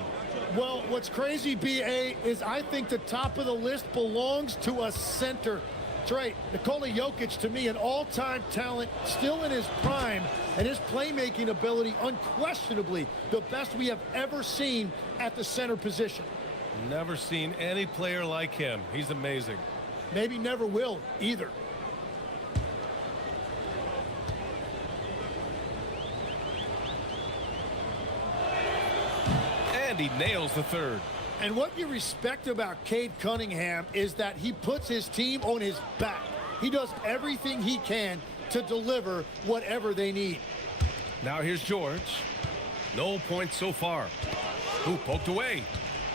Well, what's crazy, B.A., is I think the top of the list belongs to a center. That's right. Nikola Jokic, to me, an all-time talent, still in his prime, and his playmaking ability, unquestionably, the best we have ever seen at the center position. Never seen any player like him. He's amazing. Maybe never will, either. And he nails the 3rd. And what you respect about Cade Cunningham is that he puts his team on his back. He does everything he can to deliver whatever they need. Now here's George. No points so far. Who poked away.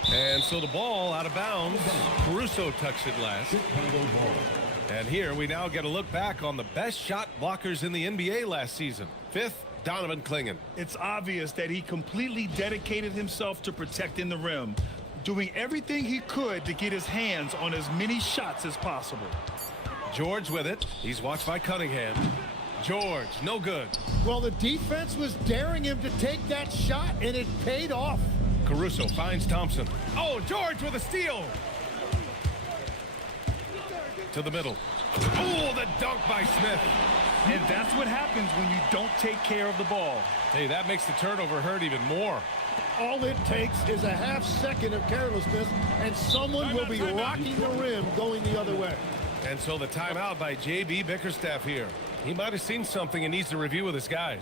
And so the ball out of bounds. Caruso touched it last. And here we now get a look back on the best shot blockers in the NBA last season. 5th, Donovan Clingan. It's obvious that he completely dedicated himself to protecting the rim, doing everything he could to get his hands on as many shots as possible. George with it. He's watched by Cunningham. George, no good. Well, the defense was daring him to take that shot, and it paid off. Caruso finds Thompson. Oh, George with a steal. To the middle. Oh, the dunk by Smith. And that's what happens when you don't take care of the ball. Hey, that makes the turnover hurt even more. All it takes is a half second of carelessness, and someone will be rocking the rim going the other way. And so the timeout by J.B. Bickerstaff here. He might have seen something and needs to review with his guys.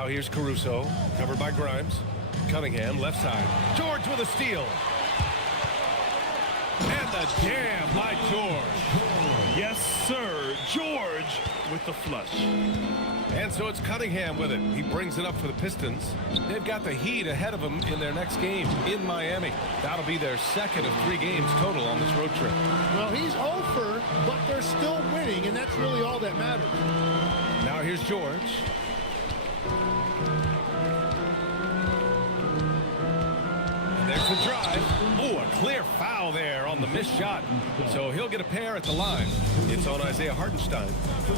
Now here's Caruso, covered by Grimes. Cunningham, left side. George with a steal. And the jam by George. Yes, sir. George with the flush. And so it's Cunningham with it. He brings it up for the Pistons. They've got the Heat ahead of them in their next game in Miami. That'll be their second of 3 games total on this road trip. Well, he's over, but they're still winning, and that's really all that matters. Now here's George. And there's the drive. Oh, a clear foul there on the missed shot. So he'll get a pair at the line. It's on Isaiah Hartenstein.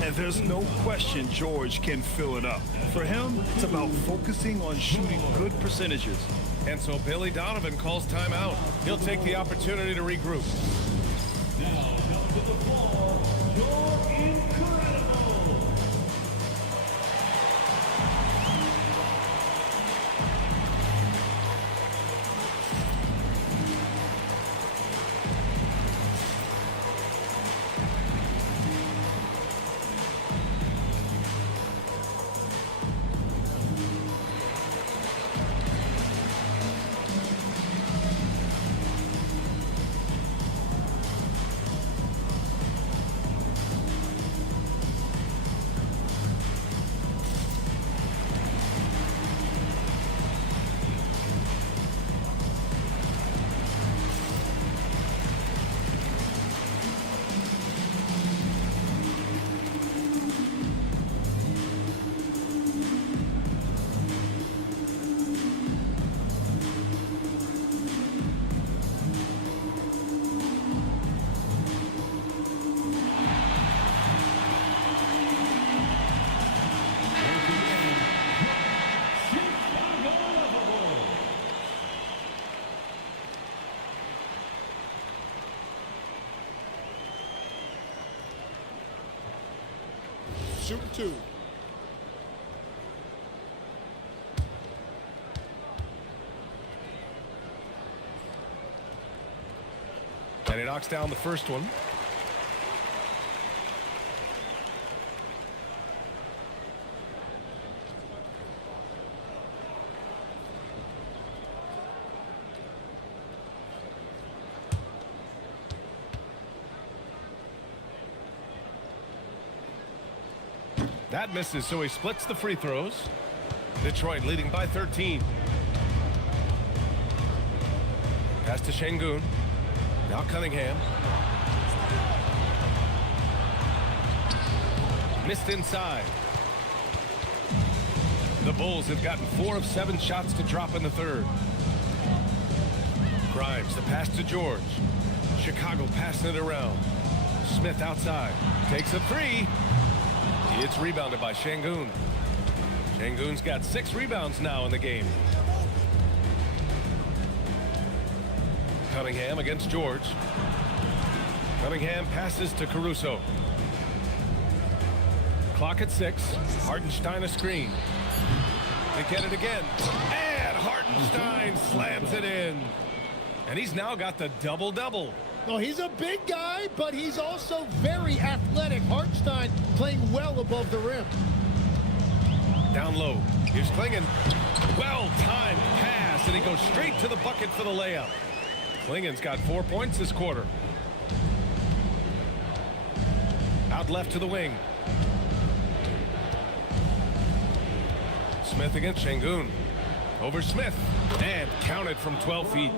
And there's no question George can fill it up. For him, it's about focusing on shooting good percentages. And so Billy Donovan calls timeout. He'll take the opportunity to regroup. Now come to the floor, you're incredible. Shoot 2. And he knocks down the first one. That misses, so he splits the free throws. Detroit leading by 13. Pass to Şengün. Now Cunningham. Missed inside. The Bulls have gotten 4 of 7 shots to drop in the third. Grimes, the pass to George. Chicago passing it around. Smith outside. Takes a 3. It's rebounded by Şengün. Şengün's got 6 rebounds now in the game. Cunningham against George. Cunningham passes to Caruso. Clock at 6. Hartenstein a screen. They get it again. And Hartenstein slams it in. And he's now got the double-double. No, he's a big guy, but he's also very athletic. Hartenstein playing well above the rim. Down low. Here's Klingon. Well-timed pass, and he goes straight to the bucket for the layup. Klingon's got 4 points this quarter. Out left to the wing. Smith against Şengün. Over Smith. And counted from 12 feet.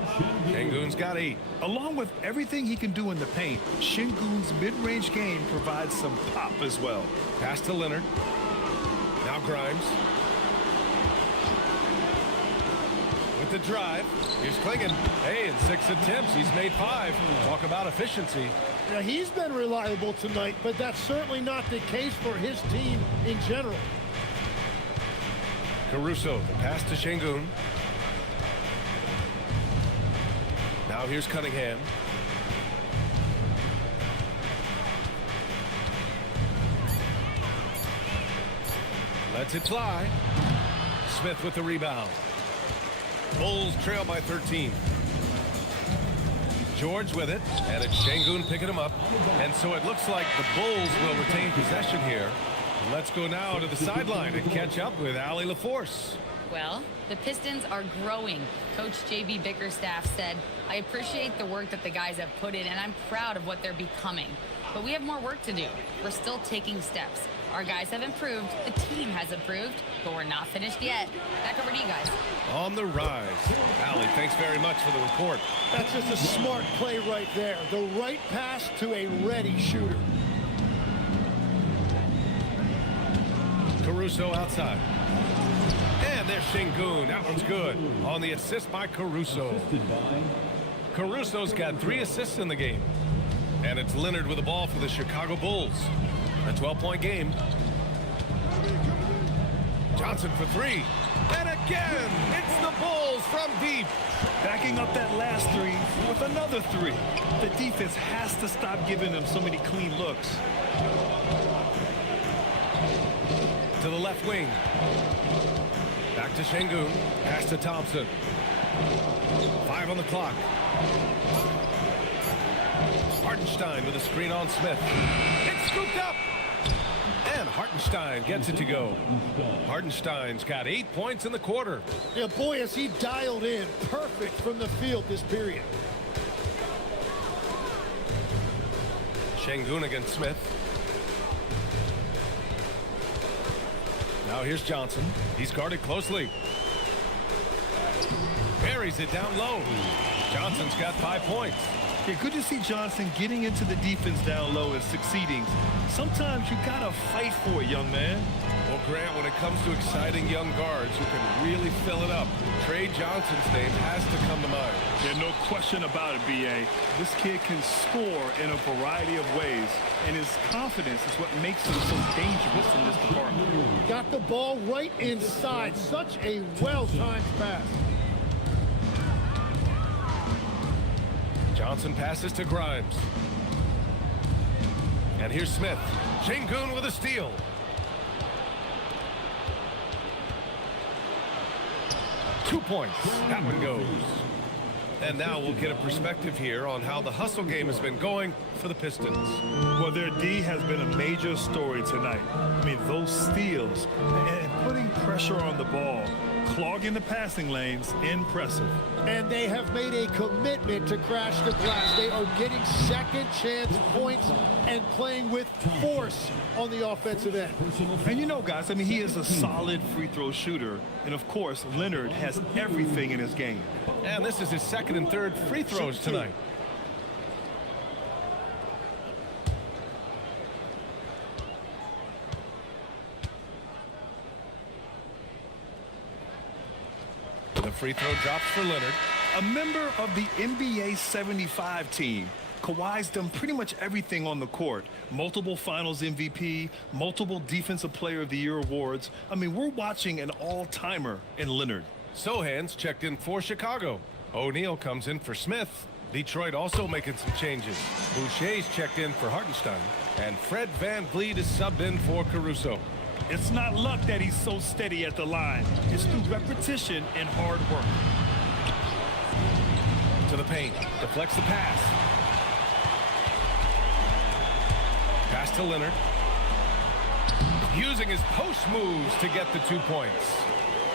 Şengün's got 8. Along with everything he can do in the paint, Şengün's mid-range game provides some pop as well. Pass to Leonard. Now Grimes. With the drive. Here's Klingon. Hey, in 6 attempts, he's made 5. Talk about efficiency. Now, he's been reliable tonight, but that's certainly not the case for his team in general. Caruso, the pass to Şengün. Now here's Cunningham. Lets it fly. Smith with the rebound. Bulls trail by 13. George with it, and it's Şengün picking him up. And so it looks like the Bulls will retain possession here. Let's go now to the sideline and catch up with Allie LaForce. Well, the Pistons are growing. Coach J.B. Bickerstaff said, "I appreciate the work that the guys have put in, and I'm proud of what they're becoming. But we have more work to do. We're still taking steps. Our guys have improved, the team has improved, but we're not finished yet." Back over to you guys. On the rise. Allie, thanks very much for the report. That's just a smart play right there. The right pass to a ready shooter. Caruso outside. And there's Şengün. That one's good. On the assist by Caruso. Caruso's got 3 assists in the game. And it's Leonard with the ball for the Chicago Bulls. A 12-point game. Johnson for 3. And again, it's the Bulls from deep. Backing up that last 3 with another 3. The defense has to stop giving them so many clean looks. To the left wing. Back to Şengün. Pass to Thompson. 5 on the clock. Hartenstein with a screen on Smith. It's scooped up. And Hartenstein gets it to go. Hartenstein's got 8 points in the quarter. Yeah, boy, is he dialed in. Perfect from the field this period. Şengün against Smith. Now here's Johnson. He's guarded closely. Buries it down low. Johnson's got 5 points. Yeah, good to see Johnson getting into the defense down low and succeeding. Sometimes you gotta fight for it, young man. Well, Grant, when it comes to exciting young guards who can really fill it up, Trey Johnson's name has to come to mind. Yeah, no question about it, B.A. This kid can score in a variety of ways, and his confidence is what makes him so dangerous in this department. Got the ball right inside. Such a well-timed pass. Johnson passes to Grimes. And here's Smith. Şengün with a steal. Two points. That one goes. And now we'll get a perspective here on how the hustle game has been going for the Pistons. Well, their D has been a major story tonight. I mean, those steals and putting pressure on the ball, clogging the passing lanes, impressive. And they have made a commitment to crash the glass. They are getting second chance points and playing with force on the offensive end. And you know, guys, I mean, he is a solid free throw shooter. And of course, Leonard has everything in his game. And this is his second and third free throws tonight. The free throw drops for Leonard. A member of the NBA 75 team. Kawhi's done pretty much everything on the court. Multiple finals MVP, multiple defensive player of the year awards. I mean, we're watching an all-timer in Leonard. Sohan's checked in for Chicago. O'Neal comes in for Smith. Detroit also making some changes. Boucher's checked in for Hartenstein. And Fred VanVleet is subbed in for Caruso. It's not luck that he's so steady at the line. It's through repetition and hard work. To the paint. Deflects the pass. Pass to Leonard. Using his post moves to get the 2 points.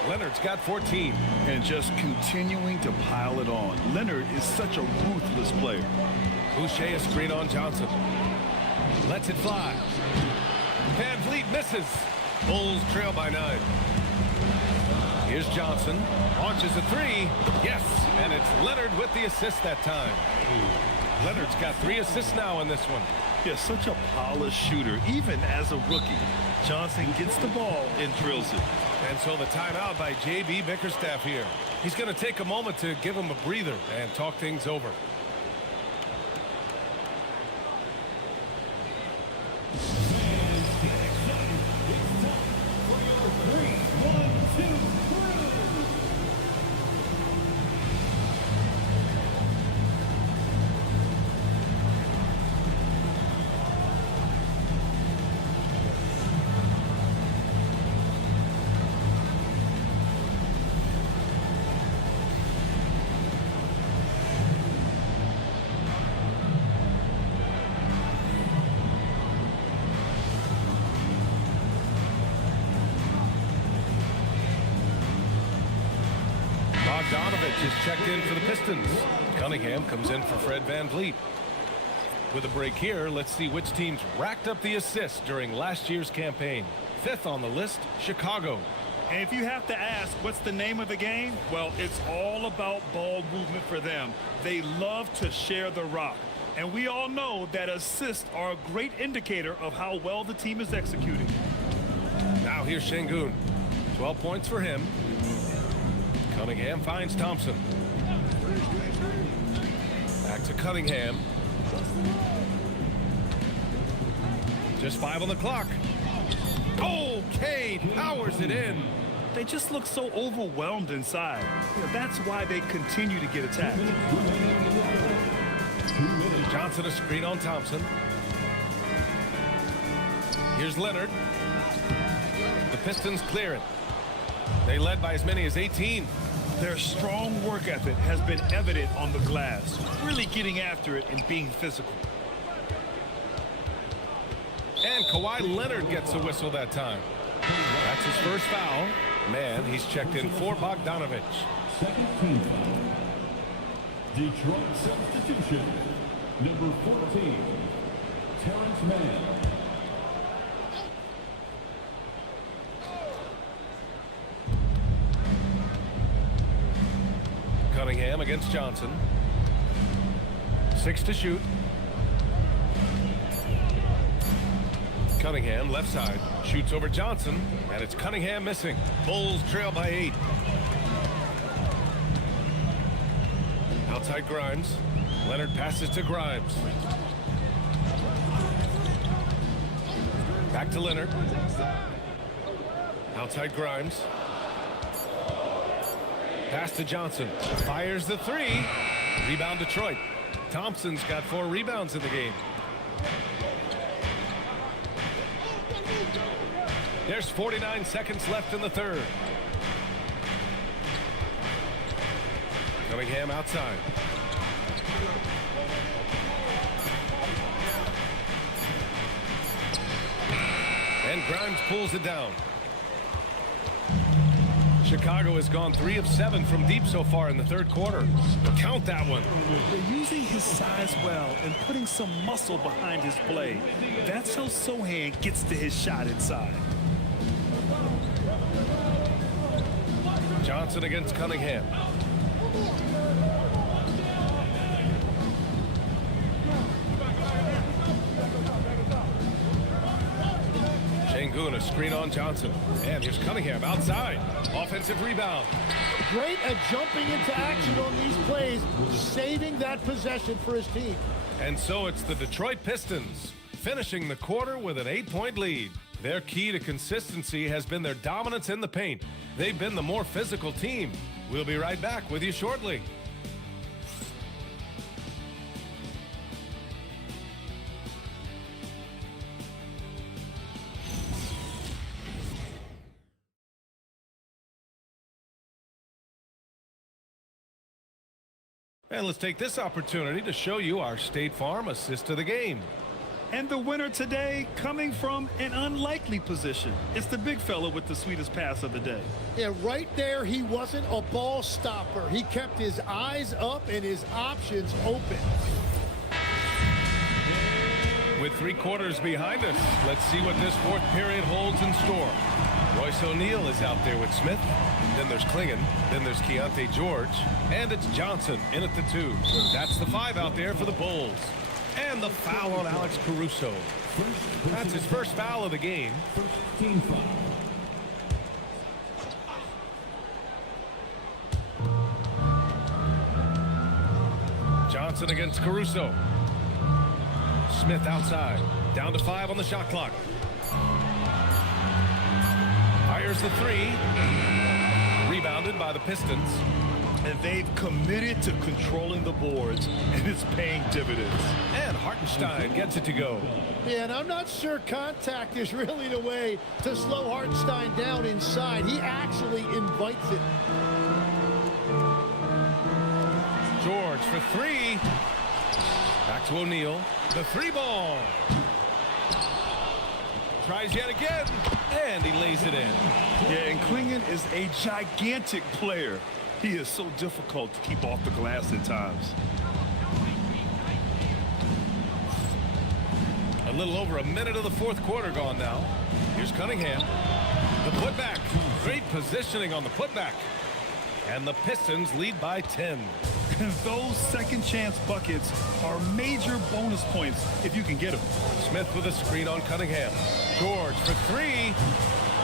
Leonard's got 14. And just continuing to pile it on. Leonard is such a ruthless player. Boucher a screen on Johnson. Lets it fly. VanVleet misses. Bulls trail by 9. Here's Johnson. Launches a 3. Yes, and it's Leonard with the assist that time. Leonard's got 3 assists now in this one. Yeah, such a polished shooter, even as a rookie. Johnson gets the ball and drills it. And so the timeout by J.B. Bickerstaff here. He's going to take a moment to give him a breather and talk things over. Bogdanovich is checked in for the Pistons. Cunningham comes in for Fred VanVleet. With a break here, let's see which teams racked up the assists during last year's campaign. 5th on the list, Chicago. And if you have to ask what's the name of the game, well, it's all about ball movement for them. They love to share the rock. And we all know that assists are a great indicator of how well the team is executing. Now here's Şengün. 12 points for him. Cunningham finds Thompson. Back to Cunningham. Just 5 on the clock. Oh, Cade powers it in. They just look so overwhelmed inside. That's why they continue to get attacked. Johnson a screen on Thompson. Here's Leonard. The Pistons clear it. They led by as many as 18. Their strong work ethic has been evident on the glass, really getting after it and being physical. And Kawhi Leonard gets a whistle that time. That's his first foul. Man, he's checked in for Bogdanovich. Second team foul. Detroit substitution. Number 14, Terrence Mann. Cunningham against Johnson. 6 to shoot. Cunningham left side shoots over Johnson, and it's Cunningham missing. Bulls trail by 8. Outside Grimes. Leonard passes to Grimes. Back to Leonard. Outside Grimes. Pass to Johnson. Fires the 3. Rebound Detroit. Thompson's got 4 rebounds in the game. There's 49 seconds left in the third. Cunningham outside. And Grimes pulls it down. Chicago has gone 3 of 7 from deep so far in the third quarter. Count that one. They're using his size well and putting some muscle behind his play. That's how Sohan gets to his shot inside. Johnson against Cunningham. Şengün a screen on Johnson. And here's Cunningham outside. Offensive rebound. Great at jumping into action on these plays, saving that possession for his team. And so it's the Detroit Pistons finishing the quarter with an 8-point lead. Their key to consistency has been their dominance in the paint. They've been the more physical team. We'll be right back with you shortly. And let's take this opportunity to show you our State Farm assist of the game. And the winner today coming from an unlikely position. It's the big fella with the sweetest pass of the day. Yeah, right there, he wasn't a ball stopper. He kept his eyes up and his options open. With 3 quarters behind us, let's see what this fourth period holds in store. Royce O'Neal is out there with Smith. Then there's Klingon. Then there's Keontae George. And it's Johnson in at the 2. That's the 5 out there for the Bulls. And the foul on Alex Caruso. That's his first foul of the game. Team foul. Johnson against Caruso. Smith outside. Down to 5 on the shot clock. Fires the 3. Rebounded by the Pistons. And they've committed to controlling the boards, and it's paying dividends. And Hartenstein gets it to go. Yeah, and I'm not sure contact is really the way to slow Hartenstein down inside. He actually invites it. George for 3. Back to O'Neal. The 3 ball. Tries yet again, and he lays it in. Yeah, and Klingon is a gigantic player. He is so difficult to keep off the glass at times. A little over a minute of the fourth quarter gone now. Here's Cunningham. The putback. Great positioning on the putback. And the Pistons lead by 10. And those second chance buckets are major bonus points if you can get them. Smith with a screen on Cunningham. George for three.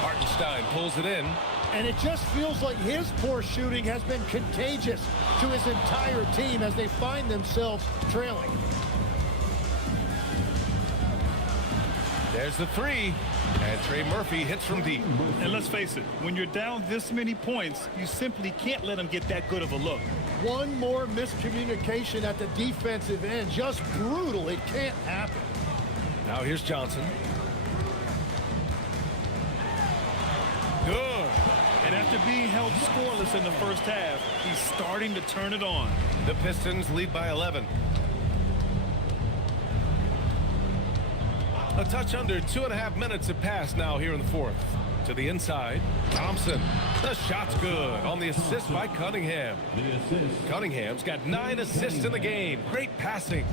Hartenstein pulls it in. And it just feels like his poor shooting has been contagious to his entire team as they find themselves trailing. There's the three. And Trey Murphy hits from deep. And let's face it, when you're down this many points, you simply can't let them get that good of a look. One more miscommunication at the defensive end. Just brutal. It can't happen. Now here's Johnson. Good. And after being held scoreless in the first half, he's starting to turn it on. The Pistons lead by 11. A touch under 2.5 minutes have passed now here in the fourth. To the inside, Thompson. The shot's good on the assist by Cunningham. Cunningham's got 9 assists in the game. Great passing.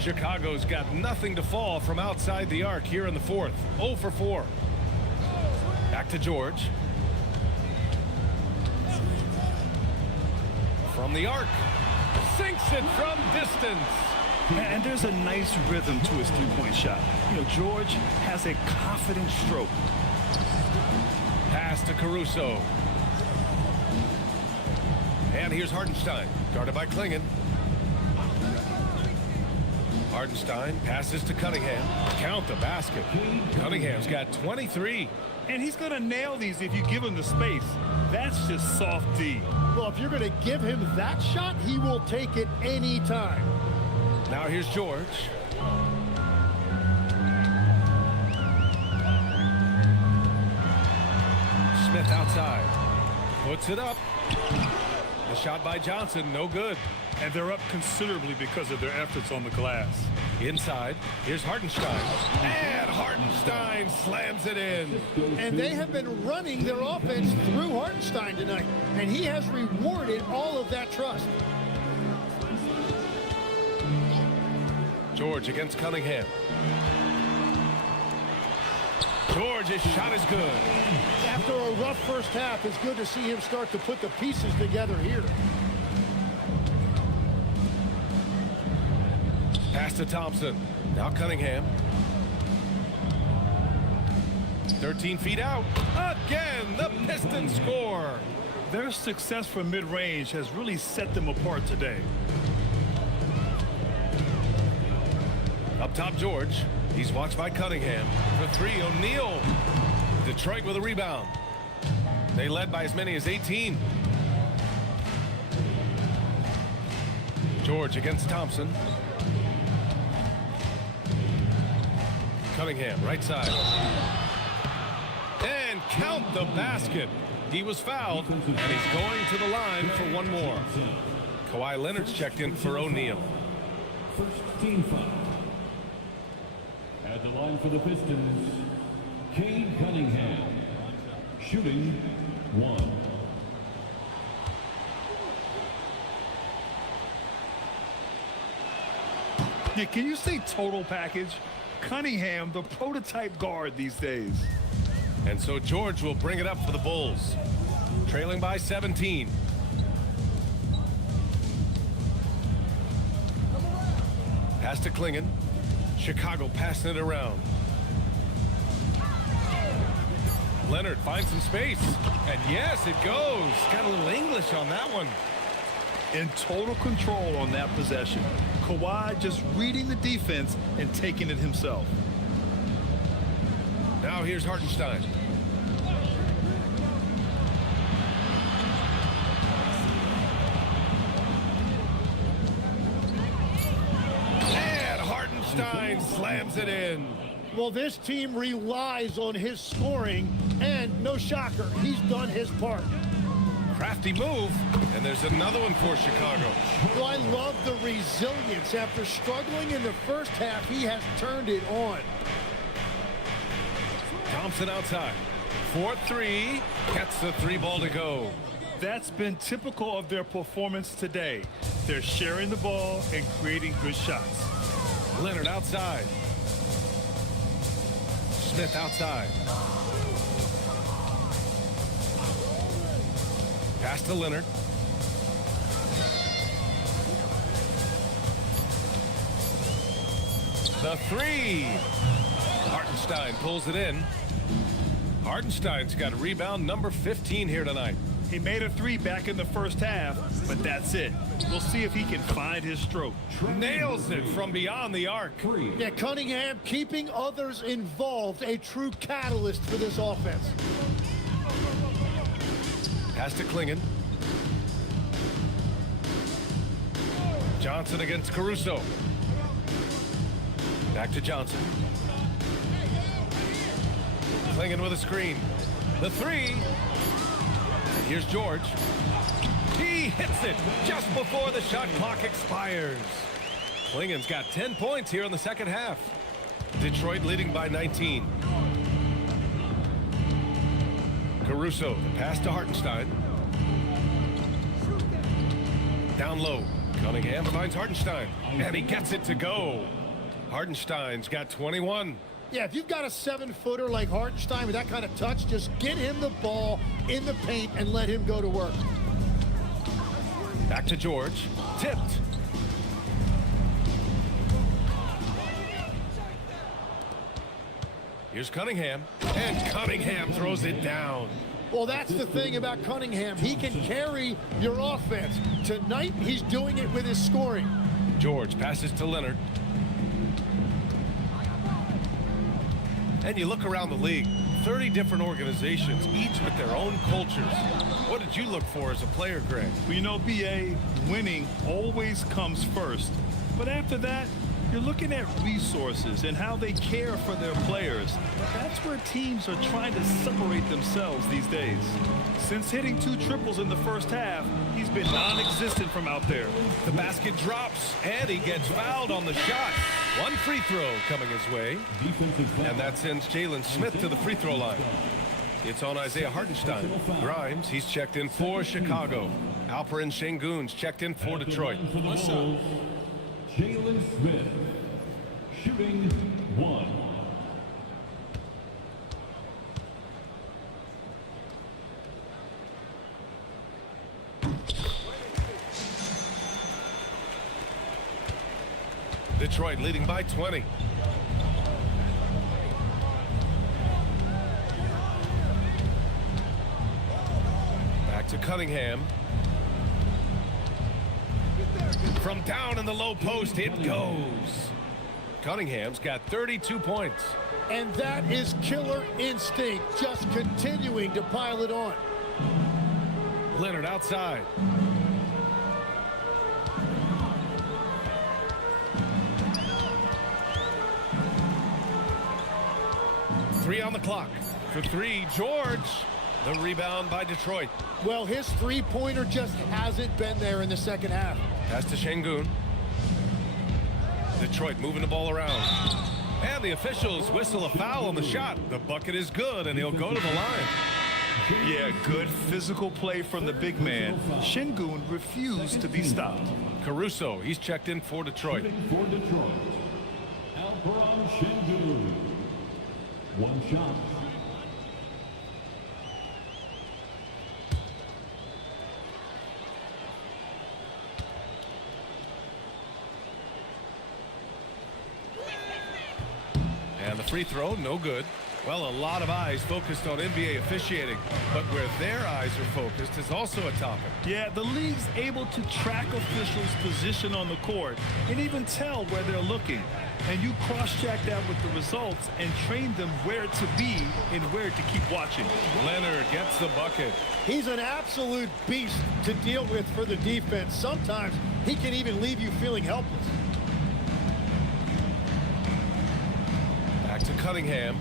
Chicago's got nothing to fall from outside the arc here in the fourth. 0 for 4. Back to George. From the arc. Sinks it from distance. And there's a nice rhythm to his three-point shot. You know, George has a confident stroke. Pass to Caruso. And here's Hartenstein, guarded by Klingon. Hartenstein passes to Cunningham. Count the basket. Cunningham's got 23. And he's going to nail these if you give him the space. That's just soft D. Well, if you're going to give him that shot, he will take it any time. Now here's George. Smith outside. Puts it up. The shot by Johnson, no good. And they're up considerably because of their efforts on the glass. Inside, here's Hartenstein. And Hartenstein slams it in. And they have been running their offense through Hartenstein tonight. And he has rewarded all of that trust. George against Cunningham. George's shot is good. After a rough first half, it's good to see him start to put the pieces together here. Pass to Thompson. Now Cunningham. 13 feet out. Again, the Pistons score. Their success from mid-range has really set them apart today. Up top, George. He's watched by Cunningham. For three, O'Neal. Detroit with a rebound. They led by as many as 18. George against Thompson. Cunningham, right side. And count the basket. He was fouled, and he's going to the line for one more. Kawhi Leonard's checked in for O'Neal. First team foul. At the line for the Pistons, Cade Cunningham. Shooting 1. Yeah, can you say total package? Cunningham, the prototype guard these days. And so George will bring it up for the Bulls. Trailing by 17. Pass to Klingon. Chicago passing it around. Leonard finds some space. And yes, it goes. Got a little English on that one. In total control on that possession. Kawhi just reading the defense and taking it himself. Now here's Hartenstein. And Hartenstein slams it in. Well, this team relies on his scoring, and no shocker, he's done his part. Crafty move, and there's another one for Chicago. Well, I love the resilience. After struggling in the first half, he has turned it on. Thompson outside. 4-3. Gets the 3 ball to go. That's been typical of their performance today. They're sharing the ball and creating good shots. Leonard outside. Smith outside. Pass to Leonard. The three. Hartenstein pulls it in. Hartenstein's got rebound number 15 here tonight. He made a three back in the first half, but that's it. We'll see if he can find his stroke. Nails it from beyond the arc. Yeah, Cunningham keeping others involved, a true catalyst for this offense. Pass to Klingon. Johnson against Caruso. Back to Johnson. Klingon with a screen. The three. And here's George. He hits it just before the shot clock expires. Klingon's got 10 points here in the second half. Detroit leading by 19. Caruso, the pass to Hartenstein. Down low. Cunningham finds Hartenstein, and he gets it to go. Hartenstein's got 21. Yeah, if you've got a 7-footer like Hartenstein with that kind of touch, just get him the ball in the paint and let him go to work. Back to George. Tipped. Here's Cunningham, and Cunningham throws it down. Well, that's the thing about Cunningham. He can carry your offense. Tonight, he's doing it with his scoring. George passes to Leonard. And you look around the league, 30 different organizations, each with their own cultures. What did you look for as a player, Greg? Well, you know, BA, winning always comes first. But after that, you're looking at resources and how they care for their players. That's where teams are trying to separate themselves these days. Since hitting 2 triples in the first half, he's been non-existent from out there. The basket drops, and he gets fouled on the shot. One free throw coming his way, and that sends Jalen Smith to the free throw line. It's on Isaiah Hartenstein. Grimes, he's checked in for Chicago. Alperen Şengün's checked in for Detroit. Jalen Smith, shooting 1. Detroit leading by 20. Back to Cunningham. From down in the low post, it goes. Cunningham's got 32 points. And that is killer instinct, just continuing to pile it on. Leonard outside. Three on the clock. For three, George. The rebound by Detroit. Well, his three-pointer just hasn't been there in the second half. Pass to Şengün. Detroit moving the ball around. And the officials whistle a foul on the shot. The bucket is good, and he'll go to the line. Yeah, good physical play from the big man. Şengün refused to be stopped. Caruso, he's checked in for Detroit. For Detroit, Alperen Şengün. 1 shot. And the free throw, no good. Well, a lot of eyes focused on NBA officiating, but where their eyes are focused is also a topic. Yeah, the league's able to track officials' position on the court and even tell where they're looking. And you cross-check that with the results and train them where to be and where to keep watching. Leonard gets the bucket. He's an absolute beast to deal with for the defense. Sometimes he can even leave you feeling helpless. Back to Cunningham.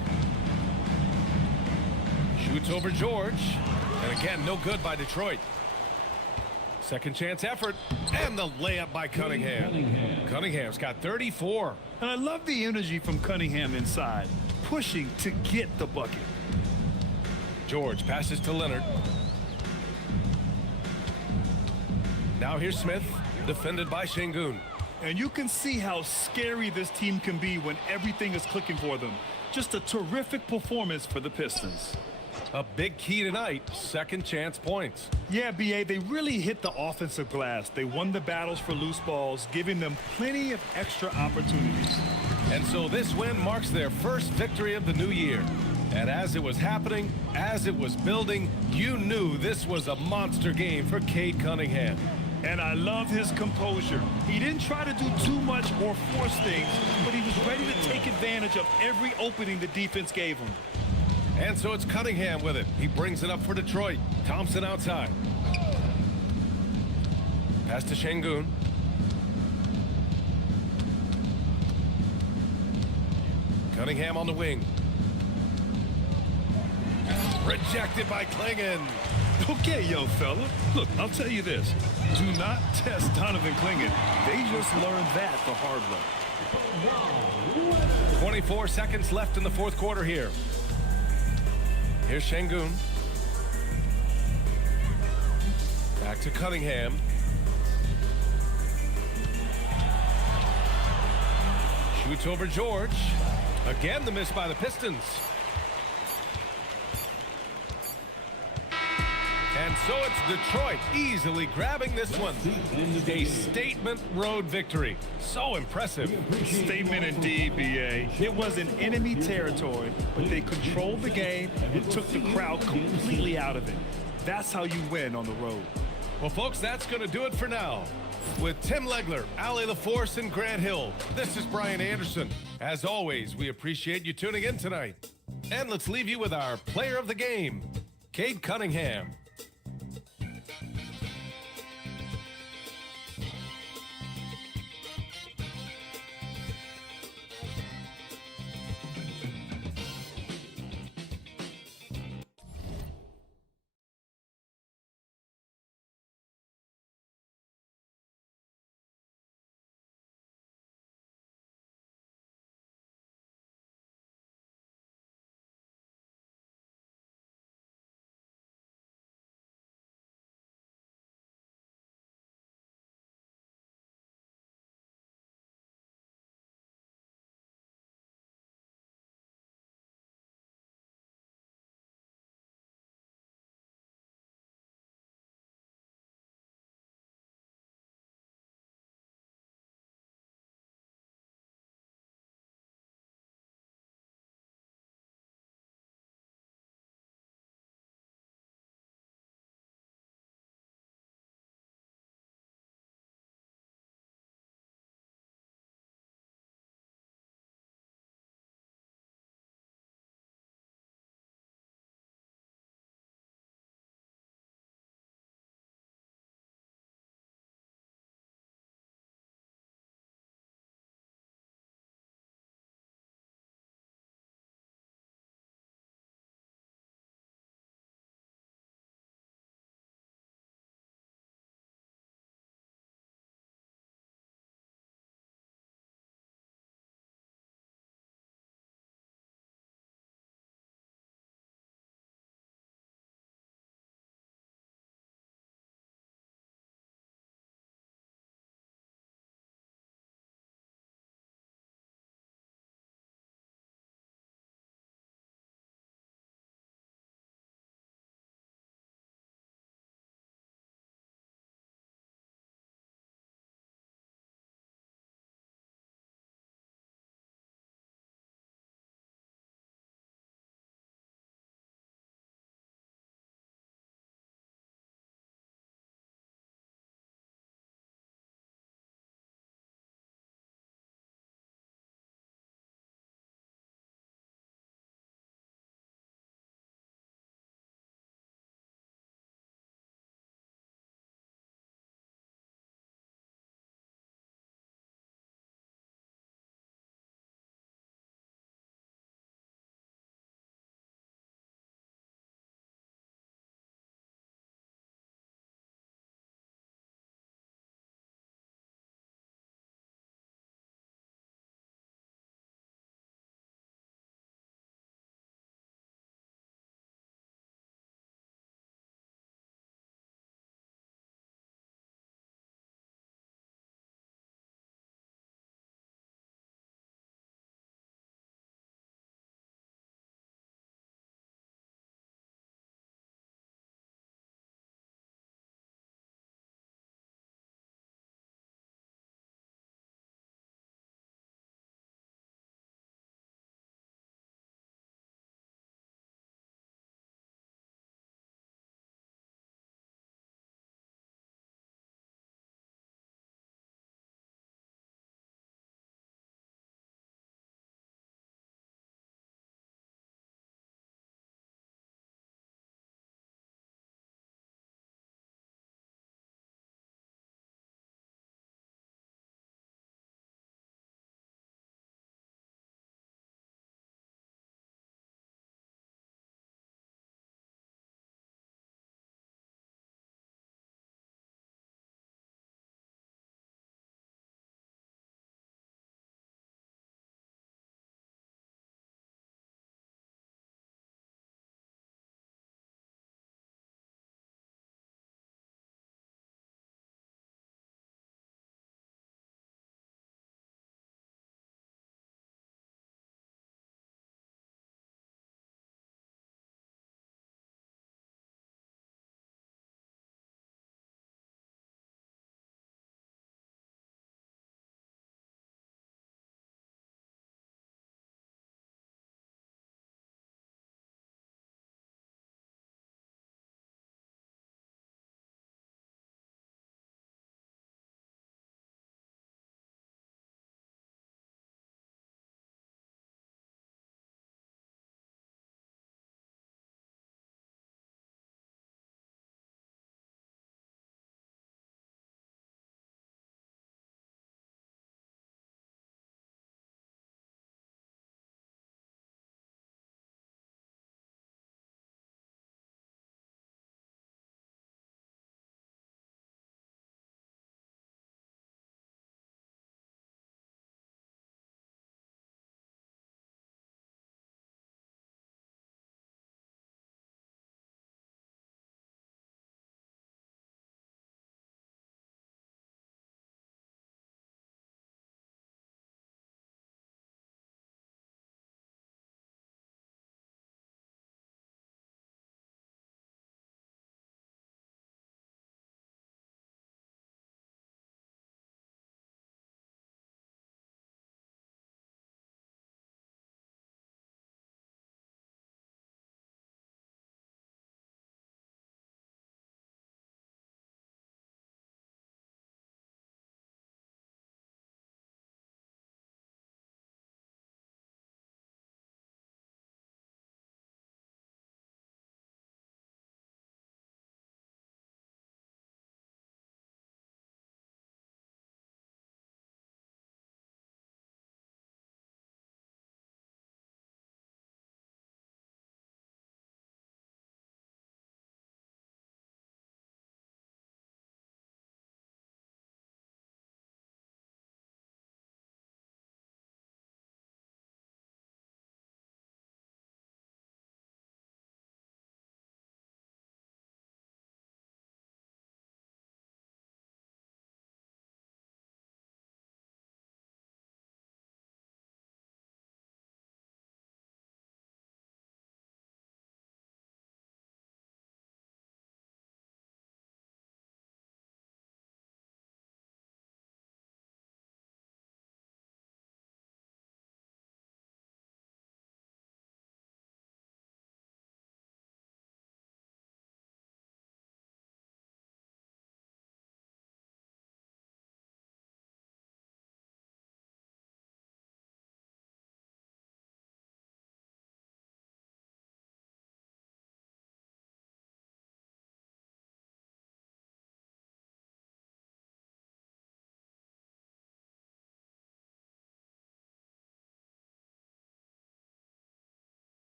Shoots over George. And again, no good by Detroit. Second chance effort. And the layup by Cunningham. Cunningham's got 34. And I love the energy from Cunningham inside, pushing to get the bucket. George passes to Leonard. Now here's Smith, defended by Şengün. And you can see how scary this team can be when everything is clicking for them. Just a terrific performance for the Pistons. A big key tonight, second chance points. Yeah, B.A., they really hit the offensive glass. They won the battles for loose balls, giving them plenty of extra opportunities. And so this win marks their first victory of the new year. And as it was happening, as it was building, you knew this was a monster game for Cade Cunningham. And I love his composure. He didn't try to do too much or force things, but he was ready to take advantage of every opening the defense gave him. And so it's Cunningham with it. He brings it up for Detroit. Thompson outside. Pass to Şengün. Cunningham on the wing. Rejected by Klingon. Okay, young fella. Look, I'll tell you this. Do not test Donovan Klingon. They just learned that the hard way. 24 seconds left in the fourth quarter here. Here's Şengün. Back to Cunningham. Shoots over George. Again, the miss by the Pistons. And so it's Detroit easily grabbing this one. A statement road victory. So impressive. Statement indeed, B.A. It was in enemy territory, but they controlled the game and took the crowd completely out of it. That's how you win on the road. Well, folks, that's going to do it for now. With Tim Legler, Ali LaForce, and Grant Hill, this is Brian Anderson. As always, we appreciate you tuning in tonight. And let's leave you with our player of the game, Cade Cunningham.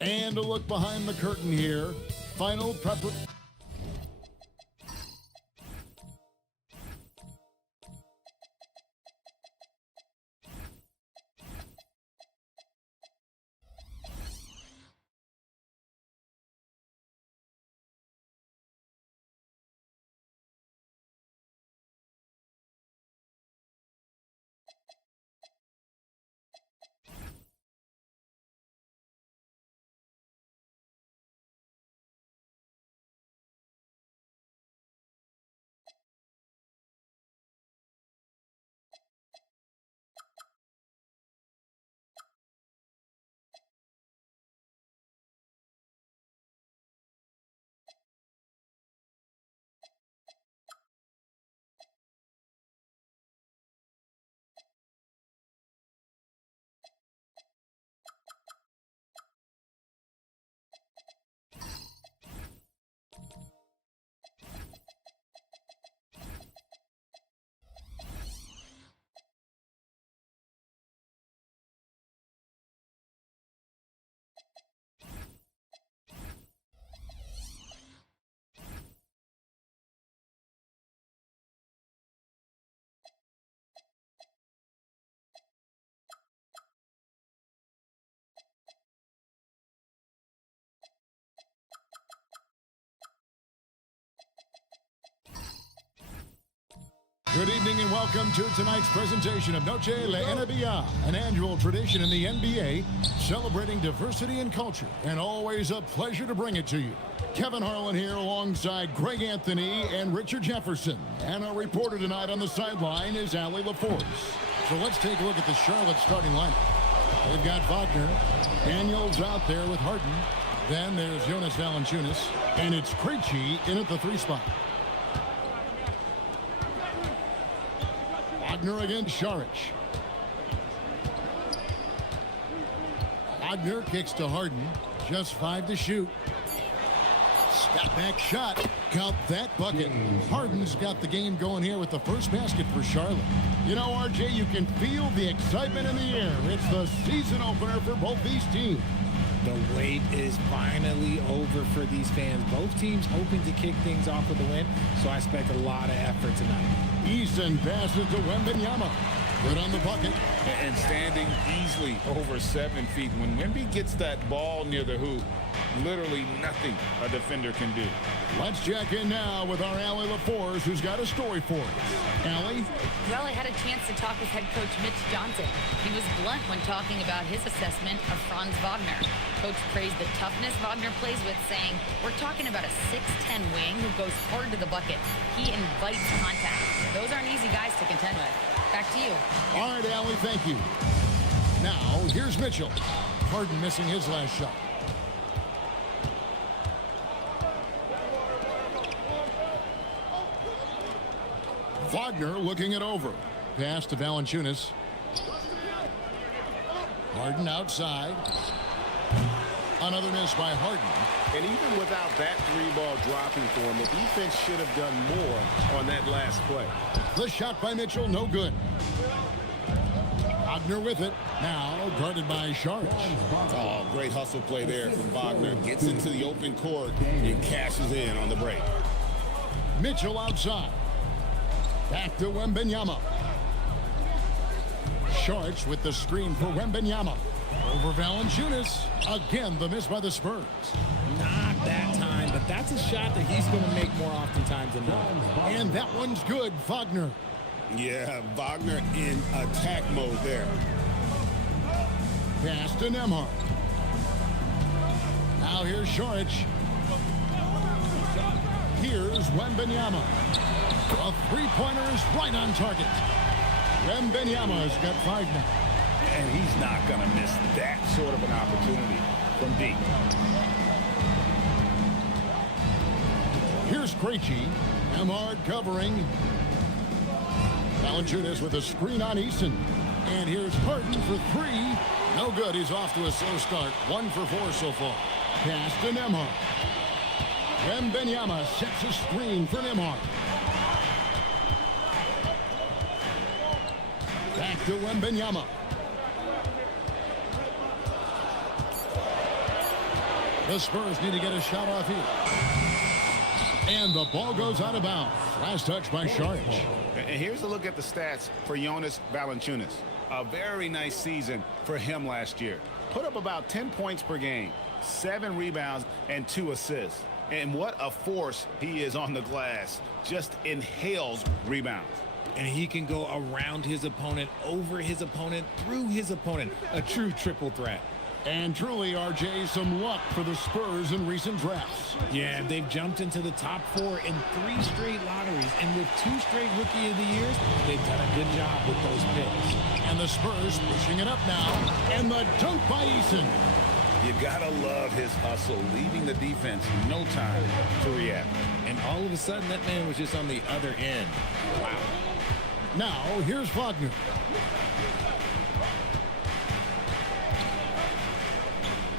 And a look behind the curtain here. Final prep. Good evening and welcome to tonight's presentation of Noche La NBA, an annual tradition in the NBA celebrating diversity and culture, and always a pleasure to bring it to you. Kevin Harlan here alongside Greg Anthony and Richard Jefferson. And our reporter tonight on the sideline is Allie LaForce. So let's take a look at the Charlotte starting lineup. They've got Wagner. Daniels out there with Harden. Then there's Jonas Valanciunas. And it's Krejci in at the 3 spot. Wagner against Saric. Wagner kicks to Harden. Just 5 to shoot. Step back shot. Count that bucket. Harden's got the game going here with the first basket for Charlotte. You know, RJ, you can feel the excitement in the air. It's the season opener for both these teams. The wait is finally over for these fans. Both teams hoping to kick things off with a win, so I expect a lot of effort tonight. Eason passes to Wembanyama. Good on the bucket. And standing easily over 7 feet. When Wemby gets that ball near the hoop, literally nothing a defender can do. Let's check in now with our Allie LaForce, who's got a story for us. Allie? Well, I had a chance to talk with head coach Mitch Johnson. He was blunt when talking about his assessment of Franz Wagner. Coach praised the toughness Wagner plays with, saying, we're talking about a 6'10 wing who goes hard to the bucket. He invites contact. Those aren't easy guys to contend with. Back to you. All right, Allie, thank you. Now, here's Mitchell. Harden missing his last shot. Wagner looking it over. Pass to Valanciunas. Harden outside. Another miss by Harden. And even without that 3-ball dropping for him, the defense should have done more on that last play. The shot by Mitchell, no good. Wagner with it. Now guarded by Saric. Oh, great hustle play there from Wagner. Gets into the open court and cashes in on the break. Mitchell outside. Back to Wembanyama. Saric with the screen for Wembanyama. Over Valanciunas. Again, the miss by the Spurs. Not that time, but that's a shot that he's going to make more oftentimes than not. And that one's good, Wagner. Yeah, Wagner in attack mode there. Pass to Nembhard. Now here's Saric. Here's Wembanyama. A 3-pointer is right on target. Wembanyama's got 5 now. And he's not going to miss that sort of an opportunity from deep. Here's Krejci. Nembhard covering. Valanciunas with a screen on Eason. And here's Harden for 3. No good. He's off to a slow start. 1 for 4 so far. Pass to Nembhard. Wembanyama sets a screen for Nembhard. Back to Wembanyama. The Spurs need to get a shot off here. And the ball goes out of bounds. Last touch by Sharch. And here's a look at the stats for Jonas Valanciunas. A very nice season for him last year. Put up about 10 points per game, 7 rebounds, and 2 assists. And what a force he is on the glass. Just inhales rebounds. And he can go around his opponent, over his opponent, through his opponent. A true triple threat. And truly, RJ, some luck for the Spurs in recent drafts. Yeah, they've jumped into the top 4 in 3 straight lotteries. And with 2 straight Rookie of the Years, they've done a good job with those picks. And the Spurs pushing it up now. And the dunk by Eason. You gotta love his hustle, leaving the defense no time to react. And all of a sudden, that man was just on the other end. Wow. Now, here's Wagner.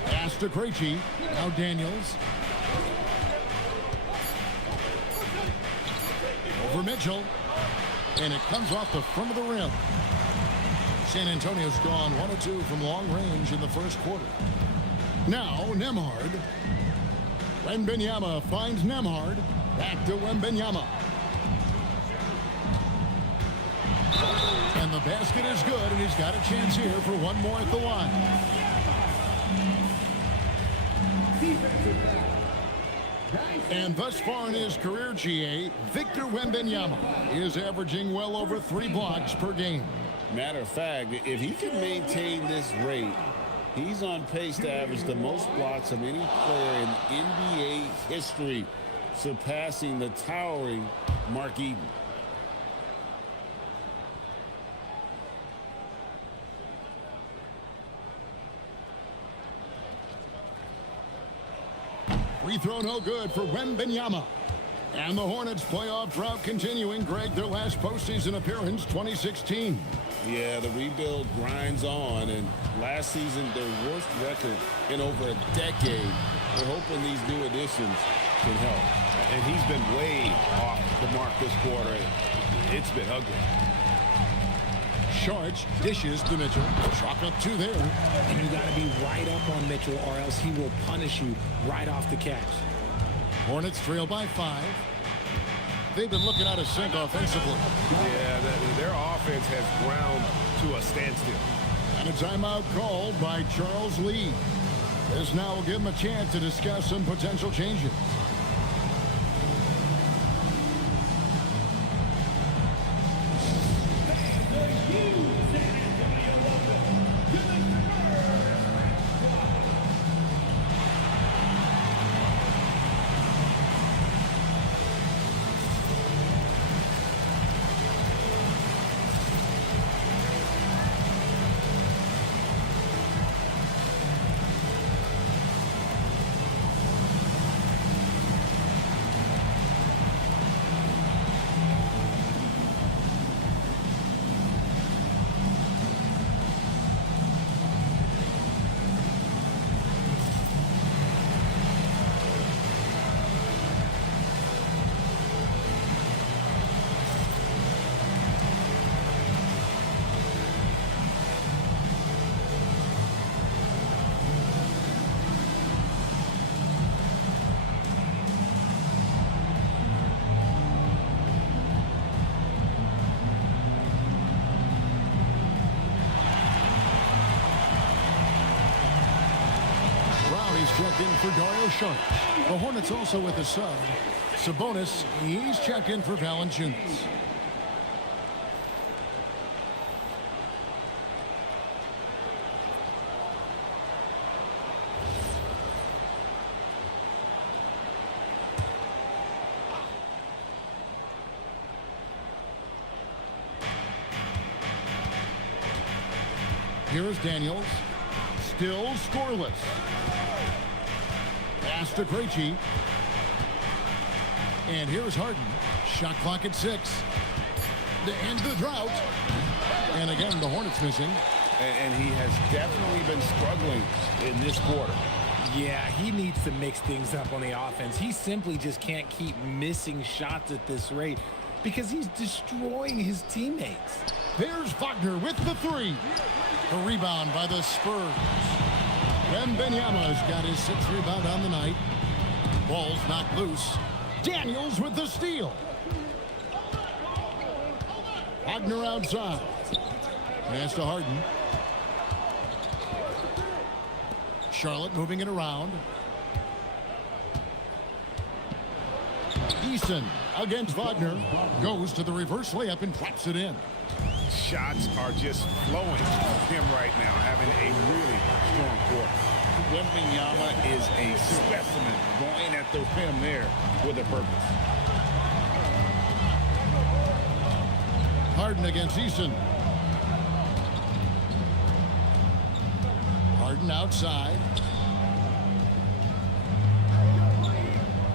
Pass to Krejci. Now Daniels. Over Mitchell. And it comes off the front of the rim. San Antonio's gone 1 of 2 from long range in the first quarter. Now, Nembhard. Wembanyama finds Nembhard. Back to Wembanyama. And the basket is good, and he's got a chance here for one more at the line. And thus far in his career, GA, Victor Wembanyama is averaging well over 3 blocks per game. Matter of fact, if he can maintain this rate, he's on pace to average the most blocks of any player in NBA history, surpassing the towering Mark Eaton. Free throw no good for Wembanyama. And the Hornets playoff drought continuing. Greg, their last postseason appearance, 2016. Yeah, the rebuild grinds on, and last season their worst record in over a decade. We're hoping these new additions can help. And he's been way off the mark this quarter. It's been ugly. Sharch dishes to Mitchell. Chalk up 2 there. And you got to be right up on Mitchell, or else he will punish you right off the catch. Hornets trail by 5. They've been looking out of sync offensively. Yeah, their offense has ground to a standstill. And a timeout called by Charles Lee. This now will give him a chance to discuss some potential changes. Checked in for Dario Saric. The Hornets also with a sub. Sabonis, he's checked in for Valanciunas. Here's Daniels. Still scoreless. Pass to Krejci. And here's Harden. Shot clock at 6. To end the drought. And again, the Hornets missing. And he has definitely been struggling in this quarter. Yeah, he needs to mix things up on the offense. He simply just can't keep missing shots at this rate because he's destroying his teammates. There's Wagner with the 3. The rebound by the Spurs. Wembanyama's got his 6th rebound on the night. Ball's knocked loose. Daniels with the steal. Wagner outside. Pass to Harden. Charlotte moving it around. Eason against Wagner. Goes to the reverse layup and drops it in. Shots are just flowing from him right now, having a really strong quarter. Wembanyama is a specimen going at the rim there with a purpose. Harden against Eason. Harden outside.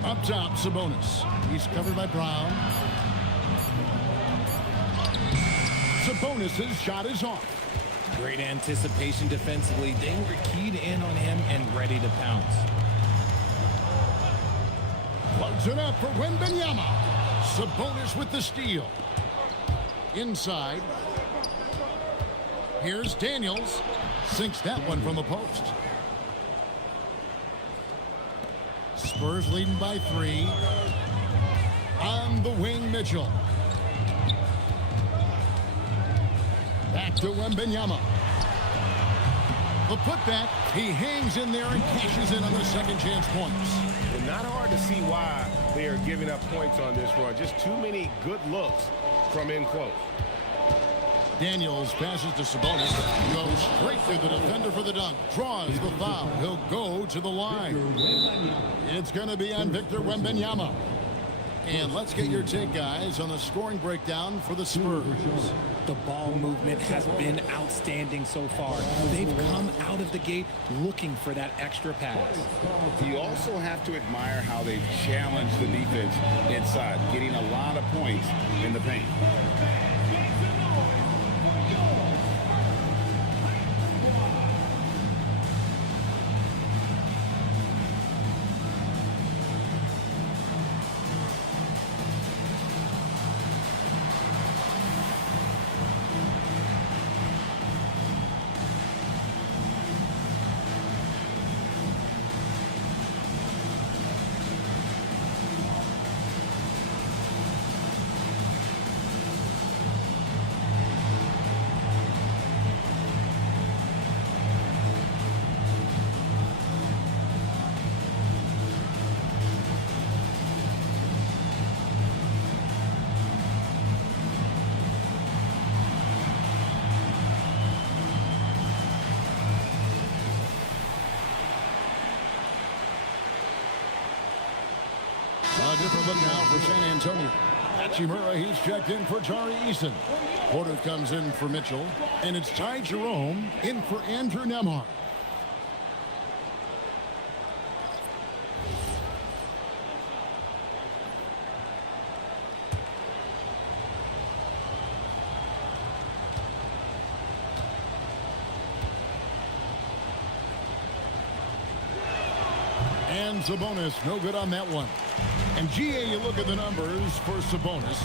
Up top, Sabonis. He's covered by Brown. Sabonis' shot is off. Great anticipation defensively. They were keyed in on him and ready to pounce. Plugs it up for Wembanyama. Sabonis with the steal. Inside. Here's Daniels. Sinks that one from the post. Spurs leading by 3. On the wing, Mitchell. Back to Wembanyama. The putback. He hangs in there and cashes in on the second chance points. And not hard to see why they are giving up points on this run. Just too many good looks from in close. Daniels passes to Sabonis. Goes straight through the defender for the dunk. Draws the foul. He'll go to the line. It's going to be on Victor Wembanyama. And let's get your take, guys, on the scoring breakdown for the Spurs. The ball movement has been outstanding so far. They've come out of the gate looking for that extra pass. You also have to admire how they've challenged the defense inside, getting a lot of points in the paint. A different look now for San Antonio. Hachimura, he's checked in for Tari Eason. Porter comes in for Mitchell. And it's Ty Jerome in for Andrew Nembhard. And Sabonis, no good on that one. And GA, you look at the numbers for Sabonis.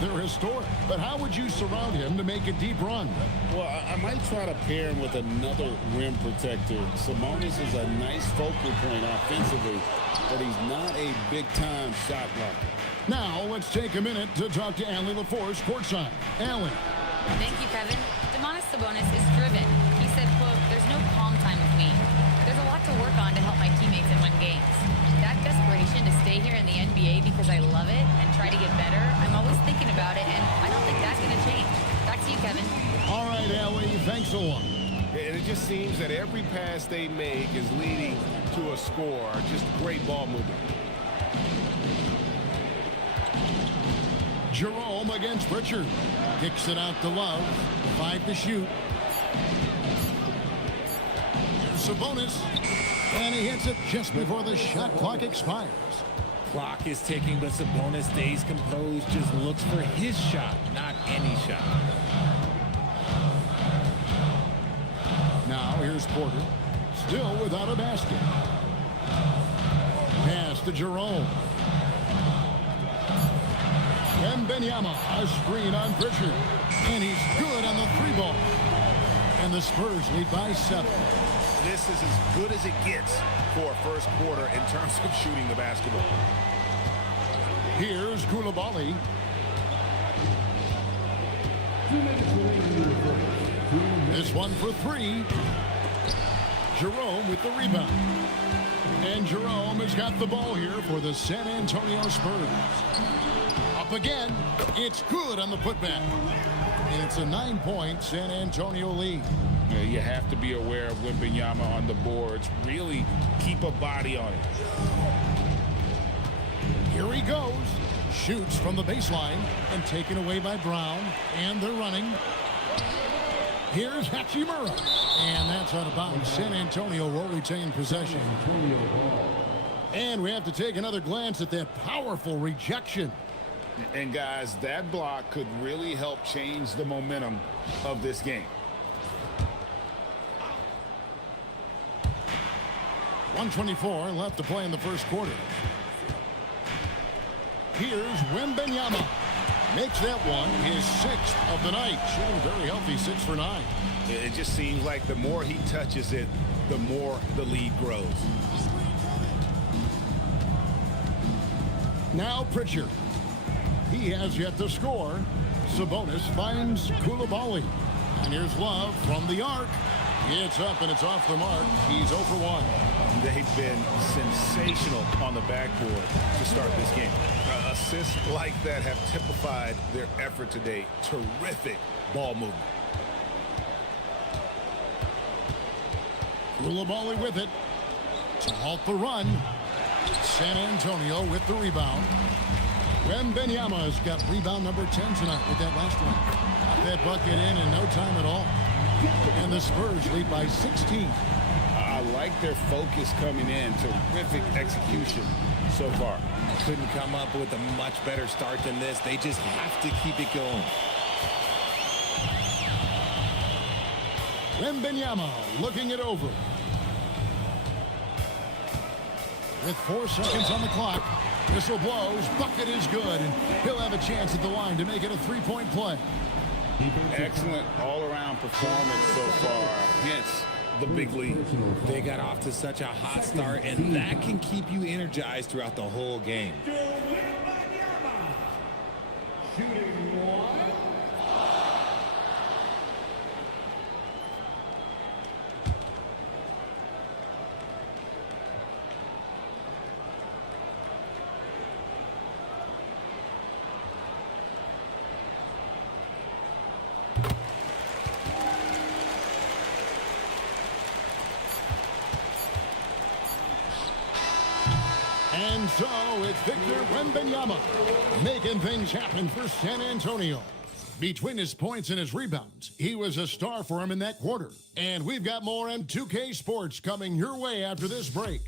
They're historic. But how would you surround him to make a deep run? Well, I might try to pair him with another rim protector. Sabonis is a nice focal point offensively, but he's not a big-time shot blocker. Now, let's take a minute to talk to Allie LaForce courtside. Allie. Thank you, Kevin. Domantas Sabonis is driven. He said, quote, "There's no calm time with me. There's a lot to work on to help my teammates and win games. That desperation to stay here in the NBA because I love it and try to get better, I'm always thinking about it, and I don't think that's going to change." Back to you, Kevin. All right, Allie, thanks a lot. And it just seems that every pass they make is leading to a score. Just great ball movement. Jerome against Pritchard. Kicks it out to Love. 5 to shoot. Here's Sabonis. And he hits it just before the shot clock expires. Clock is ticking, but Sabonis stays composed, just looks for his shot, not any shot. Now here's Porter. Still without a basket. Pass to Jerome. Wembanyama, a screen on Pritchard. And he's good on the 3 ball. And the Spurs lead by 7. This is as good as it gets for a first quarter in terms of shooting the basketball. Here's Koulibaly. This one for three. Jerome with the rebound. And Jerome has got the ball here for the San Antonio Spurs. Up again. It's good on the putback. And it's a 9-point San Antonio lead. You have to be aware of Wembanyama on the boards. Really keep a body on it. Here he goes. Shoots from the baseline and taken away by Brown. And they're running. Here's Hachimura. And that's out of bounds. San Antonio will retain possession. And we have to take another glance at that powerful rejection. And guys, that block could really help change the momentum of this game. 1:24 left to play in the first quarter. Here's Wembanyama. Makes that one his 6th of the night. Shooting very healthy, 6 for 9. It just seems like the more he touches it, the more the lead grows. Now Pritchard. He has yet to score. Sabonis finds Koulibaly. And here's Love from the arc. It's up and it's off the mark. He's 0 for 1. They've been sensational on the backboard to start this game. Assists like that have typified their effort today. Terrific ball movement. Koulibaly with it to halt the run. San Antonio with the rebound. Wembanyama's got rebound number 10 tonight with that last one. Got that bucket in no time at all. And the Spurs lead by 16. I like their focus coming in. Terrific execution so far. Couldn't come up with a much better start than this. They just have to keep it going. Wembanyama looking it over. With 4 seconds on the clock, whistle blows, bucket is good, and he'll have a chance at the line to make it a 3-point play. Excellent all-around performance so far, hence the big lead. They got off to such a hot start, and that can keep you energized throughout the whole game. Shooting 1. And so it's Victor Wembanyama making things happen for San Antonio. Between his points and his rebounds, he was a star for him in that quarter. And we've got more M2K Sports coming your way after this break.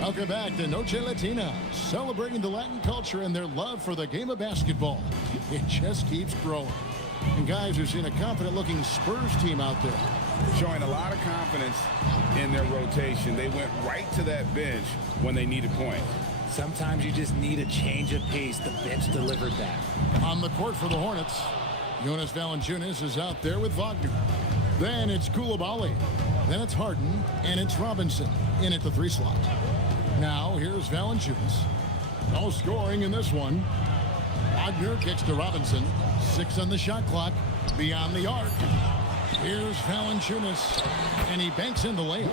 Welcome back to Noche Latina, celebrating the Latin culture and their love for the game of basketball. It just keeps growing. And guys, we've seen a confident-looking Spurs team out there. Showing a lot of confidence in their rotation. They went right to that bench when they needed points. Sometimes you just need a change of pace. The bench delivered that. On the court for the Hornets, Jonas Valanciunas is out there with Wagner. Then it's Koulibaly. Then it's Harden, and it's Robinson in at the 3 slot. Now, here's Valanciunas. No scoring in this one. Wagner kicks to Robinson. 6 on the shot clock. Beyond the arc. Here's Valanciunas. And he banks in the layup.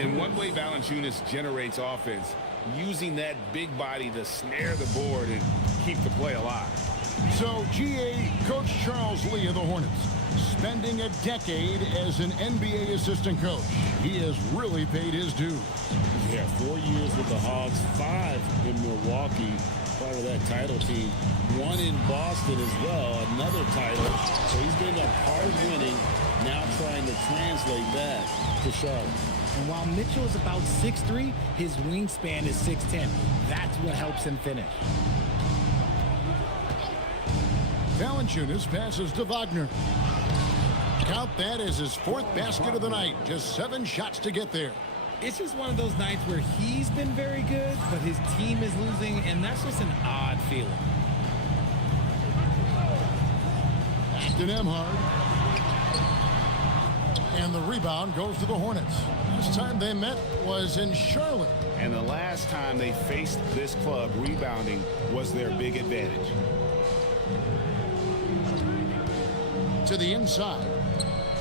And one way Valanciunas generates offense, using that big body to snare the board and keep the play alive. So, GA Coach Charles Lee of the Hornets, spending a decade as an NBA assistant coach. He has really paid his dues. Yeah, 4 years with the Hogs, 5 in Milwaukee, part of that title team. 1 in Boston as well, another title. So he's been a hard winning, now trying to translate that to Charlotte. And while Mitchell is about 6'3", his wingspan is 6'10". That's what helps him finish. Valanciunas passes to Wagner. Count that as his 4th basket of the night. Just 7 shots to get there. It's just one of those nights where he's been very good, but his team is losing, and that's just an odd feeling. Back to Nembhard. And the rebound goes to the Hornets. Last time they met was in Charlotte. And the last time they faced this club, rebounding was their big advantage. To the inside.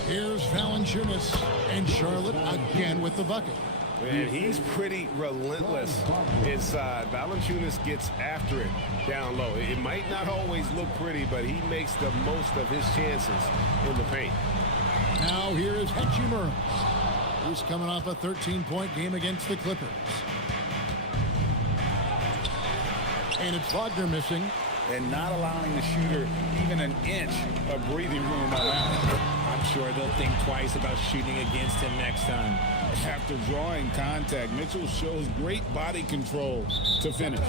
Here's Valanciunas, and Charlotte again with the bucket. And he's pretty relentless inside. Valanciunas gets after it down low. It might not always look pretty, but he makes the most of his chances in the paint. Now here is Hachimura. He's coming off a 13-point game against the Clippers. And it's Wagner missing. And not allowing the shooter even an inch of breathing room on that. I'm sure they'll think twice about shooting against him next time. After drawing contact, Mitchell shows great body control to finish.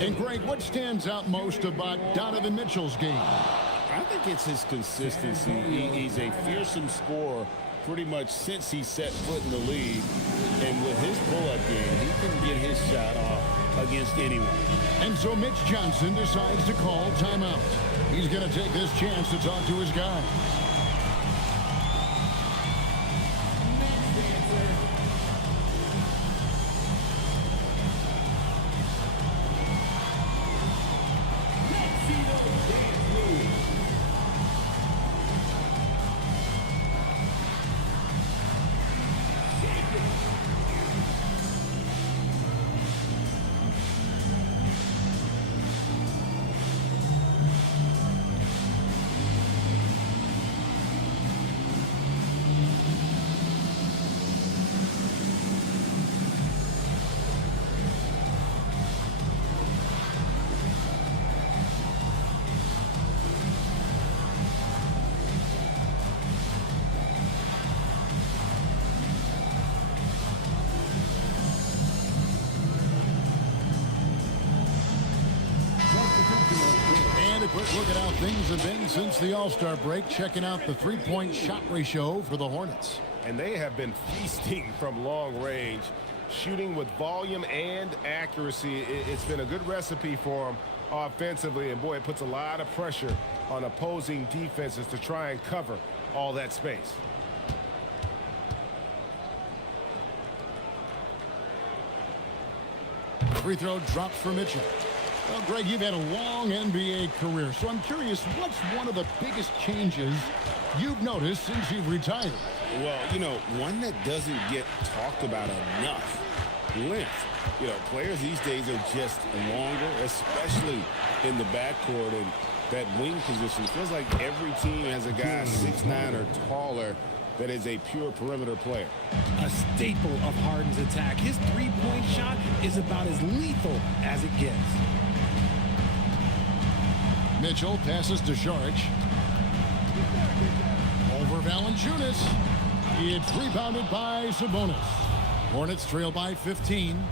And Greg, what stands out most about Donovan Mitchell's game? I think it's his consistency. He's a fearsome scorer pretty much since he set foot in the league. And with his pull-up game, he can get his shot off against anyone. And so Mitch Johnson decides to call timeout. He's going to take this chance to talk to his guys. And a quick look at how things have been since the All-Star break, checking out the three-point shot ratio for the Hornets. And they have been feasting from long range, shooting with volume and accuracy. It's been a good recipe for them offensively, and boy, it puts a lot of pressure on opposing defenses to try and cover all that space. Free throw drops for Mitchell. Well, Greg, you've had a long NBA career, so I'm curious, what's one of the biggest changes you've noticed since you've retired? Well, you know, one that doesn't get talked about enough, length. You know, players these days are just longer, especially in the backcourt, and that wing position. It feels like every team has a guy 6'9" or taller that is a pure perimeter player. A staple of Harden's attack. His three-point shot is about as lethal as it gets. Mitchell passes to Saric. Over Valanciunas. It's rebounded by Sabonis. Hornets trail by 15.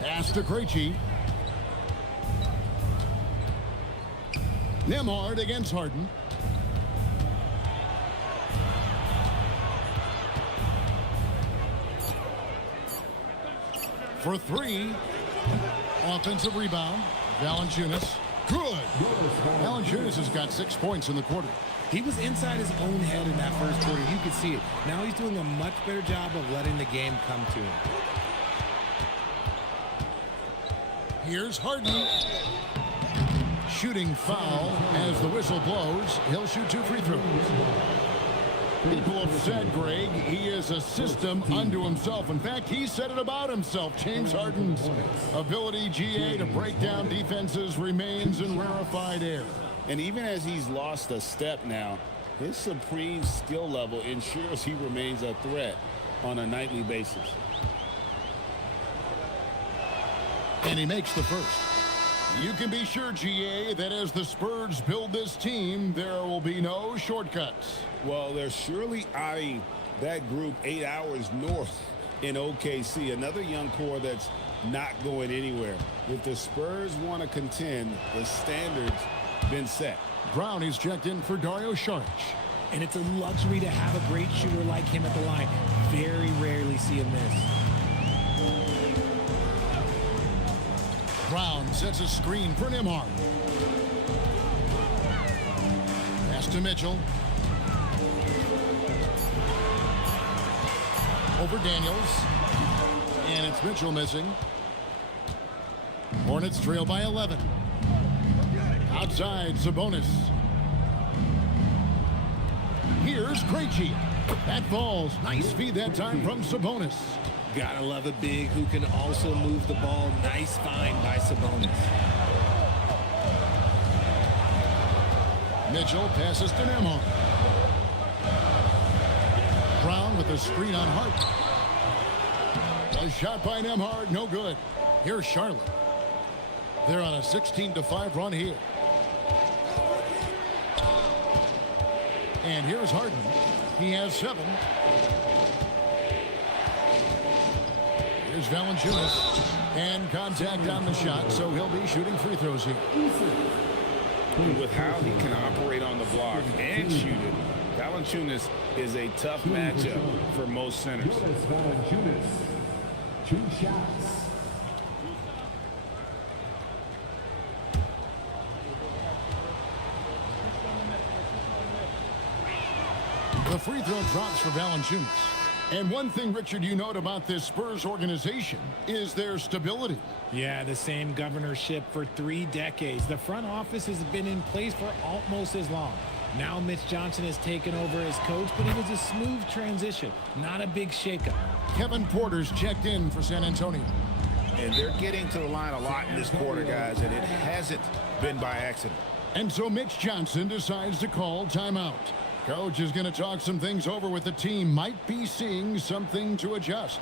Pass to Krejci. Nembhard against Harden. For three. Offensive rebound. Valanciunas. Good. Valanciunas has got 6 points in the quarter. He was inside his own head in that first quarter. You could see it. Now he's doing a much better job of letting the game come to him. Here's Harden. Shooting foul as the whistle blows. He'll shoot 2 free throws. People have said, Greg, he is a system unto himself. In fact, he said it about himself. James Harden's ability, GA, to break down defenses remains in rarefied air. And even as he's lost a step now, his supreme skill level ensures he remains a threat on a nightly basis. And he makes the first. You can be sure, GA, that as the Spurs build this team, there will be no shortcuts. Well, they're surely eyeing that group 8 hours north in OKC, another young core that's not going anywhere. If the Spurs want to contend, the standards been set. Brown is checked in for Dario Saric. And it's a luxury to have a great shooter like him at the line. Very rarely see him miss. Brown sets a screen for Nembhard. Pass to Mitchell. Over Daniels. And it's Mitchell missing. Hornets trail by 11. Outside, Sabonis. Here's Krejci. That falls. Nice feed that time from Sabonis. Gotta love a big who can also move the ball. Nice find by Sabonis. Mitchell passes to Nembhard. Brown with the screen on Hart. A shot by Nembhard, no good. Here's Charlotte. They're on a 16-5 run here. And here's Harden. He has 7. Here's Valanciunas. And contact on the shot, so he'll be shooting free throws here. And with how he can operate on the block and shoot it, Valanciunas is a tough matchup for most centers. Valanciunas, 2 shots. The free throw drops for Valanciunas. And one thing, Richard, you note about this Spurs organization is their stability. Yeah, the same governorship for 3 decades. The front office has been in place for almost as long. Now Mitch Johnson has taken over as coach, but it was a smooth transition, not a big shakeup. Kevin Porter's checked in for San Antonio. And they're getting to the line a lot in this quarter, guys, and it hasn't been by accident. And so Mitch Johnson decides to call timeout. Coach is going to talk some things over with the team. Might be seeing something to adjust.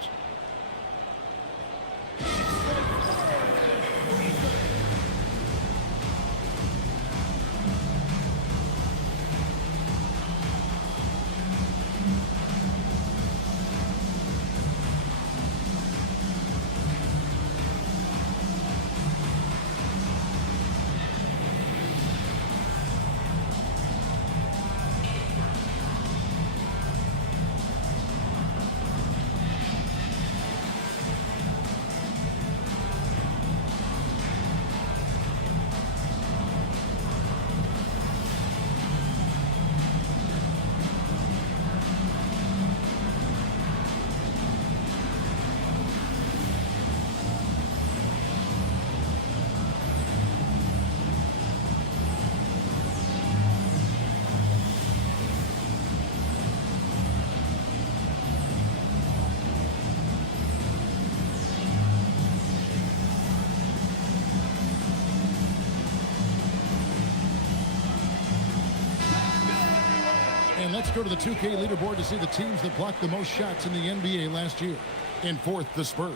And let's go to the 2K leaderboard to see the teams that blocked the most shots in the NBA last year. In 4th, the Spurs.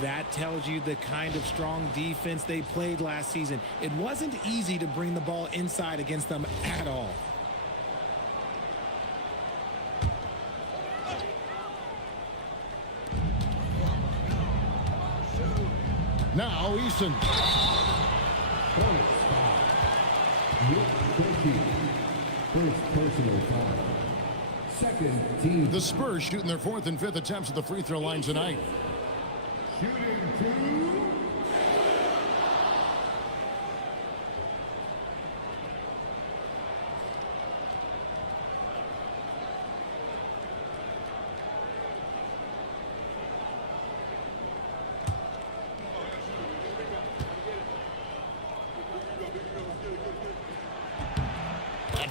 That tells you the kind of strong defense they played last season. It wasn't easy to bring the ball inside against them at all. Now Eason. First personal foul. Second team. The Spurs shooting their 4th and 5th attempts at the free throw line tonight. Shooting 2.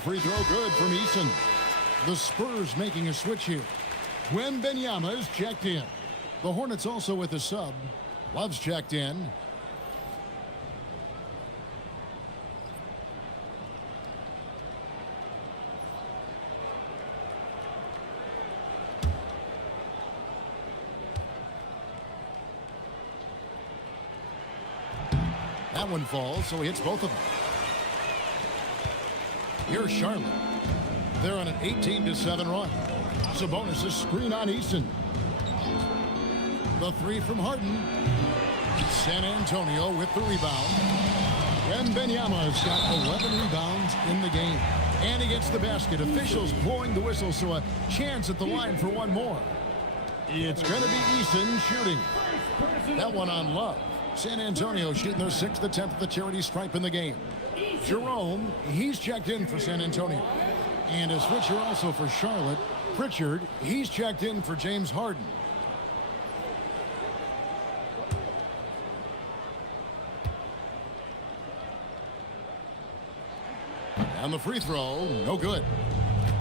Free throw good from Eason. The Spurs making a switch here. Wembanyama is checked in. The Hornets also with a sub. Love's checked in. That one falls, so he hits both of them. Here's Charlotte. They're on an 18-7 run. Sabonis' screen on Eason. The 3 from Harden. San Antonio with the rebound. Wembanyama's got 11 rebounds in the game. And he gets the basket. Officials blowing the whistle, so a chance at the line for one more. It's going to be Eason shooting. That one on Love. San Antonio shooting their 6th attempt at the charity stripe in the game. Jerome, he's checked in for San Antonio. And a switcher also for Charlotte. Pritchard, he's checked in for James Harden. And the free throw, no good.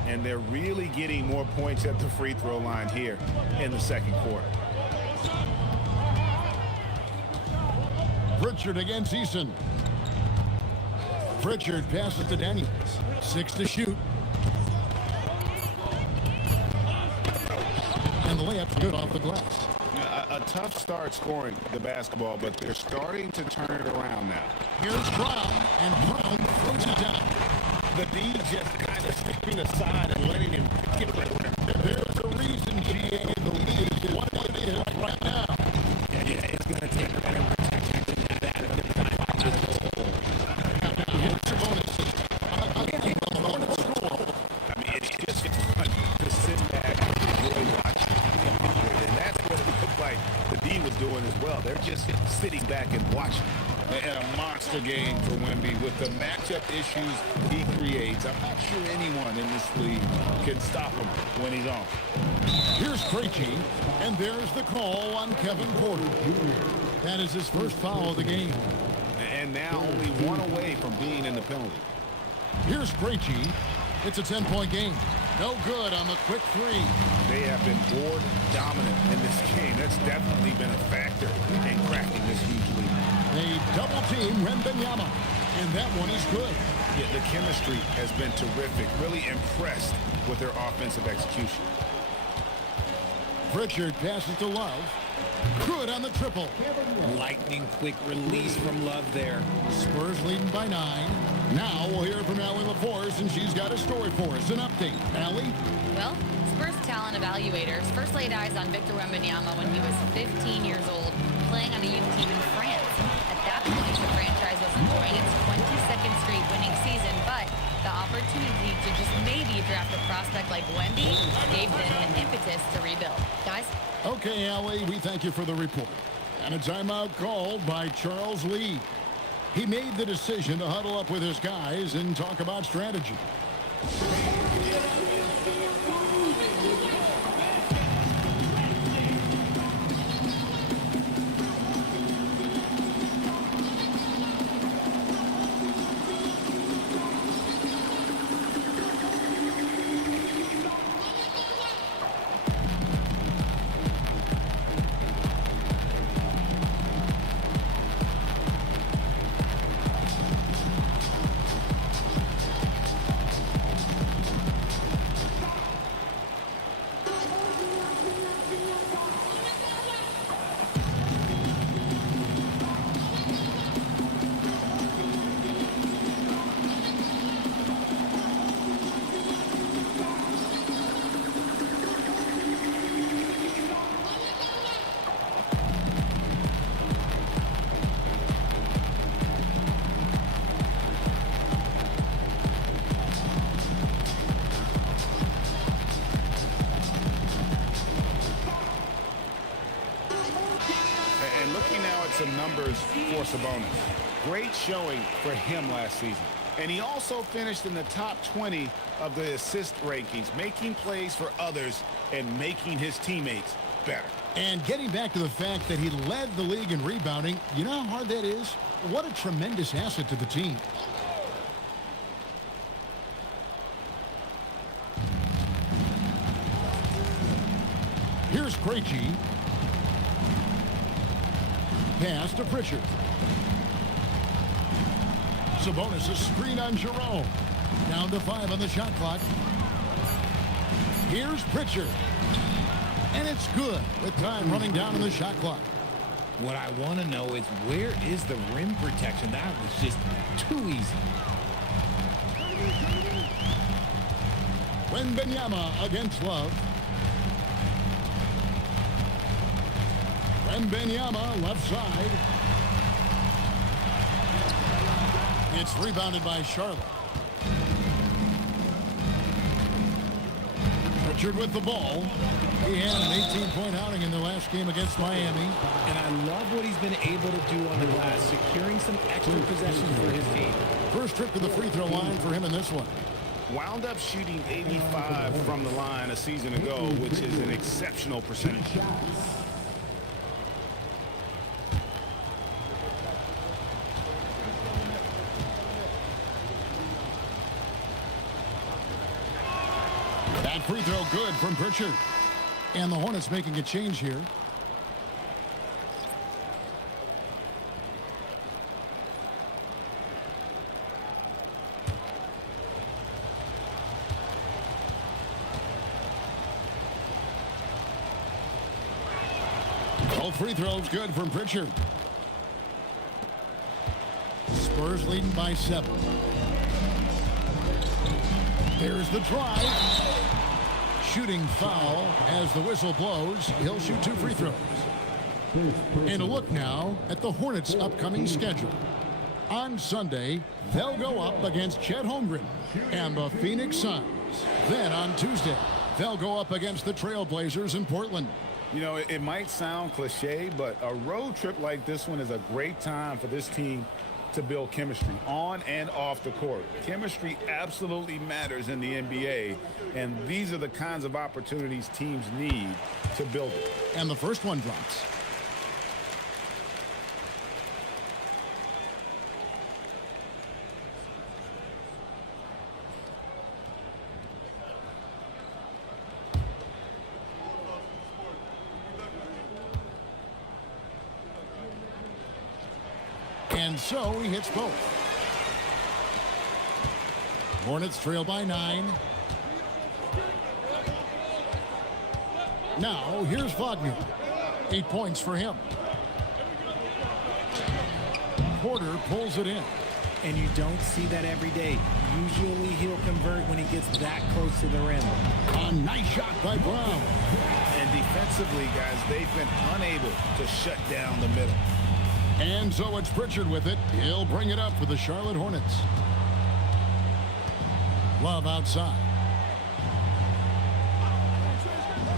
And they're really getting more points at the free throw line here in the second quarter. Pritchard against Eason. Pritchard passes to Daniels. 6 to shoot. And the layup's good off the glass. A tough start scoring the basketball, but they're starting to turn it around now. Here's Brown, and Brown throws it down. The D just kind of stepping aside and letting him get it. There's a reason GA the lead is what it is right now. Yeah, it's going to take better protection than that. I mean, it's just fun to sit back and really watch. And that's what it looked like the D was doing as well. They're just sitting back and watching. And a monster game for Wemby with the matchup issues he creates. I'm not sure anyone in this league can stop him when he's on. Here's Krejci, and there's the call on Kevin Porter. That is his first foul of the game. And now only one away from being in the penalty. Here's Krejci. It's a 10-point game. No good on the quick three. They have been board dominant in this game. That's definitely been a factor in cracking this huge lead. They double team Wembanyama, and that one is good. Yeah, the chemistry has been terrific. Really impressed with their offensive execution. Pritchard passes to Love. Good on the triple. Lightning quick release from Love there. Spurs leading by 9. Now we'll hear from Allie LaForce, and she's got a story for us. An update. Allie? Well, Spurs talent evaluators first laid eyes on Victor Wembanyama when he was 15 years old, playing on a youth team in France. At that point, the franchise was enjoying its 22nd straight winning season, but the opportunity to just maybe draft a prospect like Wemby gave them the impetus to rebuild. Guys? Okay, Allie, we thank you for the report. And a timeout called by Charles Lee. He made the decision to huddle up with his guys and talk about strategy. Some numbers for Sabonis. Great showing for him last season. And he also finished in the top 20 of the assist rankings, making plays for others and making his teammates better. And getting back to the fact that he led the league in rebounding, you know how hard that is? What a tremendous asset to the team. Here's Krejci. Pass to Pritchard. Sabonis, a screen on Jerome. Down to 5 on the shot clock. Here's Pritchard. And it's good with time running down on the shot clock. What I want to know is where is the rim protection? That was just too easy. Wembanyama against Love. Wembanyama left side. It's rebounded by Charlotte. Pritchard with the ball. He had an 18-point outing in the last game against Miami. And I love what he's been able to do on the glass, securing some extra possessions for his team. First trip to the free throw line for him in this one. Wound up shooting 85 from the line a season ago, which is an exceptional percentage. That free throw good from Pritchard. And the Hornets making a change here. Both free throws good from Pritchard. Spurs leading by 7. There's the drive. Shooting foul as the whistle blows. He'll shoot 2 free throws. And a look now at the Hornets' upcoming schedule. On Sunday, they'll go up against Chet Holmgren and the Phoenix Suns. Then on Tuesday, they'll go up against the Trailblazers in Portland. You know, it might sound cliche, but a road trip like this one is a great time for this team to build chemistry on and off the court. Chemistry absolutely matters in the NBA, and these are the kinds of opportunities teams need to build it. And the first one drops. And so he hits both. Hornets trail by 9. Now here's Wagner. 8 points for him. Porter pulls it in. And you don't see that every day. Usually he'll convert when he gets that close to the rim. A nice shot by Brown. And defensively, guys, they've been unable to shut down the middle. And so it's Pritchard with it. He'll bring it up for the Charlotte Hornets. Love outside.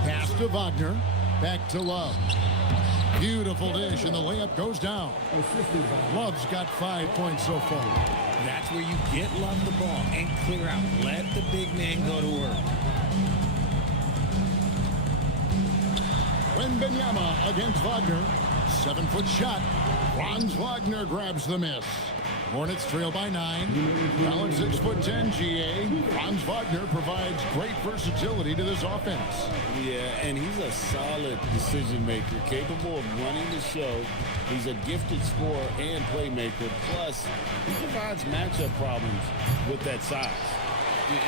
Pass to Wagner. Back to Love. Beautiful dish, and the layup goes down. Love's got 5 points so far. That's where you get Love the ball and clear out. Let the big man go to work. Wembanyama against Wagner. 7-foot shot. Franz Wagner grabs the miss. Hornets trail by 9. Balanced 6'10" GA. Franz Wagner provides great versatility to this offense. Yeah, and he's a solid decision maker, capable of running the show. He's a gifted scorer and playmaker. Plus, he provides matchup problems with that size.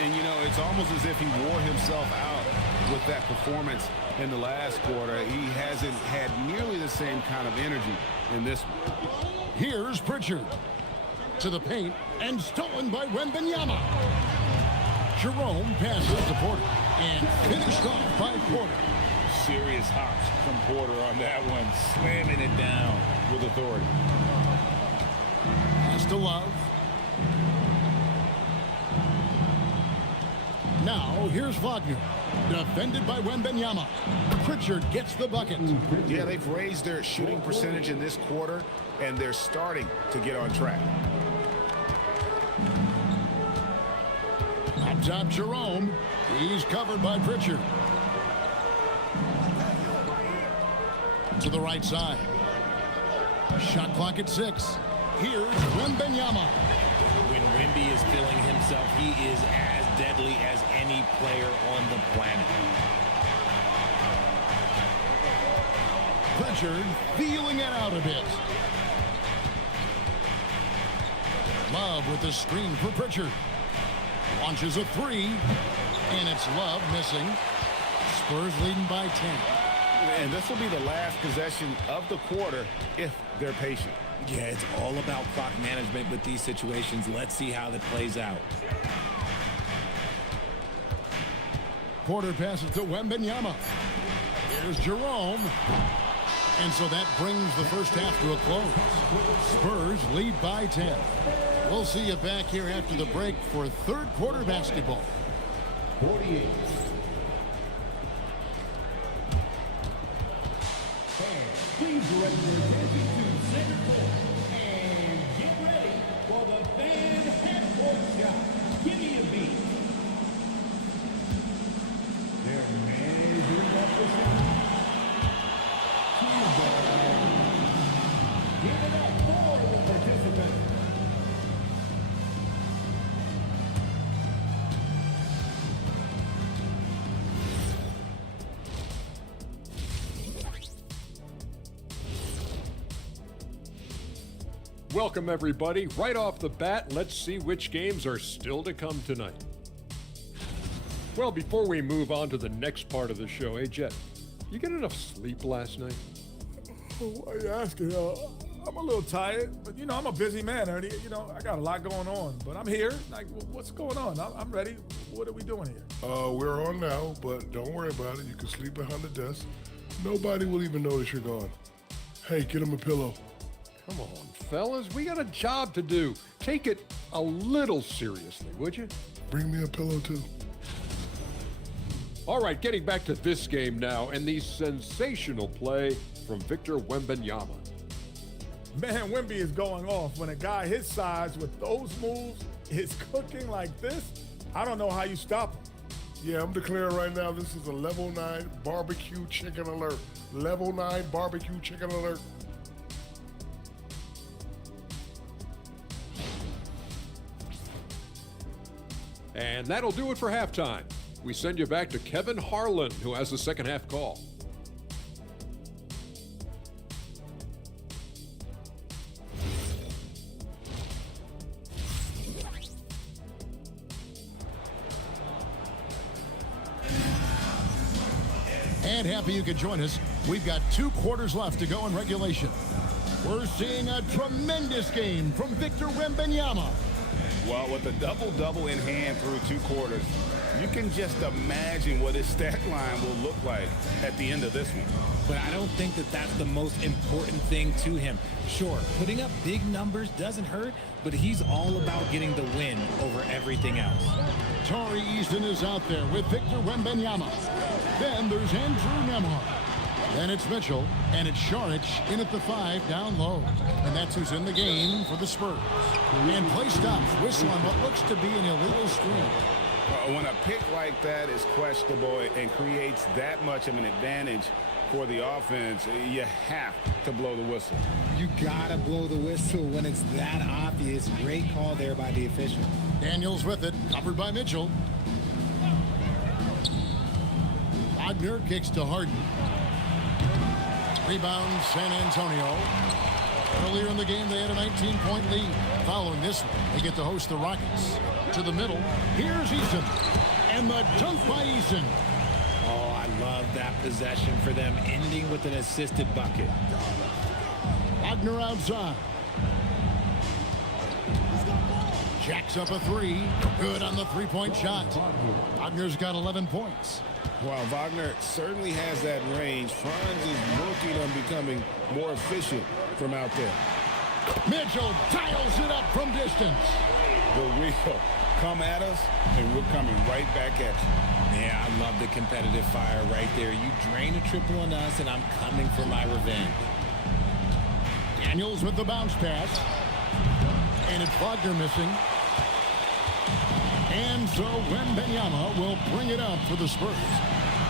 And, you know, it's almost as if he wore himself out with that performance in the last quarter. He hasn't had nearly the same kind of energy in this one. Here's Pritchard. To the paint, and stolen by Wembanyama. Jerome passes to Porter, and finished off by Porter. Serious hops from Porter on that one, slamming it down with authority. Pass to Love. Now, here's Wagner. Defended by Wembanyama. Pritchard gets the bucket. Yeah, they've raised their shooting percentage in this quarter, and they're starting to get on track. Up top, Jerome. He's covered by Pritchard. To the right side. Shot clock at 6. Here's Wembanyama. When Wemby is feeling himself, he is as deadly as any player on the planet. Pritchard feeling it out a bit. Love with the screen for Pritchard. Launches a 3, and it's Love missing. Spurs leading by 10. And this will be the last possession of the quarter if they're patient. Yeah, it's all about clock management with these situations. Let's see how that plays out. Porter passes to Wembanyama. Here's Jerome. And so that brings the first half to a close. Spurs lead by 10. We'll see you back here after the break for third quarter basketball. 48. Please direct your attention to center court and get ready for the fan half-court shot. Give me a beat. Their man is in that position. Give it up for the participants. Welcome, everybody. Right off the bat, let's see which games are still to come tonight. Well, before we move on to the next part of the show, hey, Jet, you get enough sleep last night? Why are you asking? I'm a little tired, but, I'm a busy man, Ernie. I got a lot going on, but I'm here. Like, what's going on? I'm ready. What are we doing here? We're on now, but don't worry about it. You can sleep behind the desk. Nobody will even notice you're gone. Hey, get him a pillow. Come on, fellas. We got a job to do. Take it a little seriously, would you? Bring me a pillow, too. All right, getting back to this game now and the sensational play from Victor Wembanyama. Man, Wemby is going off. When a guy his size with those moves is cooking like this, I don't know how you stop him. Yeah, I'm declaring right now this is a level 9 barbecue chicken alert. Level 9 barbecue chicken alert. And that'll do it for halftime. We send you back to Kevin Harlan, who has the second half call. And happy you could join us. We've got 2 quarters left to go in regulation. We're seeing a tremendous game from Victor Wembanyama. Well, with a double-double in hand through 2 quarters, you can just imagine what his stat line will look like at the end of this one. But I don't think that that's the most important thing to him. Sure, putting up big numbers doesn't hurt, but he's all about getting the win over everything else. Tari Eason is out there with Victor Wembanyama. Then there's Andrew Nembhard. Then it's Mitchell, and it's Saric in at the 5 down low. And that's who's in the game for the Spurs. And play stops, whistle on what looks to be an illegal screen. When a pick like that is questionable and creates that much of an advantage for the offense, you have to blow the whistle. You gotta blow the whistle when it's that obvious. Great call there by the official. Daniels with it, covered by Mitchell. Wagner kicks to Harden. Rebound San Antonio. Earlier in the game, they had a 19-point lead. Following this one, they get to host the Rockets. To the middle, here's Eason. And the dunk by Eason. Oh, I love that possession for them, ending with an assisted bucket. Wagner outside. Jacks up a 3. Good on the 3-point shot. Wagner's got 11 points. While Wagner certainly has that range, Franz is working on becoming more efficient from out there. Mitchell tiles it up from distance. The wheel come at us, and we're coming right back at you. Yeah, I love the competitive fire right there. You drain a triple on us, and I'm coming for my revenge. Daniels with the bounce pass. And it's Wagner missing. And so Wembanyama will bring it up for the Spurs.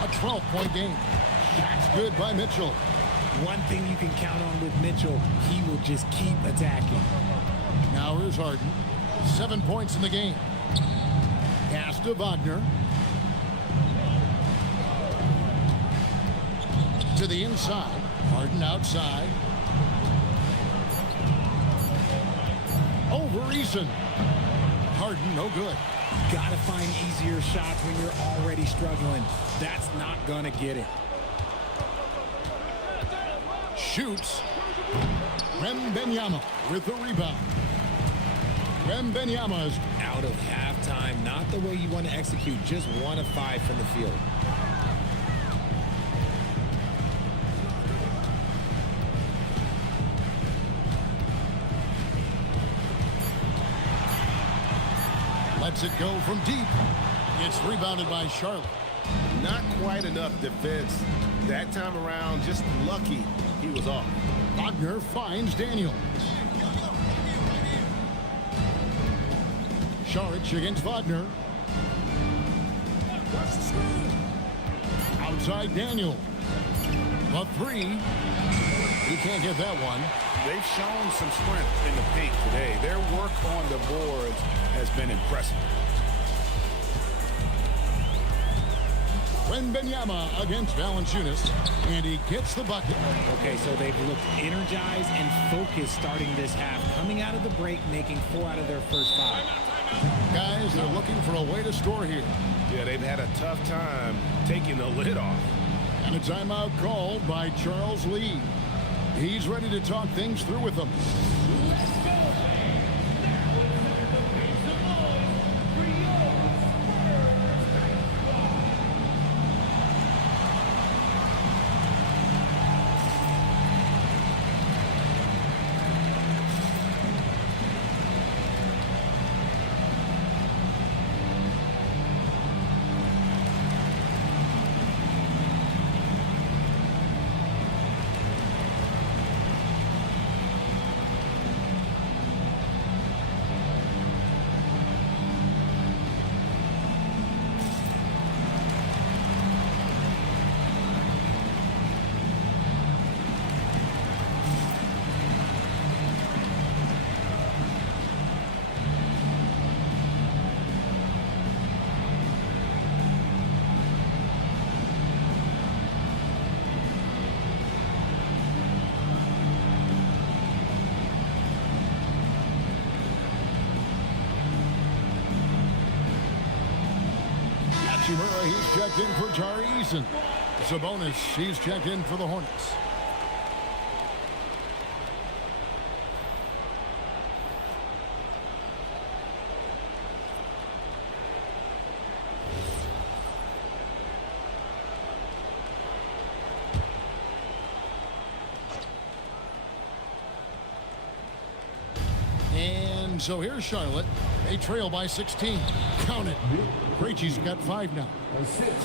A 12-point game. That's good by Mitchell. One thing you can count on with Mitchell, he will just keep attacking. Now here's Harden. 7 points in the game. Pass to Wagner. To the inside. Harden outside. Over Eason. Harden, no good. Gotta find easier shots when you're already struggling. That's not gonna get it. Shoots. Wembanyama with the rebound. Wembanyama is out of halftime. Not the way you want to execute. Just 1 of 5 from the field. Lets it go from deep. It's rebounded by Charlotte. Not quite enough defense. That time around, just lucky he was off. Wagner finds Daniel. Saric against Wagner. Outside Daniel. A three. He can't get that one. They've shown some strength in the paint today. Their work on the boards has been impressive. Wembanyama against Valanciunas, and he gets the bucket. Okay, so they've looked energized and focused starting this half, coming out of the break, making 4 out of their first 5. Guys, they're looking for a way to score here. Yeah, they've had a tough time taking the lid off. And a timeout called by Charles Lee. He's ready to talk things through with them. Murray, he's checked in for Tari Eason. Sabonis, he's checked in for the Hornets. And so here's Charlotte. They trail by 16. Count it. Krejci's got 5 now.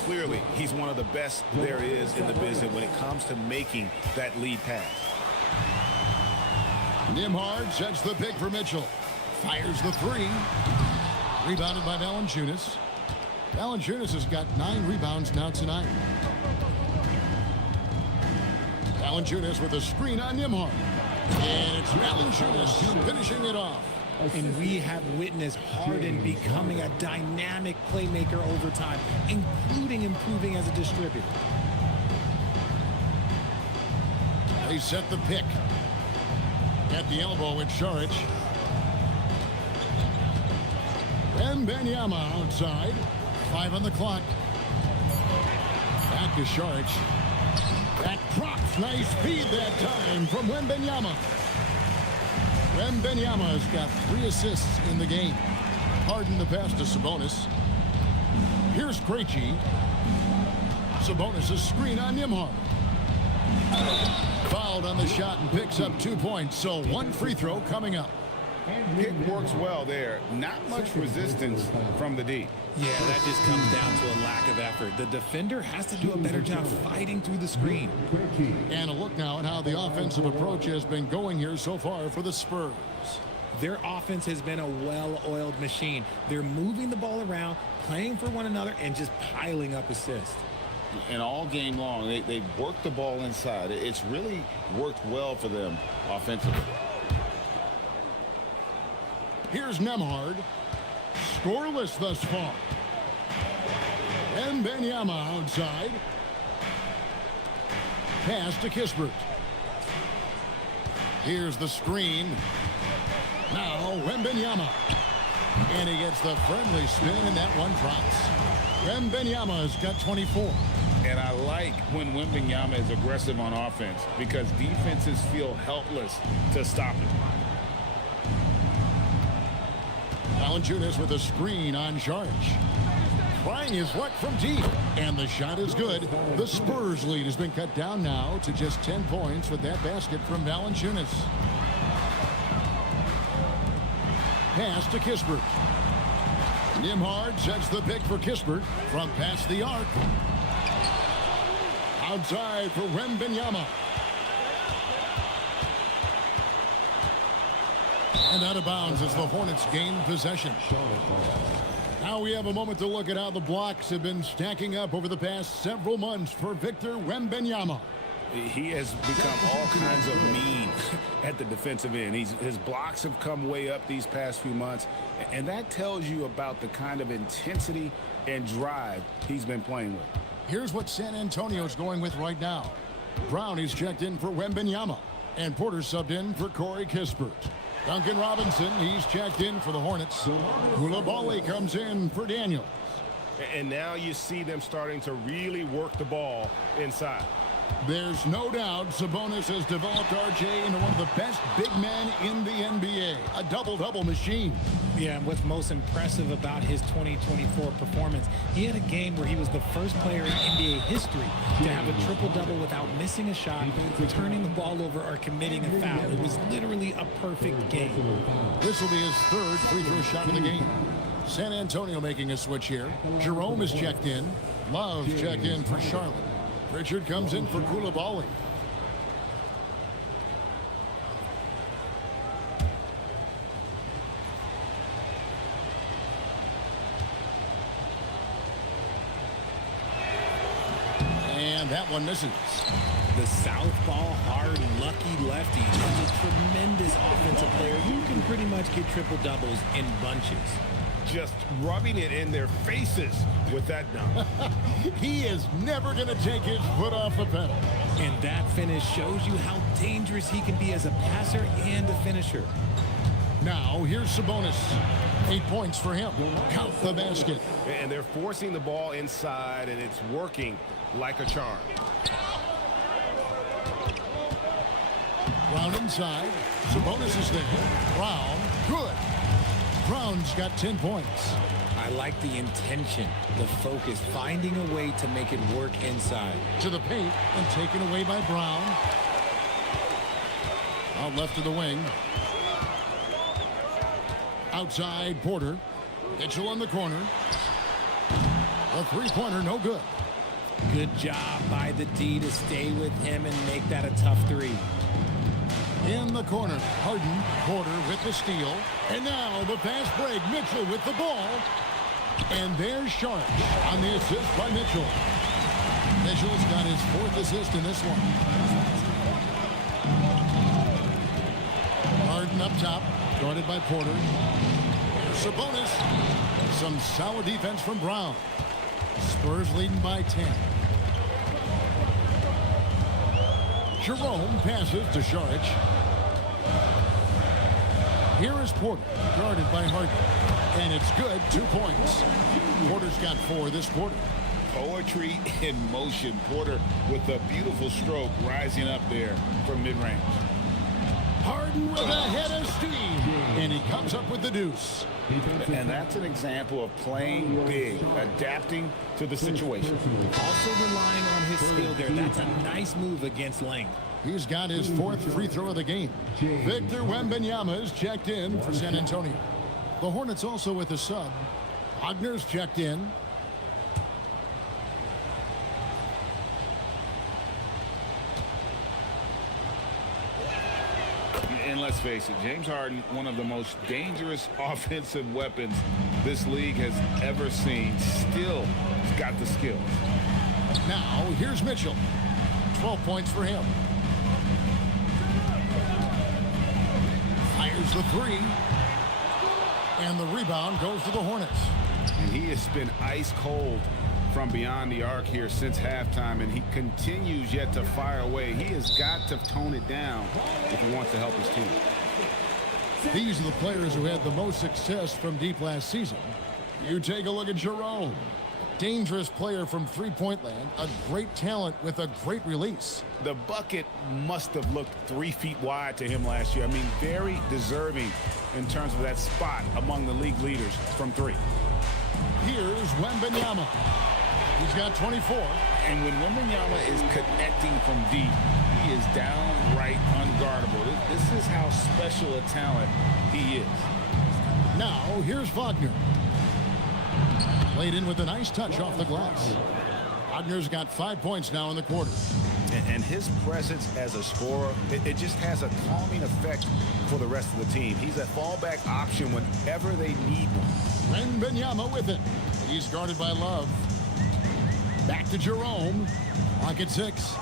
Clearly, he's one of the best there is in the business when it comes to making that lead pass. Nembhard sets the pick for Mitchell. Fires the 3. Rebounded by Valanciunas. Valanciunas has got 9 rebounds now tonight. Valanciunas with a screen on Nembhard. And it's Valanciunas finishing it off. And we have witnessed Harden becoming a dynamic playmaker over time, including improving as a distributor. They set the pick. At the elbow with Saric. Wembanyama outside. 5 on the clock. Back to Saric. That drops. Nice feed that time from Wembanyama. Wembanyama's got 3 assists in the game. Harden the pass to Sabonis. Here's Krejci. Sabonis' screen on Nembhard. Fouled on the shot and picks up 2 points. So 1 free throw coming up. Pick works well there. Not much resistance from the D. Yeah, that just comes down to a lack of effort. The defender has to do a better job fighting through the screen. And a look now at how the offensive approach has been going here so far for the Spurs. Their offense has been a well-oiled machine. They're moving the ball around, playing for one another, and just piling up assists. And all game long, they've worked the ball inside. It's really worked well for them offensively. Here's Nembhard. Scoreless thus far. Wembanyama outside. Pass to Kispert. Here's the screen. Now Wembanyama. And he gets the friendly spin, and that one drops. Wembanyama's got 24. And I like when Wembanyama is aggressive on offense because defenses feel helpless to stop him. Valanciunas with a screen on Saric. Trying his luck from deep. And the shot is good. The Spurs lead has been cut down now to just 10 points with that basket from Valanciunas. Pass to Kispert. Nimhard sets the pick for Kispert from past the arc. Outside for Wembenyama. And out of bounds as the Hornets gain possession. Now we have a moment to look at how the blocks have been stacking up over the past several months for Victor Wembanyama. He has become all kinds of mean at the defensive end. His blocks have come way up these past few months, and that tells you about the kind of intensity and drive he's been playing with. Here's what San Antonio's going with right now. Brown is checked in for Wembanyama, and Porter subbed in for Corey Kispert. Duncan Robinson, he's checked in for the Hornets. Koulibaly comes in for Daniels. And now you see them starting to really work the ball inside. There's no doubt Sabonis has developed RJ into one of the best big men in the NBA. A double-double machine. Yeah, and what's most impressive about his 2024 performance, he had a game where he was the first player in NBA history to have a triple-double without missing a shot, turning the ball over, or committing a foul. It was literally a perfect game. This will be his third free throw shot of the game. San Antonio making a switch here. Jerome is checked in. Love checked in for Charlotte. Richard comes in for Koulibaly. And that one misses. The southpaw, hard, lucky lefty is a tremendous offensive player who can pretty much get triple-doubles in bunches. Just rubbing it in their faces with that dunk. He is never going to take his foot off the pedal. And that finish shows you how dangerous he can be as a passer and a finisher. Now, here's Sabonis. 8 points for him. Count the basket. And they're forcing the ball inside, and it's working like a charm. Brown inside. Sabonis is there. Brown, good. Brown's got 10 points. I like the intention, the focus, finding a way to make it work inside. To the paint and taken away by Brown. Out left of the wing. Outside, Porter. Mitchell on the corner. A three-pointer, no good. Good job by the D to stay with him and make that a tough three. In the corner, Harden, Porter with the steal. And now the fast break, Mitchell with the ball. And there's Sharp on the assist by Mitchell. Mitchell's got his fourth assist in this one. Harden up top, guarded by Porter. Sabonis. Some solid defense from Brown. Spurs leading by 10. Jerome passes to Šarić. Here is Porter, guarded by Harden. And it's good, 2 points. Porter's got 4 this quarter. Poetry in motion. Porter with a beautiful stroke rising up there from mid-range. Harden with a head of steam. And he comes up with the deuce. And that's an example of playing big, adapting to the situation. Also relying on his skill there. That's a nice move against length. He's got his 4th free throw of the game. Victor Wembanyama is checked in for San Antonio. The Hornets also with a sub. Wagner's checked in. And let's face it, James Harden, one of the most dangerous offensive weapons this league has ever seen, still has got the skills. Now, here's Mitchell. 12 points for him. Fires the three. And the rebound goes to the Hornets. And he has been ice cold from beyond the arc here since halftime, and he continues yet to fire away. He has got to tone it down if he wants to help his team. These are the players who had the most success from deep last season. You take a look at Jerome. Dangerous player from three-point land. A great talent with a great release. The bucket must have looked 3 feet wide to him last year. I mean, very deserving in terms of that spot among the league leaders from 3. Here's Wembanyama. He's got 24. And when Wembanyama is connecting from deep, he is downright unguardable. This is how special a talent he is. Now, here's Wagner. Played in with a nice touch off the glass. Wagner's got 5 points now in the quarter. And his presence as a scorer, it just has a calming effect for the rest of the team. He's a fallback option whenever they need one. Wembanyama with it. He's guarded by Love. Back to Jerome. Clock at 6.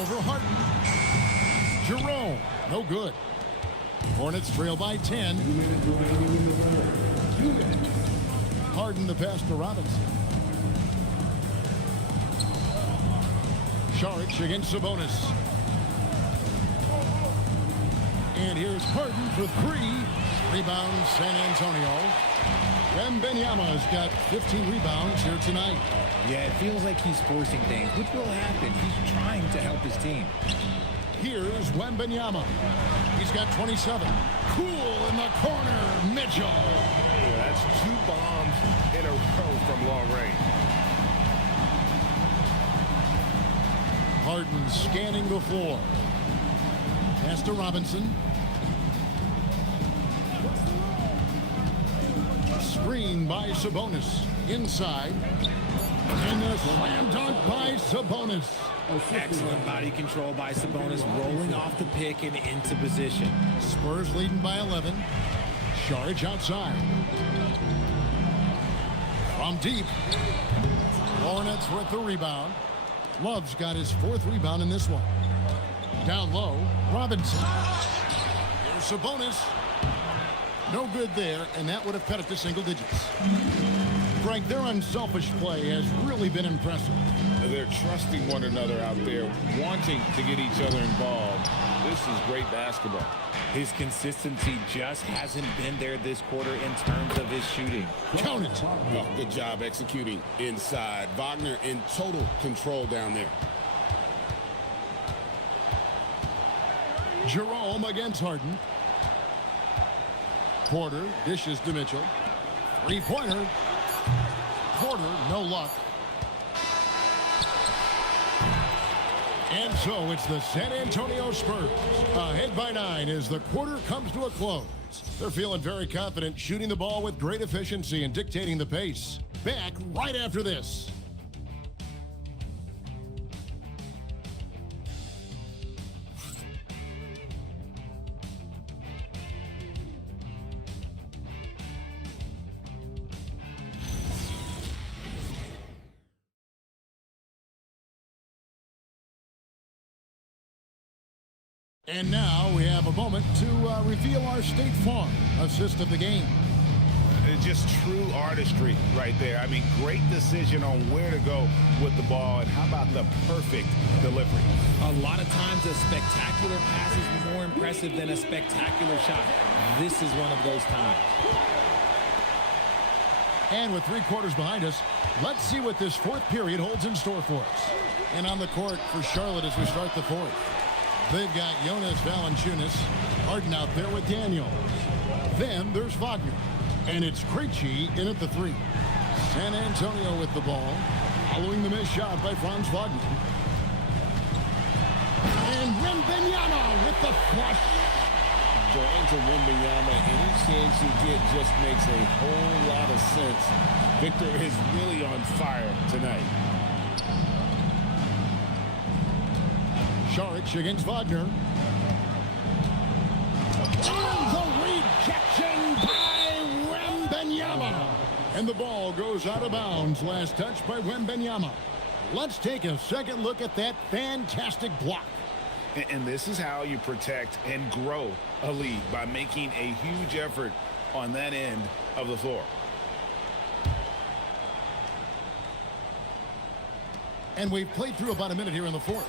Over Harden. Jerome. No good. Hornets trail by 10. Harden the pass to Robinson. Saric against Sabonis. And here's Harden for 3. Rebound San Antonio. Wembanyama's got 15 rebounds here tonight. Yeah, it feels like he's forcing things, which will happen. He's trying to help his team. Here's Wembanyama. He's got 27. Cool in the corner. Mitchell. Yeah, that's 2 bombs in a row from long range. Harden scanning the floor. Pass to Robinson. Screen by Sabonis. Inside. And a slam dunk by Sabonis. Excellent body control by Sabonis, rolling off the pick and into position. Spurs leading by 11. Saric outside. From deep. Hornets with the rebound. Love's got his 4th rebound in this one. Down low, Robinson. Here's Sabonis. No good there, and that would have cut it to single digits. Frank, their unselfish play has really been impressive. They're trusting one another out there, wanting to get each other involved. This is great basketball. His consistency just hasn't been there this quarter in terms of his shooting. Count it. Oh, good job executing inside. Wagner in total control down there. Jerome against Harden. Porter dishes to Mitchell. 3-pointer. Porter, no luck. And so it's the San Antonio Spurs ahead by 9 as the quarter comes to a close. They're feeling very confident, shooting the ball with great efficiency and dictating the pace. Back right after this. And now we have a moment to reveal our State Farm assist of the game. It's just true artistry right there. I mean, great decision on where to go with the ball, and how about the perfect delivery? A lot of times a spectacular pass is more impressive than a spectacular shot. This is one of those times. And with 3 quarters behind us, let's see what this 4th period holds in store for us. And on the court for Charlotte as we start the 4th. They've got Jonas Valanciunas, Harden out there with Daniels. Then there's Wagner. And it's Krejci in at the 3. San Antonio with the ball, following the missed shot by Franz Wagner. And Wembanyama with the flush. Going to Wembanyama, any chance you get just makes a whole lot of sense. Victor is really on fire tonight. Saric against Wagner. The rejection by Wembanyama. And the ball goes out of bounds. Last touch by Wembanyama. Let's take a second look at that fantastic block. And this is how you protect and grow a lead, by making a huge effort on that end of the floor. And we've played through about a minute here in the 4th.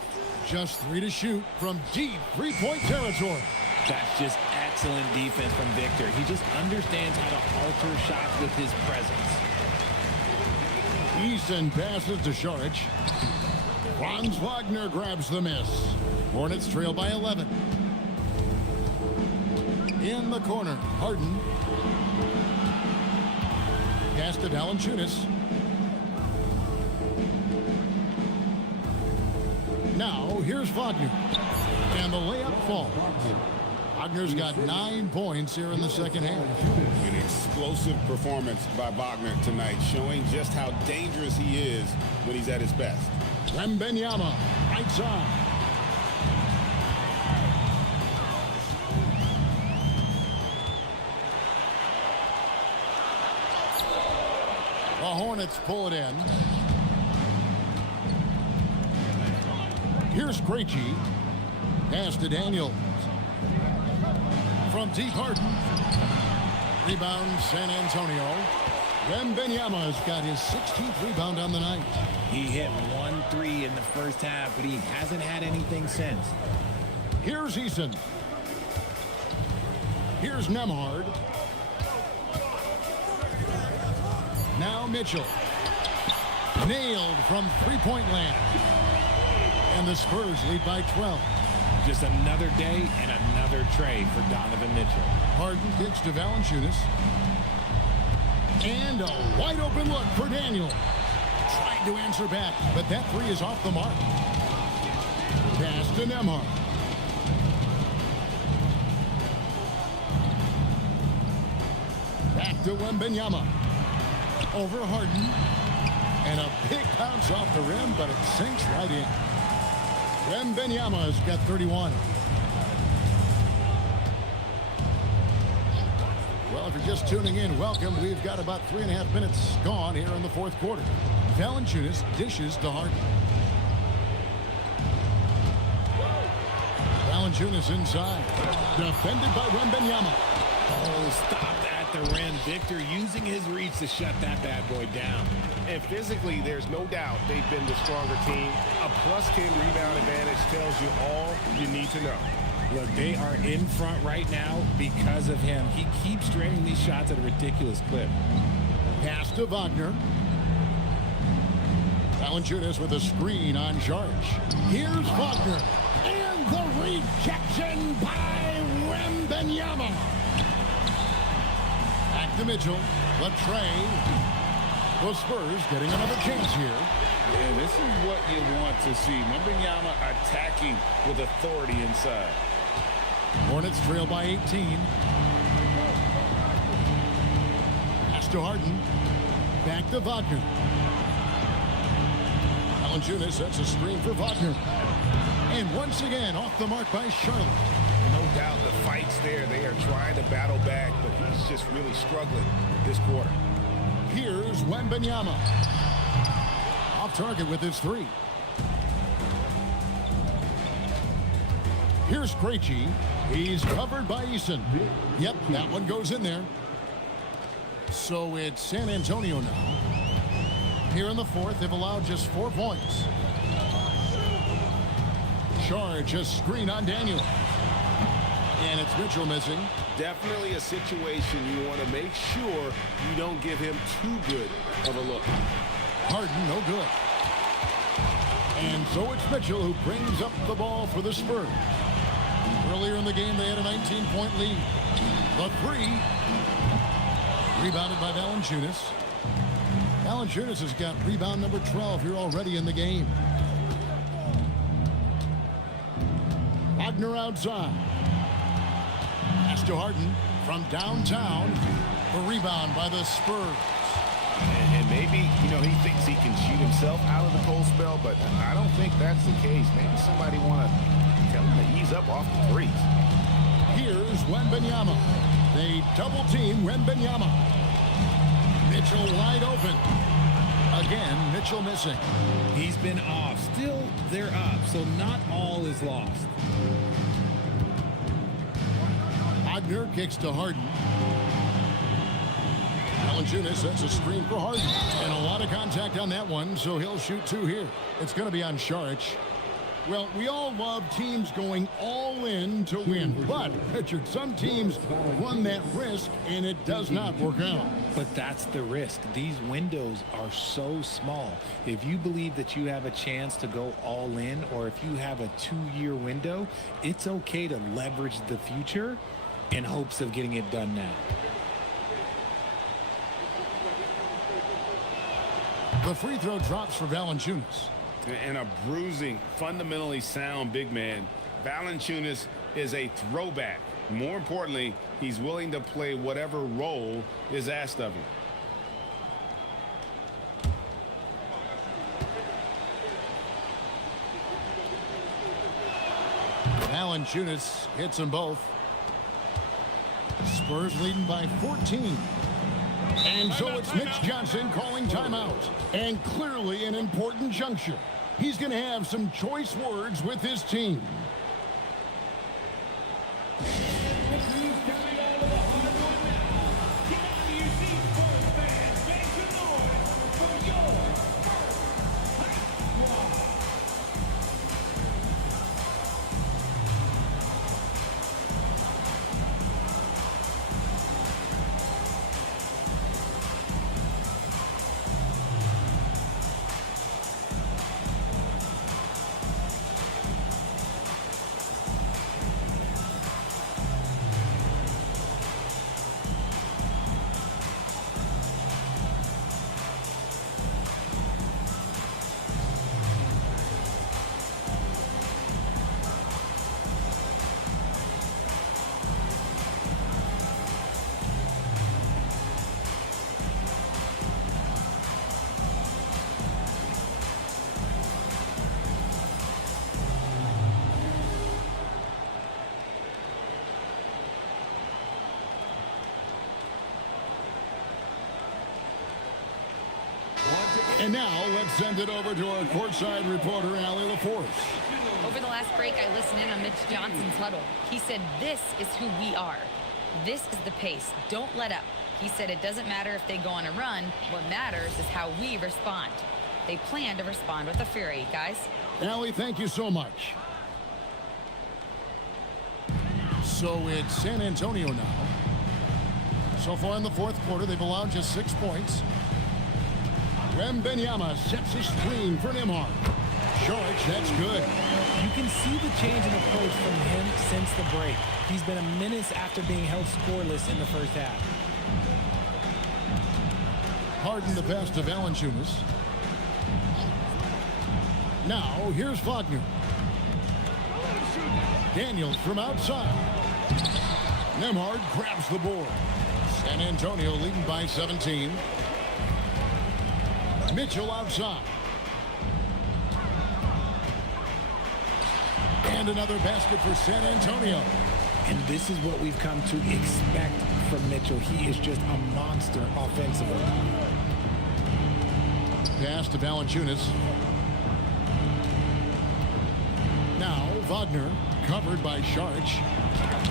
Just 3 to shoot from deep 3-point territory. That's just excellent defense from Victor. He just understands how to alter shots with his presence. Easton passes to Saric. Franz Wagner grabs the miss. Hornets trail by 11. In the corner, Harden. Pass to Valanciunas. Now, here's Wagner. And the layup falls. Wagner's got 9 points here in the second half. An explosive performance by Wagner tonight, showing just how dangerous he is when he's at his best. Wembanyama, right side. The Hornets pull it in. Here's Krejci. Pass to Daniels. From deep, Harden. Rebound, San Antonio. Wembanyama's got his 16th rebound on the night. He hit 1 3 in the first half, but he hasn't had anything since. Here's Eason. Here's Nembhard. Now Mitchell. Nailed from three-point land. And the Spurs lead by 12. Just another day and another tray for Donovan Mitchell. Harden kicks to Valanciunas. And a wide open look for Daniel. Trying to answer back, but that three is off the mark. Pass to Nembhard. Back to Wembanyama. Over Harden. And a big bounce off the rim, but it sinks right in. Wembanyama's got 31. Well, if you're just tuning in, welcome. We've got about 3.5 minutes gone here in the fourth quarter. Valanciunas dishes to Harden. Valanciunas inside. Defended by Wembanyama. Oh, stopped at the rim. Victor using his reach to shut that bad boy down. And physically, there's no doubt they've been the stronger team. A +10 rebound advantage tells you all you need to know. Look, they are in front right now because of him. He keeps draining these shots at a ridiculous clip. Pass to Wagner. Valanciunas with a screen on Saric. Here's Wagner. And the rejection by Wembanyama. Back to Mitchell. The tray. The Spurs getting another chance here. And this is what you want to see. Wembanyama attacking with authority inside. Hornets trail by 18. Pass to Harden. Back to Wagner. Valanciunas sets a screen for Wagner. And once again, off the mark by Charlotte. No doubt the fight's there. They are trying to battle back, but he's just really struggling this quarter. Here's Wembanyama. Off target with his three. Here's Krejci. He's covered by Eason. Yep, that one goes in there. So it's San Antonio now. Here in the fourth, they've allowed just 4 points. Charge a screen on Daniel. And it's Mitchell missing. Definitely a situation you want to make sure you don't give him too good of a look. Harden, no good. And so it's Mitchell who brings up the ball for the Spurs. Earlier in the game, they had a 19-point lead. The three. Rebounded by Valanciunas. Valanciunas has got rebound number 12 here already in the game. Wagner outside. Pass to Harden from downtown. The rebound by the Spurs. And maybe, he thinks he can shoot himself out of the cold spell, but I don't think that's the case. Maybe somebody want to tell him to ease up off the threes. Here's Wembanyama. They double team Wembanyama. Mitchell wide open. Again, Mitchell missing. He's been off. Still, they're up, so not all is lost. Wagner kicks to Harden. Valanciunas sets a screen for Harden. And a lot of contact on that one, so he'll shoot 2 here. It's going to be on Saric. Well, we all love teams going all in to win. But, Richard, some teams run that risk, and it does not work out. But that's the risk. These windows are so small. If you believe that you have a chance to go all in, or if you have a 2-year window, it's okay to leverage the future in hopes of getting it done now. The free throw drops for Valanciunas. And a bruising, fundamentally sound big man. Valanciunas is a throwback More importantly, he's willing to play whatever role is asked of him. Valanciunas hits them both. Spurs leading by 14. And so it's Mitch Johnson calling timeout. And clearly an important juncture. He's going to have some choice words with his team. And now let's send it over to our courtside reporter, Allie LaForce. Over the last break, I listened in on Mitch Johnson's huddle. He said, this is who we are. This is the pace. Don't let up. He said it doesn't matter if they go on a run. What matters is how we respond. They plan to respond with a fury, guys. Allie, thank you so much. So it's San Antonio now. So far in the fourth quarter, they've allowed just 6 points. Wembanyama sets a screen for Nembhard. Short, that's good. You can see the change in approach from him since the break. He's been a menace after being held scoreless in the first half. Harden the pass to Valanciunas. Now, here's Wagner. Daniels from outside. Nembhard grabs the board. San Antonio leading by 17. Mitchell outside. And another basket for San Antonio. And this is what we've come to expect from Mitchell. He is just a monster offensively. Pass to Valanciunas. Now Wagner covered by Saric.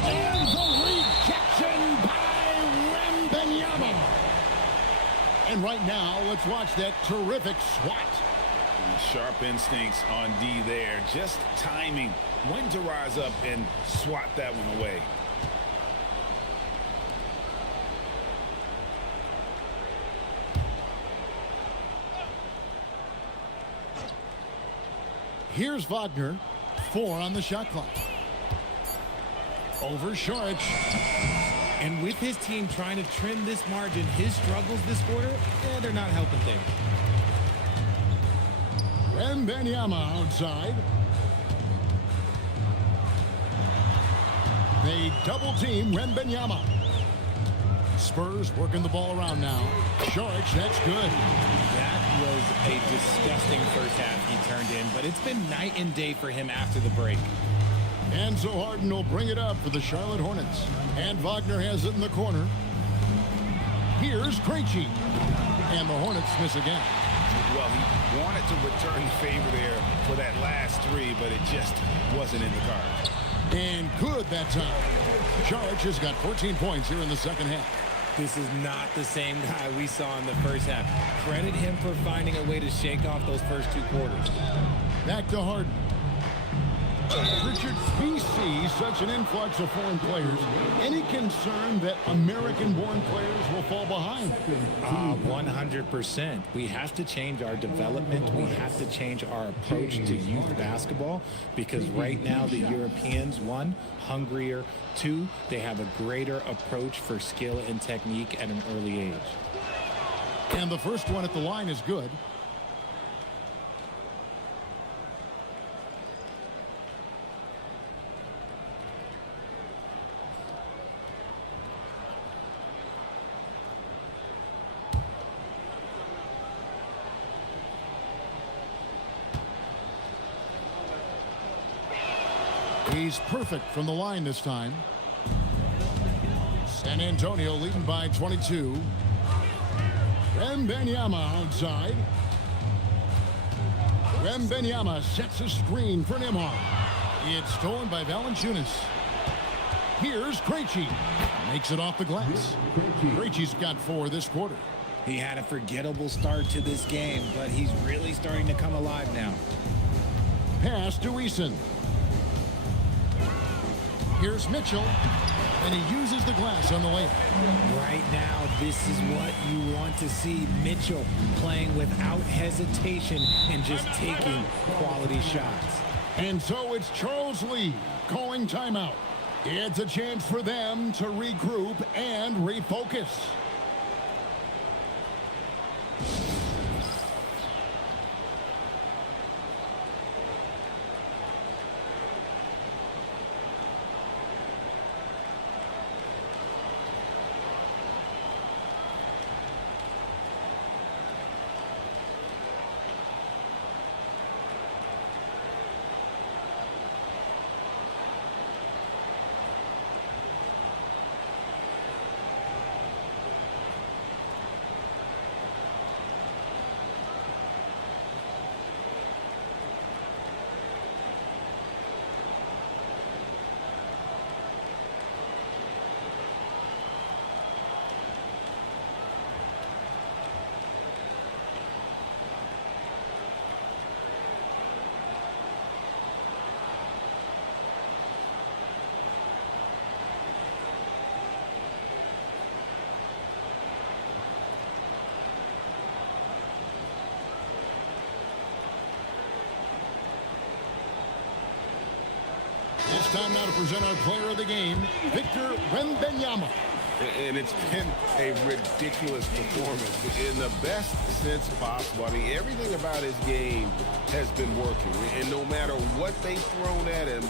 And the rejection by Wembanyama. And right now, let's watch that terrific swat. Sharp instincts on D there. Just timing when to rise up and swat that one away. Here's Wagner. 4 on the shot clock. Over Saric. And with his team trying to trim this margin, his struggles this quarter, they're not helping things. Wembanyama outside. They double team Wembanyama. Spurs working the ball around now. Saric, that's good. That was a disgusting first half he turned in, but it's been night and day for him after the break. And so Harden will bring it up for the Charlotte Hornets. And Wagner has it in the corner. Here's Krejci. And the Hornets miss again. Well, he wanted to return the favor there for that last 3, but it just wasn't in the cards. And good that time. Saric has got 14 points here in the second half. This is not the same guy we saw in the first half. Credit him for finding a way to shake off those first 2 quarters. Back to Harden. Richard, we see such an influx of foreign players. Any concern that American-born players will fall behind? 100%. We have to change our development. We have to change our approach to youth basketball because right now the Europeans, 1, hungrier, 2, they have a greater approach for skill and technique at an early age. And the first one at the line is good. He's perfect from the line this time. San Antonio leading by 22. Wembanyama outside. Wembanyama sets a screen for Nembhard. It's stolen by Valanciunas. Here's Krejci. Makes it off the glass. Krejci's got 4 this quarter. He had a forgettable start to this game, but he's really starting to come alive now. Pass to Eason. Here's Mitchell, and he uses the glass on the layup. Right now, this is what you want to see. Mitchell playing without hesitation and just taking quality shots. And so it's Charles Lee calling timeout. It's a chance for them to regroup and refocus. It's time now to present our player of the game, Victor Wembanyama. And it's been a ridiculous performance in the best sense possible. I mean, everything about his game has been working. And no matter what they've thrown at him,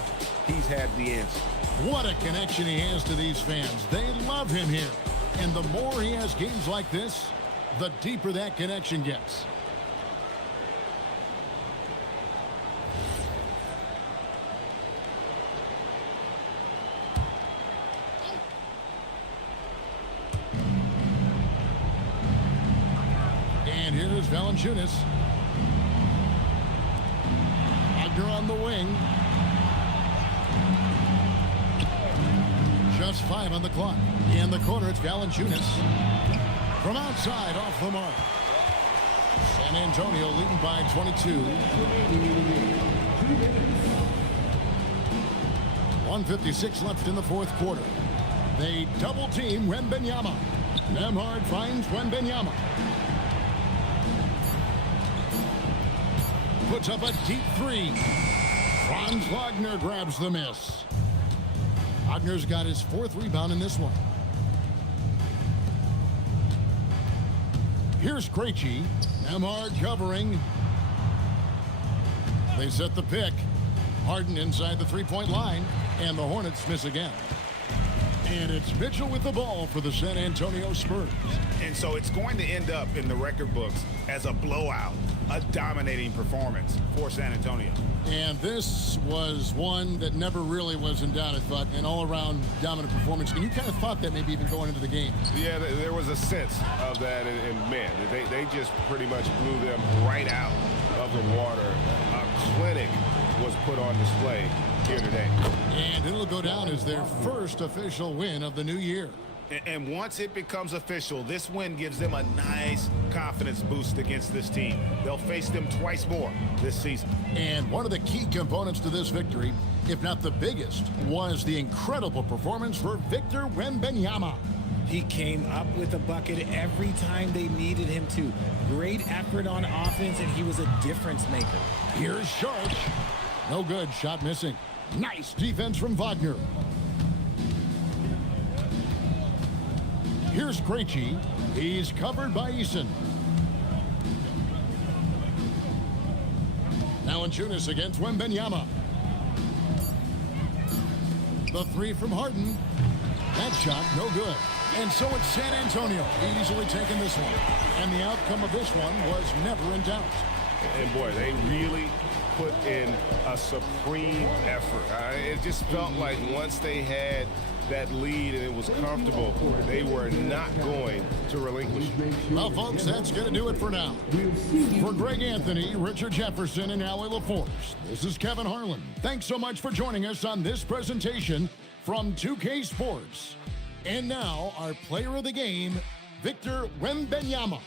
he's had the answer. What a connection he has to these fans. They love him here. And the more he has games like this, the deeper that connection gets. And here's Valanciunas. Wagner on the wing. Just 5 on the clock. In the corner, it's Valanciunas. From outside, off the mark. San Antonio leading by 22. 1:56 left in the fourth quarter. They double team Wembanyama. Nembhard finds Wembanyama. Puts up a deep 3. Franz Wagner grabs the miss. Wagner's got his 4th rebound in this one. Here's Krejci. Nembhard covering. They set the pick. Harden inside the 3-point line. And the Hornets miss again. And it's Mitchell with the ball for the San Antonio Spurs. And so it's going to end up in the record books as a blowout, a dominating performance for San Antonio. And this was one that never really was in doubt, I thought, an all-around dominant performance. And you kind of thought that maybe even going into the game. Yeah, there was a sense of that, and man, they just pretty much blew them right out of the water. A clinic was put on display here today. And it'll go down as their first official win of the new year. And once it becomes official, this win gives them a nice confidence boost against this team. They'll face them twice more this season. And one of the key components to this victory, if not the biggest, was the incredible performance for Victor Wembanyama. He came up with a bucket every time they needed him to. Great effort on offense, and he was a difference maker. Here's Sharp. No good. Shot missing. Nice defense from Wagner. Here's Krejci. He's covered by Eason. Valanciunas against Wembanyama. The 3 from Harden. That shot, no good. And so it's San Antonio easily taking this one. And the outcome of this one was never in doubt. And boy, they really put in a supreme effort. It just felt like once they had that lead and it was comfortable, they were not going to relinquish. Well, folks, that's going to do it for now. For Greg Anthony, Richard Jefferson, and Allie LaForce, this is Kevin Harlan. Thanks so much for joining us on this presentation from 2K Sports. And now, our player of the game, Victor Wembanyama.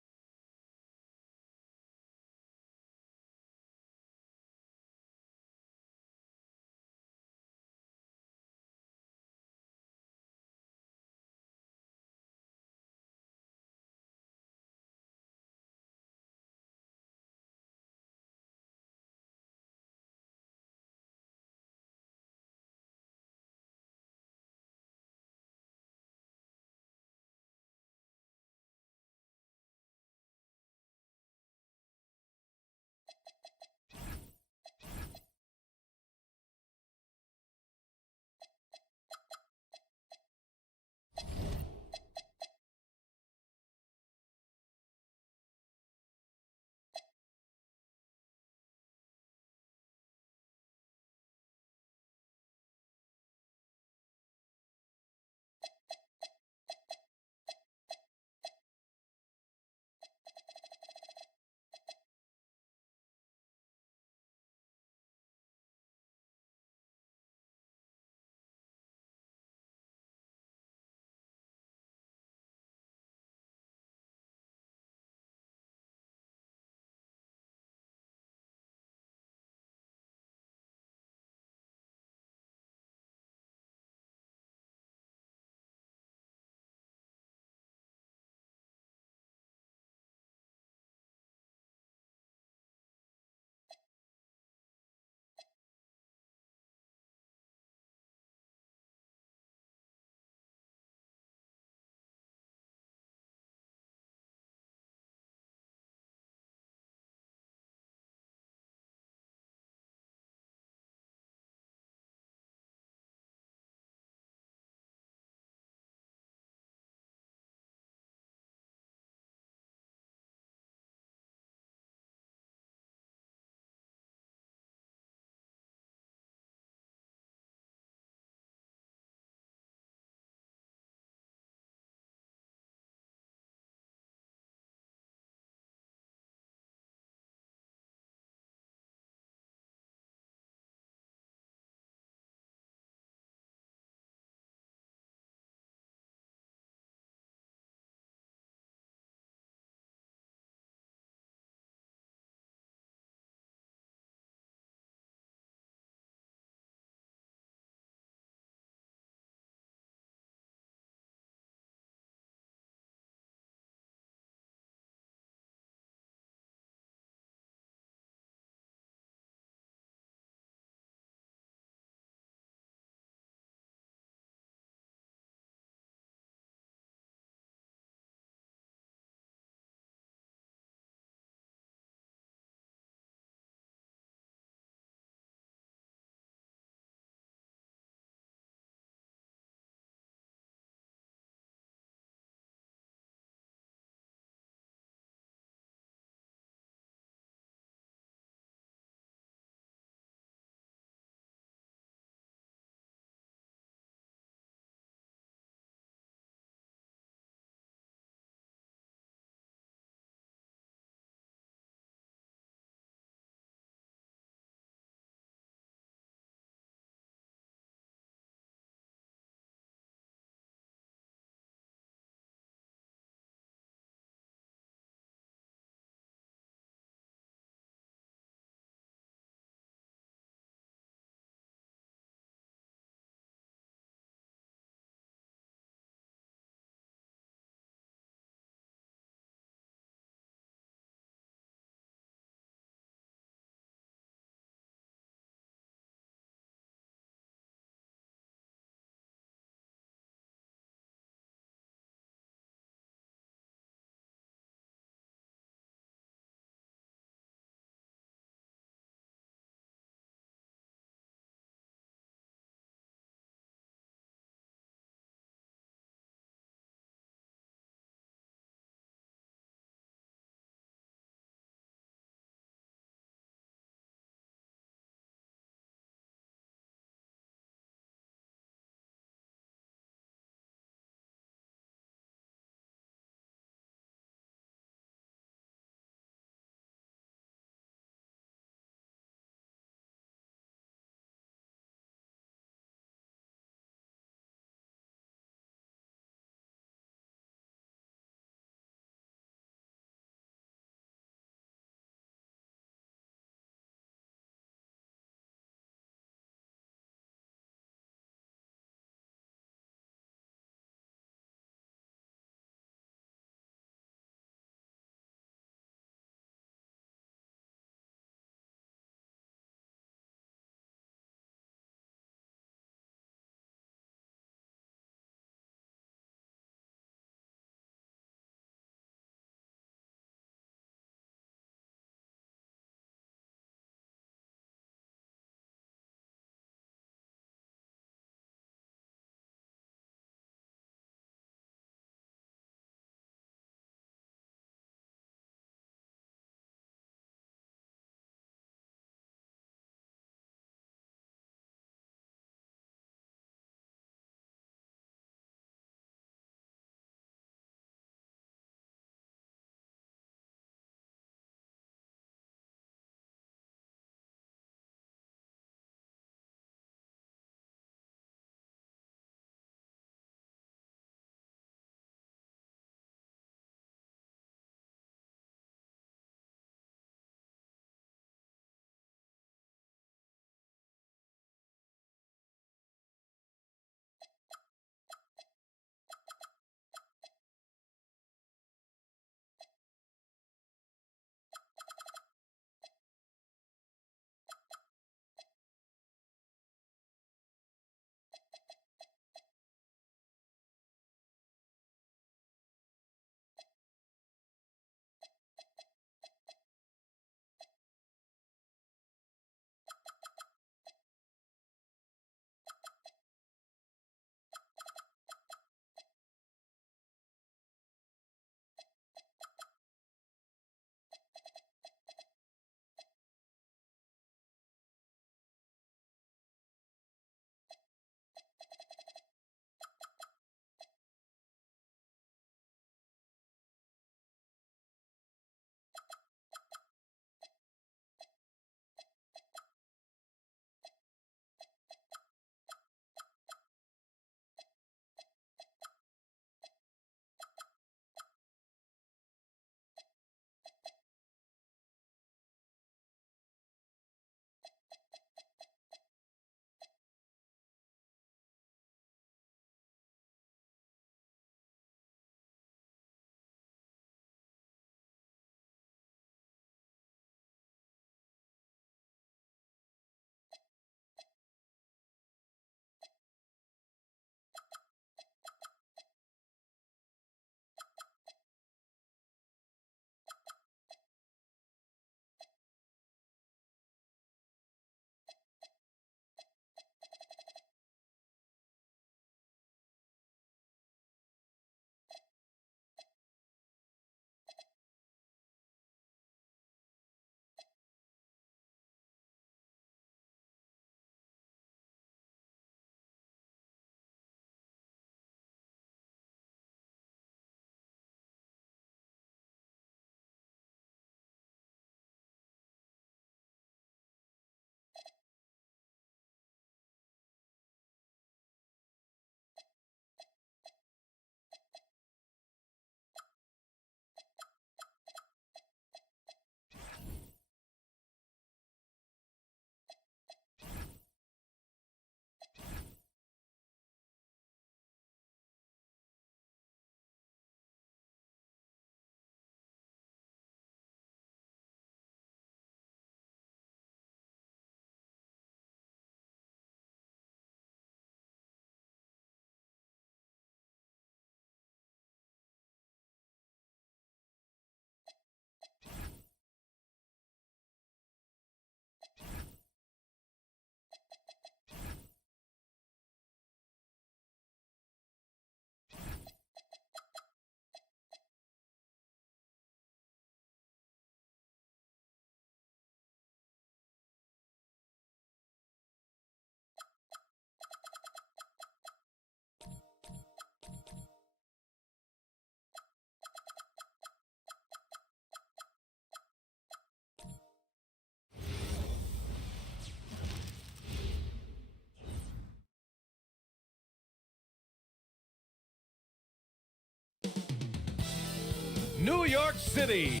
New York City.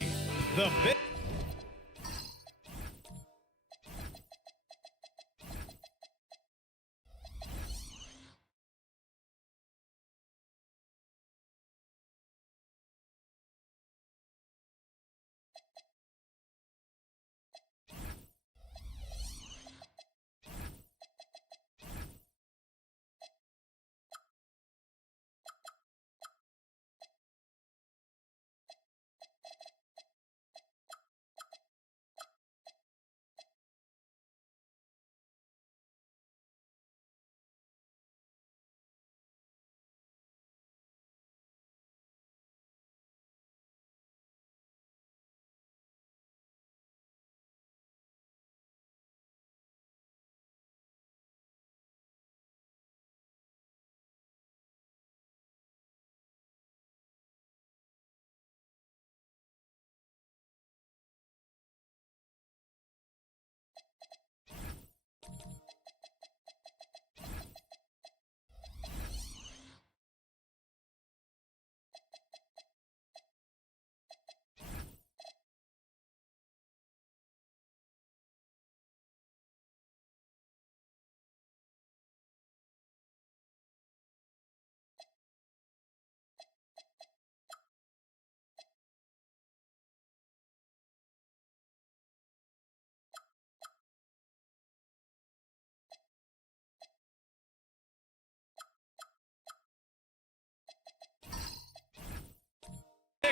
The big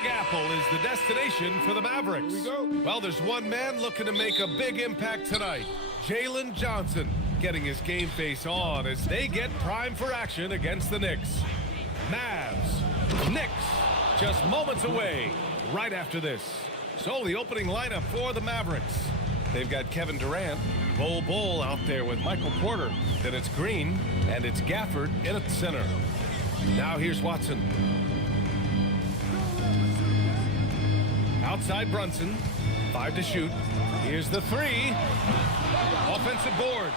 Big Apple is the destination for the Mavericks. Here we go. Well, there's one man looking to make a big impact tonight. Jalen Johnson getting his game face on as they get primed for action against the Knicks. Mavs, Knicks, just moments away right after this. So the opening lineup for the Mavericks. They've got Kevin Durant, Bol out there with Michael Porter. Then it's Green, and it's Gafford in at the center. Now here's Watson. Outside Brunson, 5 to shoot. Here's the 3. Offensive board.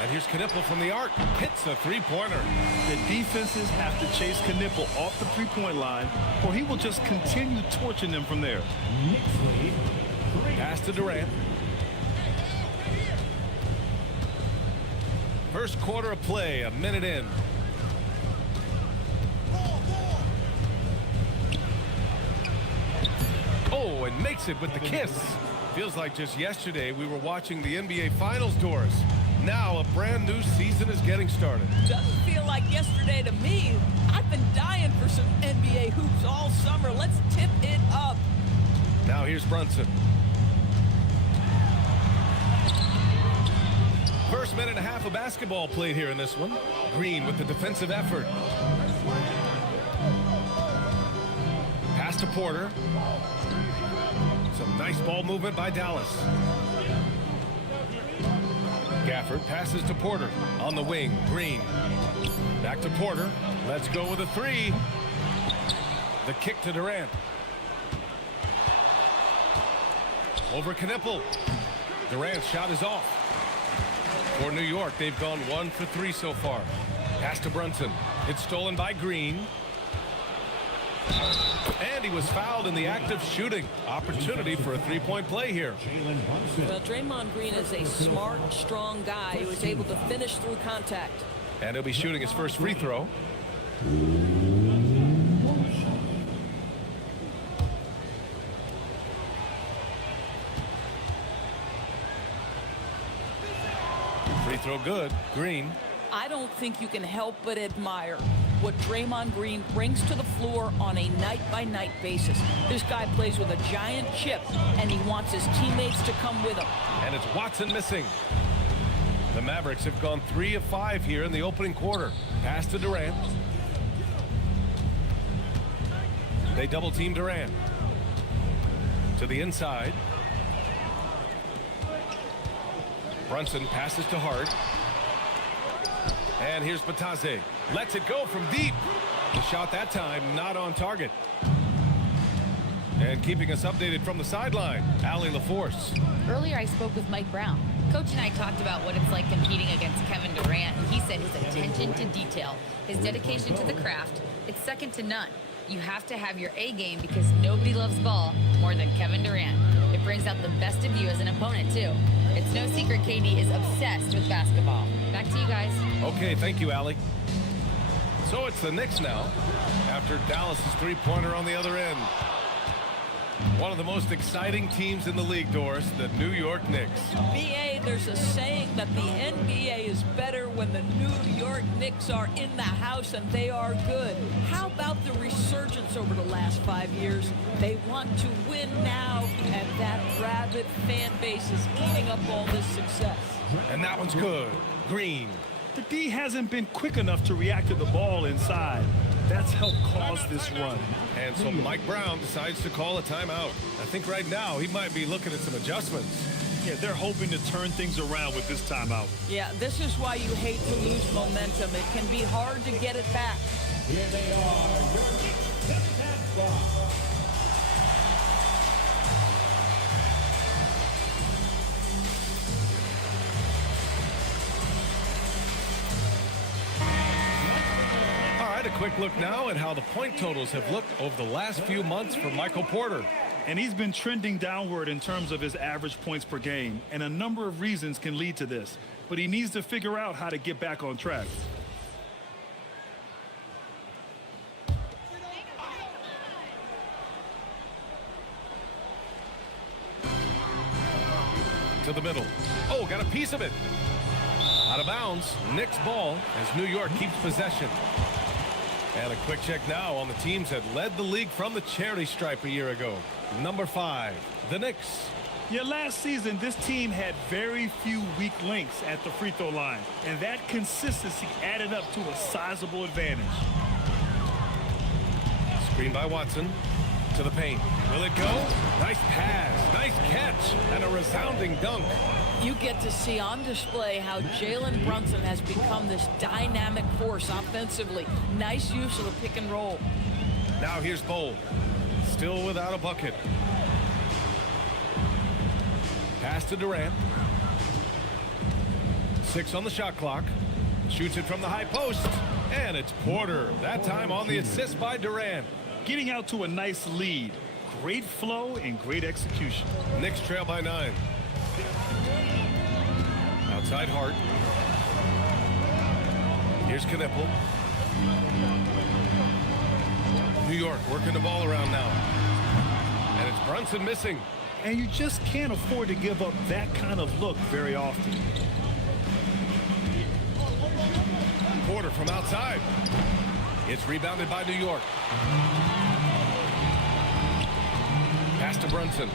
And here's Knipple from the arc. Hits a three-pointer. The defenses have to chase Knipple off the three-point line, or he will just continue torching them from there. Pass to Durant. First quarter of play, a minute in. Oh, and makes it with the kiss. Feels like just yesterday we were watching the NBA Finals doors. Now a brand new season is getting started. Doesn't feel like yesterday to me. I've been dying for some NBA hoops all summer. Let's tip it up. Now here's Brunson. First minute and a half of basketball played here in this one. Green with the defensive effort. Pass to Porter. Some nice ball movement by Dallas. Gafford passes to Porter on the wing. Green. Back to Porter. Let's go with a 3. The kick to Durant. Over Knipple. Durant's shot is off. For New York, they've gone 1 for 3 so far. Pass to Brunson. It's stolen by Green. And he was fouled in the act of shooting. Opportunity for a three-point play here. Well, Draymond Green is a smart, strong guy who is able to finish through contact. And he'll be shooting his first free throw. Free throw good. Green. I don't think you can help but admire what Draymond Green brings to the floor on a night-by-night basis. This guy plays with a giant chip, and he wants his teammates to come with him. And it's Watson missing. The Mavericks have gone 3 of 5 here in the opening quarter. Pass to Durant. They double-team Durant. To the inside. Brunson passes to Hart. And here's Batase. Lets it go from deep. The shot that time not on target. And keeping us updated from the sideline, Allie LaForce. Earlier I spoke with Mike Brown. Coach and I talked about what it's like competing against Kevin Durant, and he said his attention to detail, his dedication to the craft, it's second to none. You have to have your A game because nobody loves ball more than Kevin Durant. It brings out the best of you as an opponent, too. It's no secret KD is obsessed with basketball. Back to you guys. Okay, thank you, Allie. So it's the Knicks now after Dallas's three-pointer on the other end. One of the most exciting teams in the league, Doris, the New York Knicks. BA, there's a saying that the NBA is better when the New York Knicks are in the house and they are good. How about the resurgence over the last 5 years? They want to win now, and that rabid fan base is eating up all this success. And that one's good. Green. The D hasn't been quick enough to react to the ball inside. That's helped cause this run. And so Mike Brown decides to call a timeout. I think right now he might be looking at some adjustments. Yeah, they're hoping to turn things around with this timeout. Yeah, this is why you hate to lose momentum. It can be hard to get it back. Here they are, your Knicks, the Stats. A quick look now at how the point totals have looked over the last few months for Michael Porter. And he's been trending downward in terms of his average points per game, and a number of reasons can lead to this. But he needs to figure out how to get back on track. To the middle. Oh, got a piece of it. Out of bounds. Knicks ball as New York keeps possession. And a quick check now on the teams that led the league from the charity stripe a year ago. Number 5, the Knicks. Yeah, last season, this team had very few weak links at the free throw line, and that consistency added up to a sizable advantage. Screen by Watson. To the paint. Will it go? Nice pass. Nice catch. And a resounding dunk. You get to see on display how Jalen Brunson has become this dynamic force offensively. Nice use of the pick and roll. Now here's Bowl. Still without a bucket. Pass to Durant. 6 on the shot clock. Shoots it from the high post. And it's Porter. That time on the assist by Durant. Getting out to a nice lead. Great flow and great execution. Knicks trail by 9. Outside Hart. Here's Knipple. New York working the ball around now. And it's Brunson missing. And you just can't afford to give up that kind of look very often. Porter from outside. It's rebounded by New York. Pass to Brunson.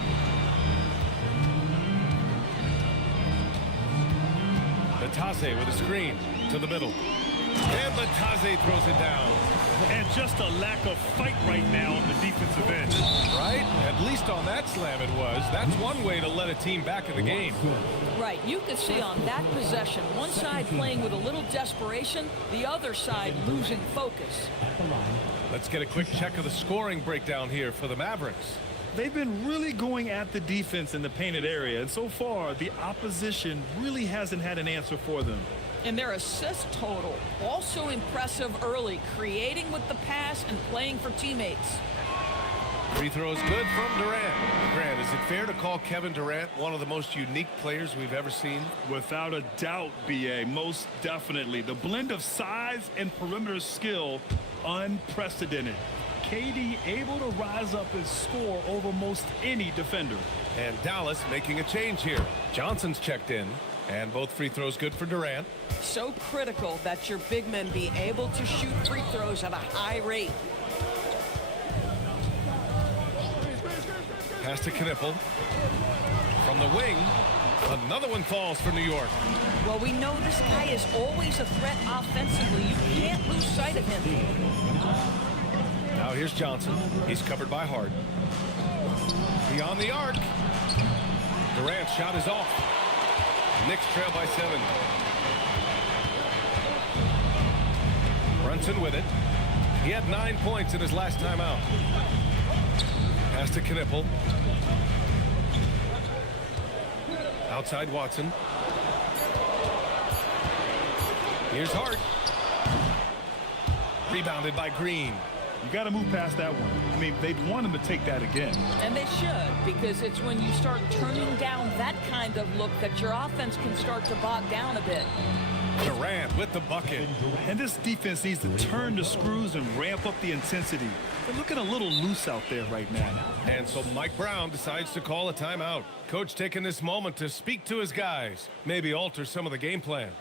Batase with a screen to the middle. And Batase throws it down. And just a lack of fight right now on the defensive end. Right? At least on that slam it was. That's one way to let a team back in the game. Right. You could see on that possession, one side playing with a little desperation, the other side losing focus. Let's get a quick check of the scoring breakdown here for the Mavericks. They've been really going at the defense in the painted area, and so far the opposition really hasn't had an answer for them. And their assist total also impressive early, creating with the pass and playing for teammates. Free throws good from Durant. Grant, is it fair to call Kevin Durant one of the most unique players we've ever seen? Without a doubt, BA, most definitely. The blend of size and perimeter skill, unprecedented. KD able to rise up and score over most any defender. And Dallas making a change here. Johnson's checked in, and both free throws good for Durant. So critical that your big men be able to shoot free throws at a high rate. Pass to Knipple. From the wing, another one falls for New York. Well, we know this guy is always a threat offensively. You can't lose sight of him. Now here's Johnson. He's covered by Hart. Beyond the arc. Durant's shot is off. Knicks trail by 7. Brunson with it. He had 9 points in his last time out. Pass to Knipple. Outside Watson. Here's Hart. Rebounded by Green. You got to move past that one. I mean, they'd want him to take that again. And they should, because it's when you start turning down that kind of look that your offense can start to bog down a bit. Durant with the bucket. And this defense needs to turn the screws and ramp up the intensity. They're looking a little loose out there right now. And so Mike Brown decides to call a timeout. Coach taking this moment to speak to his guys, maybe alter some of the game plan.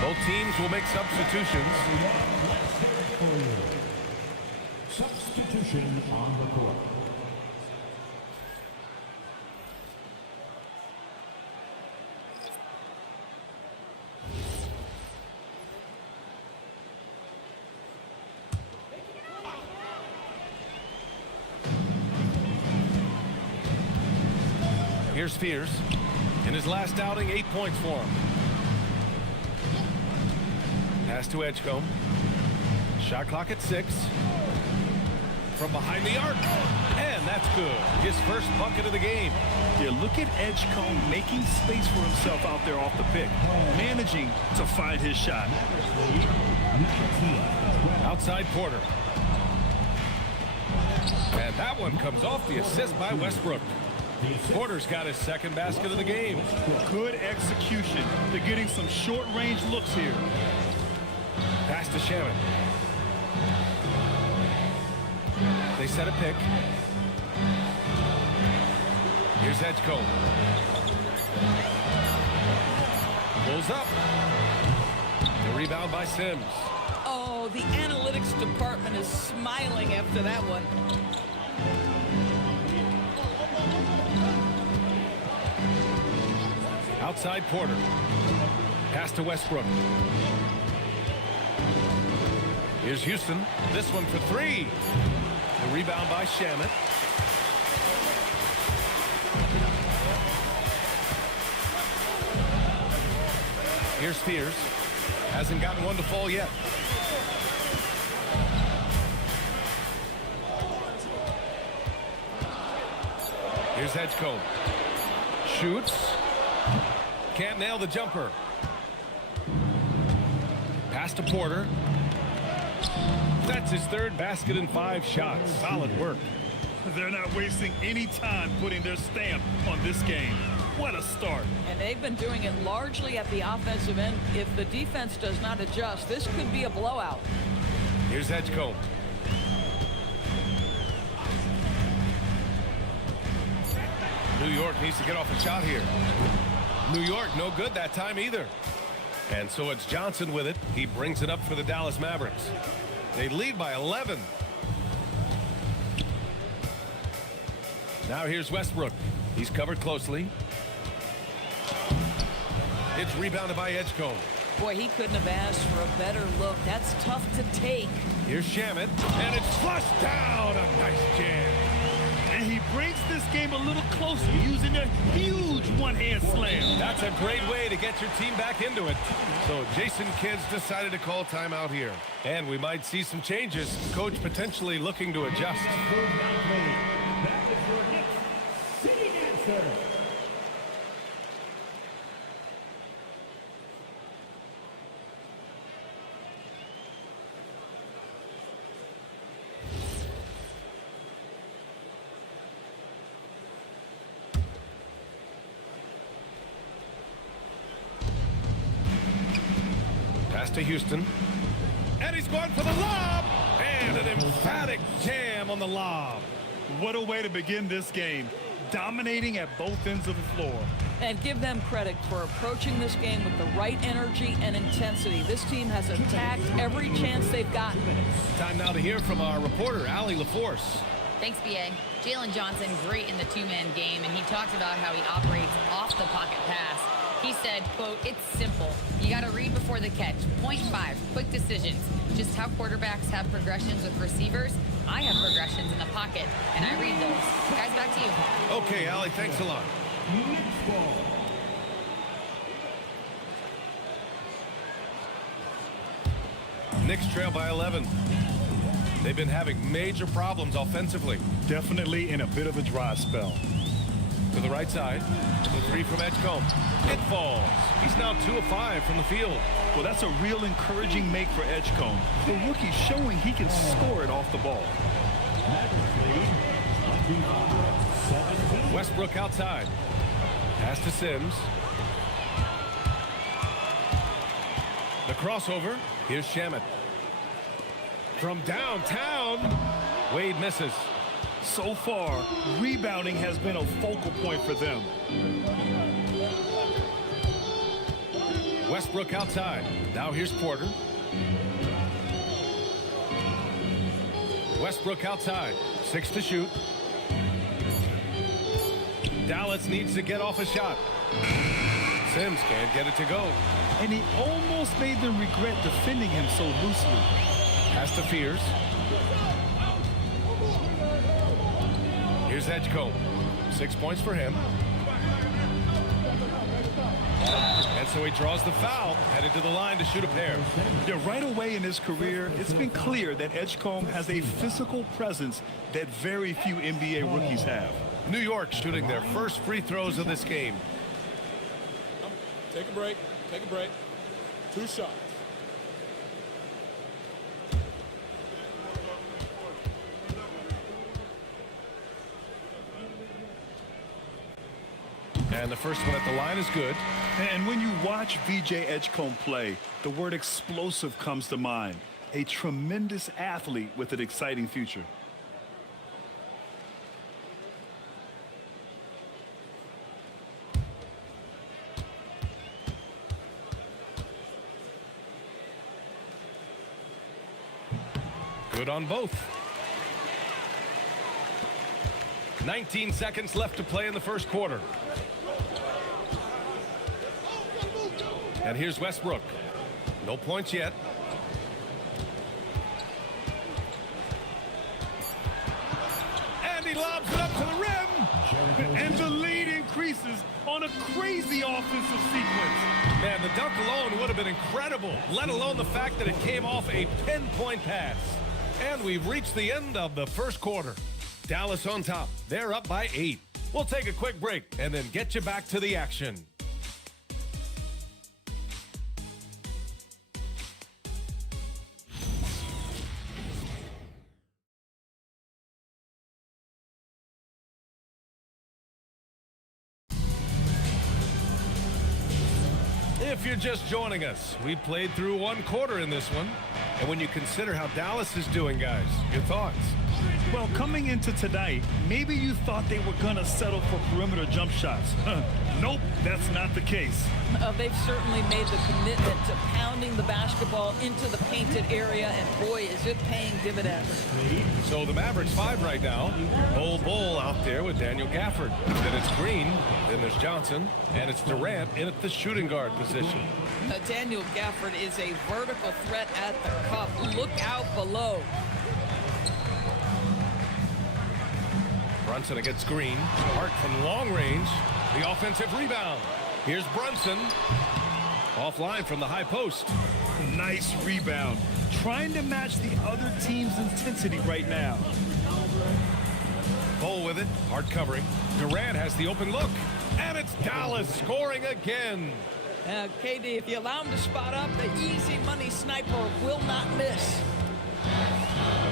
Both teams will make substitutions. Substitution on the court. Here's Spears. In his last outing, 8 points for him. Pass to Edgecombe. Shot clock at 6. From behind the arc. And that's good. His first bucket of the game. Yeah, look at Edgecombe making space for himself out there off the pick. Managing to find his shot. Outside Porter. And that one comes off the assist by Westbrook. Porter's got his second basket of the game. Good execution. They're getting some short-range looks here. Pass to Shannon. They set a pick. Here's Edgecombe. Pulls up. The rebound by Sims. Oh, the analytics department is smiling after that one. Outside Porter. Pass to Westbrook. Here's Houston. This one for 3. The rebound by Shamet. Here's Spears. Hasn't gotten one to fall yet. Here's Edgecombe. Shoots. Can't nail the jumper. Pass to Porter. That's his third basket in 5 shots. Solid work. They're not wasting any time putting their stamp on this game. What a start. And they've been doing it largely at the offensive end. If the defense does not adjust, this could be a blowout. Here's Edgecombe. New York needs to get off a shot here. New York, no good that time either. And so it's Johnson with it. He brings it up for the Dallas Mavericks. They lead by 11. Now here's Westbrook. He's covered closely. It's rebounded by Edgecombe. Boy, he couldn't have asked for a better look. That's tough to take. Here's Shamet, and it's flushed down. A nice jam. And he brings this game a little closer using a huge one-hand slam. That's a great way to get your team back into it. So Jason Kidd's decided to call timeout here. And we might see some changes. Coach potentially looking to adjust. Sitting answer. to Houston. And he's going for the lob. And an emphatic jam on the lob. What a way to begin this game. Dominating at both ends of the floor. And give them credit for approaching this game with the right energy and intensity. This team has attacked every chance they've gotten. Time now to hear from our reporter, Allie LaForce. Thanks, B.A. Jalen Johnson, great in the two-man game, and he talked about how he operates off the pocket pass. He said, quote, "It's simple. You got to read before the catch. Point 5, quick decisions. Just how quarterbacks have progressions with receivers, I have progressions in the pocket, and I read those." Guys, back to you. Okay, Allie, thanks a lot. Knicks trail by 11. They've been having major problems offensively. Definitely in a bit of a dry spell. To the right side. The 3 from Edgecombe. It falls. He's now 2 of 5 from the field. Well, that's a real encouraging make for Edgecombe. The rookie showing he can score it off the ball. Westbrook outside. Pass to Sims. The crossover. Here's Shamet. From downtown, Wade misses. So far, rebounding has been a focal point for them. Westbrook outside. Now here's Porter. Westbrook outside. 6 to shoot. Dallas needs to get off a shot. Sims can't get it to go. And he almost made them regret defending him so loosely. Pass to Fears. Here's Edgecombe. 6 points for him. And so he draws the foul, headed to the line to shoot a pair. Yeah, right away in his career, it's been clear that Edgecombe has a physical presence that very few NBA rookies have. New York shooting their first free throws of this game. Take a break. Take a break. 2 shots. And the first one at the line is good. And when you watch VJ Edgecombe play, the word explosive comes to mind. A tremendous athlete with an exciting future. Good on both. 19 seconds left to play in the first quarter. And here's Westbrook. No points yet. And he lobs it up to the rim. And the lead increases on a crazy offensive sequence. Man, the dunk alone would have been incredible, let alone the fact that it came off a pinpoint pass. And we've reached the end of the first quarter. Dallas on top. They're up by 8. We'll take a quick break and then get you back to the action. If you're just joining us, we played through 1 quarter in this one. And when you consider how Dallas is doing, guys, your thoughts? Well, coming into tonight, maybe you thought they were going to settle for perimeter jump shots. Nope, that's not the case. They've certainly made the commitment to pounding the basketball into the painted area, and boy, is it paying dividends. So the Mavericks 5 right now. Bull out there with Daniel Gafford. Then it's Green, then there's Johnson, and it's Durant in at the shooting guard position. Daniel Gafford is a vertical threat at the cup. Look out below. Brunson against Green. Hart from long range. The offensive rebound. Here's Brunson. Offline from the high post. Nice rebound. Trying to match the other team's intensity right now. Bull with it. Hart covering. Durant has the open look. And it's Dallas scoring again. KD, if you allow him to spot up, the easy money sniper will not miss.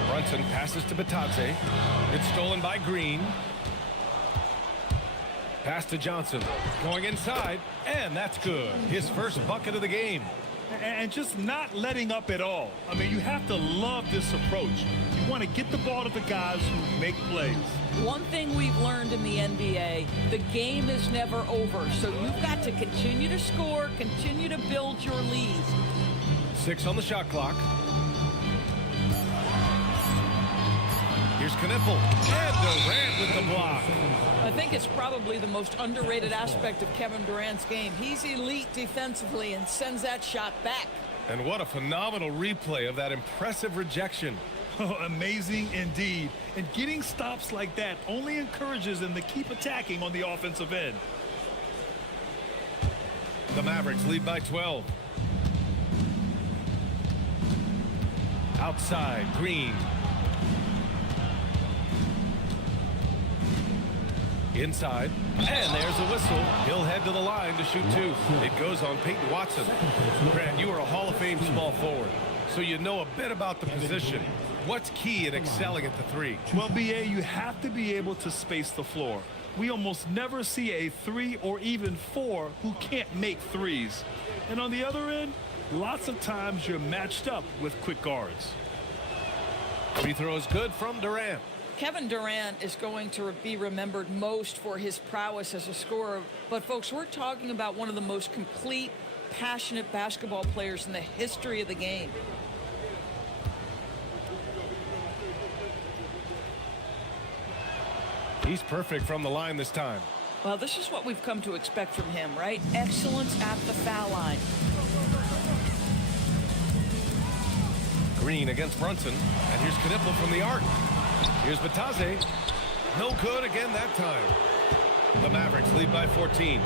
Brunson passes to Batadze. It's stolen by Green. Pass to Johnson. Going inside, and that's good. His first bucket of the game. and just not letting up at all. I mean, you have to love this approach. You want to get the ball to the guys who make plays. One thing we've learned in the NBA, the game is never over. So you've got to continue to score, continue to build your lead. 6 on the shot clock. Here's Knipple. And Durant with the block. I think it's probably the most underrated aspect of Kevin Durant's game. He's elite defensively and sends that shot back. And what a phenomenal replay of that impressive rejection. Oh, amazing indeed. And getting stops like that only encourages them to keep attacking on the offensive end. The Mavericks lead by 12. Outside, Green. Inside, and there's a whistle. He'll head to the line to shoot 2. It goes on Peyton Watson. Grant, you are a Hall of Fame small forward, so you know a bit about the position. What's key in excelling at the 3? Well, BA, you have to be able to space the floor. We almost never see a 3 or even 4 who can't make threes. And on the other end, lots of times you're matched up with quick guards. Free throw is good from Durant. Kevin Durant is going to be remembered most for his prowess as a scorer. But, folks, we're talking about one of the most complete, passionate basketball players in the history of the game. He's perfect from the line this time. Well, this is what we've come to expect from him, right? Excellence at the foul line. Green against Brunson. And here's Knipple from the arc. Here's Batase. No good again that time. The Mavericks lead by 14.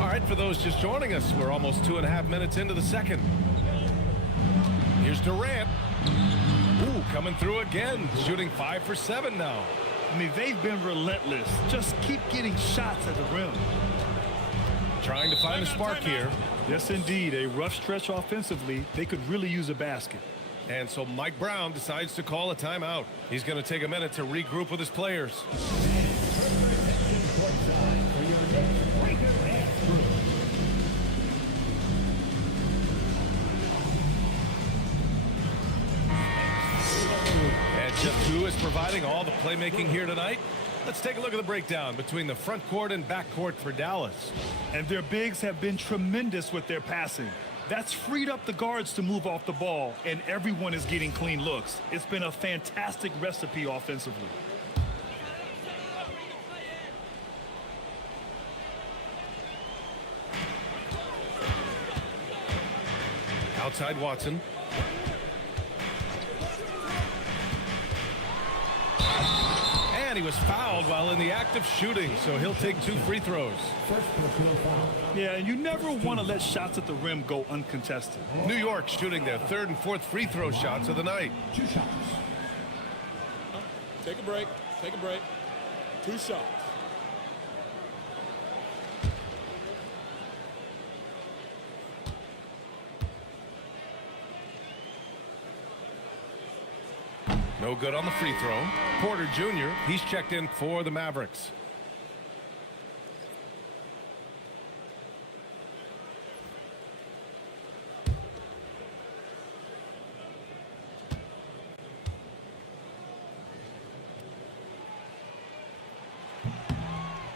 All right, for those just joining us, we're almost 2.5 minutes into the second. Here's Durant. Ooh, coming through again, shooting 5 for 7 now. I mean, they've been relentless. Just keep getting shots at the rim. Trying to find a spark here. Yes, indeed. A rough stretch offensively. They could really use a basket. And so Mike Brown decides to call a timeout. He's going to take a minute to regroup with his players. And just who is providing all the playmaking here tonight? Let's take a look at the breakdown between the front court and back court for Dallas. And their bigs have been tremendous with their passing. That's freed up the guards to move off the ball, and everyone is getting clean looks. It's been a fantastic recipe offensively. Outside Watson. And he was fouled while in the act of shooting, so he'll take 2 free throws. Yeah, and you never want to let shots at the rim go uncontested. New York shooting their 3rd and 4th free throw shots of the night. 2 shots. Take a break. Take a break. 2 shots. No good on the free throw. Porter Jr., he's checked in for the Mavericks.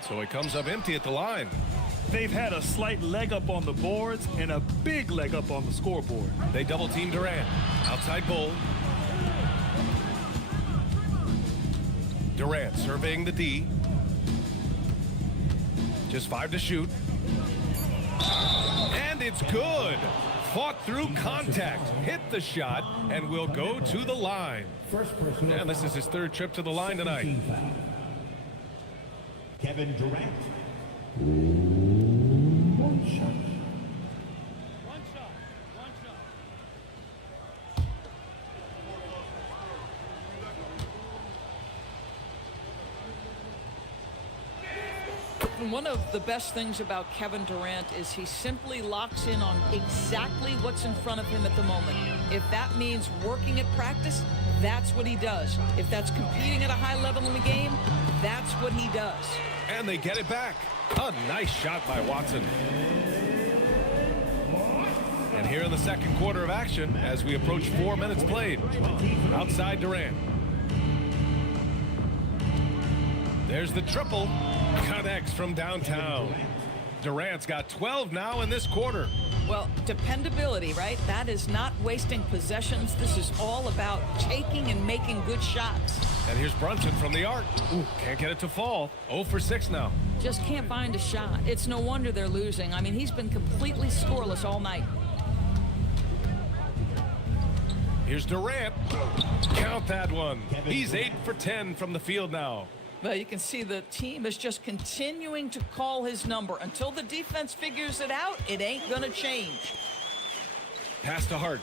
So he comes up empty at the line. They've had a slight leg up on the boards and a big leg up on the scoreboard. They double team Durant. Outside Bull. Durant surveying the D. Just 5 to shoot. And it's good. Fought through contact, hit the shot, and will go to the line. And this is his 3rd trip to the line tonight. Kevin Durant. 1 shot. Kevin, one of the best things about Kevin Durant is he simply locks in on exactly what's in front of him at the moment. If that means working at practice, that's what he does. If that's competing at a high level in the game, that's what he does. And they get it back. A nice shot by Watson. And here in the second quarter of action, as we approach 4 minutes played, outside Durant. There's the triple. Connects from downtown. Durant's got 12 now in this quarter. Well, dependability, right? That is not wasting possessions. This is all about taking and making good shots. And here's Brunson from the arc. Ooh, can't get it to fall. 0 for 6 now. Just can't find a shot. It's no wonder they're losing. I mean, he's been completely scoreless all night. Here's Durant. Count that one. He's 8 for 10 from the field now. Well, you can see the team is just continuing to call his number. Until the defense figures it out, it ain't going to change. Pass to Hart.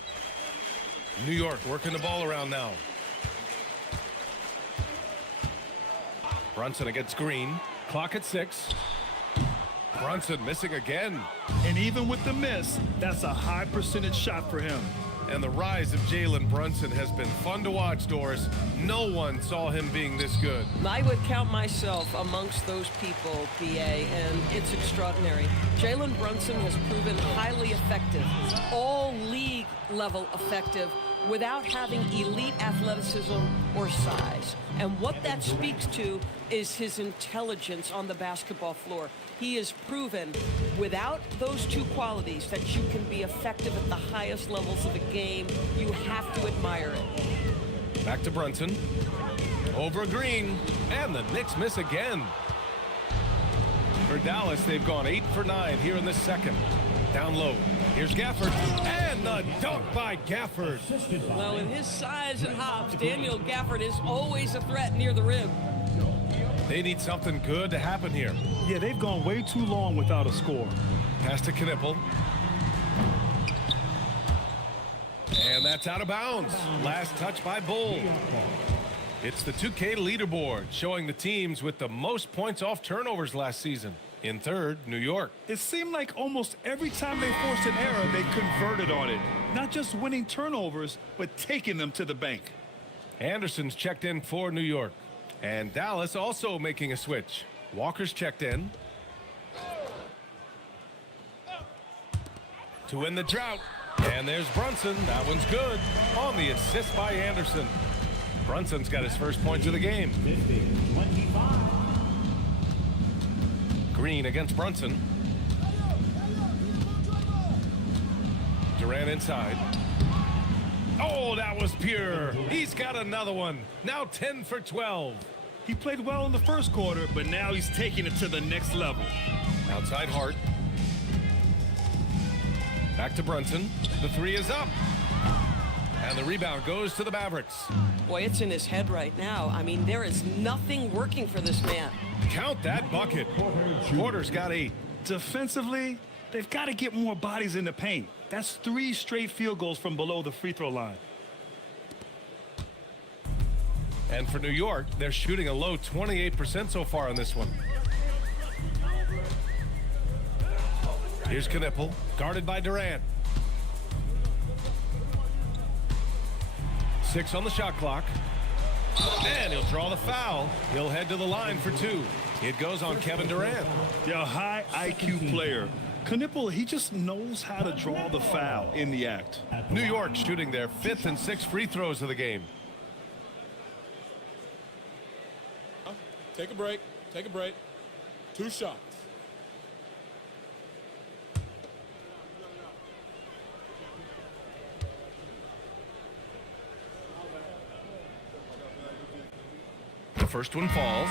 New York working the ball around now. Brunson against Green. Clock at 6. Brunson missing again. And even with the miss, that's a high percentage shot for him. And the rise of Jalen Brunson has been fun to watch, Doris. No one saw him being this good. I would count myself amongst those people, BA, and it's extraordinary. Jalen Brunson has proven highly effective, all league level effective, without having elite athleticism or size. And what that speaks to is his intelligence on the basketball floor. He has proven without those two qualities that you can be effective at the highest levels of the game. You have to admire it. Back to Brunson. Over Green. And the Knicks miss again. For Dallas, they've gone 8 for 9 here in the second. Down low. Here's Gafford. And the dunk by Gafford. Well, with his size and hops, Daniel Gafford is always a threat near the rim. They need something good to happen here. Yeah, they've gone way too long without a score. Pass to Knipple. And that's out of bounds. Last touch by Bull. It's the 2K leaderboard showing the teams with the most points off turnovers last season. In third, New York. It seemed like almost every time they forced an error, they converted on it. Not just winning turnovers, but taking them to the bank. Anderson's checked in for New York. And Dallas also making a switch. Walker's checked in. To win the drought. And there's Brunson. That one's good. On the assist by Anderson. Brunson's got his first points of the game. Green against Brunson. Durant inside. Oh, that was pure. He's got another one. Now 10 for 12. He played well in the first quarter, but now he's taking it to the next level. Outside Hart. Back to Brunson. The three is up. And the rebound goes to the Mavericks. Boy, it's in his head right now. I mean, there is nothing working for this man. Count that bucket. Porter's got 8. Defensively, they've got to get more bodies in the paint. That's 3 straight field goals from below the free throw line. And for New York, they're shooting a low 28% so far on this one. Here's Knipple, guarded by Durant. 6 on the shot clock. And he'll draw the foul. He'll head to the line for 2. It goes on Kevin Durant. Yeah, a high IQ player. Knipple, he just knows how to draw the foul in the act. New York shooting their 5th and 6th free throws of the game. Take a break. Take a break. 2 shots. The first one falls.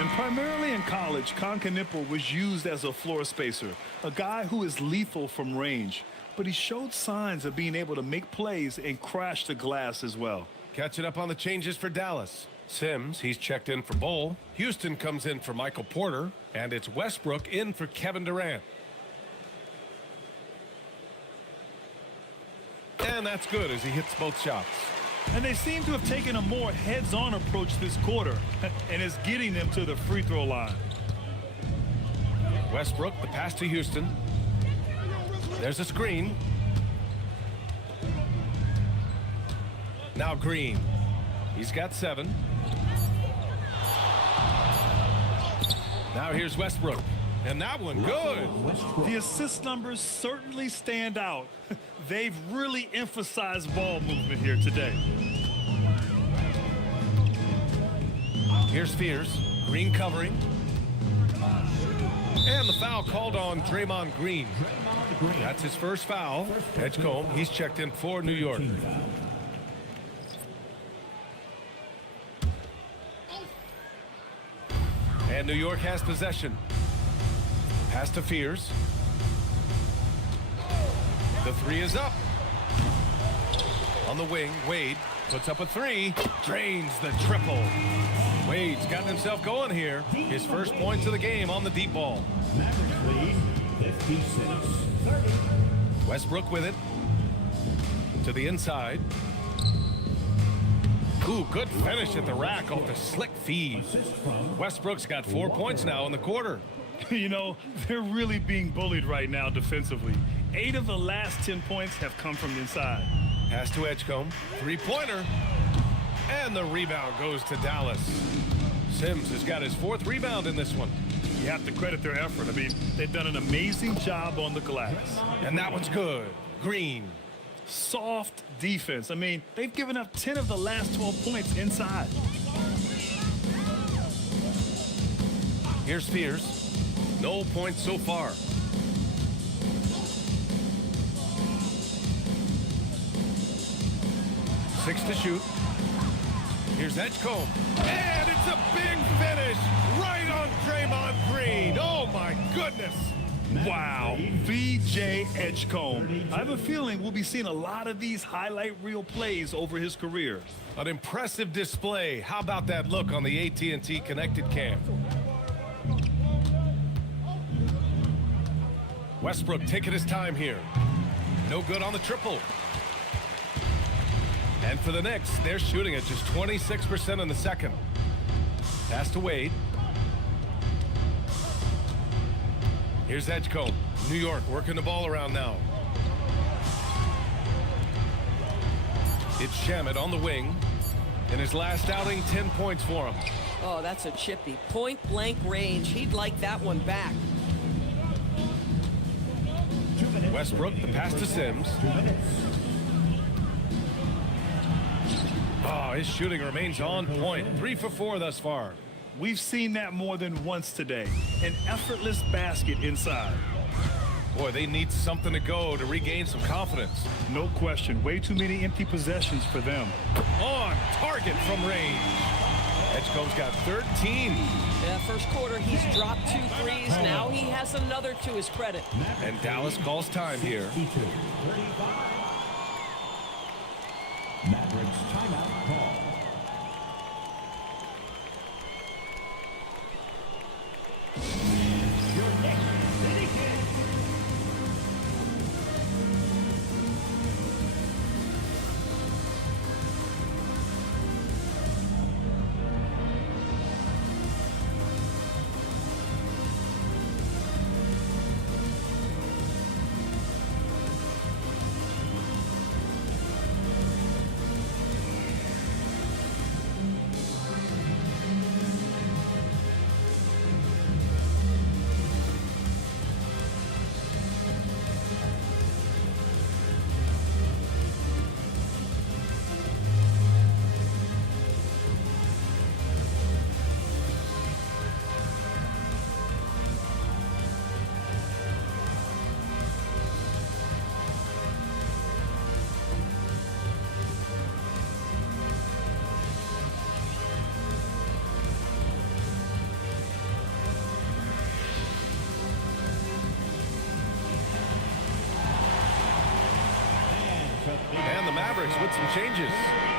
And primarily in college, Knipple was used as a floor spacer, a guy who is lethal from range. But he showed signs of being able to make plays and crash the glass as well. Catching up on the changes for Dallas. Sims, he's checked in for Bull. Houston comes in for Michael Porter. And it's Westbrook in for Kevin Durant. And that's good as he hits both shots. And they seem to have taken a more heads-on approach this quarter, and it's getting them to the free throw line. Westbrook, the pass to Houston. There's a screen. Now Green. He's got 7. Now here's Westbrook. And that one good. The assist numbers certainly stand out. They've really emphasized ball movement here today. Here's Fears. Green covering. And the foul called on Draymond Green. That's his first foul. Edgecombe, he's checked in for New York. And New York has possession. Pass to Fears. The 3 is up. On the wing, Wade puts up a 3. Drains the triple. Wade's gotten himself going here. His first points of the game on the deep ball. Westbrook with it. To the inside. Ooh, good finish at the rack off the slick feed. Westbrook's got 4 points now in the quarter. You know, they're really being bullied right now defensively. 8 of the last 10 points have come from inside. Pass to Edgecombe. 3-pointer. And the rebound goes to Dallas. Sims has got his 4th rebound in this one. You have to credit their effort. I mean, they've done an amazing job on the glass. And that one's good. Green. Soft defense. I mean, they've given up 10 of the last 12 points inside. Here's Fears. No points so far. Six to shoot. Here's Edgecombe. And it's a big finish right on Draymond Green. Oh, my goodness. Wow, V.J. Edgecombe. I have a feeling we'll be seeing a lot of these highlight reel plays over his career. An impressive display. How about that look on the AT&T connected cam? Westbrook taking his time here. No good on the triple. And for the Knicks, they're shooting at just 26% in the second. Pass to Wade. Here's Edgecombe. New York working the ball around now. It's Shamet on the wing. In his last outing, 10 points for him. Oh, that's a chippy. Point blank range. He'd like that one back. Westbrook, the pass to Sims. Oh, his shooting remains on point. 3 for 4 thus far. We've seen that more than once today. An effortless basket inside. Boy, they need something to go to regain some confidence. No question. Way too many empty possessions for them. On target from range. Edgecombe's got 13. Yeah, first quarter, he's dropped 2 threes. Now he has another to his credit. And Dallas calls time here. Mavericks timeout call. Your next city kid. And the Mavericks with some changes.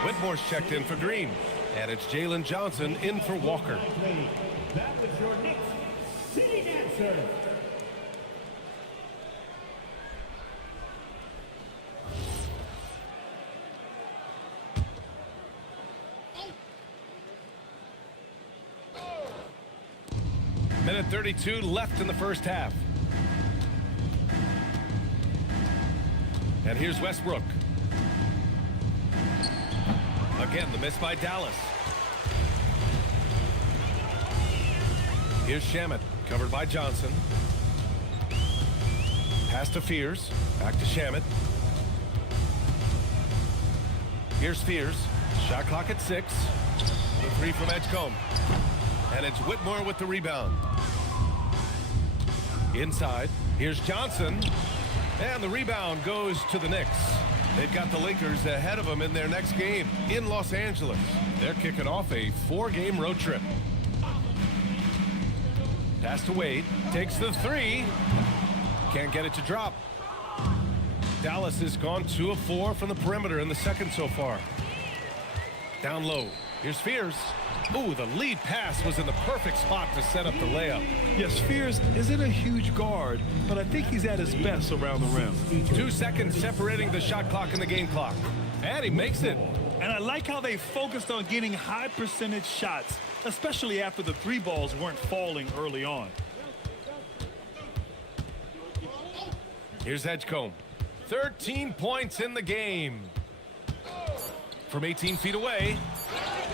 Whitmore's checked in for Green. And it's Jalen Johnson in for Walker. That was your next sitting answer. Minute 32 left in the first half. And here's Westbrook. Again, the miss by Dallas. Here's Shamet, covered by Johnson. Pass to Fears. Back to Shamet. Here's Fears. Shot clock at 6. The three from Edgecombe. And it's Whitmore with the rebound. Inside. Here's Johnson. And the rebound goes to the Knicks. They've got the Lakers ahead of them in their next game in Los Angeles. They're kicking off a 4-game road trip. Pass to Wade. Takes the three. Can't get it to drop. Dallas has gone 2 of 4 from the perimeter in the second so far. Down low. Here's Fears. Ooh, the lead pass was in the perfect spot to set up the layup. Yes, Fears isn't a huge guard, but I think he's at his best around the rim. 2 seconds separating the shot clock and the game clock. And he makes it. And I like how they focused on getting high percentage shots, especially after the 3 balls weren't falling early on. Here's Edgecombe. 13 points in the game. From 18 feet away,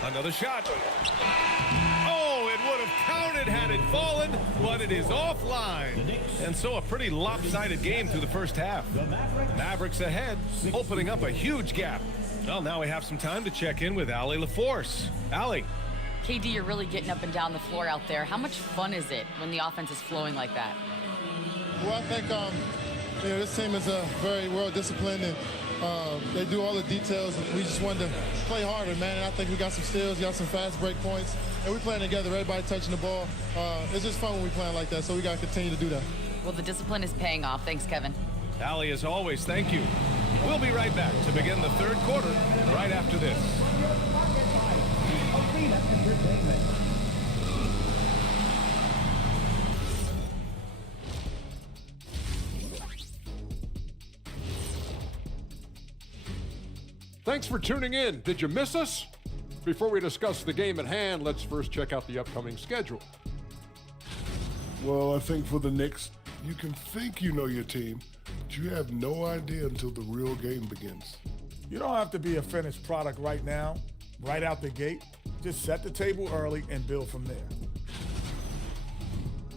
another shot. Oh, it would have counted had it fallen, but it is offline. And so a pretty lopsided game through the first half. Mavericks ahead, opening up a huge gap. Well, now we have some time to check in with Allie LaForce. Allie. KD, you're really getting up and down the floor out there. How much fun is it when the offense is flowing like that? Well, I think this team is very well disciplined, and they do all the details. And we just wanted to play harder, man. And I think we got some steals, got some fast break points, and we're playing together. Everybody touching the ball. It's just fun when we playing like that. So we got to continue to do that. Well, the discipline is paying off. Thanks, Kevin. Allie, as always, thank you. We'll be right back to begin the third quarter right after this. Thanks for tuning in. Did you miss us? Before we discuss the game at hand, let's first check out the upcoming schedule. Well, I think for the Knicks, you can think you know your team, but you have no idea until the real game begins. You don't have to be a finished product right now, right out the gate. Just set the table early and build from there.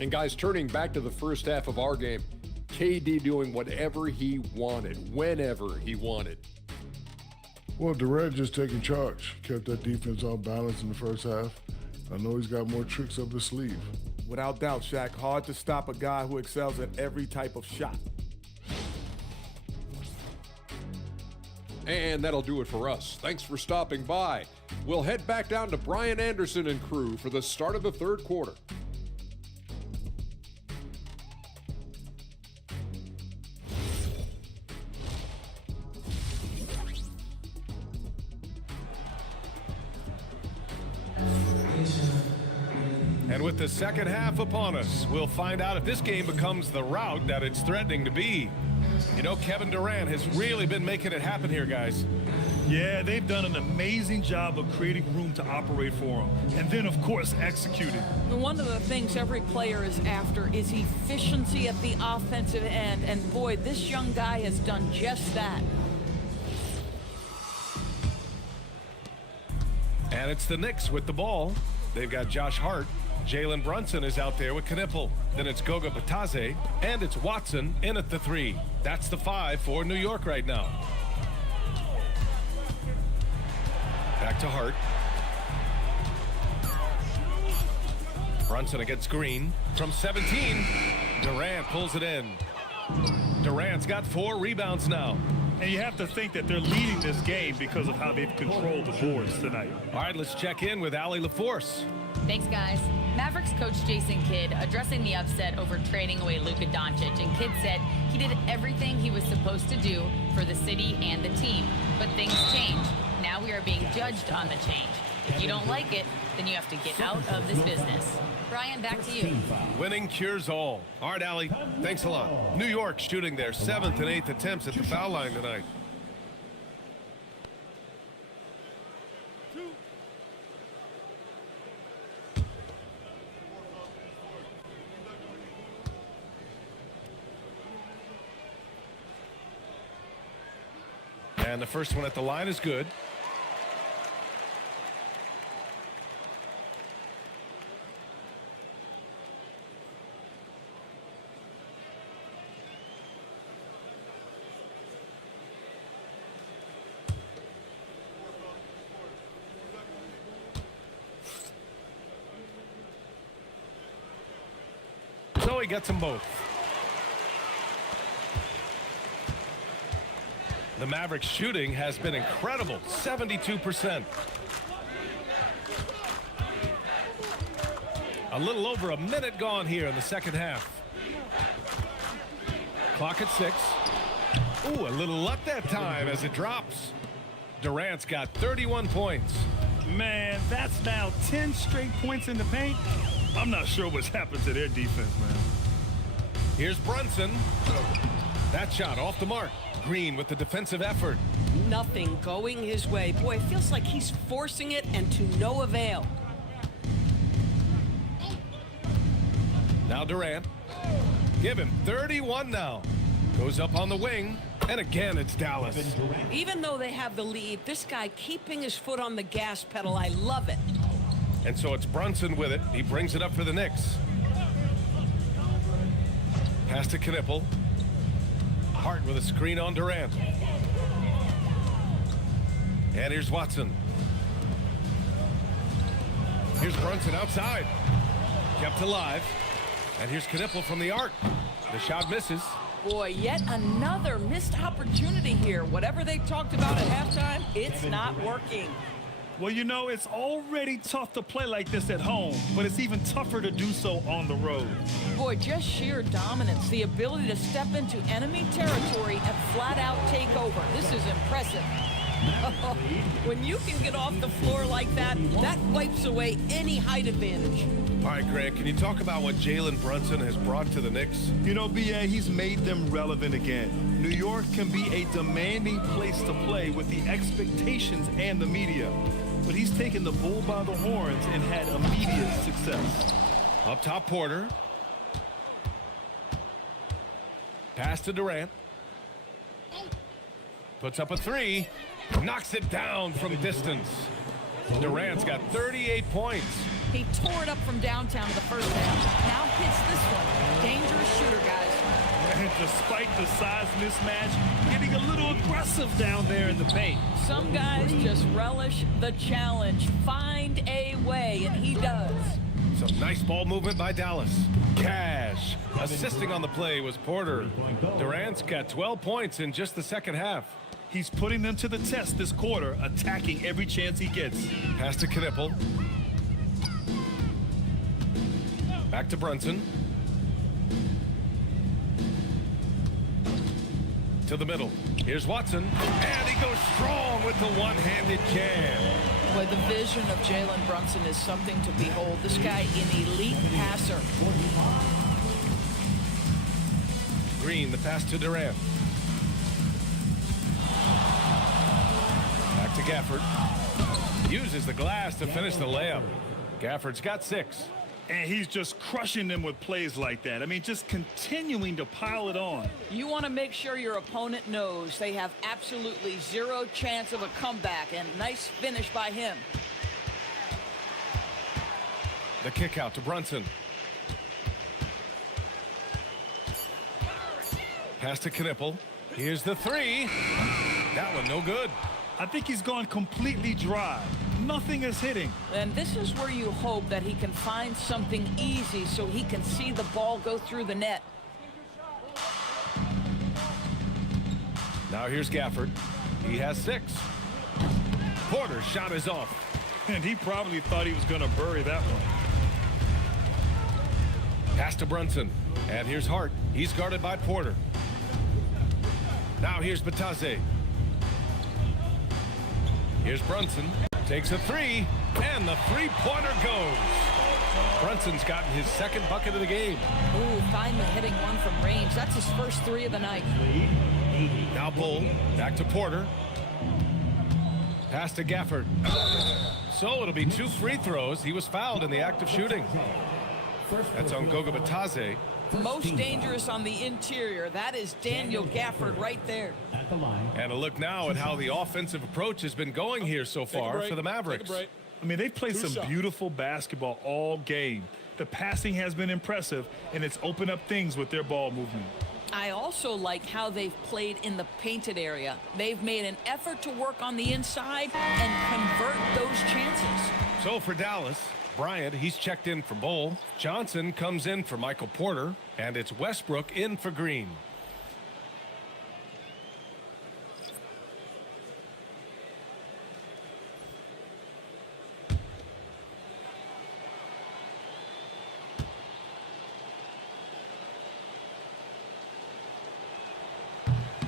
And guys, turning back to the first half of our game, KD doing whatever he wanted, whenever he wanted. Well, Durant just taking charge. Kept that defense on balance in the first half. I know he's got more tricks up his sleeve. Without doubt, Shaq. Hard to stop a guy who excels at every type of shot. And that'll do it for us. Thanks for stopping by. We'll head back down to Brian Anderson and crew for the start of the third quarter. And with the second half upon us, we'll find out if this game becomes the rout that it's threatening to be. You know, Kevin Durant has really been making it happen here, guys. Yeah, they've done an amazing job of creating room to operate for him. And then, of course, executing. One of the things every player is after is efficiency at the offensive end. And boy, this young guy has done just that. And it's the Knicks with the ball. They've got Josh Hart. Jalen Brunson is out there with Knipple. Then it's Goga Batadze, and it's Watson in at the 3. That's the 5 for New York right now. Back to Hart. Brunson against Green. From 17, Durant pulls it in. Durant's got 4 rebounds now. And you have to think that they're leading this game because of how they've controlled the boards tonight. All right, let's check in with Allie LaForce. Thanks, guys. Mavericks coach Jason Kidd addressing the upset over trading away Luka Doncic, and Kidd said he did everything he was supposed to do for the city and the team. But things changed. Now we are being judged on the change. If you don't like it, then you have to get out of this business. Brian, back to you. Winning cures all. All right, Allie, thanks a lot. New York shooting their 7th and 8th attempts at the foul line tonight. And the first one at the line is good. So he gets them both. The Mavericks shooting has been incredible, 72%. A little over a minute gone here in the second half. Clock at 6. Ooh, a little luck that time as it drops. Durant's got 31 points. Man, that's now 10 straight points in the paint. I'm not sure what's happened to their defense, man. Here's Brunson. That shot off the mark. Green with the defensive effort. Nothing going his way. Boy, it feels like he's forcing it and to no avail. Now Durant. Give him 31 now. Goes up on the wing. And again, it's Dallas. Even though they have the lead, this guy keeping his foot on the gas pedal, I love it. And so it's Brunson with it. He brings it up for the Knicks. Pass to Knipple. Hart with a screen on Durant. And here's Watson. Here's Brunson outside. Kept alive. And here's Knipple from the arc. The shot misses. Boy, yet another missed opportunity here. Whatever they talked about at halftime, it's not working. Well, you know, it's already tough to play like this at home, but it's even tougher to do so on the road. Boy, just sheer dominance, the ability to step into enemy territory and flat out take over. This is impressive. When you can get off the floor like that, that wipes away any height advantage. All right, Greg, can you talk about what Jalen Brunson has brought to the Knicks? You know, B.A., he's made them relevant again. New York can be a demanding place to play with the expectations and the media. But he's taken the bull by the horns and had immediate success. Up top, Porter. Pass to Durant. Puts up a three. Knocks it down from distance. Durant's got 38 points. He tore it up from downtown in the first half. Now hits this one. Dangerous shooter, guys. And despite the size mismatch, getting a little aggressive down there in the paint. Some guys just relish the challenge. Find a way, and he does. Some nice ball movement by Dallas. Cash. Assisting on the play was Porter. Durant's got 12 points in just the second half. He's putting them to the test this quarter, attacking every chance he gets. Pass to Knipple. Back to Brunson. To the middle. Here's Watson. And he goes strong with the one-handed jam. Boy, the vision of Jalen Brunson is something to behold. This guy, an elite passer. Green, the pass to Durant. Back to Gafford. Uses the glass to finish the layup. Gafford's got 6. And he's just crushing them with plays like that. I mean, just continuing to pile it on. You want to make sure your opponent knows they have absolutely zero chance of a comeback, and nice finish by him. The kick out to Brunson. Pass to Knipple. Here's the three. That one no good. I think he's gone completely dry. Nothing is hitting. And this is where you hope that he can find something easy so he can see the ball go through the net. Now here's Gafford. He has 6. Porter's shot is off. And he probably thought he was going to bury that one. Pass to Brunson. And here's Hart. He's guarded by Porter. Now here's Batase. Here's Brunson. Takes a 3. And the three-pointer goes. Brunson's gotten his second bucket of the game. Ooh, finally hitting one from range. That's his first 3 of the night. Now Bull. Back to Porter. Pass to Gafford. So it'll be 2 free throws. He was fouled in the act of shooting. That's on Goga Batase. Most dangerous on the interior. That is Daniel Gafford right there. And a look now at how the offensive approach has been going here so far for the Mavericks. I mean, they've played some beautiful basketball all game. The passing has been impressive, and it's opened up things with their ball movement. I also like how they've played in the painted area. They've made an effort to work on the inside and convert those chances. So for Dallas, Bryant, he's checked in for Bull. Johnson comes in for Michael Porter, and it's Westbrook in for Green.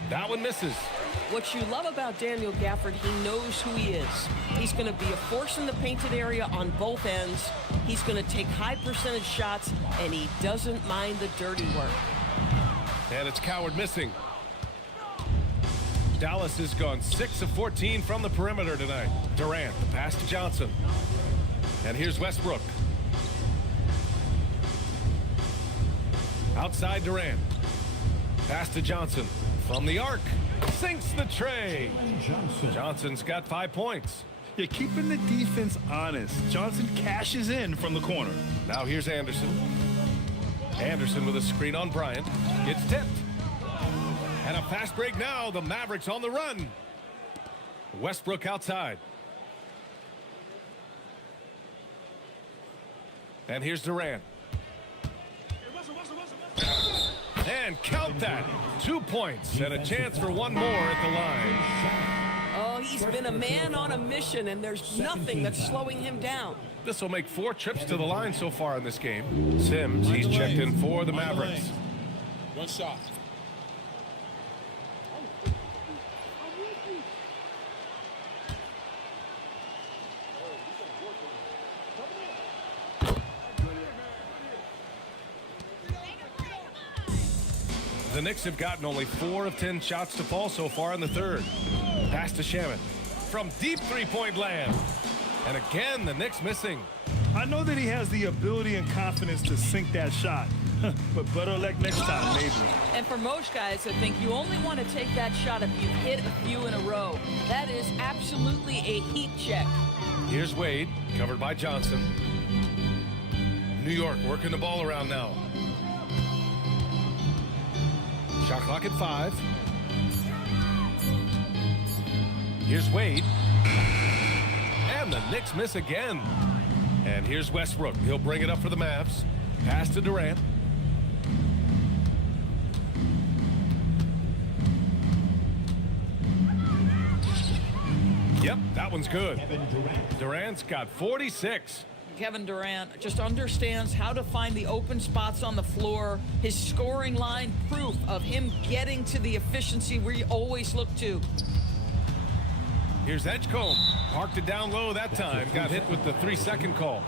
That one misses. What you love about Daniel Gafford, he knows who he is. He's going to be a force in the painted area on both ends. He's going to take high percentage shots, and he doesn't mind the dirty work. And it's Coward missing. Dallas has gone 6 of 14 from the perimeter tonight. Durant, the pass to Johnson. And here's Westbrook. Outside Durant. Pass to Johnson. From the arc, sinks the tray. Johnson's got 5 points. You're keeping the defense honest. Johnson cashes in from the corner. Now here's Anderson. Anderson with a screen on Bryant. It's tipped. And a fast break now. The Mavericks on the run. Westbrook outside. And here's Durant. And count that. 2 points and a chance for one more at the line. Oh, he's been a man on a mission, and there's nothing that's slowing him down. This will make 4 trips to the line so far in this game. Sims, he's checked in for the Mavericks. One shot. The Knicks have gotten only 4 of 10 shots to fall so far in the third. Pass to Shaman from deep three-point land. And again, the Knicks missing. I know that he has the ability and confidence to sink that shot, but better luck next time, maybe. And for most guys, I think you only want to take that shot if you hit a few in a row. That is absolutely a heat check. Here's Wade, covered by Johnson. New York working the ball around now. Shot clock at 5. Here's Wade. And the Knicks miss again. And here's Westbrook. He'll bring it up for the Mavs. Pass to Durant. Yep, that one's good. Durant's got 46. Kevin Durant just understands how to find the open spots on the floor. His scoring line, proof of him getting to the efficiency we always look to. Here's Edgecombe. Parked it down low that time. Got hit with the 3-second call.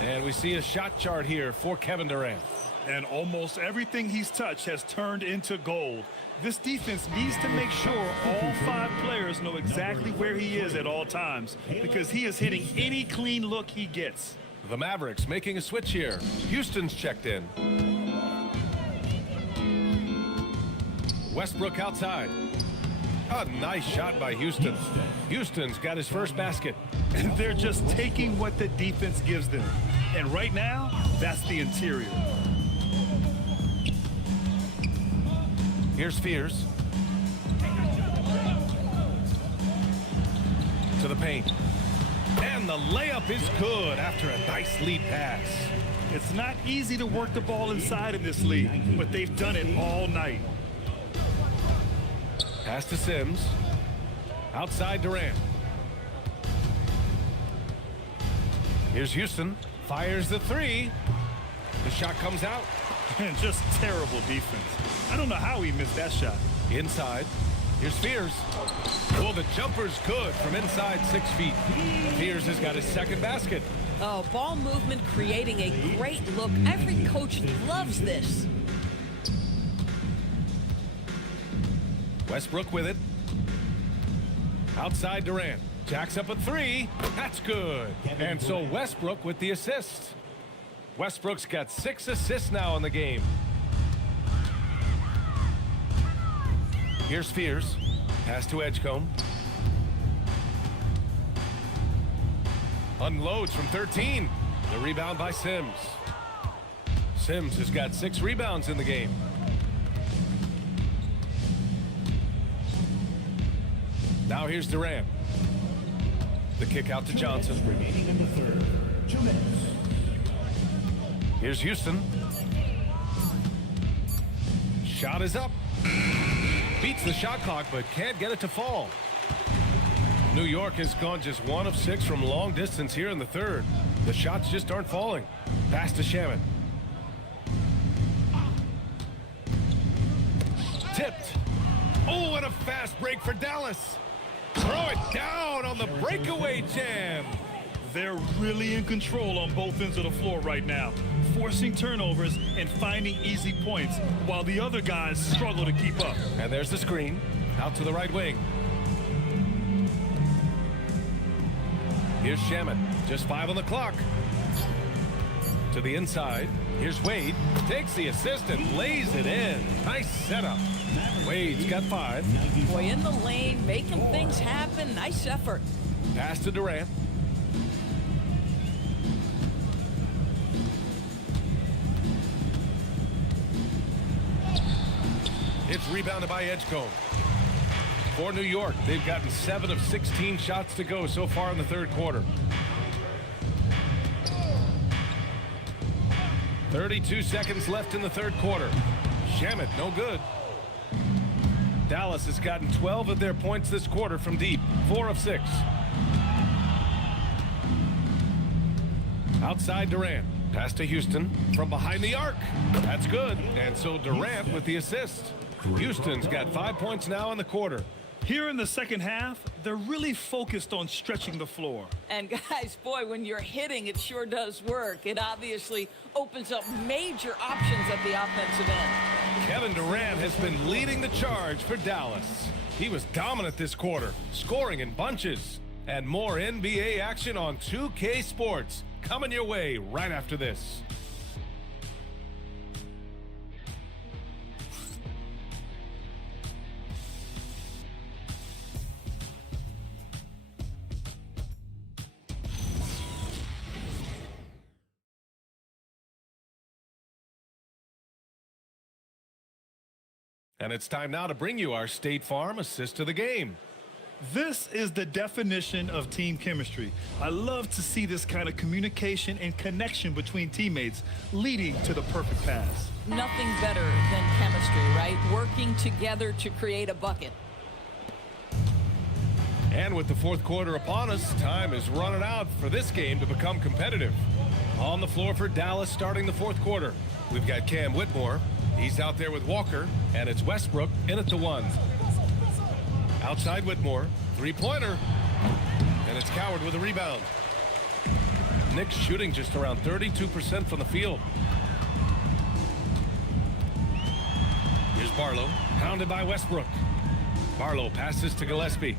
And we see a shot chart here for Kevin Durant. And almost everything he's touched has turned into gold. This defense needs to make sure all 5 players know exactly where he is at all times, because he is hitting any clean look he gets. The Mavericks making a switch here. Houston's checked in. Westbrook outside. A nice shot by Houston. Houston's got his first basket. And they're just taking what the defense gives them. And right now, that's the interior. Here's Fears. To the paint. And the layup is good after a nice lead pass. It's not easy to work the ball inside in this league, but they've done it all night. Pass to Sims. Outside Durant. Here's Houston. Fires the 3. The shot comes out. And just terrible defense. I don't know how he missed that shot. Inside. Here's Fears. Oh, the jumper's good from inside 6 feet. Fears has got his second basket. Oh, ball movement creating a great look. Every coach loves this. Westbrook with it. Outside Durant. Jacks up a 3. That's good. And so Westbrook with the assist. Westbrook's got 6 assists now in the game. Here's Fears. Pass to Edgecombe. Unloads from 13. The rebound by Sims. Sims has got 6 rebounds in the game. Now here's Durant. The kick out to Johnson. Remaining in the third. 2 minutes. Here's Houston. Shot is up. Beats the shot clock, but can't get it to fall. New York has gone just 1 of 6 from long distance here in the third. The shots just aren't falling. Pass to Shaman. Tipped. Oh, and a fast break for Dallas. Throw it down on the breakaway jam. They're really in control on both ends of the floor right now, forcing turnovers and finding easy points while the other guys struggle to keep up. And there's the screen out to the right wing. Here's Shaman, just 5 on the clock. To the inside, here's Wade, takes the assist and lays it in. Nice setup. Wade's got 5. Boy, in the lane, making things happen. Nice effort. Pass to Durant. It's rebounded by Edgecombe. For New York, they've gotten 7 of 16 shots to go so far in the third quarter. 32 seconds left in the third quarter. Shamet, no good. Dallas has gotten 12 of their points this quarter from deep, 4 of 6. Outside Durant. Pass to Houston from behind the arc. That's good. And so Durant with the assist. Houston's got 5 points now in the quarter. Here in the second half, they're really focused on stretching the floor. And guys, boy, when you're hitting, it sure does work. It obviously opens up major options at the offensive end. Kevin Durant has been leading the charge for Dallas. He was dominant this quarter, scoring in bunches. And more NBA action on 2K Sports coming your way right after this. And it's time now to bring you our State Farm assist of the game. This is the definition of team chemistry. I love to see this kind of communication and connection between teammates leading to the perfect pass. Nothing better than chemistry, right? Working together to create a bucket. And with the fourth quarter upon us, time is running out for this game to become competitive. On the floor for Dallas starting the fourth quarter. We've got Cam Whitmore. He's out there with Walker, and it's Westbrook in at the 1. Outside Whitmore, 3-pointer, and it's Coward with a rebound. Knicks shooting just around 32% from the field. Here's Barlow, pounded by Westbrook. Barlow passes to Gillespie.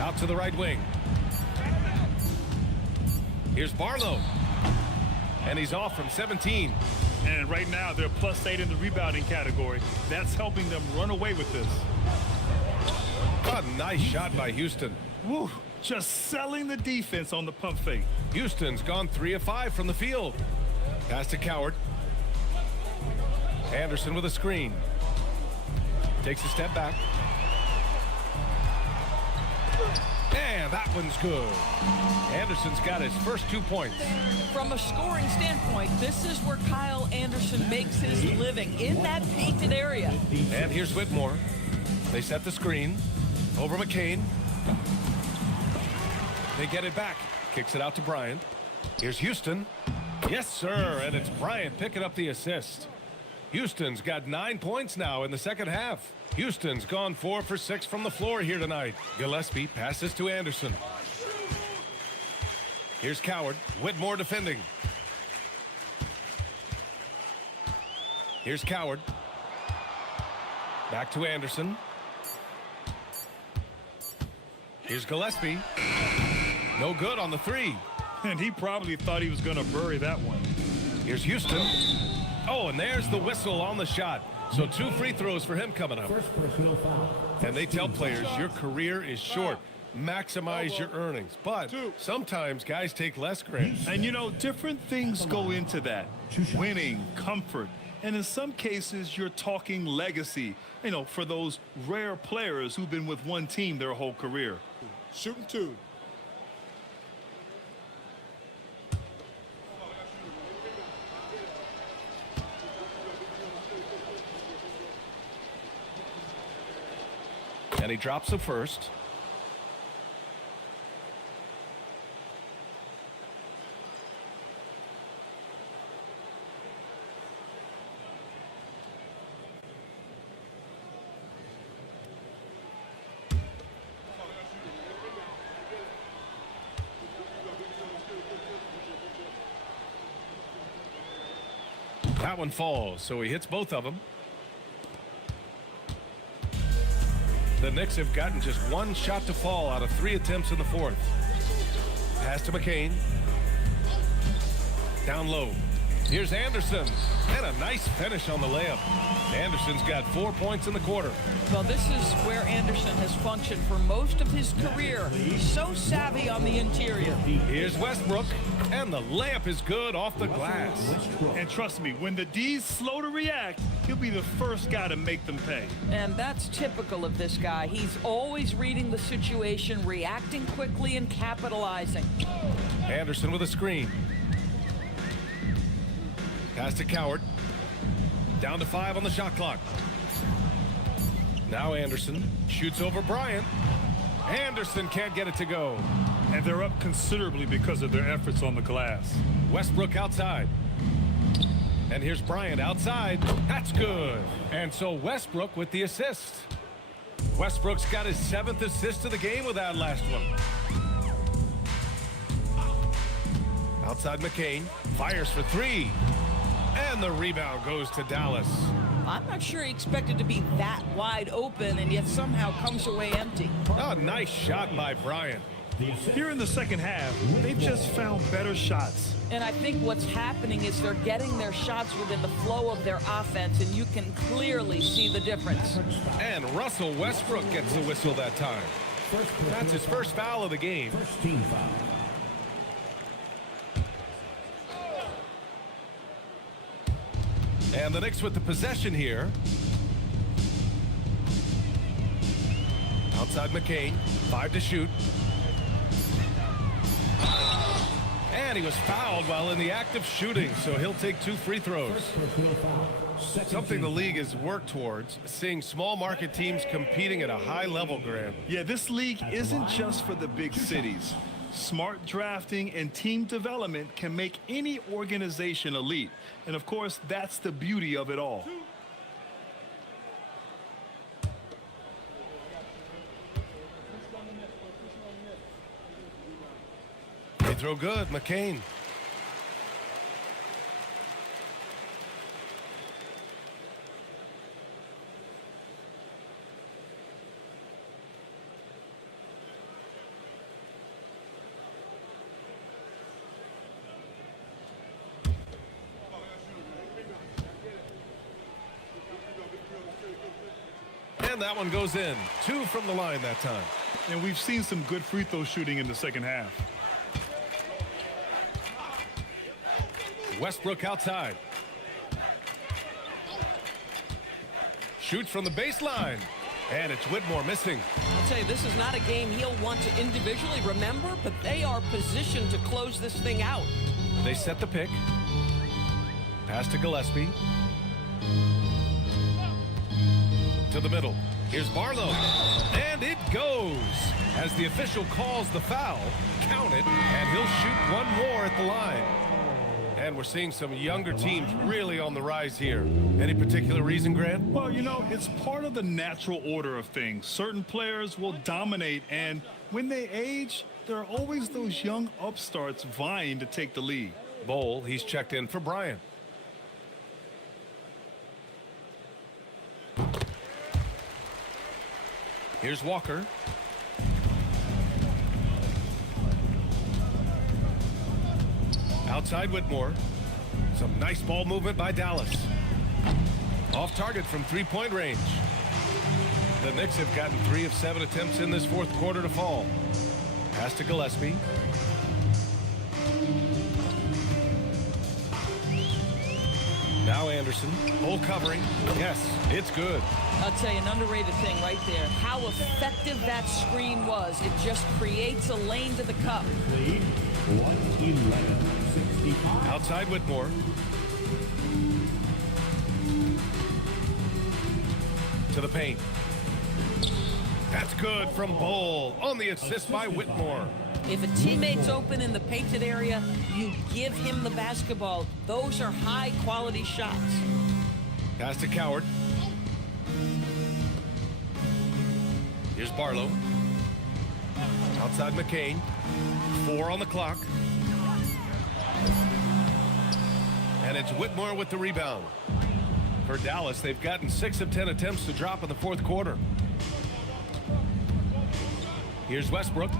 Out to the right wing. Here's Barlow. And he's off from 17. And right now, they're +8 in the rebounding category. That's helping them run away with this. A nice shot by Houston. Woo, just selling the defense on the pump fake. Houston's gone 3 of 5 from the field. Pass to Coward. Anderson with a screen. Takes a step back. And that one's good. Anderson's got his first 2 points. From a scoring standpoint, this is where Kyle Anderson makes his living, in that painted area. And here's Whitmore. They set the screen. Over McCain. They get it back. Kicks it out to Bryant. Here's Houston. Yes, sir. And it's Bryant picking up the assist. Houston's got 9 points now in the second half. Houston's gone 4 for 6 from the floor here tonight. Gillespie passes to Anderson. Here's Coward. Whitmore defending. Here's Coward. Back to Anderson. Here's Gillespie. No good on the 3. And he probably thought he was going to bury that one. Here's Houston. Oh, and there's the whistle on the shot. So 2 free throws for him coming up. First personal foul. And they tell players your career is short. Maximize your earnings. But sometimes guys take less, Grant. And, you know, different things go into that. Winning, comfort, and in some cases, you're talking legacy, you know, for those rare players who've been with one team their whole career. Shooting 2. And he drops the first. That one falls, so he hits both of them. The Knicks have gotten just 1 shot to fall out of 3 attempts in the fourth. Pass to McCain. Down low. Here's Anderson. And a nice finish on the layup. Anderson's got 4 points in the quarter. Well, this is where Anderson has functioned for most of his career. He's so savvy on the interior. Here's Westbrook. And the layup is good off the glass. And trust me, when the D's slow to react, he'll be the first guy to make them pay. And that's typical of this guy. He's always reading the situation, reacting quickly, and capitalizing. Anderson with a screen. Pass to Coward. Down to 5 on the shot clock. Now Anderson shoots over Bryant. Anderson can't get it to go. And they're up considerably because of their efforts on the glass. Westbrook outside. And here's Bryant outside. That's good. And so Westbrook with the assist. Westbrook's got his 7th assist of the game with that last one. Outside McCain. Fires for 3. And the rebound goes to Dallas. I'm not sure he expected to be that wide open and yet somehow comes away empty. A nice shot by Bryant. Here in the second half, they've just found better shots. And I think what's happening is they're getting their shots within the flow of their offense, and you can clearly see the difference. And Russell Westbrook gets the whistle that time. That's his first foul of the game. First team foul. And the Knicks with the possession here. Outside McCain. 5 to shoot. And he was fouled while in the act of shooting, so he'll take 2 free throws. Something the league has worked towards, seeing small market teams competing at a high level, Graham. Yeah, this league isn't just for the big cities. Smart drafting and team development can make any organization elite. And of course, that's the beauty of it all. They throw good, McCain. And that one goes in. 2 from the line that time. And we've seen some good free throw shooting in the second half. Westbrook outside. Shoots from the baseline. And it's Whitmore missing. I'll tell you, this is not a game he'll want to individually remember, but they are positioned to close this thing out. They set the pick. Pass to Gillespie. To the middle. Here's Barlow. And it goes. As the official calls the foul, count it, and he'll shoot 1 more at the line. And we're seeing some younger teams really on the rise here. Any particular reason, Grant? Well, you know, it's part of the natural order of things. Certain players will dominate, and when they age, there are always those young upstarts vying to take the lead. Bowl, he's checked in for Bryant. Here's Walker. Outside Whitmore. Some nice ball movement by Dallas. Off target from three-point range. The Knicks have gotten 3 of 7 attempts in this fourth quarter to fall. Pass to Gillespie. Now Anderson. Hole covering. Yes, it's good. I'll tell you an underrated thing right there. How effective that screen was. It just creates a lane to the cup. Outside Whitmore. To the paint. That's good from Bull on the assist by Whitmore. If a teammate's open in the painted area, you give him the basketball. Those are high-quality shots. Pass to Coward. Here's Barlow. Outside McCain. 4 on the clock. And it's Whitmore with the rebound. For Dallas, they've gotten 6 of 10 attempts to drop in the fourth quarter. Here's Westbrook.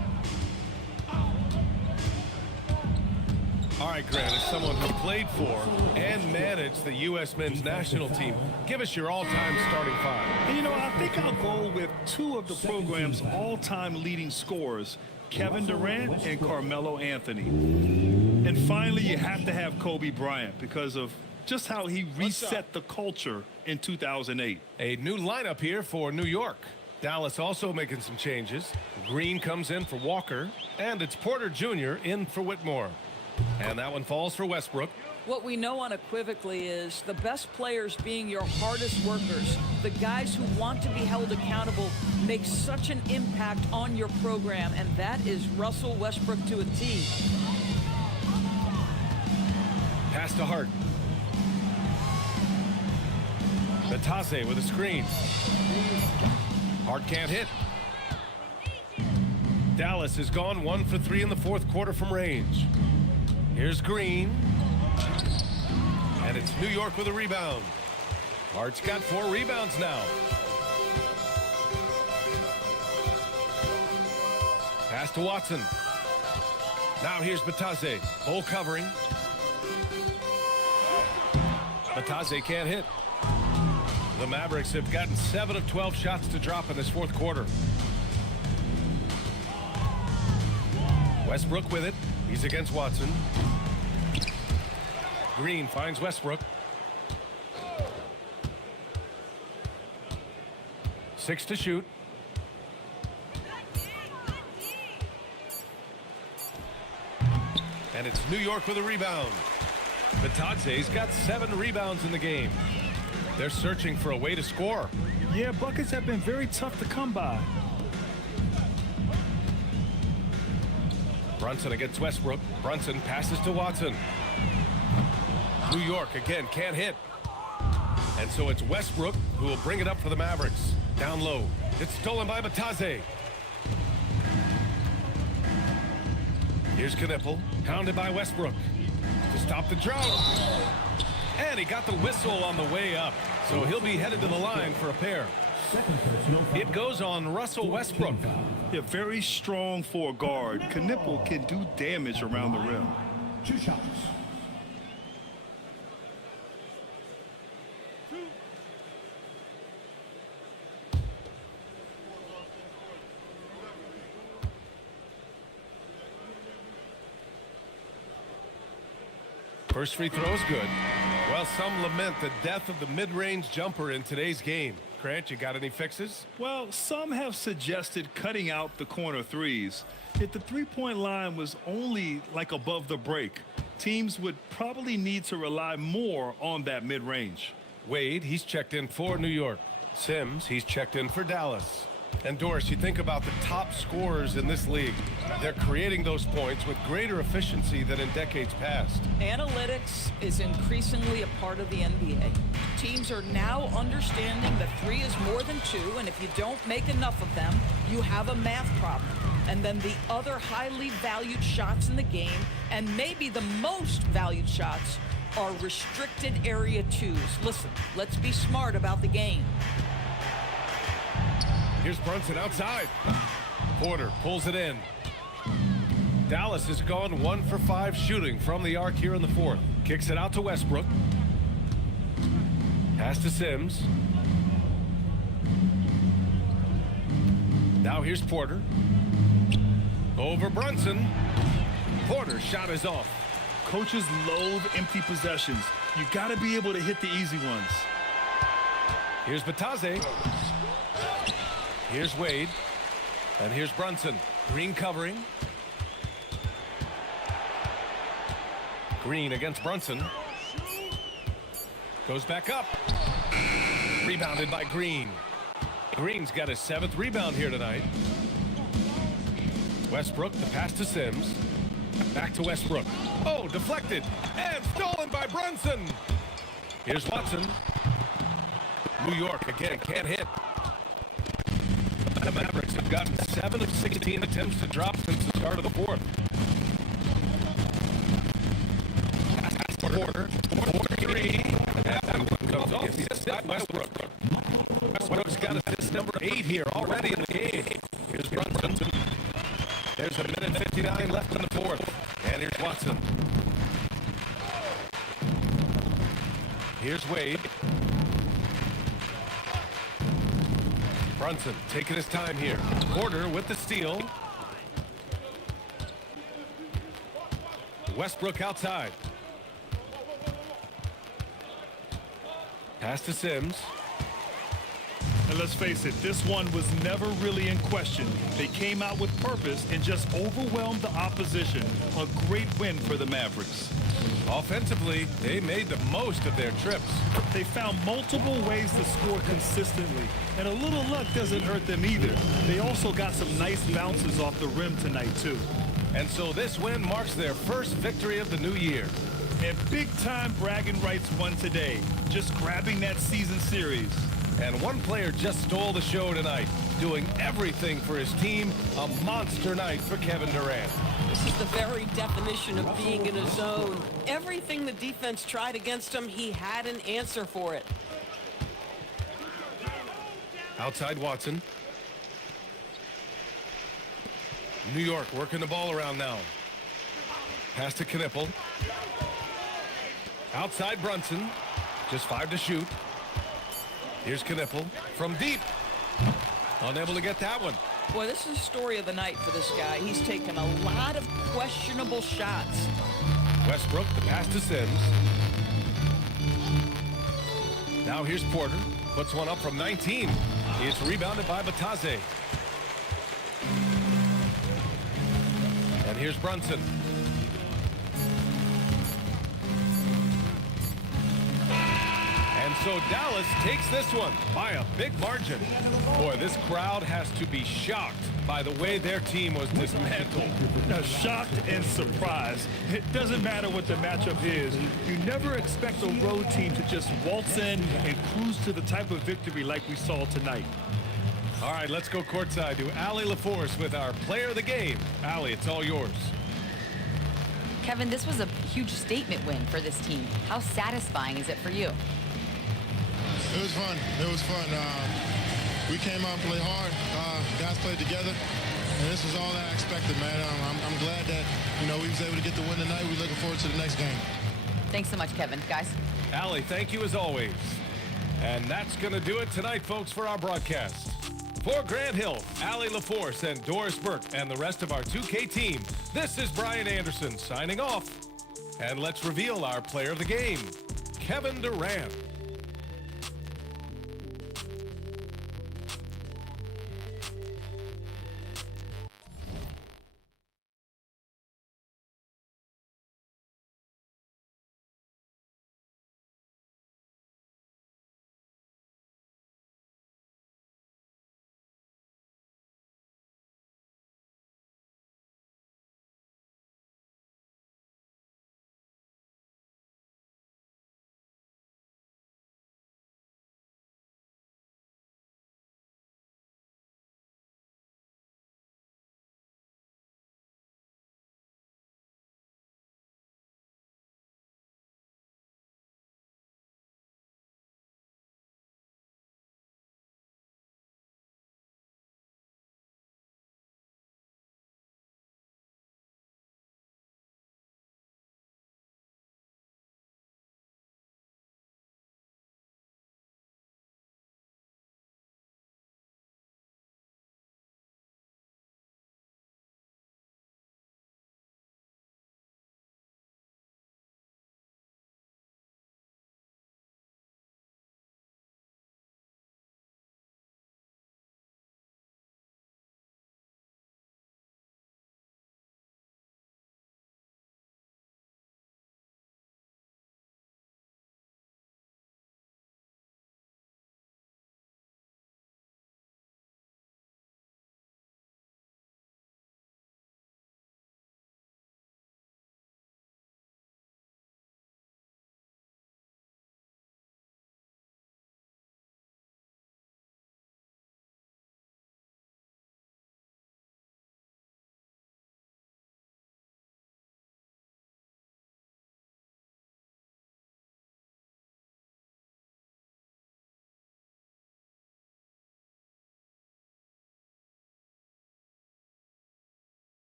All right, Grant, as someone who played for and managed the U.S. men's national team, give us your all-time starting 5. And, you know, I think I'll go with 2 of the program's all-time leading scorers, Kevin Durant and Carmelo Anthony. And finally, you have to have Kobe Bryant because of just how he reset the culture in 2008. A new lineup here for New York. Dallas also making some changes. Green comes in for Walker, and it's Porter Jr. in for Whitmore. And that one falls for Westbrook. What we know unequivocally is the best players being your hardest workers, the guys who want to be held accountable, make such an impact on your program, and that is Russell Westbrook to a T. Pass to Hart. Batase with a screen. Hart can't hit. Dallas has gone 1 for 3 in the fourth quarter from range. Here's Green. And it's New York with a rebound. Hart's got 4 rebounds now. Pass to Watson. Now here's Batase. Hole covering. Batase can't hit. The Mavericks have gotten 7 of 12 shots to drop in this fourth quarter. Westbrook with it. He's against Watson. Green finds Westbrook. 6 to shoot. And it's New York with a rebound. Batase's got 7 rebounds in the game. They're searching for a way to score. Yeah, buckets have been very tough to come by. Brunson against Westbrook. Brunson passes to Watson. New York again can't hit. And so it's Westbrook who will bring it up for the Mavericks. Down low. It's stolen by Batase. Here's Knipple. Pounded by Westbrook. To stop the drought. And he got the whistle on the way up. So he'll be headed to the line for a pair. It goes on Russell Westbrook. Yeah, very strong for a guard. Knipple can do damage around the rim. 2 shots. First free throw is good. Well, some lament the death of the mid-range jumper in today's game. Grant, you got any fixes? Well, some have suggested cutting out the corner threes. If the three-point line was only like above the break, teams would probably need to rely more on that mid-range. Wade, he's checked in for New York. Sims, he's checked in for Dallas. And Doris, you think about the top scorers in this league. They're creating those points with greater efficiency than in decades past. Analytics is increasingly a part of the NBA. Teams are now understanding that 3 is more than 2, and if you don't make enough of them, you have a math problem. And then the other highly valued shots in the game, and maybe the most valued shots, are restricted area 2s. Listen, let's be smart about the game. Here's Brunson outside. Porter pulls it in. Dallas has gone 1 for 5 shooting from the arc here in the fourth. Kicks it out to Westbrook. Pass to Sims. Now here's Porter. Over Brunson. Porter's shot is off. Coaches loathe empty possessions. You got to be able to hit the easy ones. Here's Batase. Here's Wade. And here's Brunson. Green covering. Green against Brunson. Goes back up. Rebounded by Green. Green's got his 7th rebound here tonight. Westbrook, the pass to Sims. Back to Westbrook. Oh, deflected. And stolen by Brunson. Here's Watson. New York again can't hit. The Mavericks have gotten 7 of 16 attempts to drop since the start of the fourth. Porter. 4-3. And comes off the assist. Westbrook. Westbrook's got assist number 8 here already in the game. Here's Brunson. There's a minute 59 left in the fourth. And here's Watson. Here's Wade. Brunson taking his time here. Porter with the steal. Westbrook outside. Pass to Sims. And let's face it, this one was never really in question. They came out with purpose and just overwhelmed the opposition. A great win for the Mavericks. Offensively, they made the most of their trips. They found multiple ways to score consistently, and a little luck doesn't hurt them either. They also got some nice bounces off the rim tonight, too. And so this win marks their first victory of the new year. And big-time bragging rights won today, just grabbing that season series. And one player just stole the show tonight, doing everything for his team. A monster night for Kevin Durant. This is the very definition of being in a zone. Everything the defense tried against him, he had an answer for it. Outside Watson. New York working the ball around now. Pass to Knipple. Outside Brunson. Just 5 to shoot. Here's Knipple from deep. Unable to get that one. Boy, this is the story of the night for this guy. He's taken a lot of questionable shots. Westbrook, the pass to Sims. Now here's Porter. Puts one up from 19. It's rebounded by Batase. And here's Brunson. And so Dallas takes this one by a big margin. Boy, this crowd has to be shocked by the way their team was dismantled. Now, shocked and surprised. It doesn't matter what the matchup is. You never expect a road team to just waltz in and cruise to the type of victory like we saw tonight. All right, let's go courtside to Allie LaForce with our player of the game. Allie, it's all yours. Kevin, this was a huge statement win for this team. How satisfying is it for you? It was fun. It was fun. We came out and played hard. Guys played together, and this was all I expected, man. I'm glad that, we was able to get the win tonight. We're looking forward to the next game. Thanks so much, Kevin. Guys. Allie, thank you as always. And that's going to do it tonight, folks, for our broadcast. For Grant Hill, Allie LaForce, and Doris Burke, and the rest of our 2K team, this is Brian Anderson signing off. And let's reveal our player of the game, Kevin Durant.